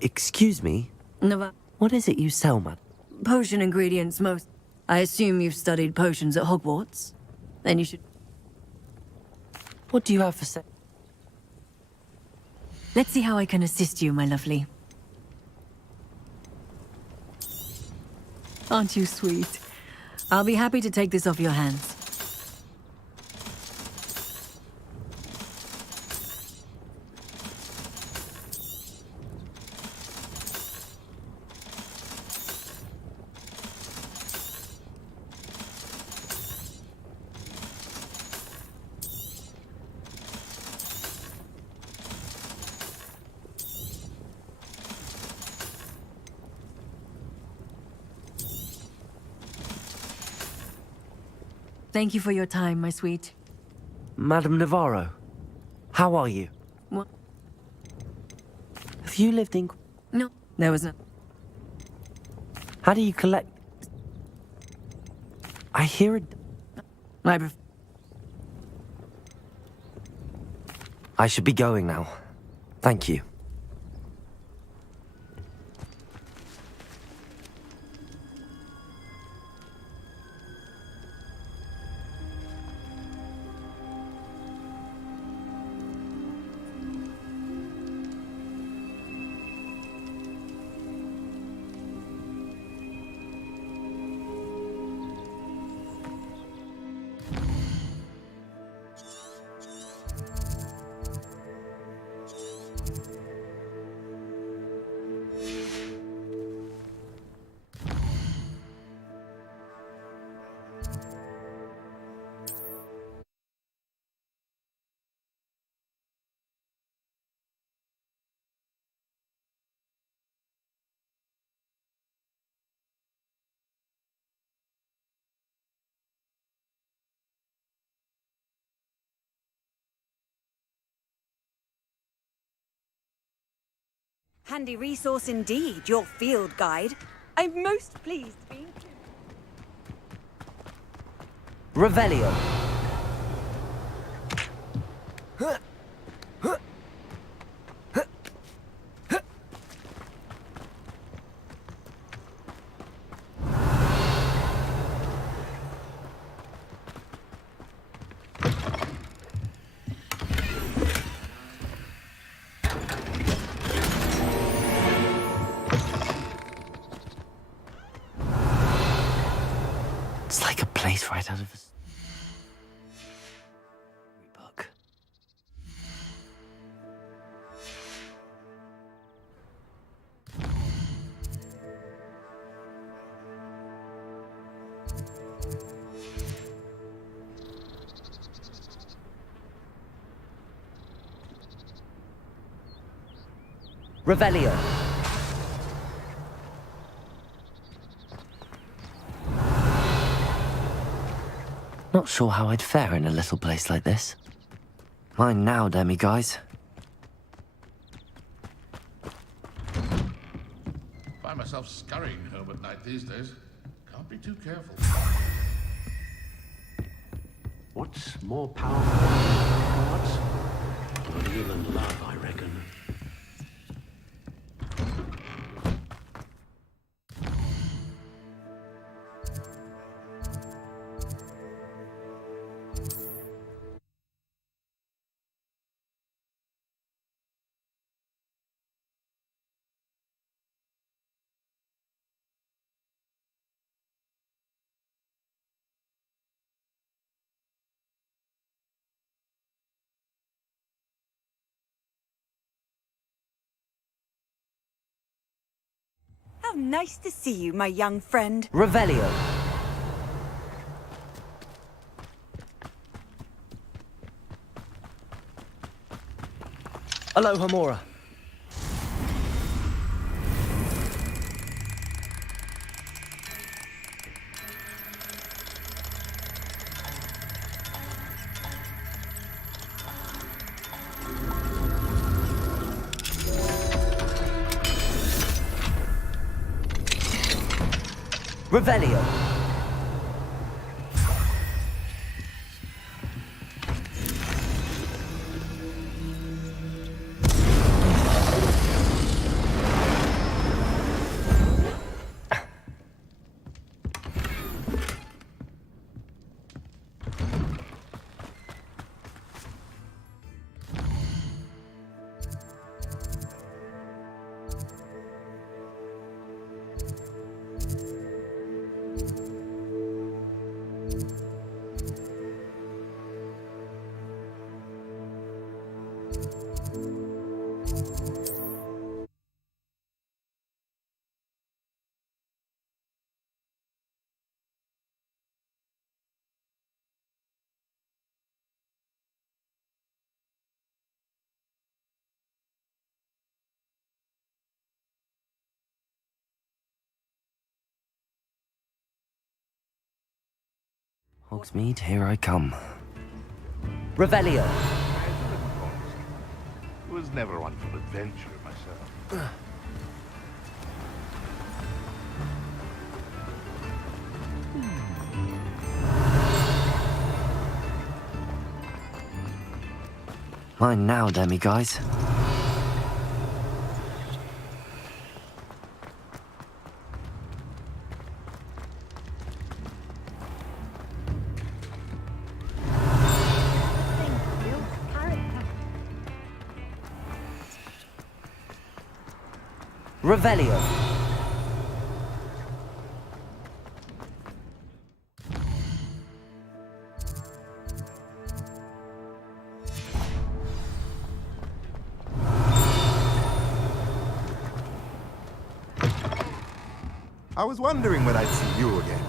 Excuse me? Never. What is it you sell, man? Potion ingredients, most. I assume you've studied potions at Hogwarts. Then you should. What do you have for sale? Let's see how I can assist you, my lovely. Aren't you sweet? I'll be happy to take this off your hands. Thank you for your time, my sweet. Madam Navarro, how are you? What? Have you lived in... No, there was no... How do you collect... I hear it... I should be going now. Thank you. Handy resource indeed, your field guide. I'm most pleased to be included. Revelio. It's like a place right out of a book. Revelio. Not sure how I'd fare in a little place like this. Mine now, demi-guys. Find myself scurrying home at night these days. Can't be too careful. What's more powerful than gods? Not even love, I reckon. How nice to see you, my young friend. Revelio. Aloha, Mora. Revelio. Hogsmeade, here I come. Revelio. Was never one for adventure myself. Mine now, demi-guys. Revelio. I was wondering when I'd see you again.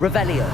Revelio.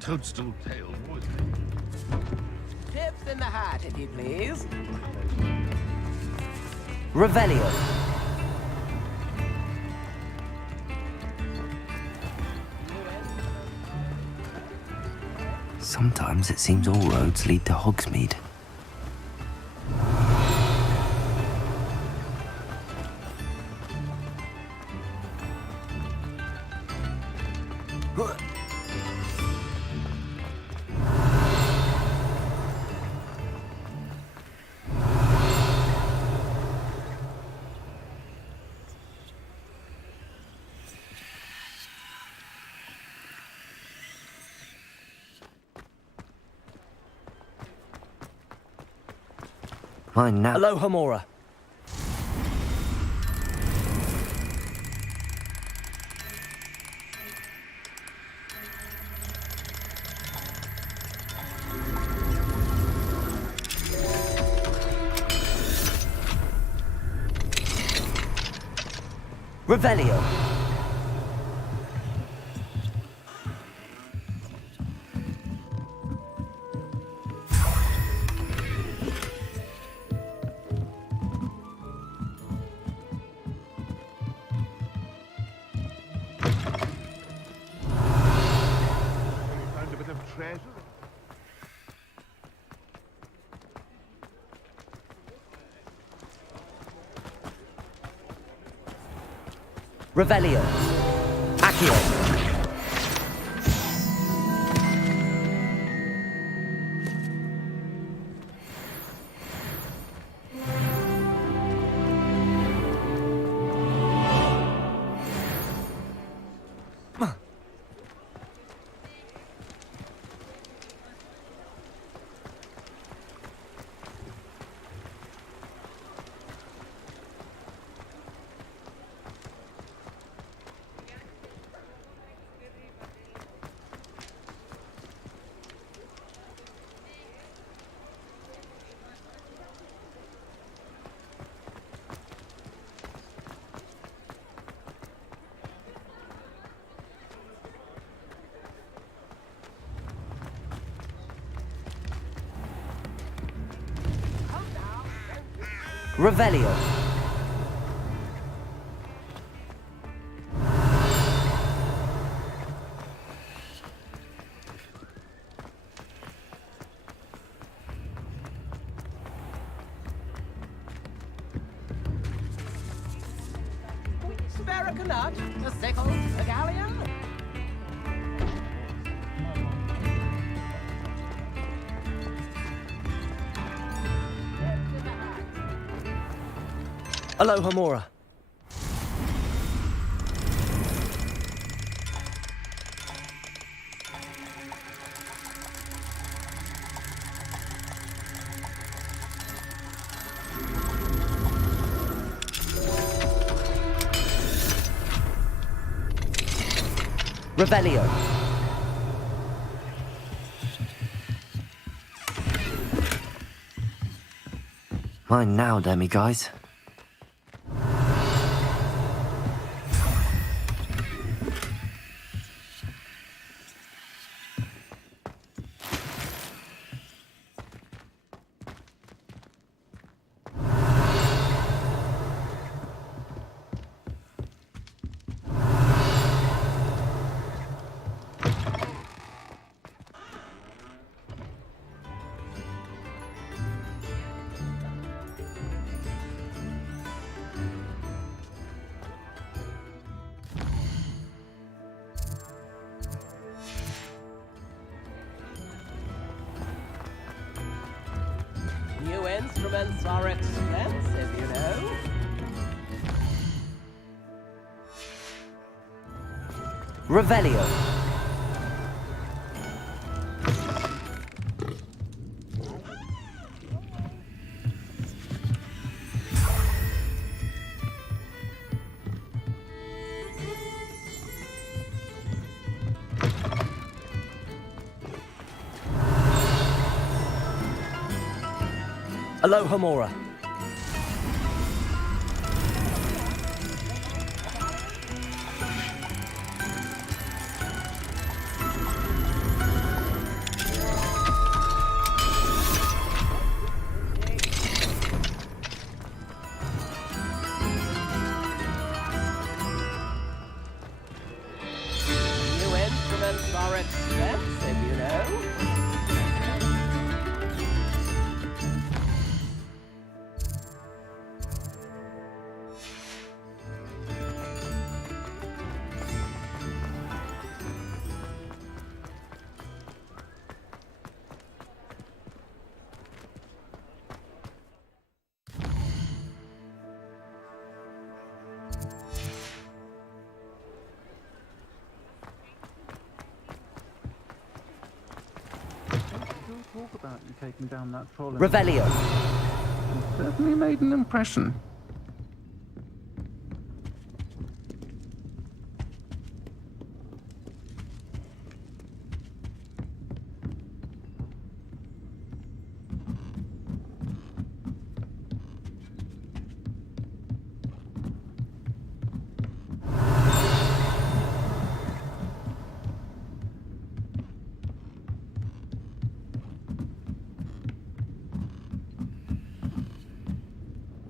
Toadstool tail wood. Tips in the hat, if you please. Revelio. Sometimes it seems all roads lead to Hogsmeade. Mine now. Aloha Mora. Revelio. Found a bit of treasure. Revelio. Accio. Revelio. sword, the sickle, the galleon. Aloha Mora. Revelio. Mine now, demi guys. New instruments are expensive, you know. Revelio. Aloha Mora. New instruments are expensive, you know. Talk about you taking down that troll. Revelio. Certainly made an impression.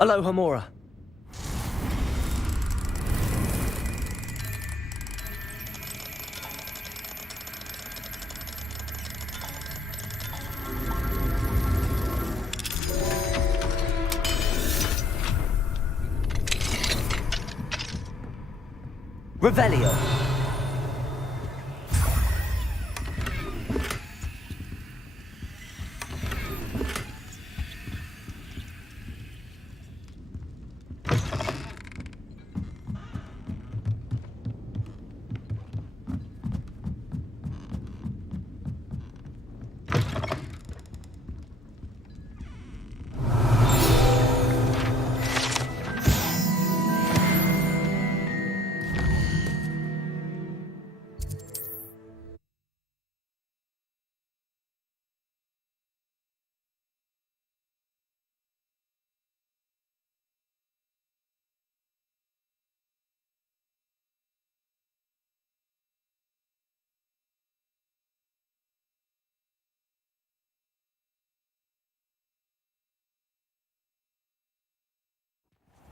Aloha Mora. Revelio.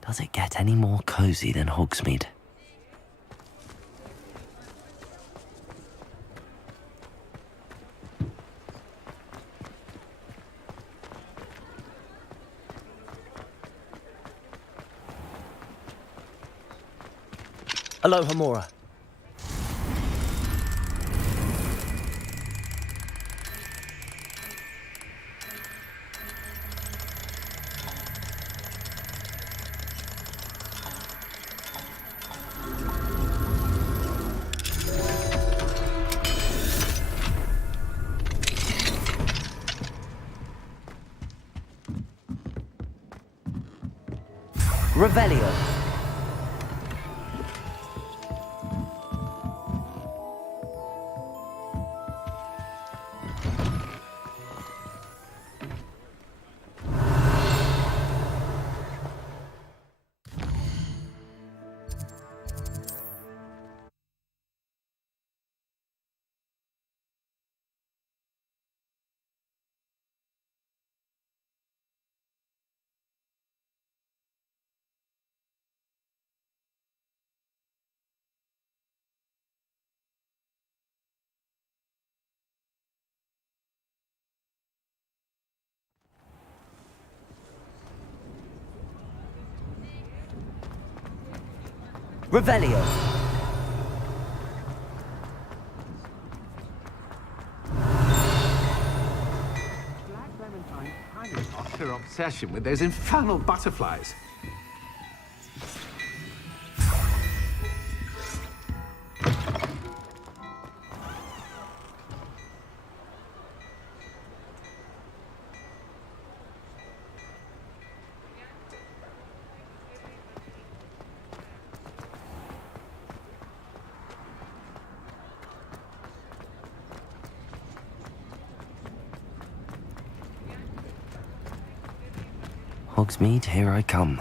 Does it get any more cozy than Hogsmeade? Aloha Mora. Revelio. Revelio. Black Clementine kind of lost her obsession with those infernal butterflies. Hogsmeade, here I come.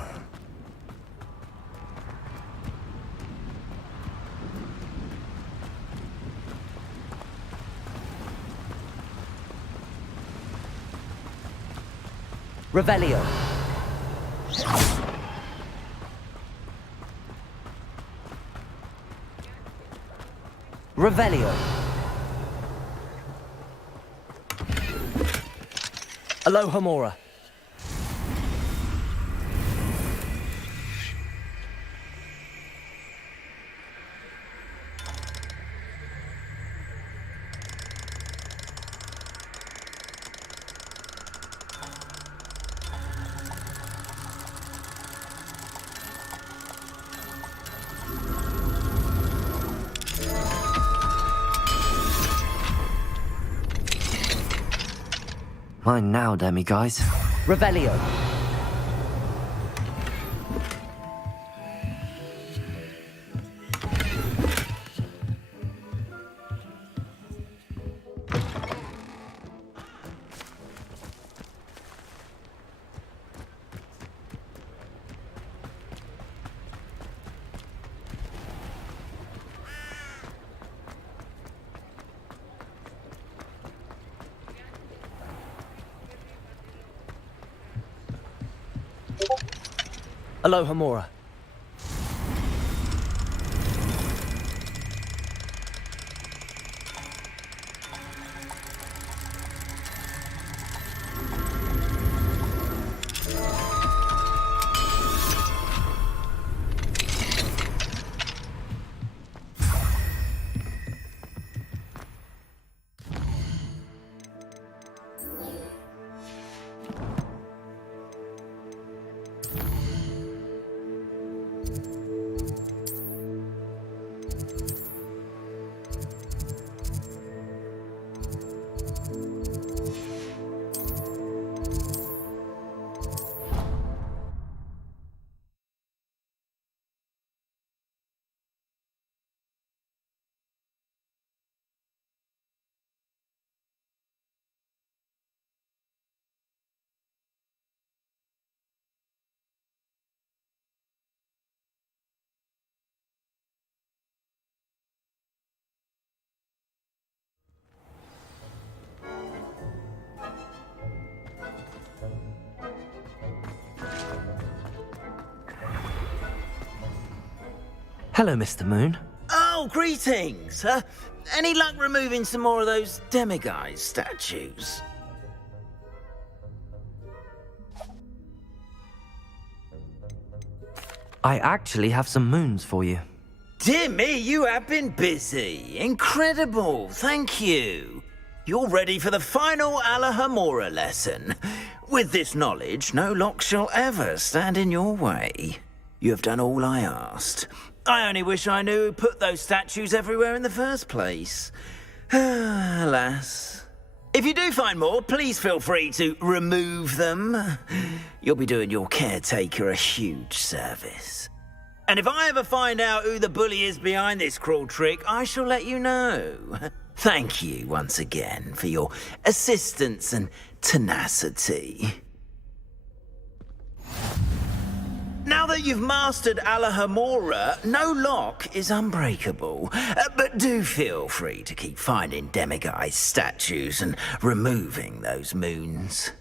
Revelio. Revelio. Aloha Mora. Mine now, demi-guys. Revelio. Aloha Mora. Hello, Mr. Moon. Oh, greetings! Any luck removing some more of those demiguise statues? I actually have some moons for you. Dear me, you have been busy. Incredible, thank you. You're ready for the final Alahomora lesson. With this knowledge, no lock shall ever stand in your way. You have done all I asked. I only wish I knew who put those statues everywhere in the first place. Alas. If you do find more, please feel free to remove them. You'll be doing your caretaker a huge service. And if I ever find out who the bully is behind this cruel trick, I shall let you know. Thank you once again for your assistance and tenacity. Now that you've mastered Alahomora, no lock is unbreakable. But do feel free to keep finding demiguise statues and removing those moons.